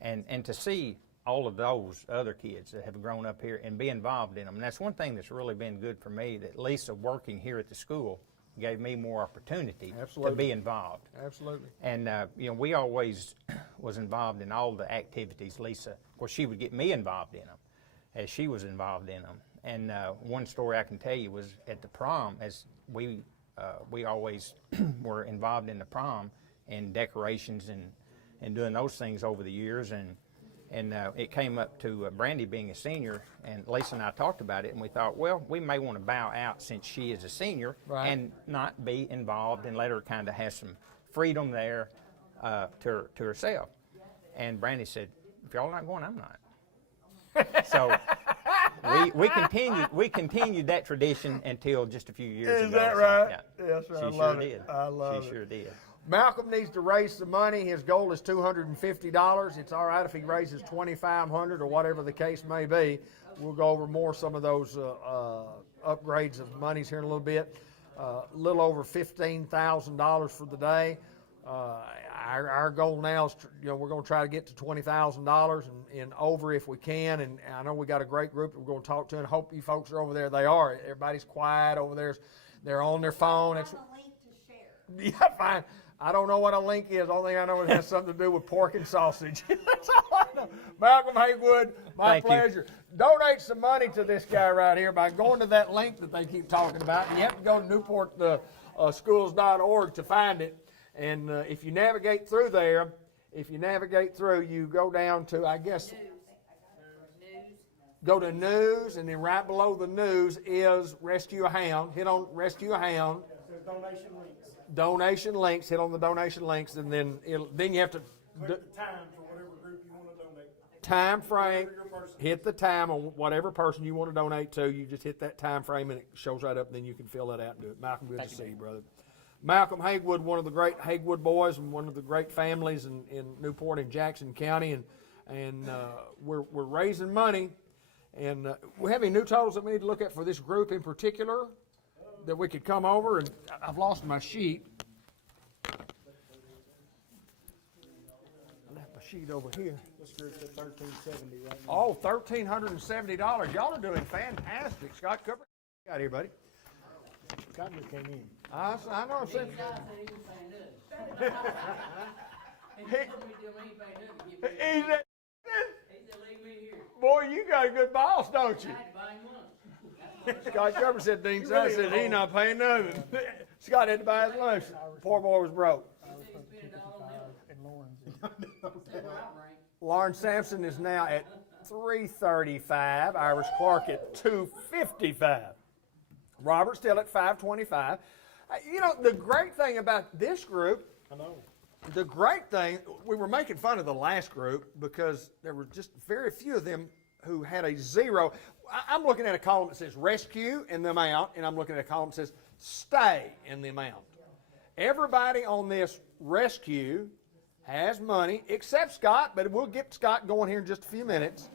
And to see all of those other kids that have grown up here and be involved in them. And that's one thing that's really been good for me, that Lisa working here at the school gave me more opportunity to Absolutely. be involved. Absolutely. And, we always was involved in all the activities. Lisa, of course, she would get me involved in them as she was involved in them. And one story I can tell you was at the prom, as we always were involved in the prom and decorations and doing those things over the years. And it came up to Brandy being a senior, and Lisa and I talked about it, and we thought, well, we may want to bow out since she is a senior and not be involved and let her kind of have some freedom there to herself. And Brandy said, if y'all not going, I'm not. So we continued that tradition until just a few years ago. Is that So, right? yeah. Yes, sir. She I sure love did. it. I love she it. sure did. Malcolm needs to raise some money. His goal is $250. It's all right if he raises $2,500 or whatever the case may be. We'll go over more some of those upgrades of monies here in a little bit. A little over $15,000 for the day. Our goal now is, we're going to try to get to $20,000 and over if we can. And I know we got a great group that we're going to talk to, and hope you folks are over there. They are. Everybody's quiet over there. They're on their phone. Yeah, fine. I don't know what a link is. The only thing I know is it has something to do with pork and sausage. That's all I know. Malcolm Haywood, my pleasure. Donate some money to this guy right here by going to that link that they keep talking about. And you have to go to newportschools.org to find it. And if you navigate through there, you go down to, I guess, go to news, and then right below the news is Rescue a Hound. Hit on Rescue a Hound. Donation links. Hit on the donation links, and then you have to Click the time for whatever group you want to donate. time frame. Hit the time on whatever person you want to donate to. You just hit that time frame, and it shows right up. And then you can fill that out and do it. Malcolm, good to see you, brother. Malcolm Haywood, one of the great Haywood boys, and one of the great families in Newport and Jackson County, and we're raising money. And we have any new totals that we need to look at for this group in particular that we could come over? And I've lost my sheet. I left my sheet over here. This group's at $1,370 right now. Oh, $1,370. Y'all are doing fantastic. Scott Cooper, got here, buddy. Scott just came in. I know. I'm saying. Boy, you got a good boss, don't you? Scott Cooper said, Dean said he not paying nothing. Scott had to buy his lunch. Poor boy was broke. Lauren Sampson is now at $335. Iris Clark at $255. Robert still at $525. The great thing about this group, the great thing, we were making fun of the last group because there were just very few of them who had a zero. I'm looking at a column that says rescue in the amount, and I'm looking at a column that says stay in the amount. Everybody on this rescue has money, except Scott, but we'll get Scott going here in just a few minutes.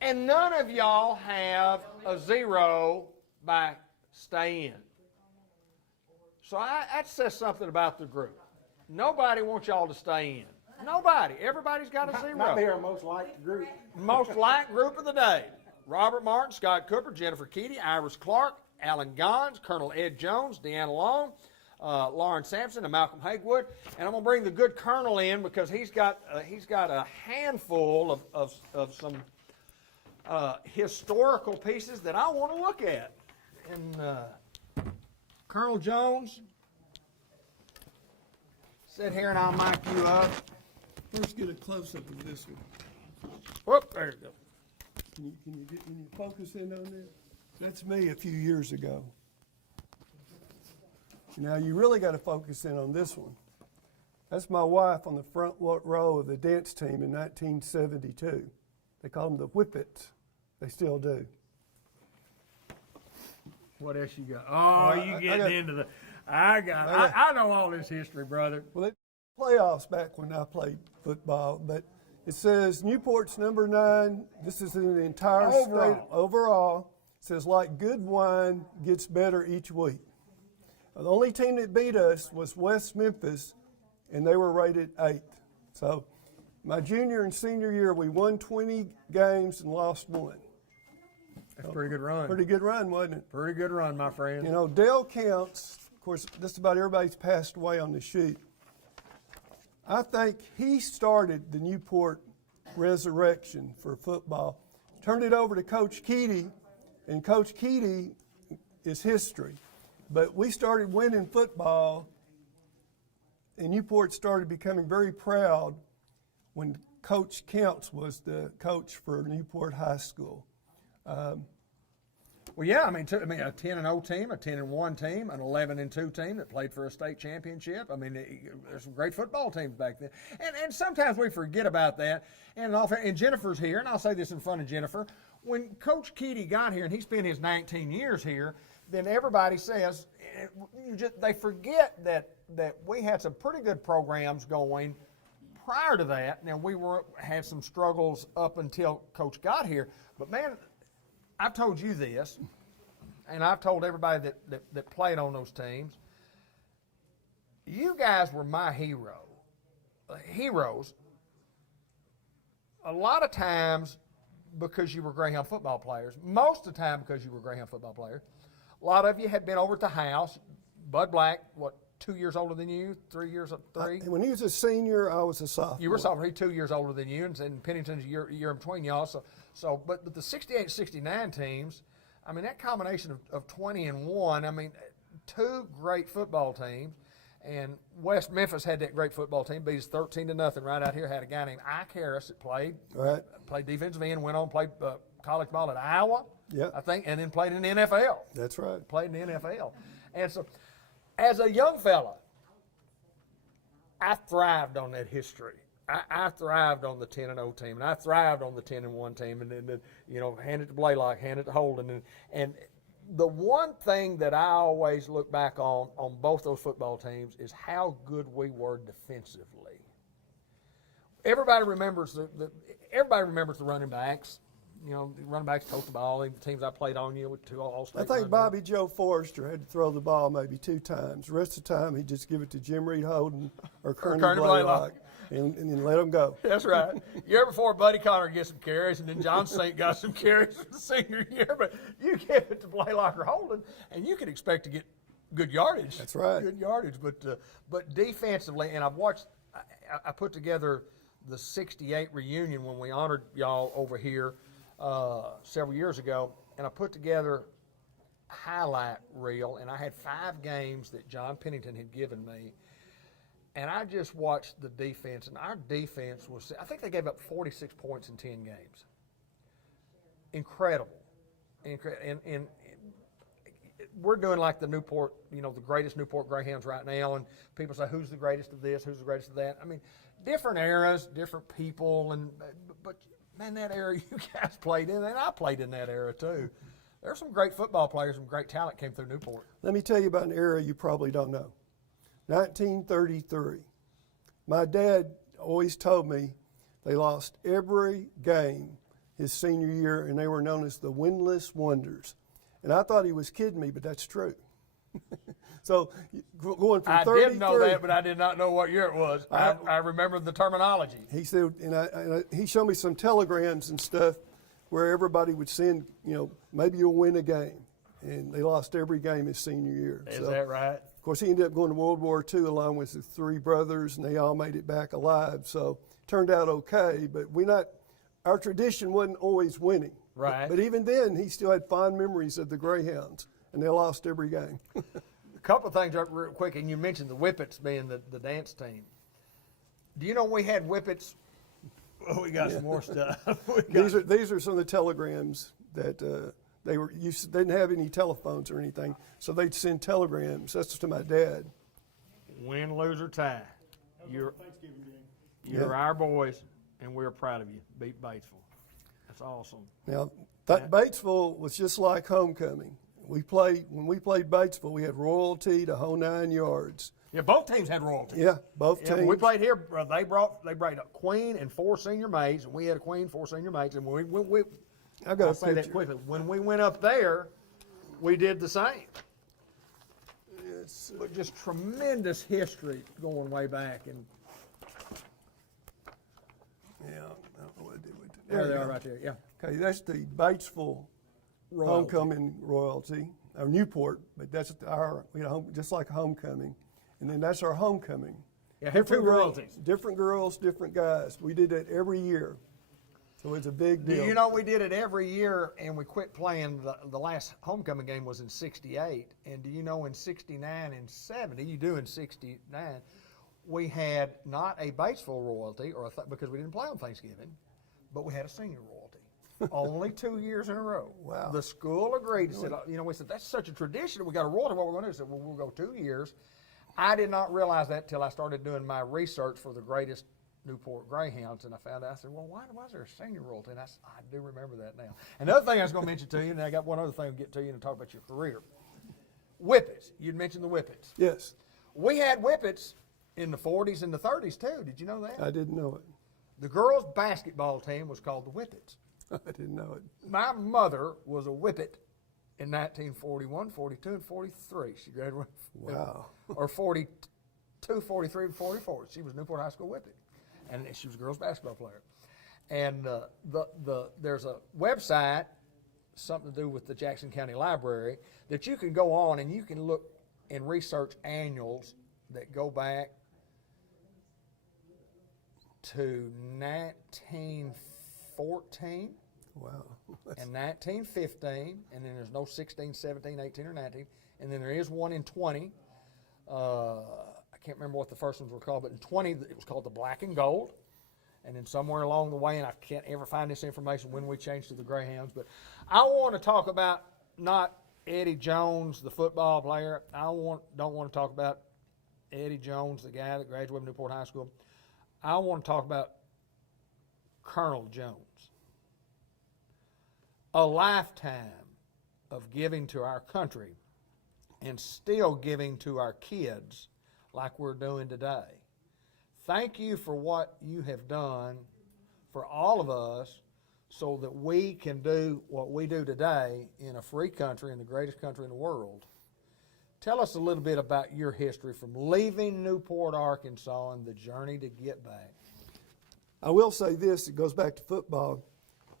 And none of y'all have a zero by stay in. So that says something about the group. Nobody wants y'all to stay in. Nobody. Everybody's got a zero. Might be our most liked group. Most liked group of the day. Robert Martin, Scott Cooper, Jennifer Keaty, Iris Clark, Alan Gons, Colonel Ed Jones, Deanna Long, Lauren Sampson, and Malcolm Haywood. And I'm going to bring the good Colonel in because he's got a handful of some historical pieces that I want to look at. And Colonel Jones, sit here and I'll mic you up. First, get a close-up of this one. Whoop, there you go. Can you focus in on this? That's me a few years ago. Now, you really got to focus in on this one. That's my wife on the front row of the dance team in 1972. They called them the Whippets. They still do. What else you got? Oh, you getting into the... I know all this history, brother. Well, playoffs back when I played football, but it says Newport's number 9. This is in the entire state overall. It says, like good wine, gets better each week. The only team that beat us was West Memphis, and they were rated 8th. So my junior and senior year, we won 20 games and lost 1. That's a pretty good run. Pretty good run, wasn't it? Pretty good run, my friend. You know, Dale Counts, of course, just about everybody's passed away on the sheet. I think he started the Newport resurrection for football. Turned it over to Coach Keaty, and Coach Keaty is history. But we started winning football, and Newport started becoming very proud when Coach Counts was the coach for Newport High School. Well, yeah, I mean, a 10-0 team, a 10-1 team, an 11-2 team that played for a state championship. I mean, there's some great football teams back then, and sometimes we forget about that. And Jennifer's here, and I'll say this in front of Jennifer: when Coach Keaty got here, and he spent his 19 years here, then everybody says they forget that we had some pretty good programs going prior to that. Now we had some struggles up until Coach got here, but man, I've told you this, and I've told everybody that played on those teams, you guys were my heroes. A lot of times because you were Greyhound football players, most of the time because you were Greyhound football players. A lot of you had been over at the house. Bud Black, 2 years older than you, 3 years, three? When he was a senior, I was a sophomore. You were a sophomore. He's 2 years older than you, and Pennington's a year in between y'all. But the 68, 69 teams, I mean, that combination of 20-1, I mean, two great football teams. And West Memphis had that great football team, beat us 13-0 right out here. Had a guy named Ike Harris that played defensive end, went on, played college ball at Iowa, I think, and then played in the NFL. That's right. Played in the NFL. And so, as a young fella, I thrived on that history. I thrived on the 10-0 team, and I thrived on the 10-1 team, and then hand it to Blaylock, hand it to Holden, and the one thing that I always look back on both those football teams is how good we were defensively. Everybody remembers the running backs. The running backs tote the ball. The teams I played on, with two all-state. I think Bobby Joe Forrester had to throw the ball maybe 2 times. The rest of the time, he'd just give it to Jim Reed Holden or Kearney Blaylock and then let them go. That's right. Year before, Buddy Connor gets some carries, and then John Saint got some carries for the senior year. But you give it to Blaylock or Holden, and you can expect to get good yardage. That's right. Good yardage. But defensively, and I put together the 68 reunion when we honored y'all over here several years ago, and I put together a highlight reel, and I had 5 games that John Pennington had given me, and I just watched the defense, and our defense was, I think they gave up 46 points in 10 games. Incredible. And we're doing like the Newport, the greatest Newport Greyhounds right now, and people say, who's the greatest of this, who's the greatest of that? I mean, different eras, different people, but man, that era you guys played in, and I played in that era too. There's some great football players, some great talent came through Newport. Let me tell you about an era you probably don't know. 1933. My dad always told me they lost every game his senior year, and they were known as the winless wonders. And I thought he was kidding me, but that's true. So going from 33. I did know that, but I did not know what year it was. I remember the terminology. He said, and he showed me some telegrams and stuff where everybody would send, maybe you'll win a game. And they lost every game his senior year. Is that right? Of course, he ended up going to World War II along with his 3 brothers, and they all made it back alive. So turned out okay, but our tradition wasn't always winning. Right. But even then, he still had fond memories of the Greyhounds, and they lost every game. A couple of things real quick, and you mentioned the Whippets being the dance team. Do you know we had Whippets? Oh, we got some more stuff. These are some of the telegrams that they didn't have any telephones or anything, so they'd send telegrams. That's to my dad. Win, lose, or tie. You're our boys, and we're proud of you. Beat Batesville. That's awesome. Now, Batesville was just like homecoming. When we played Batesville, we had royalty the whole 9 yards. Yeah, both teams had royalty. Yeah, both teams. When we played here, they brought a queen and 4 senior maids, and we had a queen, 4 senior maids, and I'll say that quickly. When we went up there, we did the same. But just tremendous history going way back, and yeah, I don't know what I did with it. There they are right there. Yeah. Okay, that's the Batesville homecoming royalty, or Newport, but that's our, just like homecoming. And then that's our homecoming. Yeah, different royalties. Different girls, different guys. We did that every year. So it's a big deal. Do you know we did it every year and we quit playing? The last homecoming game was in '68. And do you know in '69 and '70, you do in '69, we had not a Batesville royalty, because we didn't play on Thanksgiving, but we had a senior royalty. Only 2 years in a row. Wow. The school agreed. Said, we said, that's such a tradition. We got a royalty. What we're going to do? Said, well, we'll go 2 years. I did not realize that till I started doing my research for the greatest Newport Greyhounds, and I found out, I said, well, why is there a senior royalty? And I do remember that now. Another thing I was going to mention to you, and I got one other thing to get to you and talk about your career. Whippets. You'd mentioned the Whippets. Yes. We had Whippets in the 40s and the 30s, too. Did you know that? I didn't know it. The girls' basketball team was called the Whippets. I didn't know it. My mother was a Whippet in 1941, 42, and 43. She graduated. Wow. Or 42, 43, and 44. She was Newport High School Whippet. And she was a girls' basketball player. And there's a website, something to do with the Jackson County Library, that you can go on and you can look and research annuals that go back to 1914. Wow. And 1915, and then there's no 16, 17, 18, or 19, and then there is one in 20. I can't remember what the first ones were called, but in 20 it was called the Black and Gold. And then somewhere along the way, and I can't ever find this information when we changed to the Greyhounds, but I want to talk about not Eddie Jones, the football player. Don't want to talk about Eddie Jones, the guy that graduated from Newport High School. I want to talk about Colonel Jones. A lifetime of giving to our country and still giving to our kids like we're doing today. Thank you for what you have done for all of us so that we can do what we do today in a free country, in the greatest country in the world. Tell us a little bit about your history from leaving Newport, Arkansas, and the journey to get back. I will say this, it goes back to football.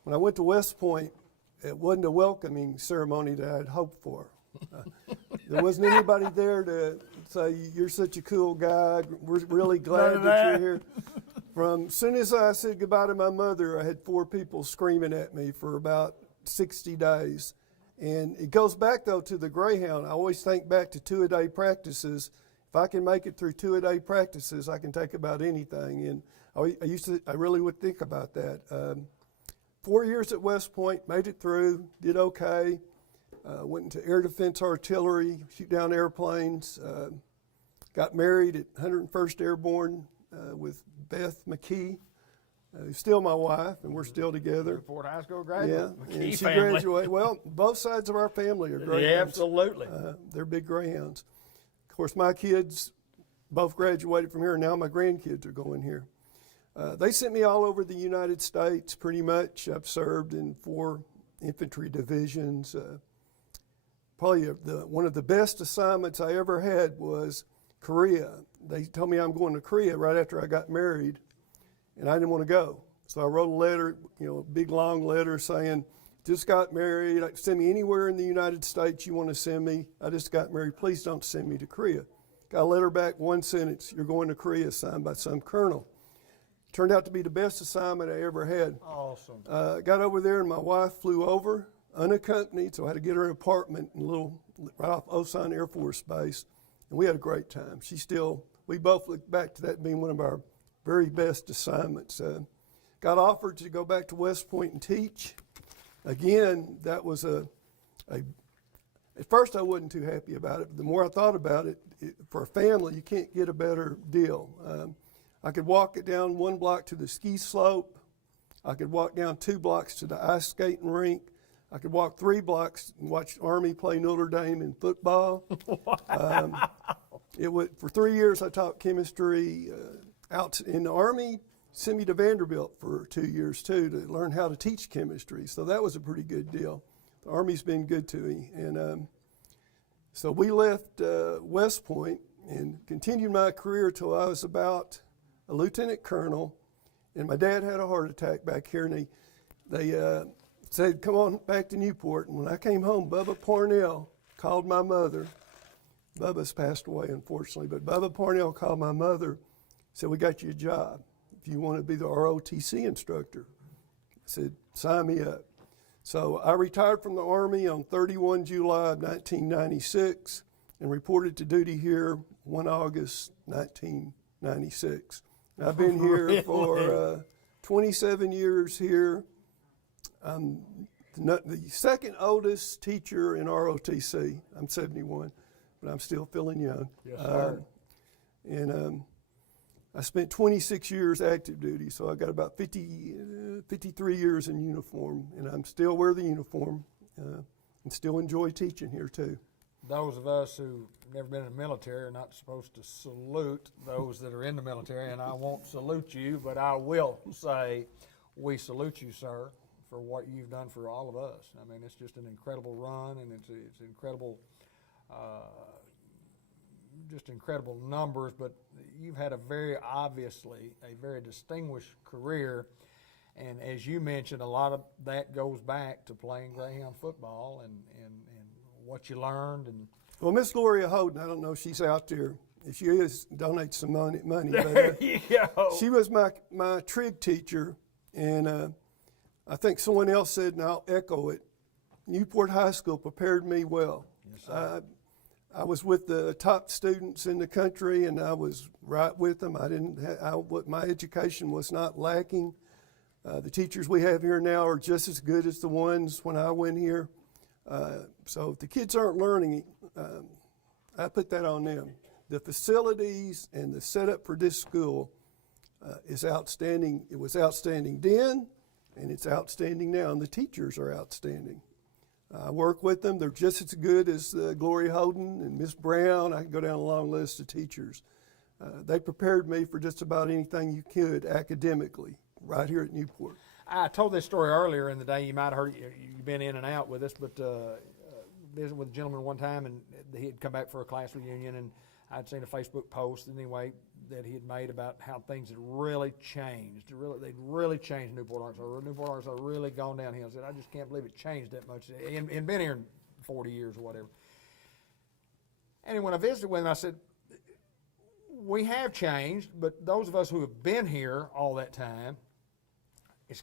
When I went to West Point, it wasn't a welcoming ceremony that I'd hoped for. There wasn't anybody there to say, you're such a cool guy, we're really glad that you're here. From as soon as I said goodbye to my mother, I had 4 people screaming at me for about 60 days. And it goes back, though, to the Greyhound. I always think back to 2-a-day practices. If I can make it through 2-a-day practices, I can take about anything. And I really would think about that. 4 years at West Point, made it through, did okay. Went into air defense artillery, shoot down airplanes. Got married at 101st Airborne with Beth McKee, who's still my wife, and we're still together. Newport High School graduate. Yeah, McKee and she family. graduated. Well, both sides of our family are Greyhounds. Yeah, absolutely. They're big Greyhounds. Of course, my kids both graduated from here, and now my grandkids are going here. They sent me all over the United States, pretty much. I've served in 4 infantry divisions. Probably one of the best assignments I ever had was Korea. They told me I'm going to Korea right after I got married, and I didn't want to go. So I wrote a letter, a big long letter saying, just got married, send me anywhere in the United States you want to send me. I just got married, please don't send me to Korea. Got a letter back, 1 sentence, you're going to Korea, signed by some colonel. Turned out to be the best assignment I ever had. Awesome. Got over there and my wife flew over, unaccompanied, so I had to get her an apartment right off Osan Air Force Base, and we had a great time. We both look back to that being one of our very best assignments. Got offered to go back to West Point and teach. Again, that was at first I wasn't too happy about it, but the more I thought about it, for a family, you can't get a better deal. I could walk it down 1 block to the ski slope. I could walk down 2 blocks to the ice skating rink. I could walk 3 blocks and watch Army play Notre Dame in football. Wow. For 3 years, I taught chemistry out in the Army. Sent me to Vanderbilt for 2 years, too, to learn how to teach chemistry. So that was a pretty good deal. The Army's been good to me. And so we left West Point and continued my career till I was about a lieutenant colonel. And my dad had a heart attack back here, and they said, come on back to Newport. And when I came home, Bubba Parnell called my mother. Bubba's passed away, unfortunately, but Bubba Parnell called my mother, said, we got you a job. If you want to be the ROTC instructor, I said, sign me up. So I retired from the Army on 31 July of 1996 and reported to duty here 1 August 1996. I've been here for 27 years here. I'm the second oldest teacher in ROTC. I'm 71, but I'm still feeling young. Yes, sir. I spent 26 years active duty, so I got about 53 years in uniform, and I'm still wear the uniform and still enjoy teaching here too. Those of us who've never been in the military are not supposed to salute those that are in the military, and I won't salute you, but I will say we salute you, sir, for what you've done for all of us. I mean, it's just an incredible run, and it's incredible, just incredible numbers, but you've had a very distinguished career, and as you mentioned, a lot of that goes back to playing Greyhound football and what you learned. And well, Miss Gloria Holden, I don't know if she's out there. If she is, donate some money. There you go. She was my trig teacher, and I think someone else said, and I'll echo it, Newport High School prepared me well. Yes, sir. I was with the top students in the country, and I was right with them. My education was not lacking. The teachers we have here now are just as good as the ones when I went here. So if the kids aren't learning, I put that on them. The facilities and the setup for this school is outstanding. It was outstanding then, and it's outstanding now, and the teachers are outstanding. I work with them. They're just as good as Gloria Holden and Miss Brown. I can go down a long list of teachers. They prepared me for just about anything you could academically right here at Newport. I told this story earlier in the day. You might have heard it. You've been in and out with us, but visited with a gentleman one time, and he had come back for a class reunion, and I'd seen a Facebook post anyway that he had made about how things had really changed. They'd really changed Newport, Arkansas. Newport, Arkansas really gone downhill. I said, I just can't believe it changed that much. And been here 40 years or whatever. And when I visited with him, I said, we have changed, but those of us who have been here all that time,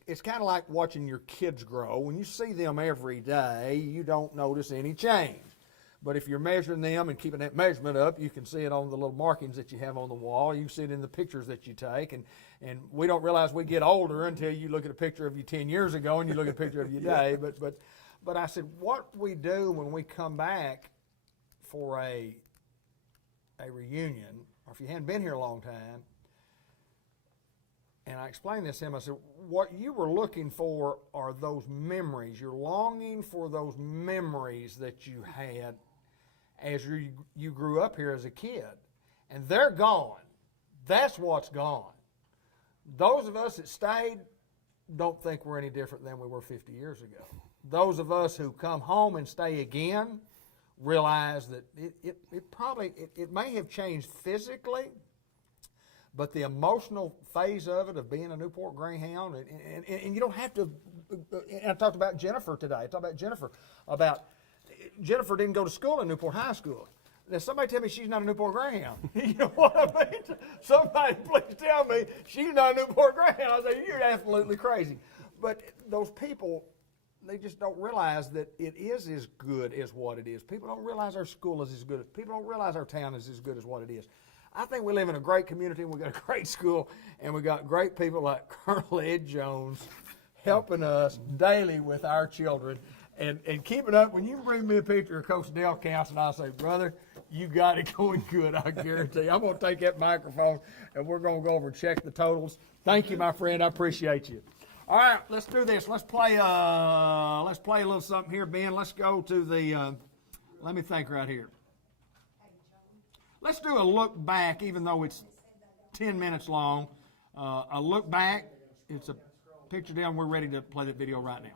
it's kind of like watching your kids grow. When you see them every day, you don't notice any change. But if you're measuring them and keeping that measurement up, you can see it on the little markings that you have on the wall. You can see it in the pictures that you take. And we don't realize we get older until you look at a picture of you 10 years ago and you look at a picture of you today. But I said, what we do when we come back for a reunion, or if you hadn't been here a long time, and I explained this to him, I said, what you were looking for are those memories. You're longing for those memories that you had as you grew up here as a kid. And they're gone. That's what's gone. Those of us that stayed don't think we're any different than we were 50 years ago. Those of us who come home and stay again realize that it may have changed physically, but the emotional phase of it, of being a Newport Greyhound, and you don't have to, and I talked about Jennifer today. I talked about Jennifer didn't go to school in Newport High School. Now, somebody tell me she's not a Newport Greyhound. You know what I mean? Somebody please tell me she's not a Newport Greyhound. I say, you're absolutely crazy. But those people, they just don't realize that it is as good as what it is. People don't realize our school is as good. People don't realize our town is as good as what it is. I think we live in a great community, and we got a great school, and we got great people like Colonel Ed Jones helping us daily with our children and keeping up. When you bring me a picture of Coach Dale Counts, and I'll say, brother, you got it going good, I guarantee. I'm going to take that microphone, and we're going to go over and check the totals. Thank you, my friend. I appreciate you. All right, let's do this. Let's play a little something here, Ben. Let's go to the, let me think right here. Let's do a look back, even though it's 10 minutes long. A look back. It's a picture down. We're ready to play that video right now.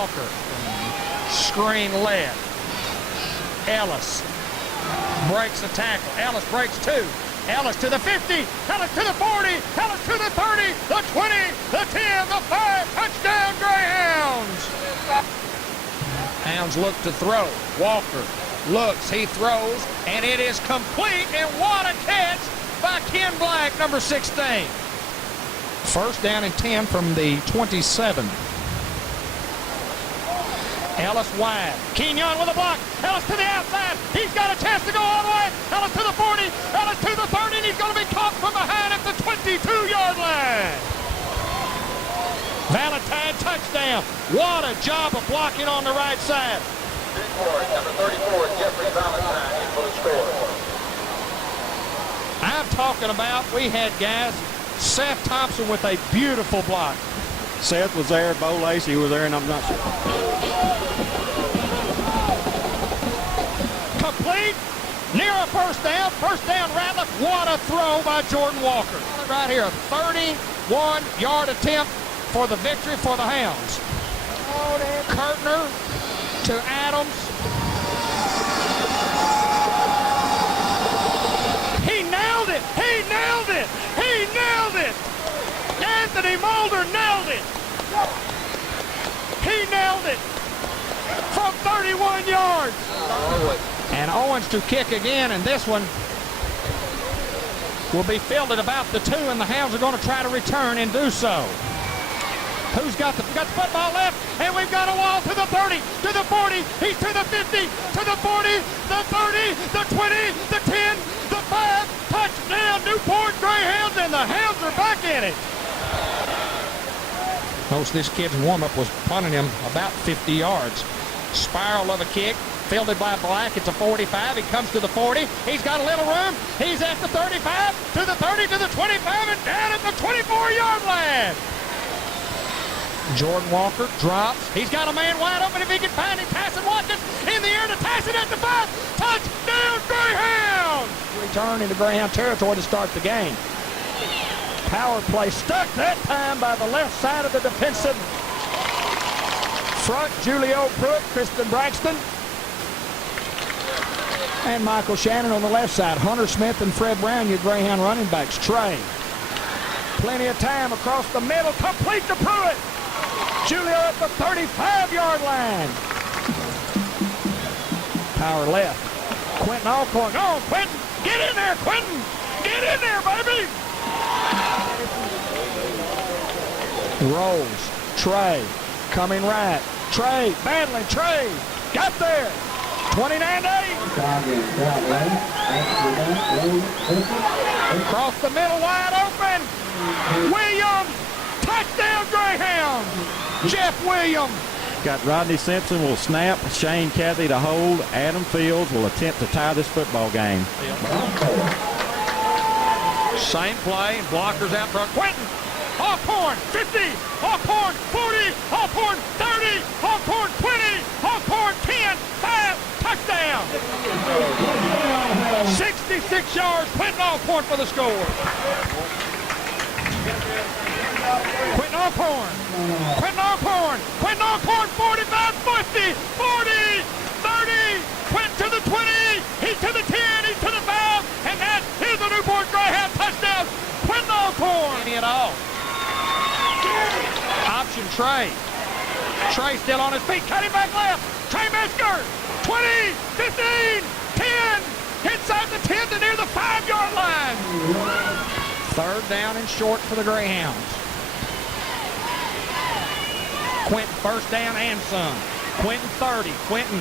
Walker. Screen left. Ellis breaks the tackle. Ellis breaks 2. Ellis to the 50. Ellis to the 40. Ellis to the 30. The 20. The 10. The 5. Touchdown Greyhounds. Hounds look to throw. Walker looks. He throws. And it is complete. And what a catch by Ken Black, number 16. First down and 10 from the 27. Ellis wide. Kenyon with a block. Ellis to the outside. He's got a chance to go all the way. Ellis to the 40. Ellis to the 30. And he's going to be caught from behind at the 22-yard line. Valentine touchdown. What a job of blocking on the right side. Number 34, Jeffrey Valentine in for the score. I'm talking about, we had guys, Seth Thompson with a beautiful block. Seth was there, Bo Lacey was there, and I'm not sure. Complete, near a first down Ratliff. What a throw by Jordan Walker. Right here, a 31-yard attempt for the victory for the Hounds. Kurtner to Adams. He nailed it! He nailed it! He nailed it! Anthony Mulder nailed it! He nailed it from 31 yards. And Owens to kick again, and this one will be filled at about the 2, and the Hounds are going to try to return and do so. Who's got the football left? And we've got a wall to the 30, to the 40, he's to the 50, to the 40, the 30, the 20, the 10, the 5, touchdown Newport Greyhounds, and the Hounds are back in it. Most of this kid's warm-up was punting him about 50 yards. Spiral of a kick, fielded by Black. It's a 45. He comes to the 40. He's got a little room. He's at the 35, to the 30, to the 25, and down at the 24-yard line. Jordan Walker drops. He's got a man wide open if he can find him. Tyson Watkins in the air to Tyson at the 5. Touchdown Greyhounds! Return into Greyhound territory to start the game. Power play stuck that time by the left side of the defensive front. Julio Pruitt, Kristen Braxton, and Michael Shannon on the left side. Hunter Smith and Fred Brown, your Greyhound running backs. Trey. Plenty of time across the middle. Complete to Pruitt. Julio at the 35-yard line. Power left. Quentin Alcorn. Oh, Quentin. Get in there, Quentin. Get in there, baby. Rolls. Trey. Coming right. Trey. Battling. Trey. Got there. 29-8. Across the middle, wide open. Williams. Touchdown Greyhound. Jeff Williams. Got Rodney Simpson will snap, Shane Cathy to hold, Adam Fields will attempt to tie this football game. Same play, blockers out front. Quentin, Alcorn, 50, Alcorn, 40, Alcorn, 30, Alcorn, 20, Alcorn, 10, 5, touchdown. 66 yards, Quentin Alcorn for the score. Quentin Alcorn, Quentin Alcorn, Quentin Alcorn, 45, 50, 40, 30, Quentin to the 20, he's to the 10, he's to the 5, and that is the Newport Greyhound touchdown. Quentin Alcorn. Any at all. Option Trey. Trey still on his feet, cutting back left. Trey Metzger, 20, 15, 10, inside the 10 to near the 5-yard line. Third down and short for the Greyhounds. Quentin first down and some. Quentin 30, Quentin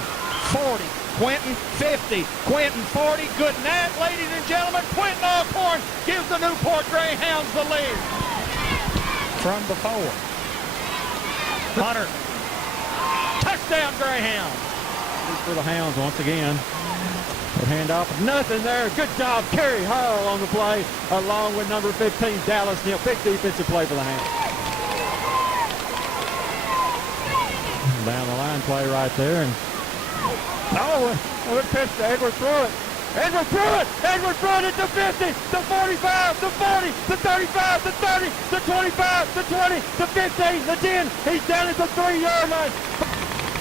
40, Quentin 50, Quentin 40. Good night, ladies and gentlemen. Quentin Alcorn gives the Newport Greyhounds the lead. From before. Hunter. Touchdown Greyhounds. For the Hounds once again. Hand off, nothing there. Good job, Kerry Hall on the play, along with number 15, Dallas Neal. Big defensive play for the Hounds. Down the line play right there, and good pitch to Edward Pruitt. Edward Pruitt at the 50, the 45, the 40, the 35, the 30, the 25, the 20, the 15, the 10. He's down at the 3-yard line.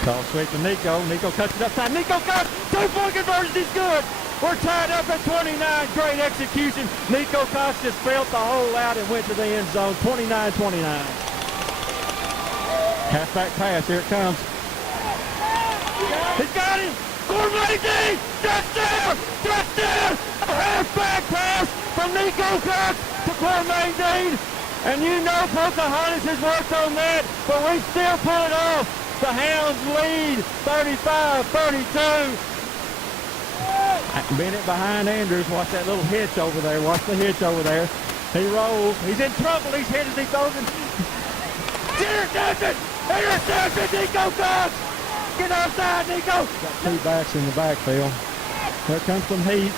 Call sweep to Nico. Nico cuts it upside. Nico got 2-point conversion. He's good. We're tied up at 29. Great execution. Nico Cox just felt the hole out and went to the end zone. 29-29. Halfback pass. Here it comes. He's got him. Gourmet D. Touchdown. Touchdown. A halfback pass from Nico Cox to Gourmet D. And you know Pocahontas has worked on that, but we still pull it off. The Hounds lead 35-32. Bennett behind Andrews. Watch that little hitch over there. Watch the hitch over there. He rolls. He's in trouble. He's hit as he throws it. Intercepted! Intercepted! Nico Cox! Get outside, Nico! Got 2 backs in the backfield. Here comes some heat.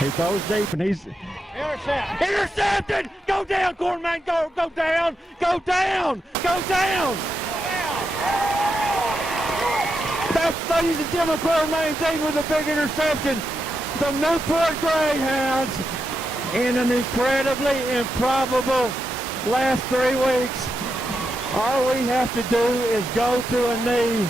He throws deep and he's... Intercepted! Intercepted! Go down, Cornman! Go down! Go down! Go down! That's ladies and gentlemen, Cornman with a big interception. The Newport Greyhounds in an incredibly improbable last 3 weeks. All we have to do is go to a knee.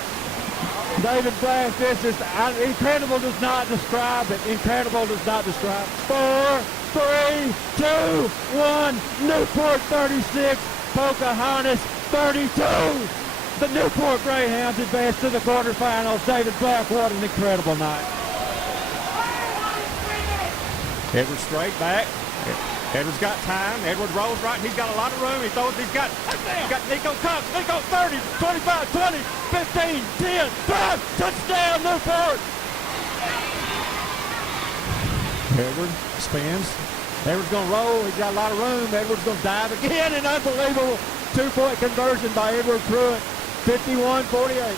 David Black, this is incredible. Does not describe it. Incredible does not describe. 4, 3, 2, 1. Newport 36, Pocahontas 32. The Newport Greyhounds advance to the quarterfinals. David Black, what an incredible night. Edwards straight back. Edwards got time. Edwards rolls right. He's got a lot of room. He throws. He's got Nico Cox. Nico 30, 25, 20, 15, 10, 5. Touchdown, Newport. Edwards spins. Edwards going to roll. He's got a lot of room. Edwards going to dive again. An unbelievable 2-point conversion by Edward Pruitt. 51-48.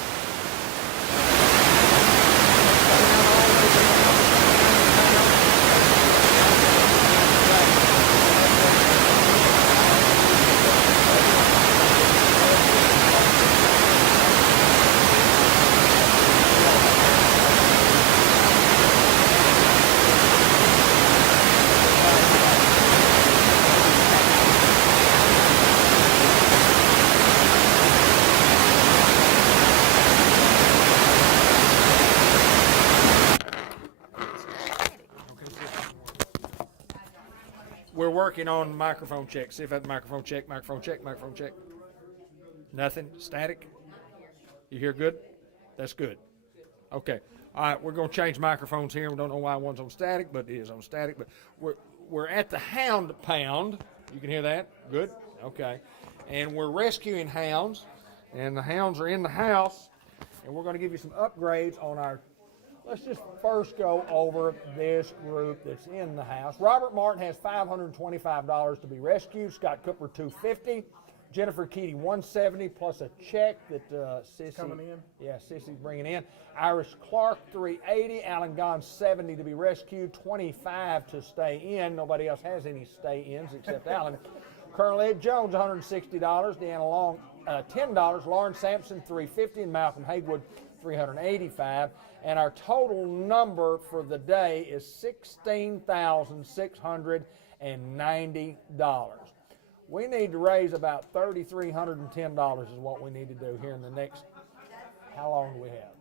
We're working on microphone check. See if that microphone check, microphone check, microphone check. Nothing? Static? You hear good? That's good. Okay. All right, we're going to change microphones here. We don't know why one's on static, but it is on static. But we're at the Hound Pound. You can hear that? Good? Okay. And we're rescuing hounds, and the hounds are in the house, and we're going to give you some upgrades on our... Let's just first go over this group that's in the house. Robert Martin has $525 to be rescued. Scott Cooper, $250. Jennifer Keaty, $170 plus a check that Sissy coming in. Yeah, Sissy's bringing in. Iris Clark, $380. Alan Gahn, $70 to be rescued. $25 to stay in. Nobody else has any stay-ins except Alan. Colonel Ed Jones, $160. Deanna Long, $10. Lauren Sampson, $350, and Malcolm Haywood, $385. And our total number for the day is $16,690. We need to raise about $3,310 is what we need to do here in the next, how long do we have?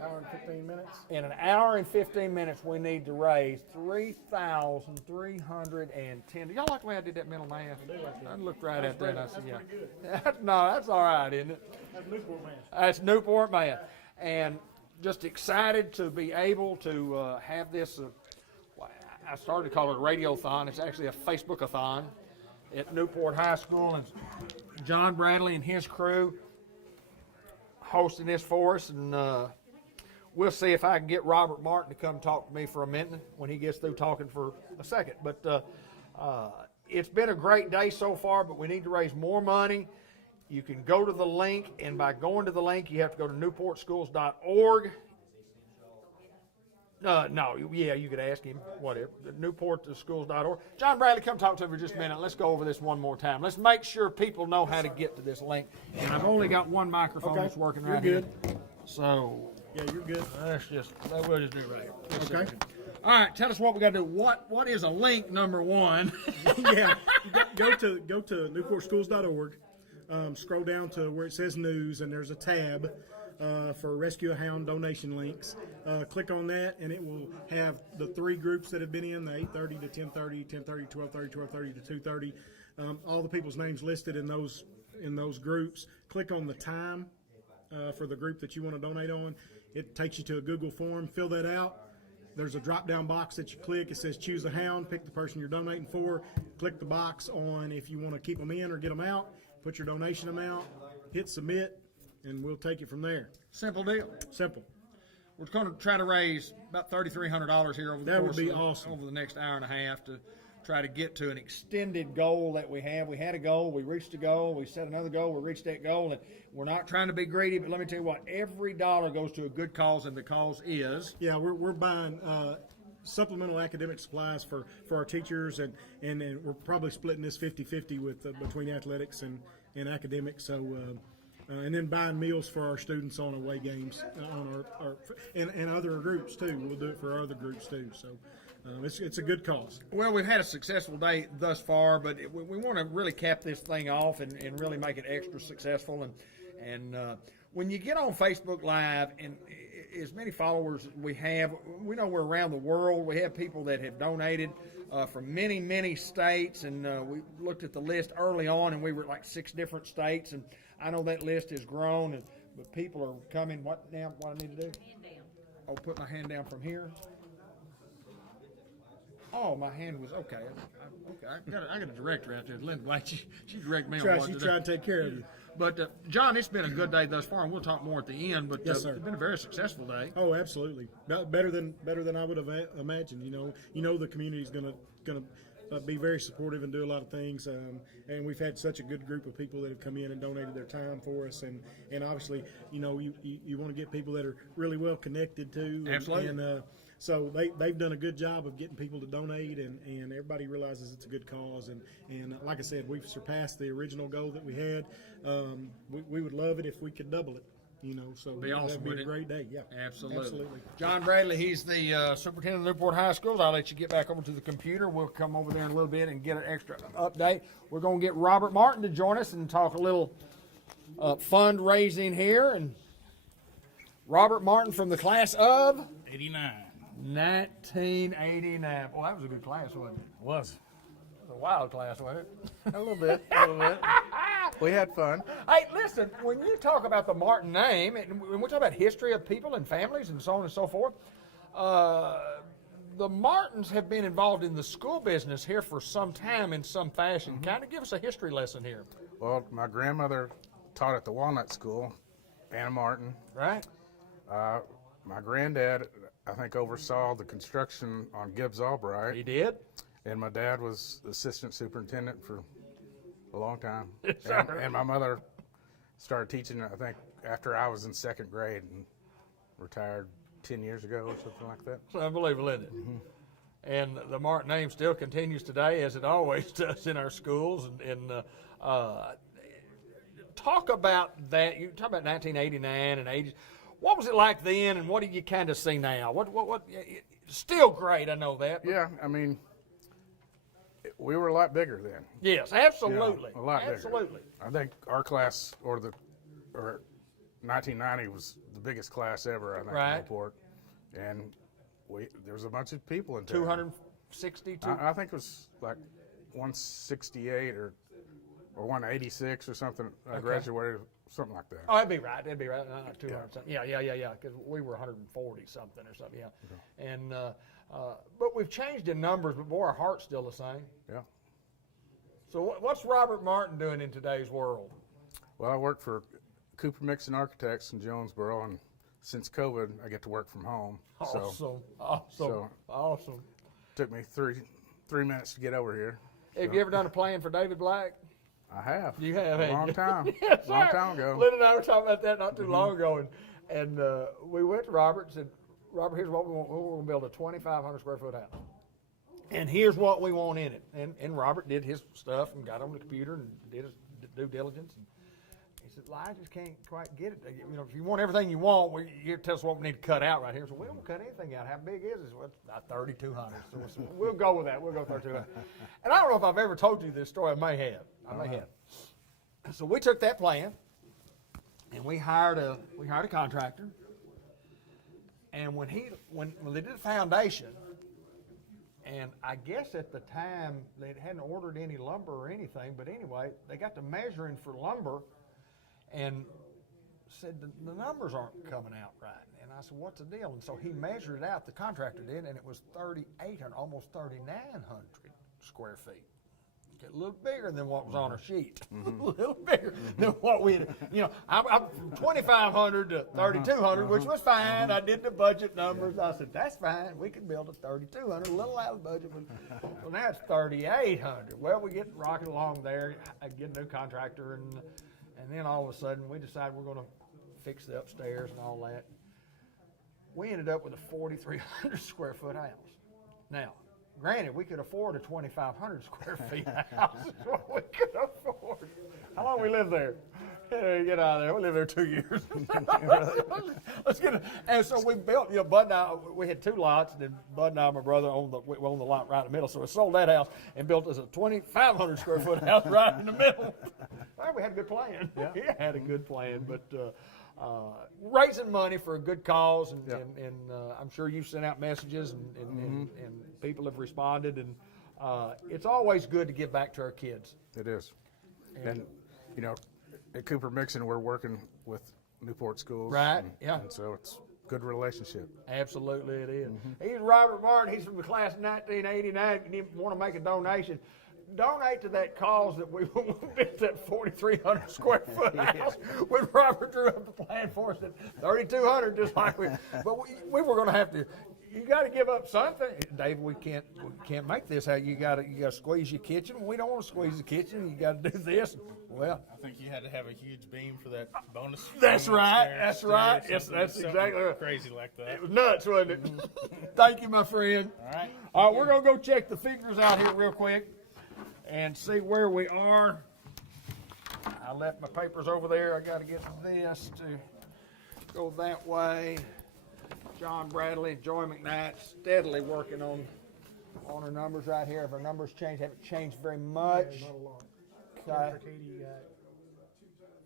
Hour and 15 minutes. In an hour and 15 minutes, we need to raise $3,310. Y'all like the way I did that mental math? I looked right at that and I said, yeah. No, that's all right, isn't it? That's Newport math. That's Newport math. And just excited to be able to have this. I started to call it a radiothon. It's actually a Facebook-a-thon at Newport High School. And John Bradley and his crew hosting this for us. And we'll see if I can get Robert Martin to come talk to me for a minute when he gets through talking for a second. But it's been a great day so far, but we need to raise more money. You can go to the link, and by going to the link, you have to go to newportschools.org. You could ask him, whatever, newportschools.org. John Bradley, come talk to me for just a minute. Let's go over this one more time. Let's make sure people know how to get to this link. And I've only got one microphone that's working right here. You're good. So, yeah, you're good. We'll just do it right here. Okay. All right, tell us what we got to do. What is a link, number one? Yeah, go to newportschools.org. scroll down to where it says news, and there's a tab for Rescue a Hound donation links. Click on that, and it will have the 3 groups that have been in, the 8:30 to 10:30, 10:30, 12:30, 12:30 to 2:30. All the people's names listed in those groups. Click on the time for the group that you want to donate on. It takes you to a Google form. Fill that out. There's a drop-down box that you click. It says choose a hound. Pick the person you're donating for. Click the box on if you want to keep them in or get them out. Put your donation amount. Hit submit, and we'll take it from there. Simple deal. Simple. We're going to try to raise about $3,300 here over the That would course be of awesome. over the next hour and a half to try to get to an extended goal that we have. We had a goal, we reached a goal, we set another goal, we reached that goal, and we're not trying to be greedy, but let me tell you what, every dollar goes to a good cause, and the cause is... Yeah, we're buying supplemental academic supplies for our teachers, and we're probably splitting this 50-50 with between athletics and academics. So, and then buying meals for our students on away games on our and other groups too. We'll do it for our other groups too. So. It's a good cause. Well, we've had a successful day thus far, but we want to really cap this thing off and really make it extra successful. And when you get on Facebook Live, and as many followers as we have, we know we're around the world. We have people that have donated from many, many states, and we looked at the list early on, and we were at like 6 different states, and I know that list has grown, but people are coming. What now? What I need to do? Hand down. Oh, put my hand down from here. Oh, my hand was okay. Okay, I got a director out there, Linda Blake. She directed me on what to do. She's trying to take care of you. But John, it's been a good day thus far, and we'll talk more at the end. But yes, sir. It's been a very successful day. Oh, absolutely, better than I would have imagined. You know, the community's gonna be very supportive and do a lot of things. And we've had such a good group of people that have come in and donated their time for us. And obviously, you want to get people that are really well connected to. Absolutely. And so they've done a good job of getting people to donate, and everybody realizes it's a good cause. And like I said, we've surpassed the original goal that we had. We would love it if we could double it. So be awesome. That'd be a great day. Yeah, absolutely. John Bradley, he's the superintendent of Newport High Schools. I'll let you get back over to the computer. We'll come over there in a little bit and get an extra update. We're going to get Robert Martin to join us and talk a little fundraising here. And Robert Martin from the class of 1989. Well, that was a good class, wasn't it? It was. It was a wild class, wasn't it? A little bit. We had fun. Hey, listen, when you talk about the Martin name, and when we talk about history of people and families and so on and so forth, the Martins have been involved in the school business here for some time in some fashion. Mm-hmm. Kind of give us a history lesson here. Well, my grandmother taught at the Walnut School, Anna Martin. Right. My granddad, I think, oversaw the construction on Gibbs Albright. He did. And my dad was assistant superintendent for a long time. Sure. And my mother started teaching, I think, after I was in 2nd grade and retired 10 years ago or something like that. It's unbelievable, isn't it? Mm-hmm. And the Martin name still continues today, as it always does in our schools. And talk about that. You talk about 1989 and 80s. What was it like then, and what do you kind of see now? What? Still great, I know that. Yeah, I mean, we were a lot bigger then. Yes, absolutely. A lot bigger. Absolutely. I think our class, or 1990 was the biggest class ever, I think, in Newport. And there was a bunch of people in town. 262? I think it was like 168 or 186 or something. I graduated, something like that. Oh, that'd be right. 200 something. Yeah. Because we were 140 something or something. Yeah. Okay. And but we've changed in numbers, but boy, our heart's still the same. Yeah. So what's Robert Martin doing in today's world? Well, I work for Cooper Mixon Architects in Jonesboro, and since COVID, I get to work from home. Awesome. Took me three minutes to get over here. Have you ever done a plan for David Black? I have. You have, a long time. Yes, long time ago. Lynn and I were talking about that not too long ago, and we went to Robert and said, Robert, here's what we want. We're going to build a 2,500 square foot house. And here's what we want in it. And Robert did his stuff and got on the computer and did his due diligence. And he said, well, I just can't quite get it. If you want everything you want, you tell us what we need to cut out right here. So we don't cut anything out. How big is it? Well, it's about 3,200. So we'll go with that. We'll go 3,200. And I don't know if I've ever told you this story. I may have. So we took that plan, and we hired a contractor. And when they did the foundation, and I guess at the time they hadn't ordered any lumber or anything, but anyway, they got to measuring for lumber, and said the numbers aren't coming out right. And I said, what's the deal? And so he measured it out, the contractor did, and it was 3,800, almost 3,900 square feet. Okay, a little bigger than what was on our sheet. A little bigger than what we had, I'm from 2,500 to 3,200, which was fine. I did the budget numbers. I said, that's fine. We can build a 3,200, a little out of the budget. Well, now it's 3,800. Well, we get rocking along there. I get a new contractor, and then all of a sudden we decide we're going to fix the upstairs and all that. We ended up with a 4,300 square foot house. Now, granted, we could afford a 2,500 square feet house. That's what we could afford. How long we lived there? Get out of there. We lived there 2 years. Let's get it. And so we built, Bud and I, we had 2 lots, and then Bud and I, my brother, owned the lot right in the middle. So we sold that house and built us a 2,500 square foot house right in the middle. Well, we had a good plan. Yeah. We had a good plan, but raising money for a good cause, and I'm sure you've sent out messages, and people have responded, and it's always good to give back to our kids. It is. And at Cooper Mixon, we're working with Newport schools. Right, and so it's a good relationship. Absolutely it is. He's Robert Martin. He's from the class of 1989. If you want to make a donation, donate to that cause that we built that 4,300 square foot house when Robert drew up the plan for us at 3,200, just like we were going to have to. You got to give up something, Dave. We can't make this. How you got to squeeze your kitchen. We don't want to squeeze the kitchen. You got to do this. Well, I think you had to have a huge beam for that bonus. That's right. That's right. Yes, that's exactly right. Crazy like that. It was nuts, wasn't it? Thank you, my friend. All right, we're gonna go check the figures out here real quick and see where we are. I left my papers over there. I got to get this to go that way. John Bradley and Joy McKnight steadily working on our numbers right here. If our numbers change, haven't changed very much. Not a lot. Okay. Jennifer Keedy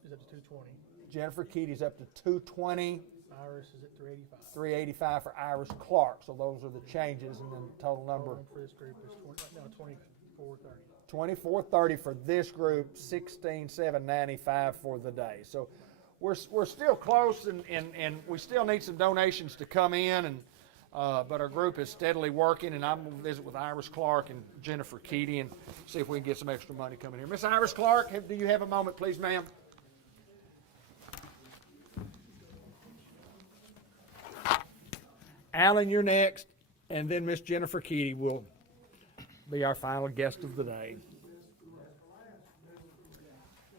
is up to 220. Jennifer Keedy's up to 220. Iris is at 385. 385 for Iris Clark. So those are the changes, and then the total number. For this group is 2430. 2430 for this group, 16,795 for the day. So we're still close, and we still need some donations to come in, and but our group is steadily working, and I'm going to visit with Iris Clark and Jennifer Keedy and see if we can get some extra money coming here. Miss Iris Clark, do you have a moment, please, ma'am? Alan, you're next, and then Miss Jennifer Keedy will be our final guest of the day.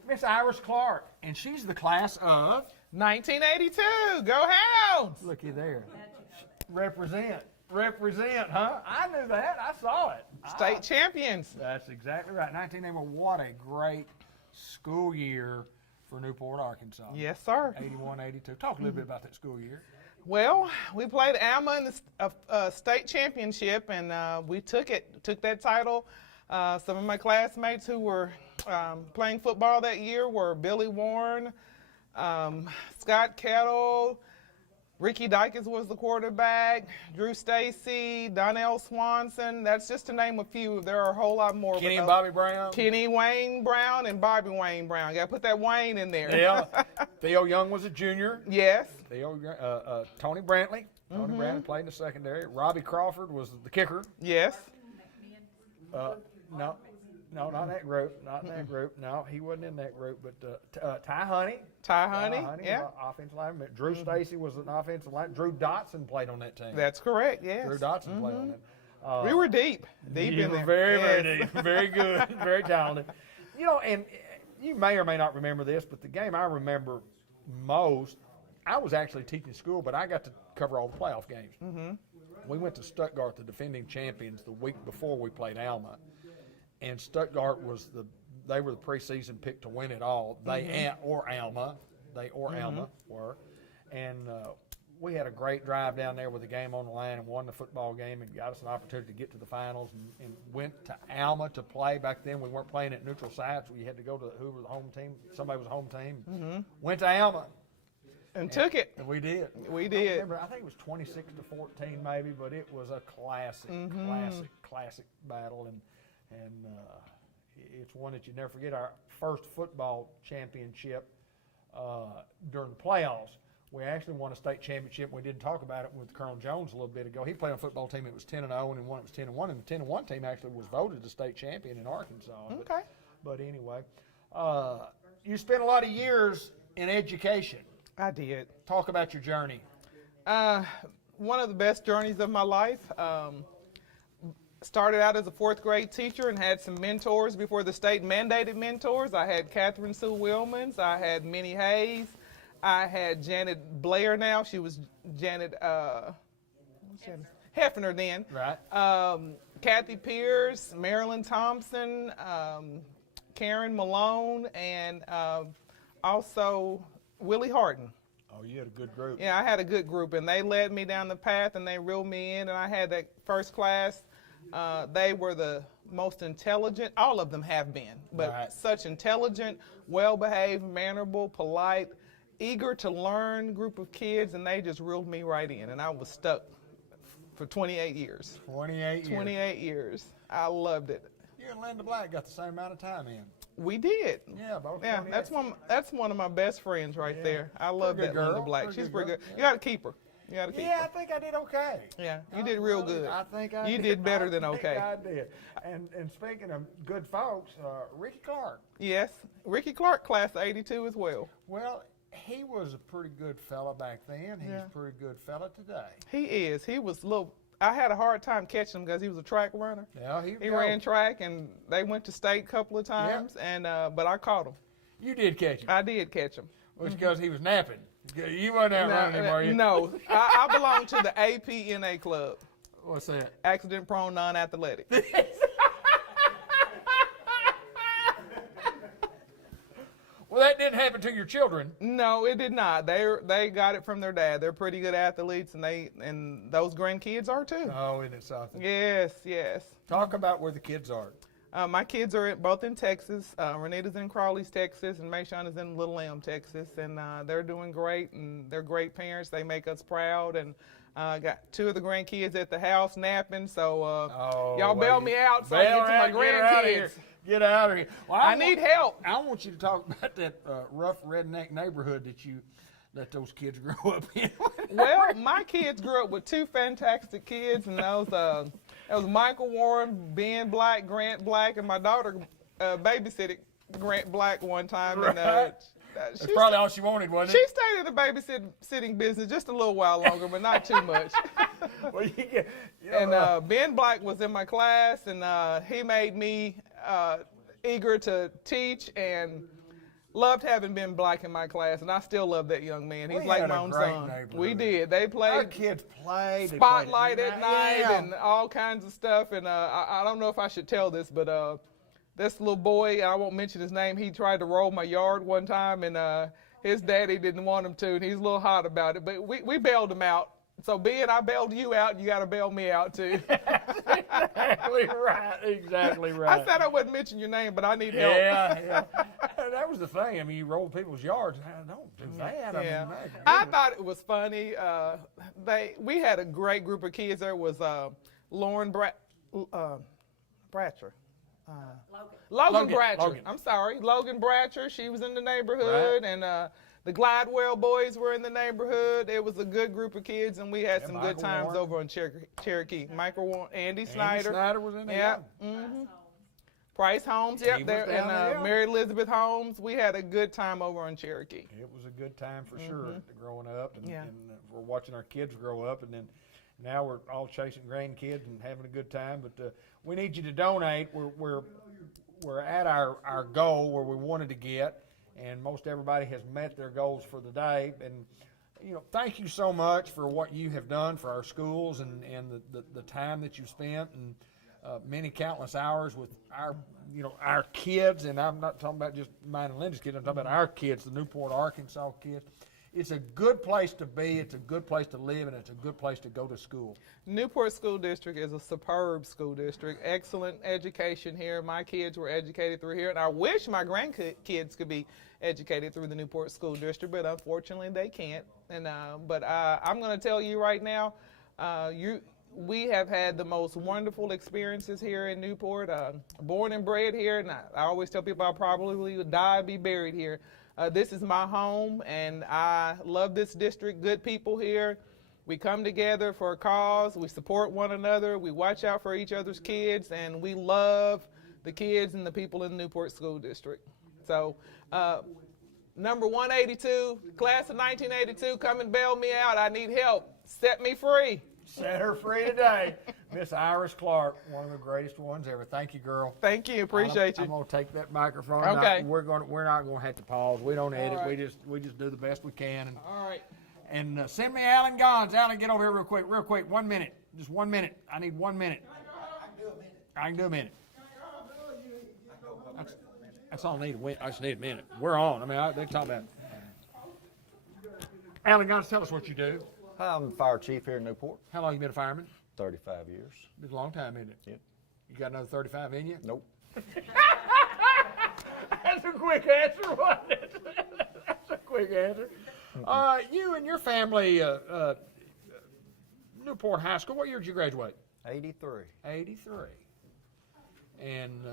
Miss Iris Clark, and she's the class of 1982. Go Hounds! Looky there. Represent, huh? I knew that. I saw it. State champions. That's exactly right. 1981. What a great school year for Newport, Arkansas. Yes, sir. 81, 82. Talk a little bit about that school year. Well, we played Alma in the state championship, and we took that title. Some of my classmates who were playing football that year were Billy Warren, Scott Kettle, Ricky Dykes was the quarterback, Drew Stacy, Donnell Swanson. That's just to name a few. There are a whole lot more. Kenny and Bobby Brown. Kenny Wayne Brown and Bobby Wayne Brown. Got to put that Wayne in there. Yeah. Theo Young was a junior. Yes. Tony Brantley. Tony Brantley played in the secondary. Robbie Crawford was the kicker. Yes. No, not in that group. Not in that group. No, he wasn't in that group. But Ty Honey. Yeah. Offensive lineman. Drew Stacy was an offensive lineman. Drew Dotson played on that team. That's correct. Yes. Drew Dotson played on that. We were deep in there. Very deep. Very good. Very talented. And you may or may not remember this, but the game I remember most, I was actually teaching school, but I got to cover all the playoff games. We went to Stuttgart, the defending champions, the week before we played Alma. And Stuttgart they were the preseason pick to win it all. They or Alma were, and we had a great drive down there with the game on the line and won the football game and got us an opportunity to get to the finals and went to Alma to play. Back then we weren't playing at neutral sites. We had to go to whoever the home team, somebody was home team. Went to Alma. And took it. And we did. We did. I think it was 26-14 maybe, but it was a classic battle, and it's one that you never forget. Our first football championship during the playoffs, we actually won a state championship. We didn't talk about it with Colonel Jones a little bit ago. He played on a football team that was 10-0, and one that was 10-1, and the 10-1 team actually was voted the state champion in Arkansas. Okay. But anyway, you spent a lot of years in education. I did. Talk about your journey. One of the best journeys of my life. Started out as a 4th grade teacher and had some mentors before the state mandated mentors. I had Catherine Sue Wilmans. I had Minnie Hayes. I had Janet Blair now. She was Janet Hefner then. Right. Kathy Pierce, Marilyn Thompson, Karen Malone, and also Willie Harden. Oh, you had a good group. Yeah, I had a good group, and they led me down the path, and they reeled me in, and I had that first class. They were the most intelligent. All of them have been, but such intelligent, well-behaved, mannerable, polite, eager to learn group of kids, and they just reeled me right in, and I was stuck for 28 years. 28 years. I loved it. You and Linda Black got the same amount of time in. We did. Yeah, both. Yeah, that's one of my best friends right there. I love that Linda Black. She's pretty good. You got to keep her. You got to keep her. I think I did okay. Yeah, you did real good. I think I you did. did better than okay. I did. And speaking of good folks, Ricky Clark. Yes, Ricky Clark, class of '82 as well. Well, he was a pretty good fella back then. He's a pretty good fella today. He is. He was a little. I had a hard time catching him because he was a track runner. Yeah, he ran track, and they went to state a couple of times, and but I caught him. You did catch him. I did catch him. Well, it's because he was napping. You weren't out running him, were you? No, I belong to the APNA club. What's that? Accident prone, non-athletic. Well, that didn't happen to your children. No, it did not. They got it from their dad. They're pretty good athletes, and those grandkids are too. Oh, isn't it something? Yes, yes. Talk about where the kids are. My kids are both in Texas. Renita's in Crawley's, Texas, and Mayshawn is in Little Elm, Texas, and they're doing great, and they're great parents. They make us proud, and got 2 of the grandkids at the house napping, so y'all bail me out so I can get to my grandkids. Get out of here. Well, I need help. I want you to talk about that rough redneck neighborhood that those kids grew up in. Well, my kids grew up with 2 fantastic kids, and those was Michael Warren, Ben Black, Grant Black, and my daughter babysitted Grant Black one time. And, that's probably all she wanted, wasn't it? She stayed in the babysitting business just a little while longer, but not too much. Well, and Ben Black was in my class, and he made me eager to teach and loved having Ben Black in my class, and I still love that young man. He's like my own son. We did. They played. Our kids played. Spotlight at night and all kinds of stuff. And I don't know if I should tell this, but this little boy, I won't mention his name, he tried to roll my yard one time, and his daddy didn't want him to, and he's a little hot about it. But we bailed him out. So, Ben, I bailed you out, and you got to bail me out, too. Exactly right. Exactly right. I said I wouldn't mention your name, but I need help. Yeah. That was the thing. I mean, you roll people's yards. Don't do that. Yeah. I thought it was funny. We had a great group of kids. There was Lauren Bratcher. Logan Bratcher. Logan. I'm sorry. Logan Bratcher. She was in the neighborhood. And the Glidewell boys were in the neighborhood. It was a good group of kids, and we had some good times over on Cherokee. Michael Warren, Andy Snyder. Andy Snyder was in there. Yeah. Mm-hmm. Price Holmes, yep, there, and Mary Elizabeth Holmes. We had a good time over on Cherokee. It was a good time for sure, growing up, and we're watching our kids grow up, and then now we're all chasing grandkids and having a good time. But we need you to donate. We're at our goal where we wanted to get, and most everybody has met their goals for the day. And thank you so much for what you have done for our schools and the time that you've spent and many countless hours with our kids. And I'm not talking about just mine and Linda's kids. I'm talking about our kids, the Newport, Arkansas kids. it's a good place to be, it's a good place to live, and it's a good place to go to school. Newport School District is a superb school district. Excellent education here. My kids were educated through here, and I wish my grandkids could be educated through the Newport School District, but unfortunately they can't. And but I'm going to tell you right now, we have had the most wonderful experiences here in Newport. Born and bred here, and I always tell people I probably would die, be buried here. This is my home, and I love this district. Good people here. We come together for a cause. We support one another. We watch out for each other's kids, and we love the kids and the people in the Newport School District. So, number 182, class of 1982, come and bail me out. I need help. Set me free. Set her free today. Miss Iris Clark, one of the greatest ones ever. Thank you, girl. Thank you. Appreciate you. I'm gonna take that microphone. Okay. We're not gonna have to pause. We don't edit. Right. We just do the best we can. And, all right. And send me Alan Gons. Alan, get over here real quick. 1 minute. Just 1 minute. I need 1 minute. I can do a minute. That's all I need. I just need a minute. We're on. I mean, they talk about. Alan Gons, tell us what you do. I'm the fire chief here in Newport. How long you been a fireman? 35 years. Been a long time, isn't it? Yeah. You got another 35 in you? Nope. That's a quick answer, wasn't it? That's a quick answer. You and your family, Newport High School, what year did you graduate? 83. 83. And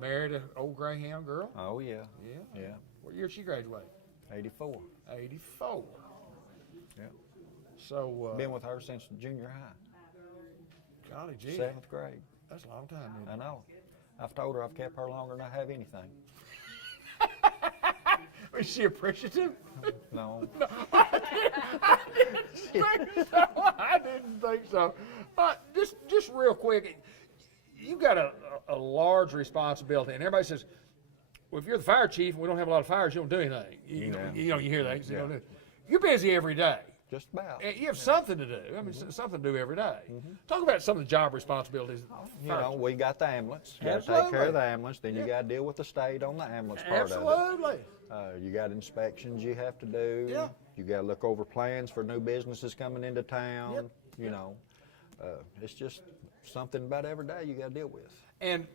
married an old Greyhound girl? Oh, yeah. Yeah? Yeah. What year did she graduate? 84. 84. Yeah. So been with her since junior high. Golly gee. 7th grade. That's a long time, isn't it? I know. I've told her I've kept her longer than I have anything. Is she appreciative? No. No, I didn't think so. I didn't think so. Just real quick, you've got a large responsibility, and everybody says, well, if you're the fire chief and we don't have a lot of fires, you don't do anything. You hear that. You don't do. You're busy every day. Just about. You have something to do. I mean, something to do every day. Talk about some of the job responsibilities. You know, we got the ambulance. You got to take care of the ambulance. Then you got to deal with the state on the ambulance part of it. Absolutely. You got inspections you have to do. Yeah. You got to look over plans for new businesses coming into town. Yep. You know, it's just something about every day you got to deal with. And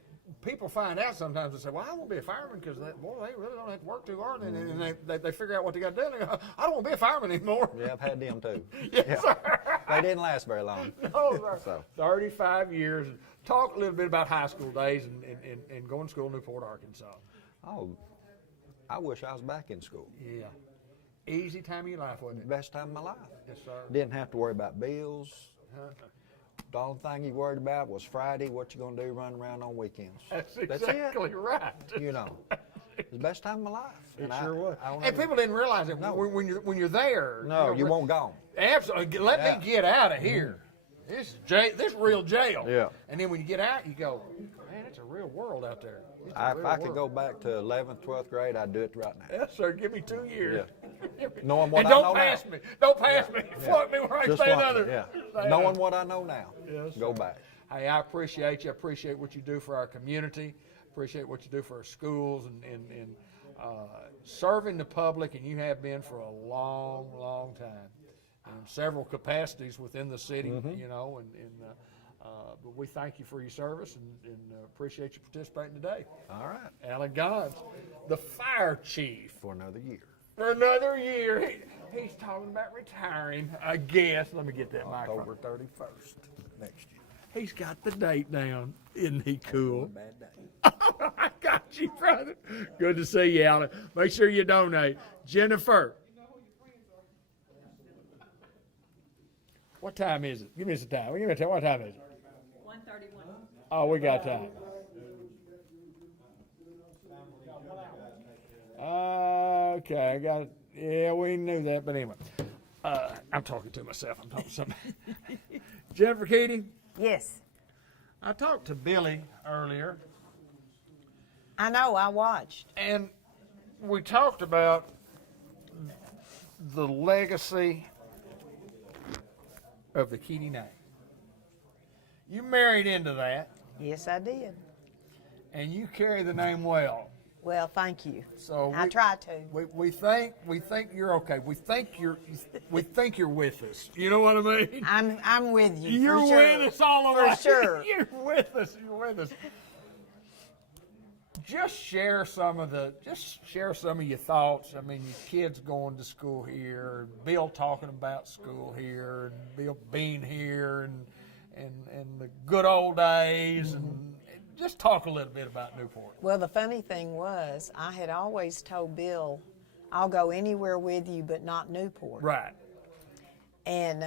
people find out sometimes and say, well, I won't be a fireman because they really don't have to work too hard. And they figure out what they got to do. And they go, I don't want to be a fireman anymore. Yeah, I've had them too. Yes, sir. They didn't last very long. No, sir. So. 35 years. Talk a little bit about high school days and going to school in Newport, Arkansas. Oh, I wish I was back in school. Yeah. Easy time of your life, wasn't it? Best time of my life. Yes, sir. Didn't have to worry about bills. The only thing you worried about was Friday, what you going to do running around on weekends. That's exactly right. You know, it's the best time of my life. It sure was. And people didn't realize it. No. When you're there. No, you won't go. Absolutely. Let me get out of here. This is real jail. Yeah. And then when you get out, you go, man, it's a real world out there. If I could go back to 11th, 12th grade, I'd do it right now. Yes, sir. Give me 2 years. Yeah. Knowing what and I don't know pass now. me. Don't pass me. Float me where I Just stay flunk another. Yeah. Knowing what I know now. Yes, go sir. back. Hey, I appreciate you. I appreciate what you do for our community. Appreciate what you do for our schools and serving the public, and you have been for a long, long time in several capacities within the city, you know, but we thank you for your service and appreciate you participating today. All right. Alan Gons, the fire chief. For another year. For another year. He's talking about retiring, I guess. Let me get that microphone. October 31st next year. He's got the date down. Isn't he cool? Bad day. I got you, brother. Good to see you, Alan. Make sure you donate. Jennifer. What time is it? Give me some time. Give me a time. What time is it? 1:31. Oh, we got time. Okay, I got it. Yeah, we knew that, but anyway. I'm talking to myself. I'm talking to somebody. Jennifer Keating? Yes. I talked to Billy earlier. I know, I watched. And we talked about the legacy of the Keating name. You married into that. Yes, I did. And you carry the name well. Well, thank you. So I try to. We think you're okay. We think you're with us. You know what I mean? I'm with you. You're for sure. with us all the for way. sure. You're with us. You're with us. Just share some of your thoughts. I mean, your kids going to school here, Bill talking about school here, and Bill being here, and the good old days, and just talk a little bit about Newport. Well, the funny thing was, I had always told Bill, I'll go anywhere with you, but not Newport. Right. And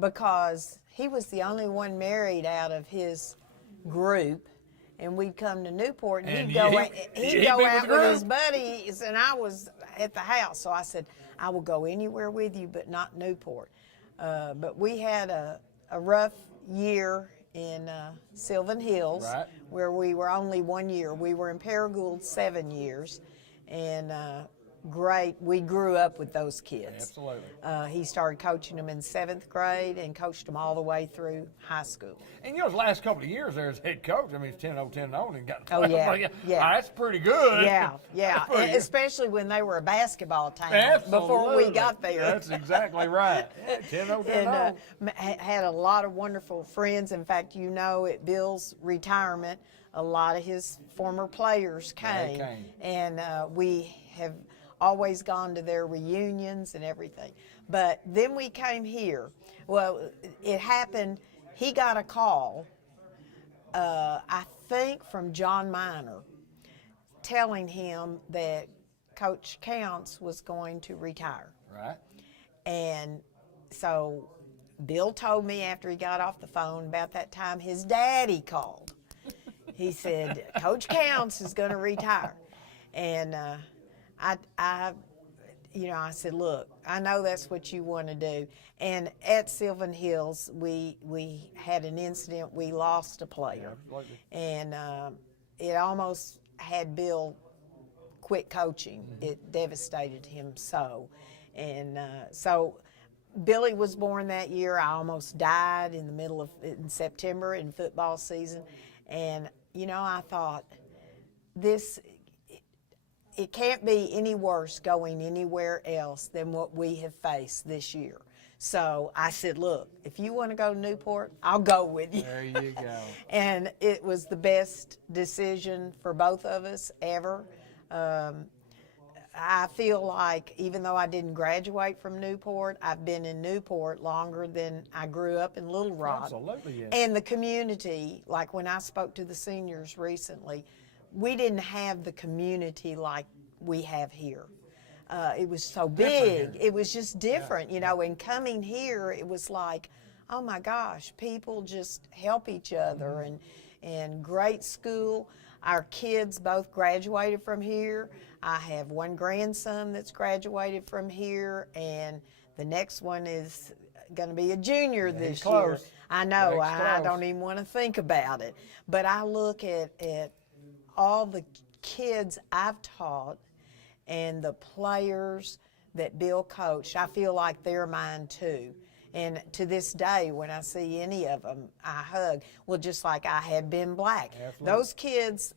because he was the only one married out of his group, and we'd come to Newport, and he'd go out with his buddies, and I was at the house. So I said, I will go anywhere with you, but not Newport. But we had a rough year in Sylvan Hills, right, where we were only 1 year. We were in Paragould 7 years, and great. We grew up with those kids. Absolutely. He started coaching them in 7th grade and coached them all the way through high school. And the last couple of years there as head coach, I mean, it's 10-0, 10-0, and got. Oh yeah, yeah. That's pretty good. Yeah, yeah. Pretty Especially when they were a basketball team Absolutely. before we got there. That's exactly right. 10-0, 10-0. And had a lot of wonderful friends. In fact, at Bill's retirement, a lot of his former players came. And we have always gone to their reunions and everything. But then we came here. Well, it happened, he got a call, I think from John Miner, telling him that Coach Counts was going to retire. Right. And so Bill told me after he got off the phone, about that time his daddy called. He said, Coach Counts is going to retire. And I said, look, I know that's what you want to do. And at Sylvan Hills, we had an incident. We lost a player. And it almost had Bill quit coaching. It devastated him so. And so Billy was born that year. I almost died in September in football season. And, I thought, it can't be any worse going anywhere else than what we have faced this year. So I said, look, if you want to go to Newport, I'll go with you. There you go. And it was the best decision for both of us ever. I feel like even though I didn't graduate from Newport, I've been in Newport longer than I grew up in Little Rock. Absolutely, yes. And the community, like when I spoke to the seniors recently, we didn't have the community like we have here. It was so big. It was just different, and coming here, it was like, oh my gosh, people just help each other, and great school. Our kids both graduated from here. I have one grandson that's graduated from here, and the next one is going to be a junior this year. I know, I don't even want to think about it. But I look at all the kids I've taught and the players that Bill coached. I feel like they're mine too. And to this day, when I see any of them, I hug. Well, just like I had Ben Black. Absolutely. Those kids,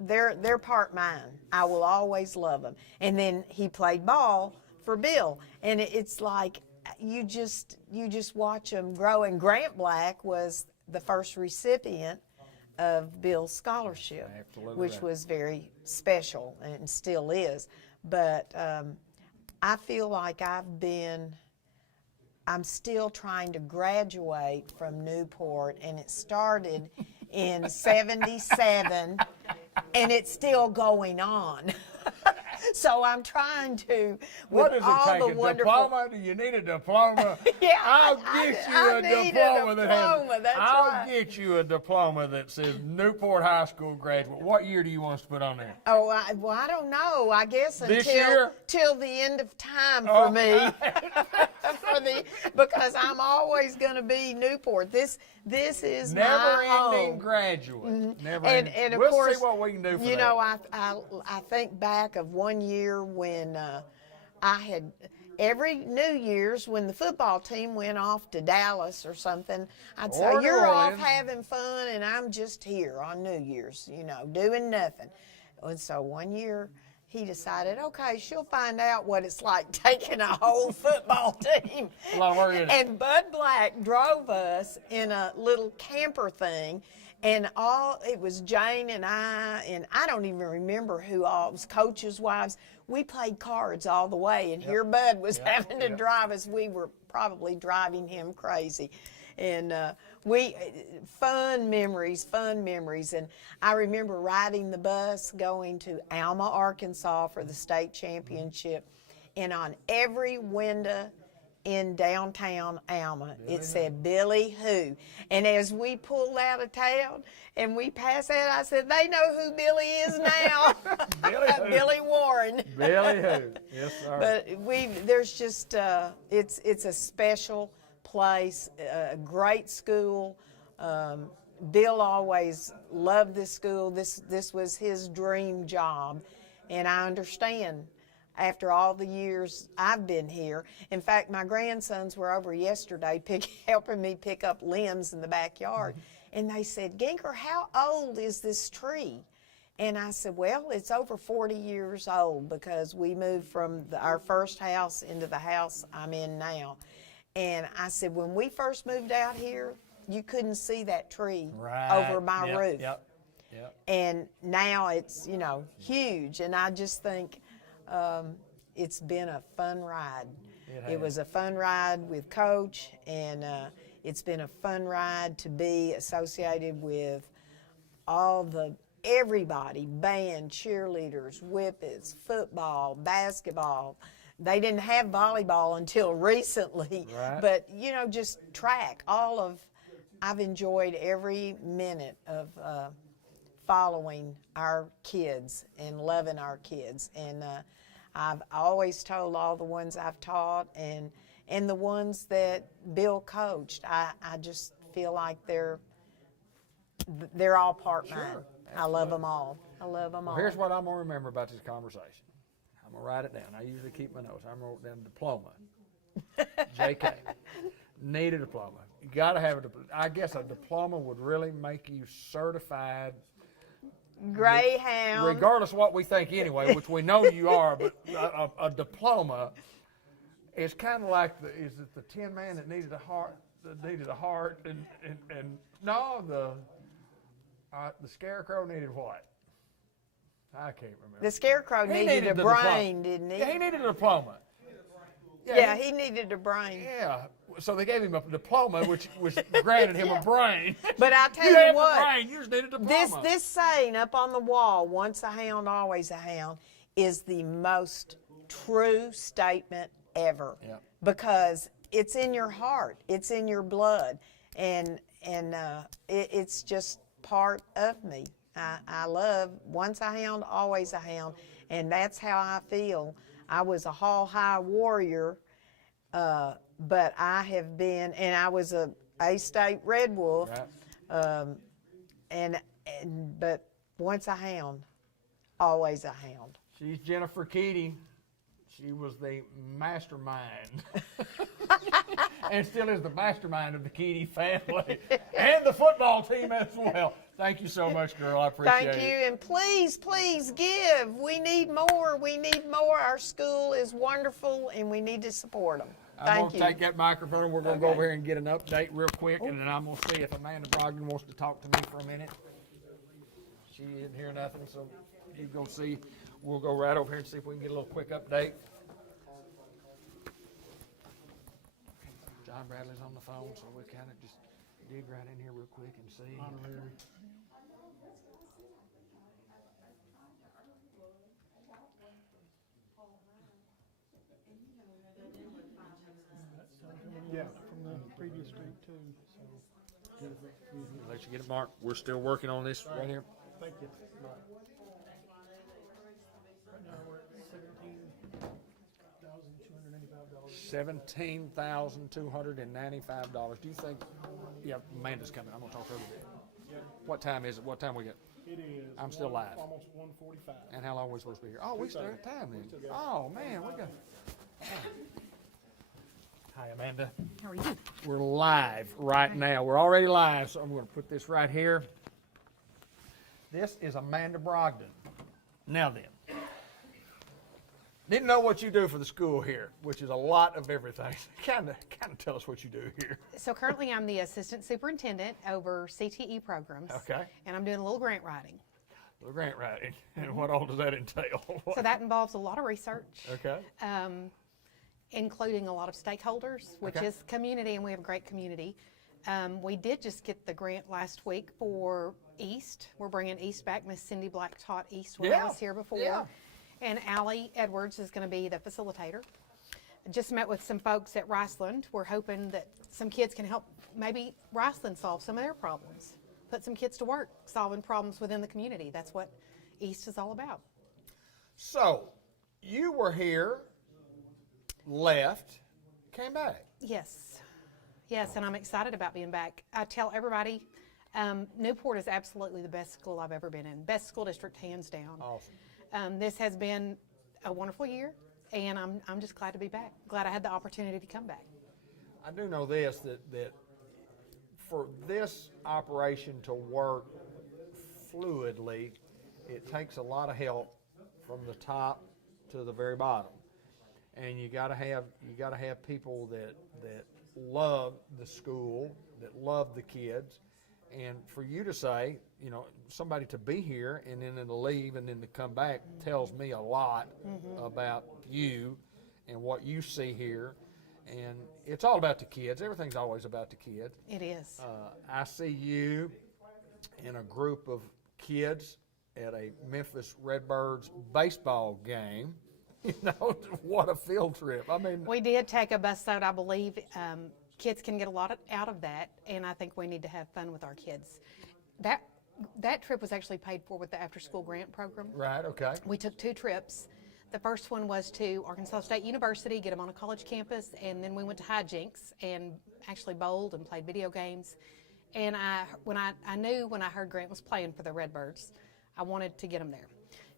they're part mine. I will always love them. And then he played ball for Bill. And it's like you just watch them grow. And Grant Black was the first recipient of Bill's scholarship, which was very special and still is. But I feel like I'm still trying to graduate from Newport, and it started in 77, and it's still going on. So I'm trying to, What with does it all take? the A wonderful diploma? Do you need a diploma? Yeah, I'll get you I a need diploma a that has. diploma, that's I'll right. get you a diploma that says Newport High School graduate. What year do you want us to put on there? Oh, I don't know. I guess This year? till the end of time for me. Because I'm always going to be Newport. This is my Never-ending home. graduate. Never And of we'll course, see what we can do for that. I think back of one year when I had every New Year's when the football team went off to Dallas or something, I'd say, Or New you're off Orleans. having fun and I'm just here on New Year's, doing nothing. And so one year he decided, okay, she'll find out what it's like taking a whole football team. A lot of work, isn't it? And Bud Black drove us in a little camper thing, and it was Jane and I don't even remember who all, it was coaches' wives. We played cards all the way, and here Bud was having to drive us. We were probably driving him crazy. And fun memories. And I remember riding the bus going to Alma, Arkansas for the state championship. And on every window in downtown Alma, it said Billy Who. And as we pulled out of town and we passed out, I said, they know who Billy is now. Billy Warren. Billy Who. Yes, sir. But there's just, it's a special place, a great school. Bill always loved this school. This was his dream job, and I understand after all the years I've been here. In fact, my grandsons were over yesterday helping me pick up limbs in the backyard, and they said, Ginker, how old is this tree? And I said, well, it's over 40 years old because we moved from our first house into the house I'm in now. And I said, when we first moved out here, you couldn't see that tree over my roof. Yep. And now it's, huge. And I just think it's been a fun ride. It was a fun ride with Coach, and it's been a fun ride to be associated with everybody, band, cheerleaders, whippets, football, basketball. They didn't have volleyball until recently, but just track. I've enjoyed every minute of following our kids and loving our kids. And I've always told all the ones I've taught and the ones that Bill coached, I just feel like they're all part mine. I love them all. Well, here's what I'm going to remember about this conversation. I'm going to write it down. I usually keep my notes. I'm going to write down diploma. JK. Need a diploma. You got to have a diploma. I guess a diploma would really make you certified. Greyhound. Regardless of what we think anyway, which we know you are, but a diploma is kind of like is it the Tin Man that needed a heart? The Scarecrow needed what? I can't remember. The Scarecrow needed a brain, didn't he? Yeah, he needed a diploma. Yeah, he needed a brain. Yeah, so they gave him a diploma, which granted him a brain. But I tell you you what, a brain, you just need a diploma. This saying up on the wall, once a hound, always a hound, is the most true statement ever. Yeah. Because it's in your heart, it's in your blood, and it's just part of me. I love once a hound, always a hound, and that's how I feel. I was a Hall High warrior, but I have been, and I was a state red wolf, but once a hound, always a hound. She's Jennifer Keating. She was the mastermind, and still is the mastermind of the Keating family and the football team as well. Thank you so much, girl. I appreciate it. Thank you, and please give. We need more. We need more. Our school is wonderful, and we need to support them. I'm going to take that microphone. We're going to go over here and get an update real quick, and then I'm going to see if Amanda Brogdon wants to talk to me for a minute. She didn't hear nothing, so you go see. We'll go right over here and see if we can get a little quick update. John Bradley's on the phone, so we kind of just dig right in here real quick and see. Yeah, from the previous street too. So. Let you get it marked. We're still working on this right here. Thank you. Right now we're at $17,295. Do you think? Yeah, Amanda's coming. I'm gonna talk to her today. What time is it? What time we get? It is. I'm still live. Almost 1:45. And how long are we supposed to be here? Oh, we still have time then. Oh man, we got. Hi, Amanda. How are you? We're live right now. We're already live, so I'm going to put this right here. This is Amanda Brogdon. Now then, didn't know what you do for the school here, which is a lot of everything. Kind of tell us what you do here. So currently I'm the assistant superintendent over CTE programs. Okay. And I'm doing a little grant writing. The grant writing, and what all does that entail? So that involves a lot of research. Okay. Including a lot of stakeholders, which Okay. is community, and we have a great community. We did just get the grant last week for East. We're bringing East back. Miss Cindy Black taught East when I was here before. Yeah. And Allie Edwards is going to be the facilitator. I just met with some folks at Riceland. We're hoping that some kids can help maybe Riceland solve some of their problems. Put some kids to work solving problems within the community. That's what East is all about. So, you were here, left, came back. Yes. Yes, and I'm excited about being back. I tell everybody, Newport is absolutely the best school I've ever been in. Best school district, hands down. Awesome. This has been a wonderful year, and I'm just glad to be back. Glad I had the opportunity to come back. I do know this, that for this operation to work fluidly, it takes a lot of help from the top to the very bottom. And you got to have people that love the school, that love the kids. And for you to say, you know, somebody to be here and then to leave and then to come back tells me a lot about you and what you see here. And it's all about the kids. Everything's always about the kids. It is. I see you in a group of kids at a Memphis Redbirds baseball game. You know, what a field trip. I mean, We did take a bus out, I believe. Kids can get a lot out of that, and I think we need to have fun with our kids. That trip was actually paid for with the after-school grant program. right, okay. We took 2 trips. The first one was to Arkansas State University, get them on a college campus, and then we went to Hijinks and actually bowled and played video games. And when I heard Grant was playing for the Redbirds, I wanted to get him there.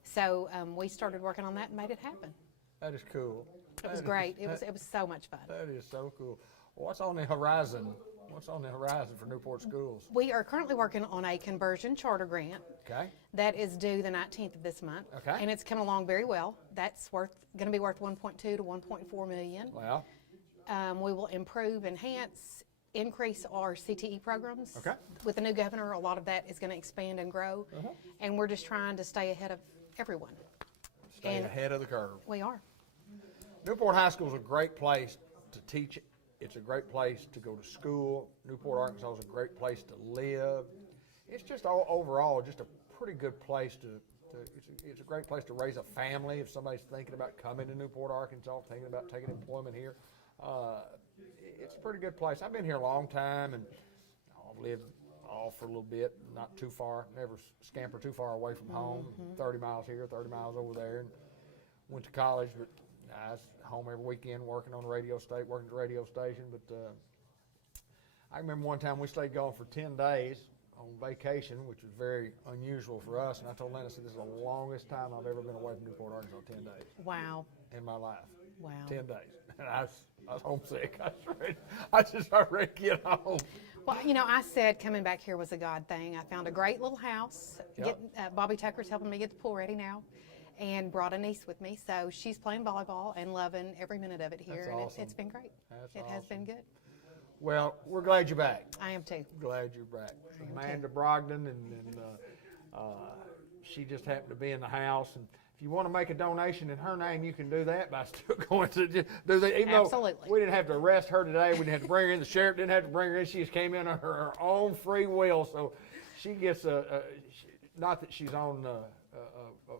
So we started working on that and made it happen. That is cool. It was great. It was so much fun. That is so cool. What's on the horizon? What's on the horizon for Newport schools? We are currently working on a conversion charter grant. Okay. That is due the 19th of this month. Okay. And it's coming along very well. That's going to be worth 1.2 to 1.4 million. Wow. We will improve, enhance, increase our CTE programs. Okay. With the new governor, a lot of that is going to expand and grow. And we're just trying to stay ahead of everyone. Stay ahead of the curve. We are. Newport High School is a great place to teach. It's a great place to go to school. Newport, Arkansas is a great place to live. It's just overall just a pretty good place it's a great place to raise a family if somebody's thinking about coming to Newport, Arkansas, thinking about taking employment here. It's a pretty good place. I've been here a long time, and I've lived off for a little bit, not too far, never scamper too far away from home, 30 miles here, 30 miles over there, and went to college, but I was home every weekend working on the radio station, working at the radio station. But I remember one time we stayed gone for 10 days on vacation, which was very unusual for us. And I told Lynn, I said, this is the longest time I've ever been away from Newport, Arkansas, 10 days. Wow. In my life. Wow. 10 days. And I was homesick. I just ready to get home. Well, you know, I said coming back here was a God thing. I found a great little house. Yep. Bobby Tucker's helping me get the pool ready now, and brought a niece with me. So she's playing volleyball and loving every minute of it here. That's and awesome. it's been great. That's It has been good. Well, we're glad you're back. I am too. Glad you're back. Amanda Brogdon, and she just happened to be in the house. And if you want to make a donation in her name, you can do that by still going to do that. Even Absolutely. though we didn't have to arrest her today, we didn't have to bring her in. The sheriff didn't have to bring her in. She just came in on her own free will. So she gets not that she's on.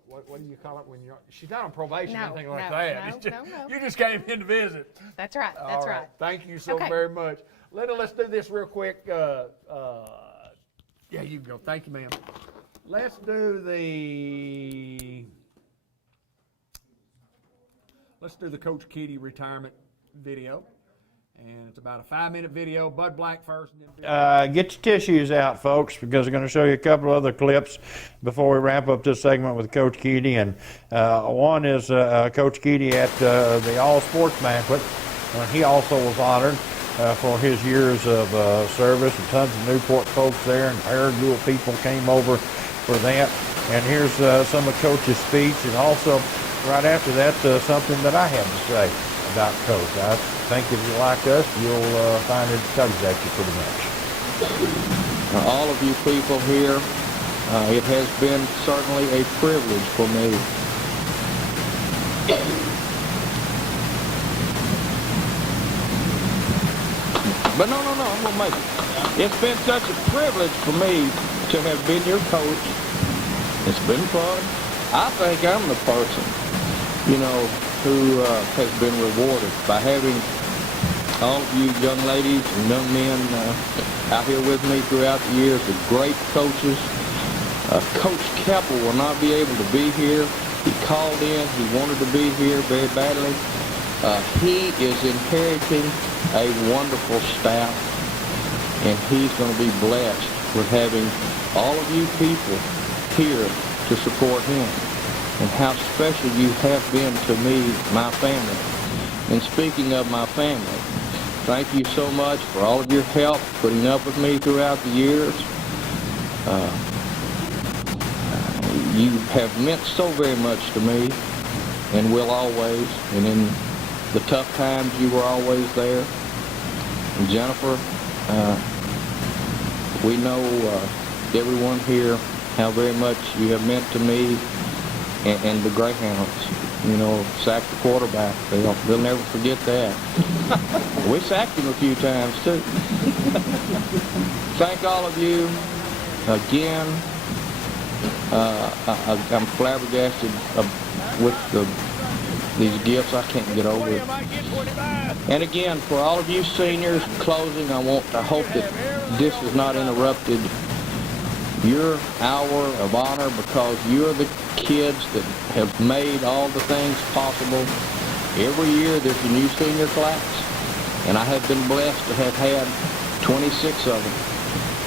What do you call it when she's not on probation or anything like that. No. You just came in to visit. That's right. All That's right. Thank you so Okay. very much. Let's do this real quick. Yeah, you can go. Thank you, ma'am. Let's do the Coach Kitty retirement video. And it's about a 5-minute video. Bud Black first. And then Get your tissues out, folks, because I'm going to show you a couple other clips before we wrap up this segment with Coach Keedy. And one is Coach Keedy at the All Sports Banquet, when he also was honored for his years of service, and tons of Newport folks there, and Paragould people came over for that. And here's some of Coach's speech, and also right after that, something that I have to say about Coach. I think if you like us, you'll find it tugs at you pretty much. All of you people here, it has been certainly a privilege for me. But no, I'm going to make it. It's been such a privilege for me to have been your coach. It's been fun. I think I'm the person, who has been rewarded by having all of you young ladies and young men out here with me throughout the years, the great coaches. Coach Keppel will not be able to be here. He called in. He wanted to be here very badly. He is inheriting a wonderful staff, and he's going to be blessed with having all of you people here to support him, and how special you have been to me, my family. And speaking of my family, thank you so much for all of your help putting up with me throughout the years. You have meant so very much to me, and will always, and in the tough times you were always there. And Jennifer, we know everyone here how very much you have meant to me and the Greyhounds. Sacked the quarterback. They'll never forget that. We sacked him a few times too. Thank all of you again. I'm flabbergasted with these gifts. I can't get over it. And again, for all of you seniors, in closing, I hope that this has not interrupted your hour of honor, because you're the kids that have made all the things possible. Every year there's a new senior class, and I have been blessed to have had 26 of them.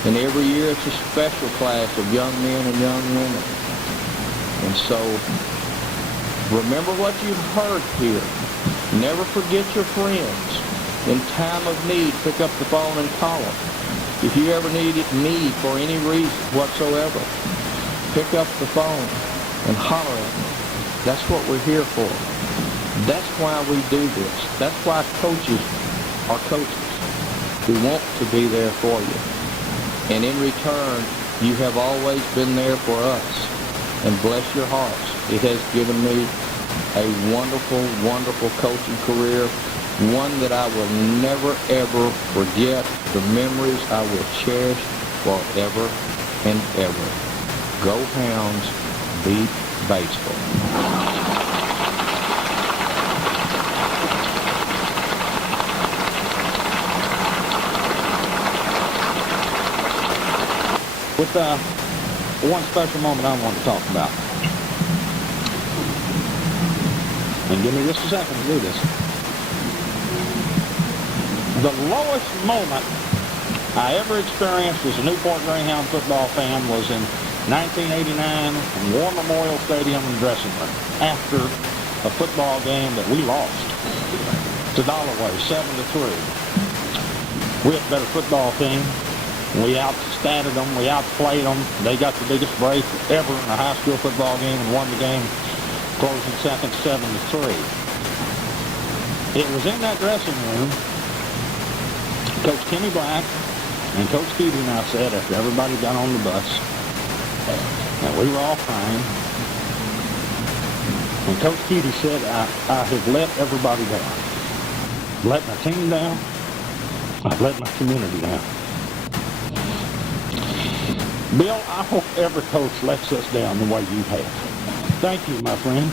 And every year it's a special class of young men and young women. And so, remember what you've heard here. Never forget your friends. In time of need, pick up the phone and call them. If you ever needed me for any reason whatsoever, pick up the phone and holler at me. That's what we're here for. That's why we do this. That's why coaches are coaches. We want to be there for you. And in return, you have always been there for us. And bless your hearts. It has given me a wonderful, wonderful coaching career. One that I will never, ever forget. The memories I will cherish forever and ever. Go Hounds, beat Batesville. With one special moment I want to talk about. And give me just a second to do this. The lowest moment I ever experienced as a Newport Greyhound football fan was in 1989 in War Memorial Stadium and dressing room after a football game that we lost to Dollaway 7-3. We had a better football team. We outstatted them. We outplayed them. They got the biggest break ever in a high school football game and won the game closing seconds 7-3. It was in that dressing room Coach Kenny Black and Coach Keaty and I said after everybody got on the bus, and we were all crying, and Coach Keaty said, I have let everybody down. Let my team down. I've let my community down. Bill, I hope every coach lets us down the way you have. Thank you, my friend.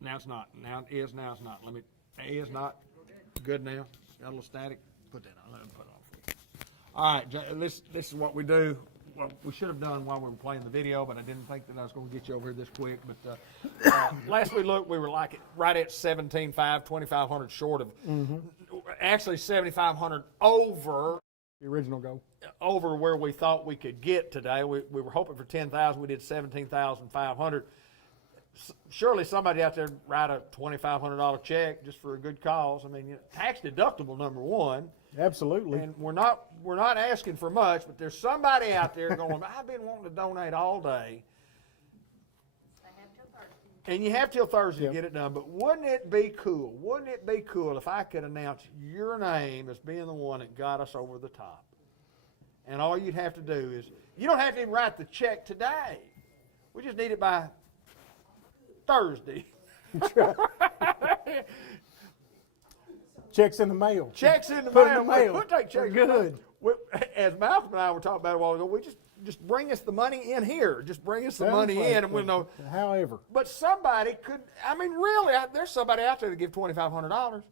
Now it's not. Now it is. Now it's not. Let me. A is not good now. Got a little static. Put that on. Let me put it on for you. All right. This is what we do. Well, we should have done while we were playing the video, but I didn't think that I was going to get you over here this quick. But last we looked, we were like right at 17.5, 2,500 short of. Actually 7,500 over. The original goal. Over where we thought we could get today. We were hoping for 10,000. We did 17,500. Surely somebody out there write a $2,500 check just for a good cause. I mean, tax deductible, number one. Absolutely. And we're not asking for much, but there's somebody out there going, I've been wanting to donate all day. And you have till Thursday to get it done. But wouldn't it be cool? Wouldn't it be cool if I could announce your name as being the one that got us over the top? And all you'd have to do is, you don't have to even write the check today. We just need it by Thursday. Checks in the mail. Checks in the Put mail. in the mail. We'll take checks. Good. As Malcolm and I were talking about a while ago, we just bring us the money in here. Just bring us the money in, and we'll know. However. But somebody could. I mean, really, there's somebody out there to give $2,500.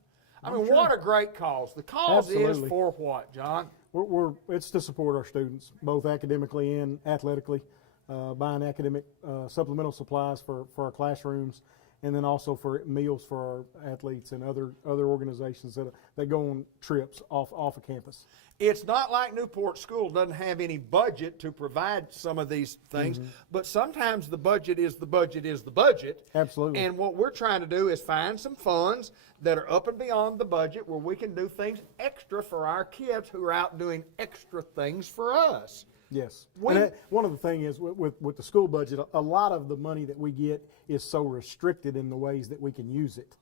I mean, sure. what a great cause. The cause Absolutely. is for what, John? It's to support our students, both academically and athletically, buying academic supplemental supplies for our classrooms, and then also for meals for our athletes and other organizations that go on trips off of campus. It's not like Newport School doesn't have any budget to provide some of these things, but sometimes the budget is the budget is the budget. Absolutely. And what we're trying to do is find some funds that are up and beyond the budget where we can do things extra for our kids who are out doing extra things for us. Yes. And one of the things is with the school budget, a lot of the money that we get is so restricted in the ways that we can use it.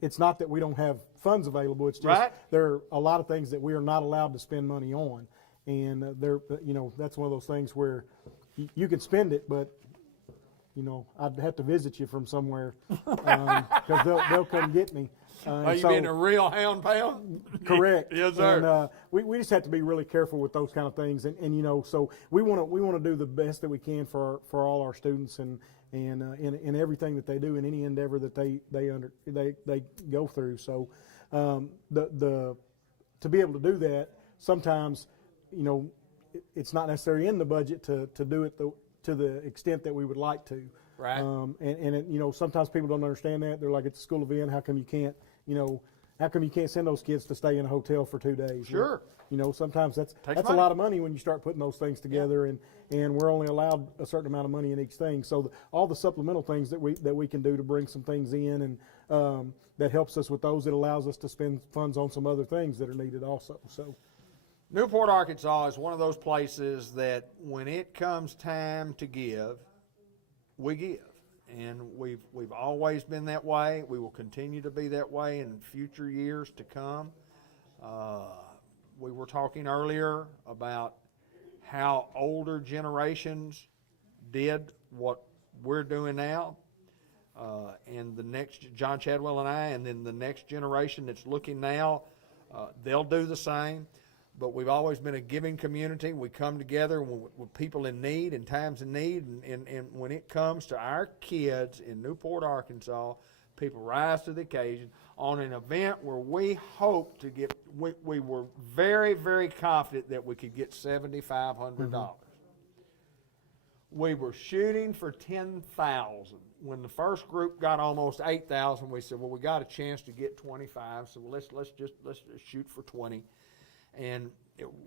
It's not that we don't have funds available. It's just there are a lot of things that we are not allowed to spend money on, and that's one of those things where you can spend it, but I'd have to visit you from somewhere because they'll come get me. Are you being a real hound pound? Correct. Yes, sir. And we just have to be really careful with those kind of things, and so we want to do the best that we can for all our students and in everything that they do in any endeavor that they go through. So to be able to do that, sometimes it's not necessarily in the budget to do it to the extent that we would like to. Right. Sometimes people don't understand that. They're like, it's a school event. How come you can't send those kids to stay in a hotel for 2 days? Sure. Sometimes that's a lot of money when you start putting those things together, and we're only allowed a certain amount of money in each thing. So all the supplemental things that we can do to bring some things in, and that helps us with those. It allows us to spend funds on some other things that are needed also. So Newport, Arkansas is one of those places that when it comes time to give, we give. And we've always been that way. We will continue to be that way in future years to come. We were talking earlier about how older generations did what we're doing now. And the next, John Chadwell and I, and then the next generation that's looking now, they'll do the same. But we've always been a giving community. We come together with people in need and times of need. And when it comes to our kids in Newport, Arkansas, people rise to the occasion on an event where we hope to get, we were very, very confident that we could get $7,500. We were shooting for 10,000. When the first group got almost 8,000, we said, well, we got a chance to get 25, so let's just shoot for 20. And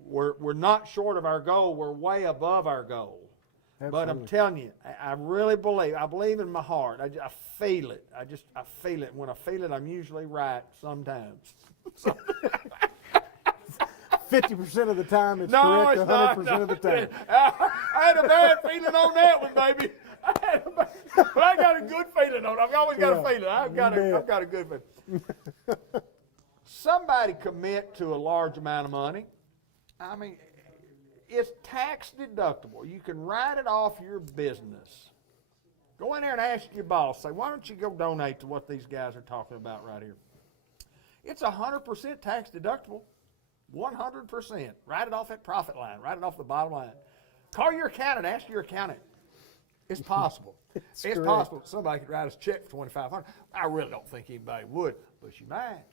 we're not short of our goal. We're way above our goal. Absolutely. But I'm telling you, I really believe. I believe in my heart. I feel it. I feel it. When I feel it, I'm usually right sometimes. 50% of the time it's correct. 100% of the time. I had a bad feeling on that one, baby. But I got a good feeling on it. I've always got a feeling. I've got a good feeling. Somebody commit to a large amount of money. I mean, it's tax deductible. You can write it off your business. Go in there and ask your boss. Say, why don't you go donate to what these guys are talking about right here? It's 100% tax deductible. 100%. Write it off that profit line. Write it off the bottom line. Call your accountant. Ask your accountant. It's possible. It's possible somebody could write us a check for $2,500. I really don't think anybody would, but you might.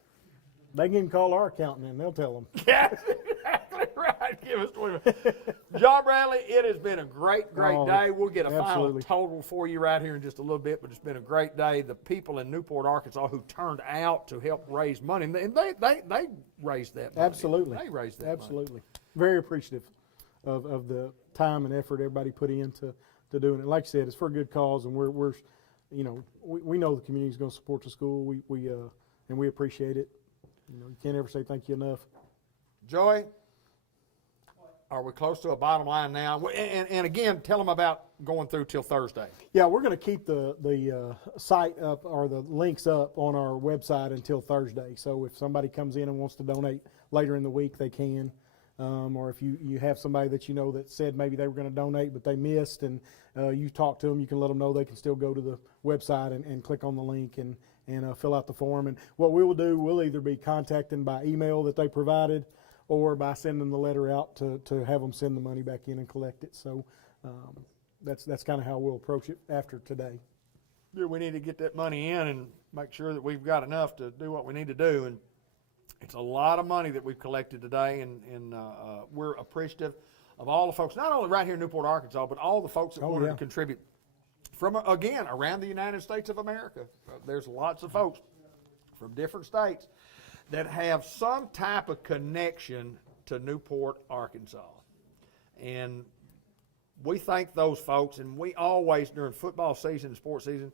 They can call our accountant and they'll tell them. That's exactly right. Give us 20 minutes. John Bradley, it has been a great day. We'll get a absolutely. final total for you right here in just a little bit, but it's been a great day. The people in Newport, Arkansas, who turned out to help raise money, and they raised that money. Absolutely. They raised that money. Absolutely. Very appreciative of the time and effort everybody put into doing it. Like I said, it's for a good cause, and we're you know, we know the community is going to support the school. We appreciate it. You know, you can't ever say thank you enough. Joey, are we close to a bottom line now? And again, tell them about going through till Thursday. Yeah, we're going to keep the site up, or the links up on our website until Thursday. So if somebody comes in and wants to donate later in the week, they can. Or if you have somebody that you know that said maybe they were going to donate but they missed, and you talk to them, you can let them know they can still go to the website and click on the link and fill out the form. And what we will do, we'll either be contacting by email that they provided, or by sending the letter out to have them send the money back in and collect it. So that's kind of how we'll approach it after today. Yeah, we need to get that money in and make sure that we've got enough to do what we need to do. And it's a lot of money that we've collected today, and we're appreciative of all the folks, not only right here in Newport, Arkansas, but all the folks that wanted to contribute from, again, around the United States of America. There's lots of folks from different states that have some type of connection to Newport, Arkansas. And we thank those folks, and we always, during football season and sports season,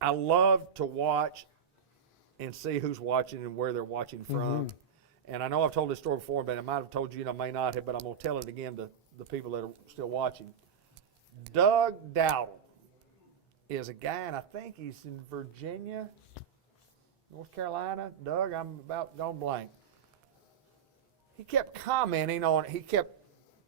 I love to watch and see who's watching and where they're watching from. And I know I've told this story before, but I might have told you and I may not have, but I'm going to tell it again to the people that are still watching. Doug Dowdle is a guy, and I think he's in Virginia, North Carolina. Doug, I'm about gone blank. He kept commenting on, he kept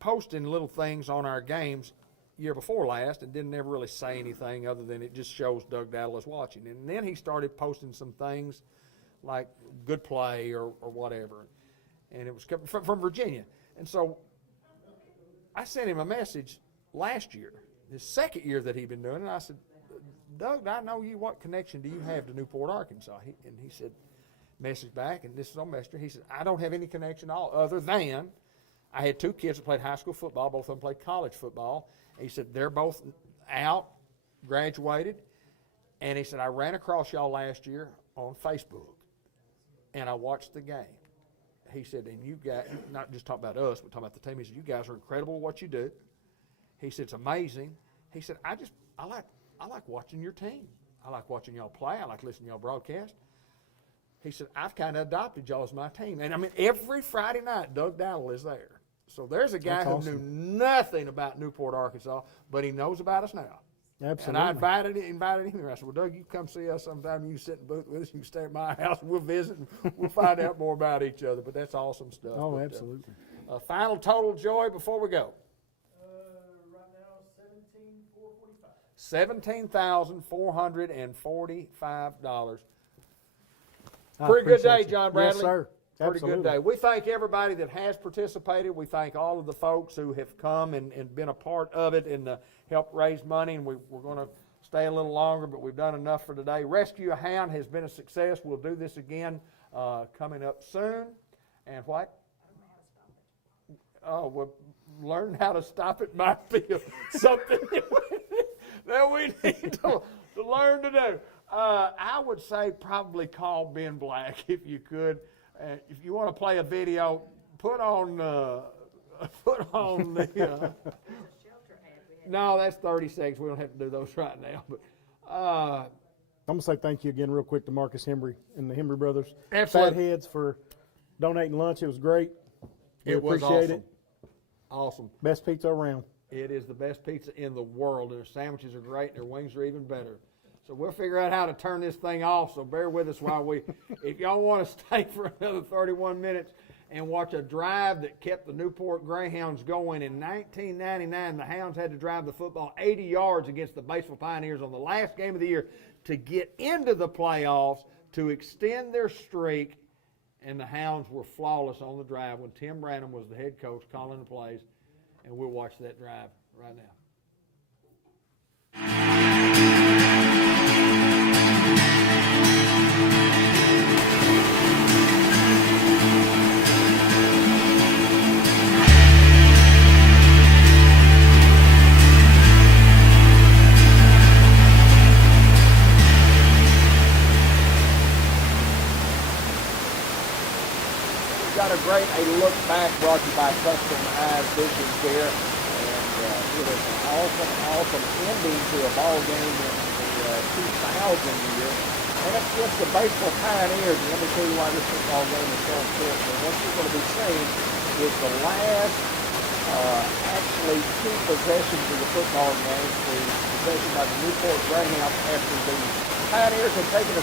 posting little things on our games year before last, and didn't ever really say anything other than it just shows Doug Dowdle is watching. And then he started posting some things like good play or whatever. And it was from Virginia. And so I sent him a message last year, his second year that he'd been doing it, and I said, Doug, I know you. What connection do you have to Newport, Arkansas? And he said, message back, and this is on Messenger. He said, I don't have any connection at all, other than I had two kids that played high school football. Both of them played college football. And he said, they're both out, graduated. And he said, I ran across y'all last year on Facebook, and I watched the game. He said, and you guys, not just talking about us, but talking about the team, he said, you guys are incredible at what you do. He said, it's amazing. He said, I like watching your team. I like watching y'all play. I like listening to y'all broadcast. He said, I've kind of adopted y'all as my team. And I mean, every Friday night, Doug Dowdle is there. So there's a guy who knew nothing about Newport, Arkansas, but he knows about us now. Absolutely. And I invited him here. I said, well, Doug, you come see us sometime. You sit in the booth with us. You can stay at my house. We'll visit, and we'll find out more about each other. But that's awesome stuff. Oh, but, absolutely. Final total, Joy, before we go. Right now, $17,445. Pretty good day, John Bradley. Yes, sir. Pretty Absolutely. good day. We thank everybody that has participated. We thank all of the folks who have come and been a part of it and helped raise money. And we're going to stay a little longer, but we've done enough for today. Rescue a Hound has been a success. We'll do this again coming up soon. And what? Oh, well, learn how to stop it might be something that we need to learn to do. I would say probably call Ben Black if you could. If you want to play a video, put on the. No, that's 30 seconds. We don't have to do those right now. But I'm going to say thank you again real quick to Marcus Hembry and the Hembry brothers. Absolutely. Fatheads for donating lunch. It was great. We was appreciate awesome. it. Awesome. Best pizza around. It is the best pizza in the world. Their sandwiches are great, and their wings are even better. So we'll figure out how to turn this thing off, so bear with us while if y'all want to stay for another 31 minutes and watch a drive that kept the Newport Greyhounds going. In 1999, the Hounds had to drive the football 80 yards against the Batesville Pioneers on the last game of the year to get into the playoffs, to extend their streak, and the Hounds were flawless on the drive when Tim Branham was the head coach calling the plays, and we'll watch that drive right now. we've got a look back brought to you by Custom Eyes Vision Care. And it is an awesome ending to a ball game in the 2000 year. And it's just the baseball pioneers. And let me tell you why this football game is so important. And what you're going to be seeing is the last actually two possessions of the football game, the possession by the Newport Greyhounds after the Pioneers had taken a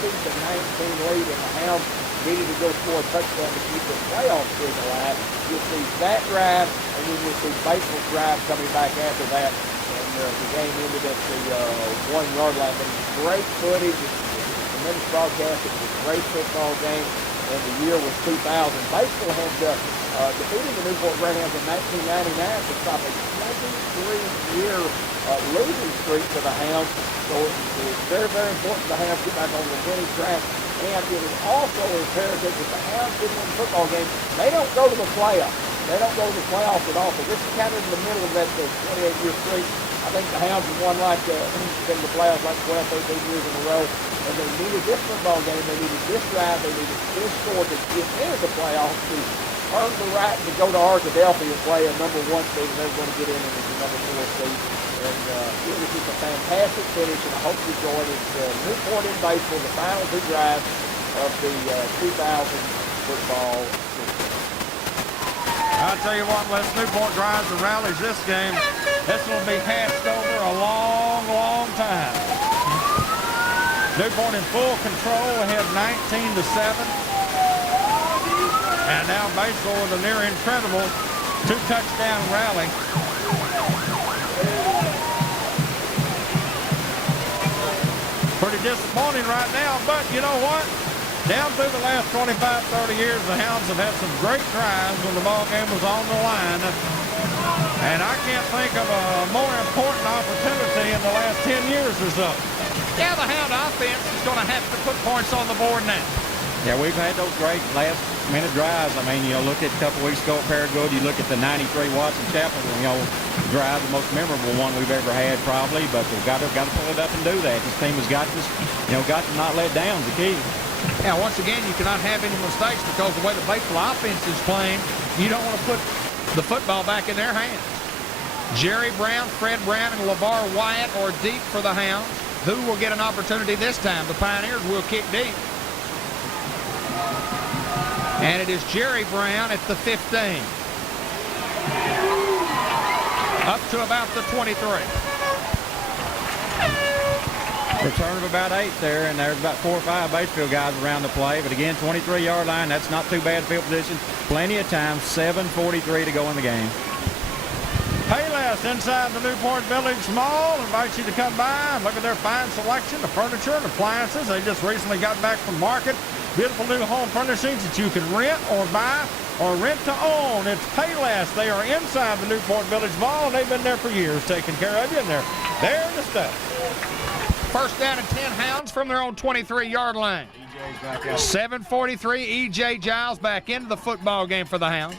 26-19 lead, and the Hounds needed to go score a touchdown to keep the playoff streak alive. You'll see that drive, and then you'll see Batesville's drive coming back after that, and the game ended at the 1-yard line. But it's great footage. It's a tremendous broadcast. It was a great football game, and the year was 2000. Batesville had defeated the Newport Greyhounds in 1999 to stop a 23-year losing streak for the Hounds. So it was very, very important for the Hounds to get back on the winning track. And it is also imperative that the Hounds didn't win the football game. They don't go to the playoffs. They don't go to the playoffs at all. So this is kind of in the middle of that 28-year streak. I think the Hounds have won been in the playoffs like 12, 13 years in a row. And they needed this football game. They needed this drive. They needed this score to get into the playoffs, to earn the right to go to Arkadelphia and play a number 1 seed, and they're going to get in as the number 4 seed. And it was just a fantastic finish, and I hope you enjoyed it. Newport in baseball, the final 2 drives of the 2000 football season. I'll tell you what, unless Newport drives and rallies this game, this will be passed over a long, long time. Newport in full control, ahead 19-7. And now Batesville with a near incredible 2-touchdown rally. Pretty disappointing right now, but you know what? Down through the last 25, 30 years, the Hounds have had some great drives when the ball game was on the line. And I can't think of a more important opportunity in the last 10 years or so. Yeah, the Hound offense is going to have to put points on the board now. Yeah, we've had those great last-minute drives. I mean, look at a couple weeks ago at Paragould, you look at the 93 Watson Chapel, drive, the most memorable one we've ever had probably, but we've got to pull it up and do that. This team has got to not let down is the key. Yeah, once again, you cannot have any mistakes because the way the Batesville offense is playing, you don't want to put the football back in their hands. Jerry Brown, Fred Brown, and LeVar Wyatt are deep for the Hounds. Who will get an opportunity this time? The Pioneers will kick deep. And it is Jerry Brown at the 15. Up to about the 23. Return of about 8 there, and there's about 4 or 5 Batesville guys around the play. But again, 23-yard line, that's not too bad field position. Plenty of time, 7:43 to go in the game. Payless inside the Newport Village Mall invites you to come by and look at their fine selection of furniture and appliances. They just recently got back from market. Beautiful new home furnishings that you can rent or buy or rent to own. It's Payless. They are inside the Newport Village Mall, and they've been there for years taking care of you, and they're there to stay. First down and 10 Hounds from their own 23-yard line. 7:43, E.J. Giles back into the football game for the Hounds.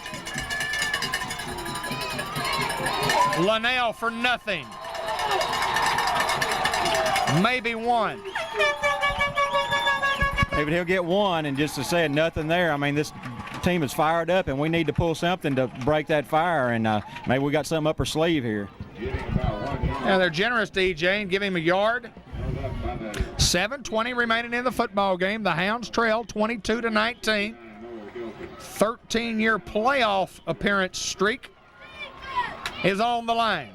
Linnell for nothing. Maybe 1. Maybe he'll get 1, and just to say nothing there, I mean, this team is fired up, and we need to pull something to break that fire, and maybe we got something up our sleeve here. Yeah, they're generous to E.J. and give him a yard. 7:20 remaining in the football game. The Hounds trail 22-19. 13-year playoff appearance streak is on the line.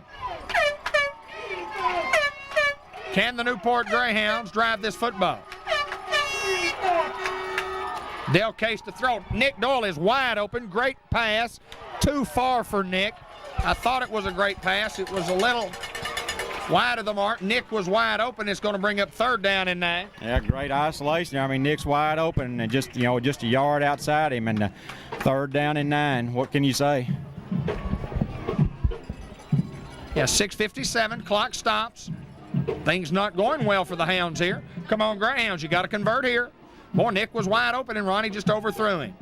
Can the Newport Greyhounds drive this football? Dale Case to throw. Nick Doyle is wide open. Great pass. Too far for Nick. I thought it was a great pass. It was a little wide of the mark. Nick was wide open. It's going to bring up 3rd down and 9. Yeah, great isolation. I mean, Nick's wide open and just a yard outside him, and 3rd down and 9. What can you say? Yeah, 6:57. Clock stops. Things not going well for the Hounds here. Come on, Greyhounds. You got to convert here. Boy, Nick was wide open, and Ronnie just overthrew him.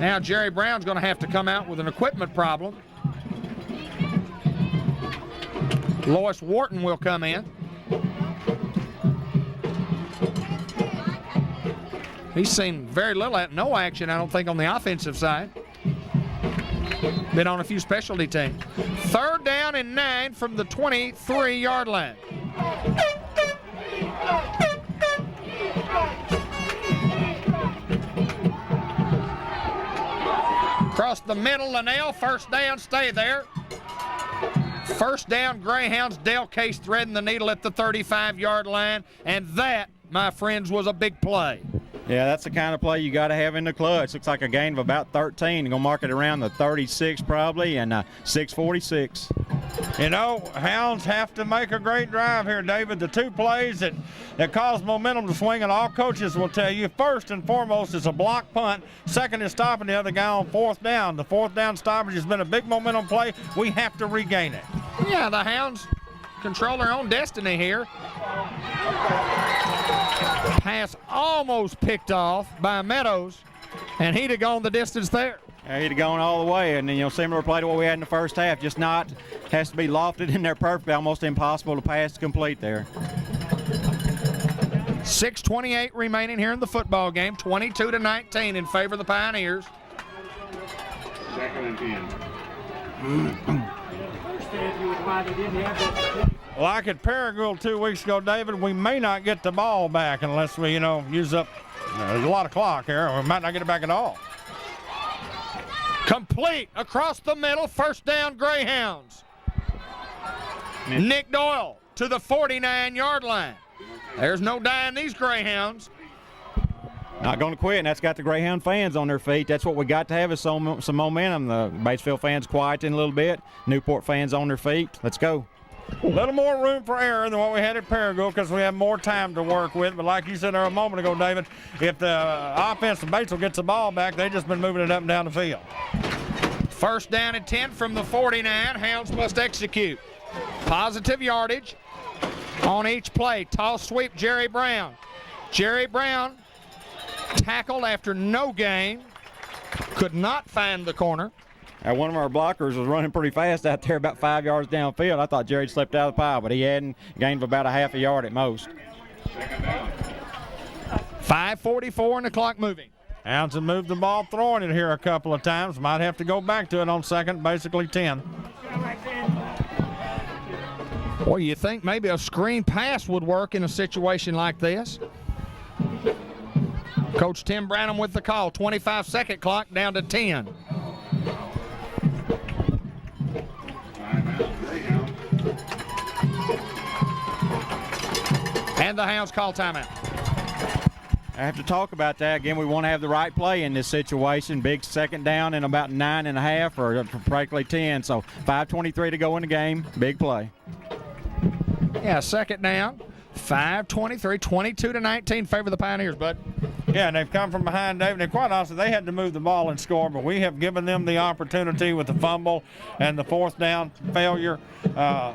Now Jerry Brown's going to have to come out with an equipment problem. Lois Wharton will come in. He's seen very little, no action, I don't think, on the offensive side. Been on a few specialty teams. 3rd down and 9 from the 23-yard line. Across the middle, Linnell, 1st down, stay there. 1st down, Greyhounds. Dale Case threading the needle at the 35-yard line, and that, my friends, was a big play. Yeah, that's the kind of play you got to have in the clutch. Looks like a gain of about 13. Going to mark it around the 36 probably, and 6:46. You know, Hounds have to make a great drive here, David. The 2 plays that cause momentum to swing, and all coaches will tell you, first and foremost is a block punt. Second is stopping the other guy on 4th down. The 4th down stoppage has been a big momentum play. We have to regain it. Yeah, the Hounds control their own destiny here. Pass almost picked off by Meadows, and he'd have gone the distance there. Yeah, he'd have gone all the way, and similar play to what we had in the first half, just has to be lofted in there perfectly, almost impossible to pass to complete there. 6:28 remaining here in the football game, 22-19 in favor of the Pioneers. 2nd and 10. Like at Paragould 2 weeks ago, David, we may not get the ball back unless we, use up a lot of clock here. We might not get it back at all. Complete across the middle, 1st down, Greyhounds. Nick Doyle to the 49-yard line. There's no dying these Greyhounds. Not going to quit, and that's got the Greyhound fans on their feet. That's what we got to have is some momentum. The Batesville fans quieting a little bit. Newport fans on their feet. Let's go. A little more room for error than what we had at Paragould because we have more time to work with. But like you said there a moment ago, David, if the offense of Batesville gets the ball back, they've just been moving it up and down the field. 1st down and 10 from the 49. Hounds must execute. Positive yardage on each play. Toss sweep, Jerry Brown. Jerry Brown tackled after no gain. Could not find the corner. One of our blockers was running pretty fast out there, about 5 yards downfield. I thought Jerry slipped out of the pile, but he hadn't. Gained about a half a yard at most. 5:44 and the clock moving. Hounds have moved the ball, throwing it here a couple of times. Might have to go back to it on 2nd, basically 10. Boy, you think maybe a screen pass would work in a situation like this. Coach Tim Branham with the call. 25-second clock down to 10. And the Hounds call timeout. I have to talk about that again. We want to have the right play in this situation. Big 2nd down in about 9.5 or practically 10. So 5:23 to go in the game. Big play. Yeah, 2nd down. 5:23, 22-19, favor the Pioneers, bud. Yeah, and they've come from behind, David. And quite honestly, they had to move the ball and score, but we have given them the opportunity with the fumble and the 4th down failure.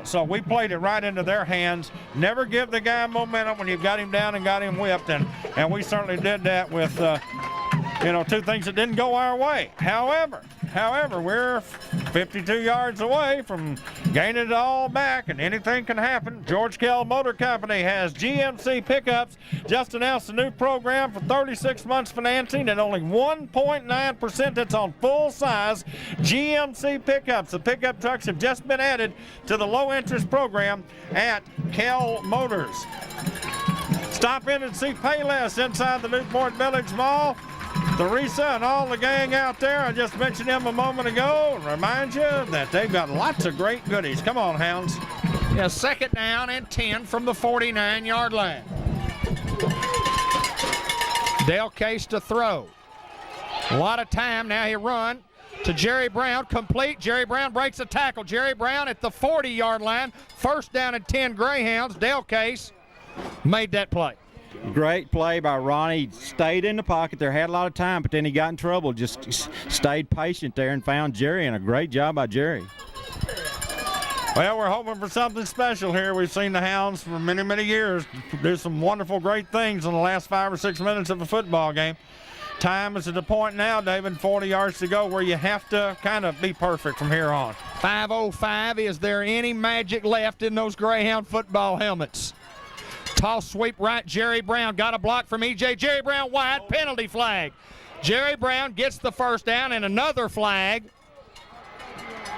So we played it right into their hands. Never give the guy momentum when you've got him down and got him whipped, and we certainly did that with, 2 things that didn't go our way. However, we're 52 yards away from gaining it all back, and anything can happen. George Kell Motor Company has GMC pickups. Just announced a new program for 36 months financing at only 1.9%. That's on full-size GMC pickups. The pickup trucks have just been added to the low-interest program at Kell Motors. Stop in and see Payless inside the Newport Village Mall. Teresa and all the gang out there, I just mentioned them a moment ago, and remind you that they've got lots of great goodies. Come on, Hounds. Yeah, 2nd down and 10 from the 49-yard line. Dale Case to throw. A lot of time now. He run to Jerry Brown, complete. Jerry Brown breaks a tackle. Jerry Brown at the 40-yard line. 1st down and 10 Greyhounds. Dale Case made that play. Great play by Ronnie. Stayed in the pocket there, had a lot of time, but then he got in trouble. Just stayed patient there and found Jerry, and a great job by Jerry. Well, we're hoping for something special here. We've seen the Hounds for many, many years do some wonderful, great things in the last 5 or 6 minutes of a football game. Time is at the point now, David, 40 yards to go, where you have to kind of be perfect from here on. 5:05. Is there any magic left in those Greyhound football helmets? Toss sweep right, Jerry Brown got a block from EJ. Jerry Brown wide, penalty flag. Jerry Brown gets the first down and another flag.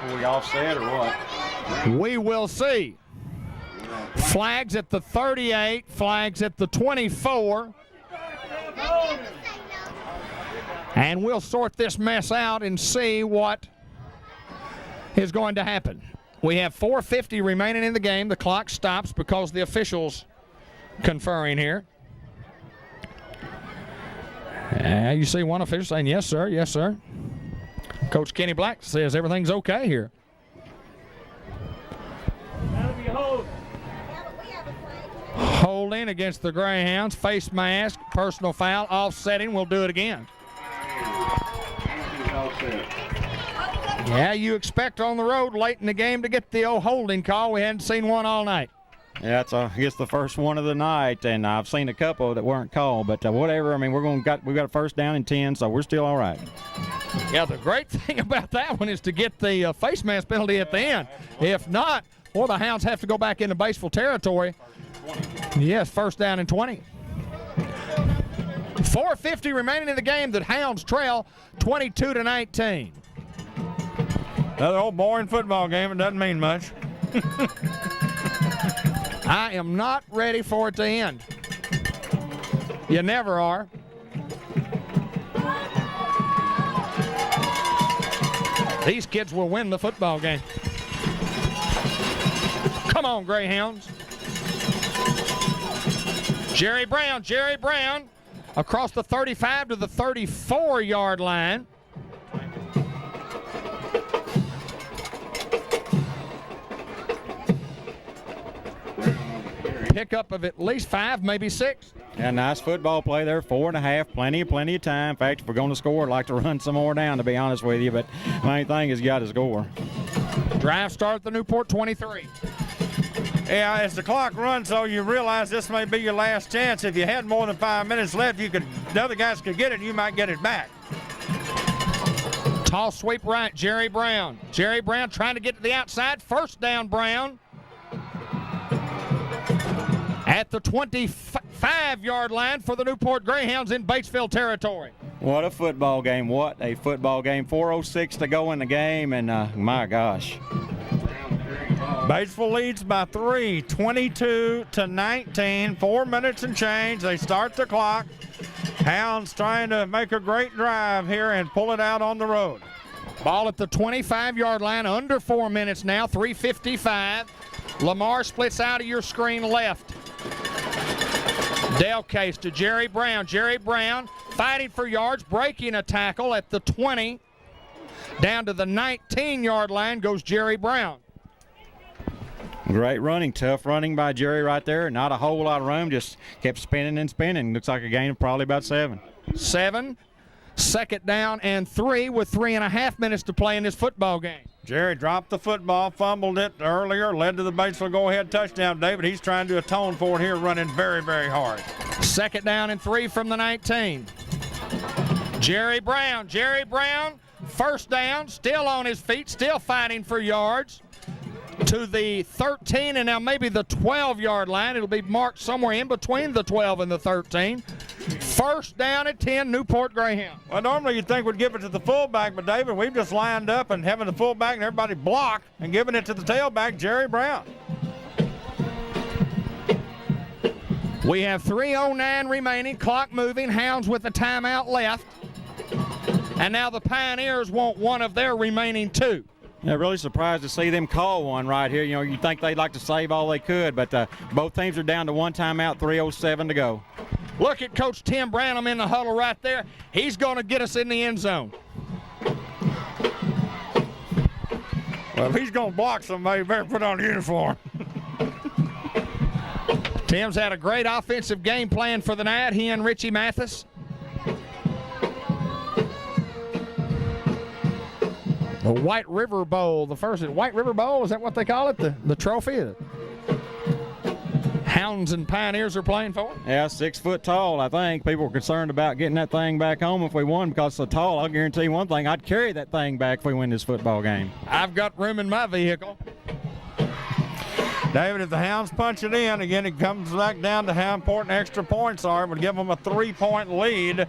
Are we offset or what? We will see. Flags at the 38, flags at the 24. And we'll sort this mess out and see what is going to happen. We have 4:50 remaining in the game. The clock stops because the officials conferring here. You see one official saying, yes, sir, yes, sir. Coach Kenny Black says everything's okay here. Holding against the Greyhounds, face mask, personal foul, offsetting. We'll do it again. Yeah, you expect on the road late in the game to get the old holding call. We hadn't seen one all night. Yeah, it's I guess the first one of the night, and I've seen a couple that weren't called, but whatever. I mean, we got a first down and 10, so we're still all right. Yeah, the great thing about that one is to get the face mask penalty at the end. If not, or the Hounds have to go back into Batesville territory. Yes, first down and 20. 4:50 remaining in the game. The Hounds trail 22-19. Another old boring football game. It doesn't mean much. I am not ready for it to end. You never are. These kids will win the football game. Come on, Greyhounds. Jerry Brown across the 35 to the 34-yard line. Pickup of at least 5, maybe 6. Yeah, nice football play there, 4.5, plenty of time. In fact, if we're going to score, I'd like to run some more down, to be honest with you, but the main thing is you got to score. Drive start at the Newport 23. Yeah, as the clock runs, though, you realize this may be your last chance. If you had more than 5 minutes left, the other guys could get it, you might get it back. Toss sweep right, Jerry Brown. Jerry Brown trying to get to the outside. First down, Brown. At the 25-yard line for the Newport Greyhounds in Batesville territory. What a football game. What a football game. 4:06 to go in the game, and my gosh. Batesville leads by 3, 22-19, 4 minutes and change. They start the clock. Hounds trying to make a great drive here and pull it out on the road. Ball at the 25-yard line, under 4 minutes now, 3:55. Lamar splits out of your screen left. Delcase to Jerry Brown. Jerry Brown fighting for yards, breaking a tackle at the 20. Down to the 19-yard line goes Jerry Brown. Great running, tough running by Jerry right there. Not a whole lot of room, just kept spinning and spinning. Looks like a gain of probably about 7. 7. Second down and 3 with 3.5 minutes to play in this football game. Jerry dropped the football, fumbled it earlier, led to the Batesville go-ahead touchdown. David, he's trying to atone for it here, running very, very hard. Second down and 3 from the 19. Jerry Brown, first down, still on his feet, still fighting for yards. To the 13 and now maybe the 12-yard line. It'll be marked somewhere in between the 12 and the 13. First down at 10, Newport Greyhound. Well, normally you'd think we'd give it to the fullback, but David, we've just lined up and having the fullback and everybody block and giving it to the tailback, Jerry Brown. We have 3:09 remaining, clock moving, Hounds with a timeout left. And now the Pioneers want one of their remaining 2. Yeah, really surprised to see them call one right here. You know, you think they'd like to save all they could, but both teams are down to one timeout, 3:07 to go. Look at Coach Tim Branham in the huddle right there. He's going to get us in the end zone. Well, if he's going to block somebody, you better put on a uniform. Tim's had a great offensive game plan for the night, he and Richie Mathis. The White River Bowl, the first White River Bowl, is that what they call it? The trophy? Hounds and Pioneers are playing for? Yeah, 6 foot tall, I think. People were concerned about getting that thing back home if we won because it's so tall. I'll guarantee you one thing, I'd carry that thing back if we win this football game. I've got room in my vehicle. David, if the Hounds punch it in, again, it comes back down to how important extra points are. It would give them a 3-point lead.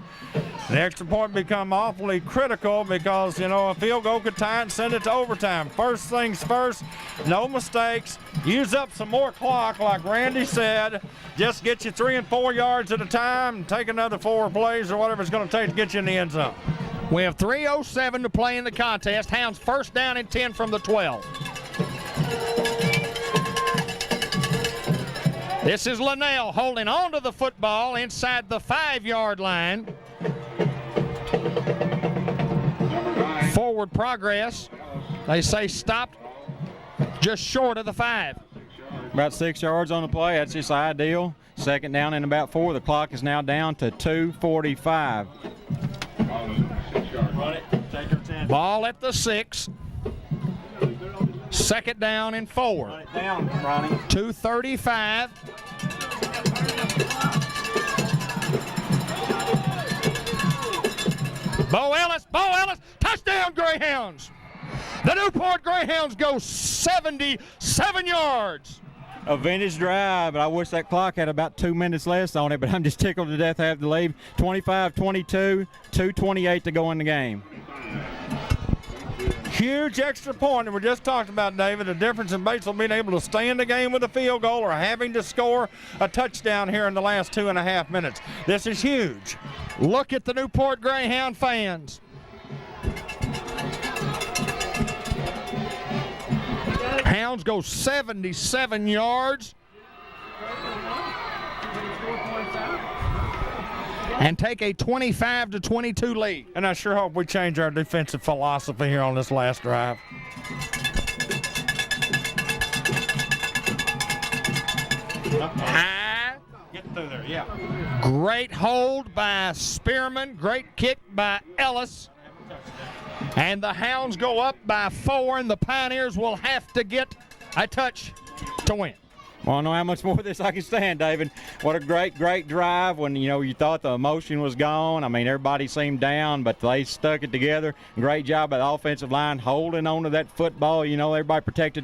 The extra point become awfully critical because, a field goal could tie it and send it to overtime. First things first, no mistakes. Use up some more clock, like Randy said. Just get you 3 and 4 yards at a time and take another 4 plays or whatever it's going to take to get you in the end zone. We have 3:07 to play in the contest. Hounds first down and 10 from the 12. This is Linnell holding on to the football inside the 5-yard line. Forward progress. They say stopped just short of the 5. About 6 yards on the play. That's just ideal. Second down and about 4. The clock is now down to 2:45. Ball at the 6. Second down and 4. 2:35. Bo Ellis, touchdown Greyhounds. The Newport Greyhounds go 77 yards. A vintage drive, but I wish that clock had about 2 minutes less on it, but I'm just tickled to death to have to leave. 25-22, 2:28 to go in the game. Huge extra point, and we're just talking about, David, the difference in basically being able to stay in the game with a field goal or having to score a touchdown here in the last 2.5 minutes. This is huge. Look at the Newport Greyhound fans. Hounds go 77 yards and take a 25-22 lead. And I sure hope we change our defensive philosophy here on this last drive. Get through there, yeah. Great hold by Spearman. Great kick by Ellis. And the Hounds go up by 4, and the Pioneers will have to get a touch to win. Well, I don't know how much more of this I can stand, David. What a great, great drive when, you thought the emotion was gone. I mean, everybody seemed down, but they stuck it together. Great job by the offensive line holding on to that football. Everybody protected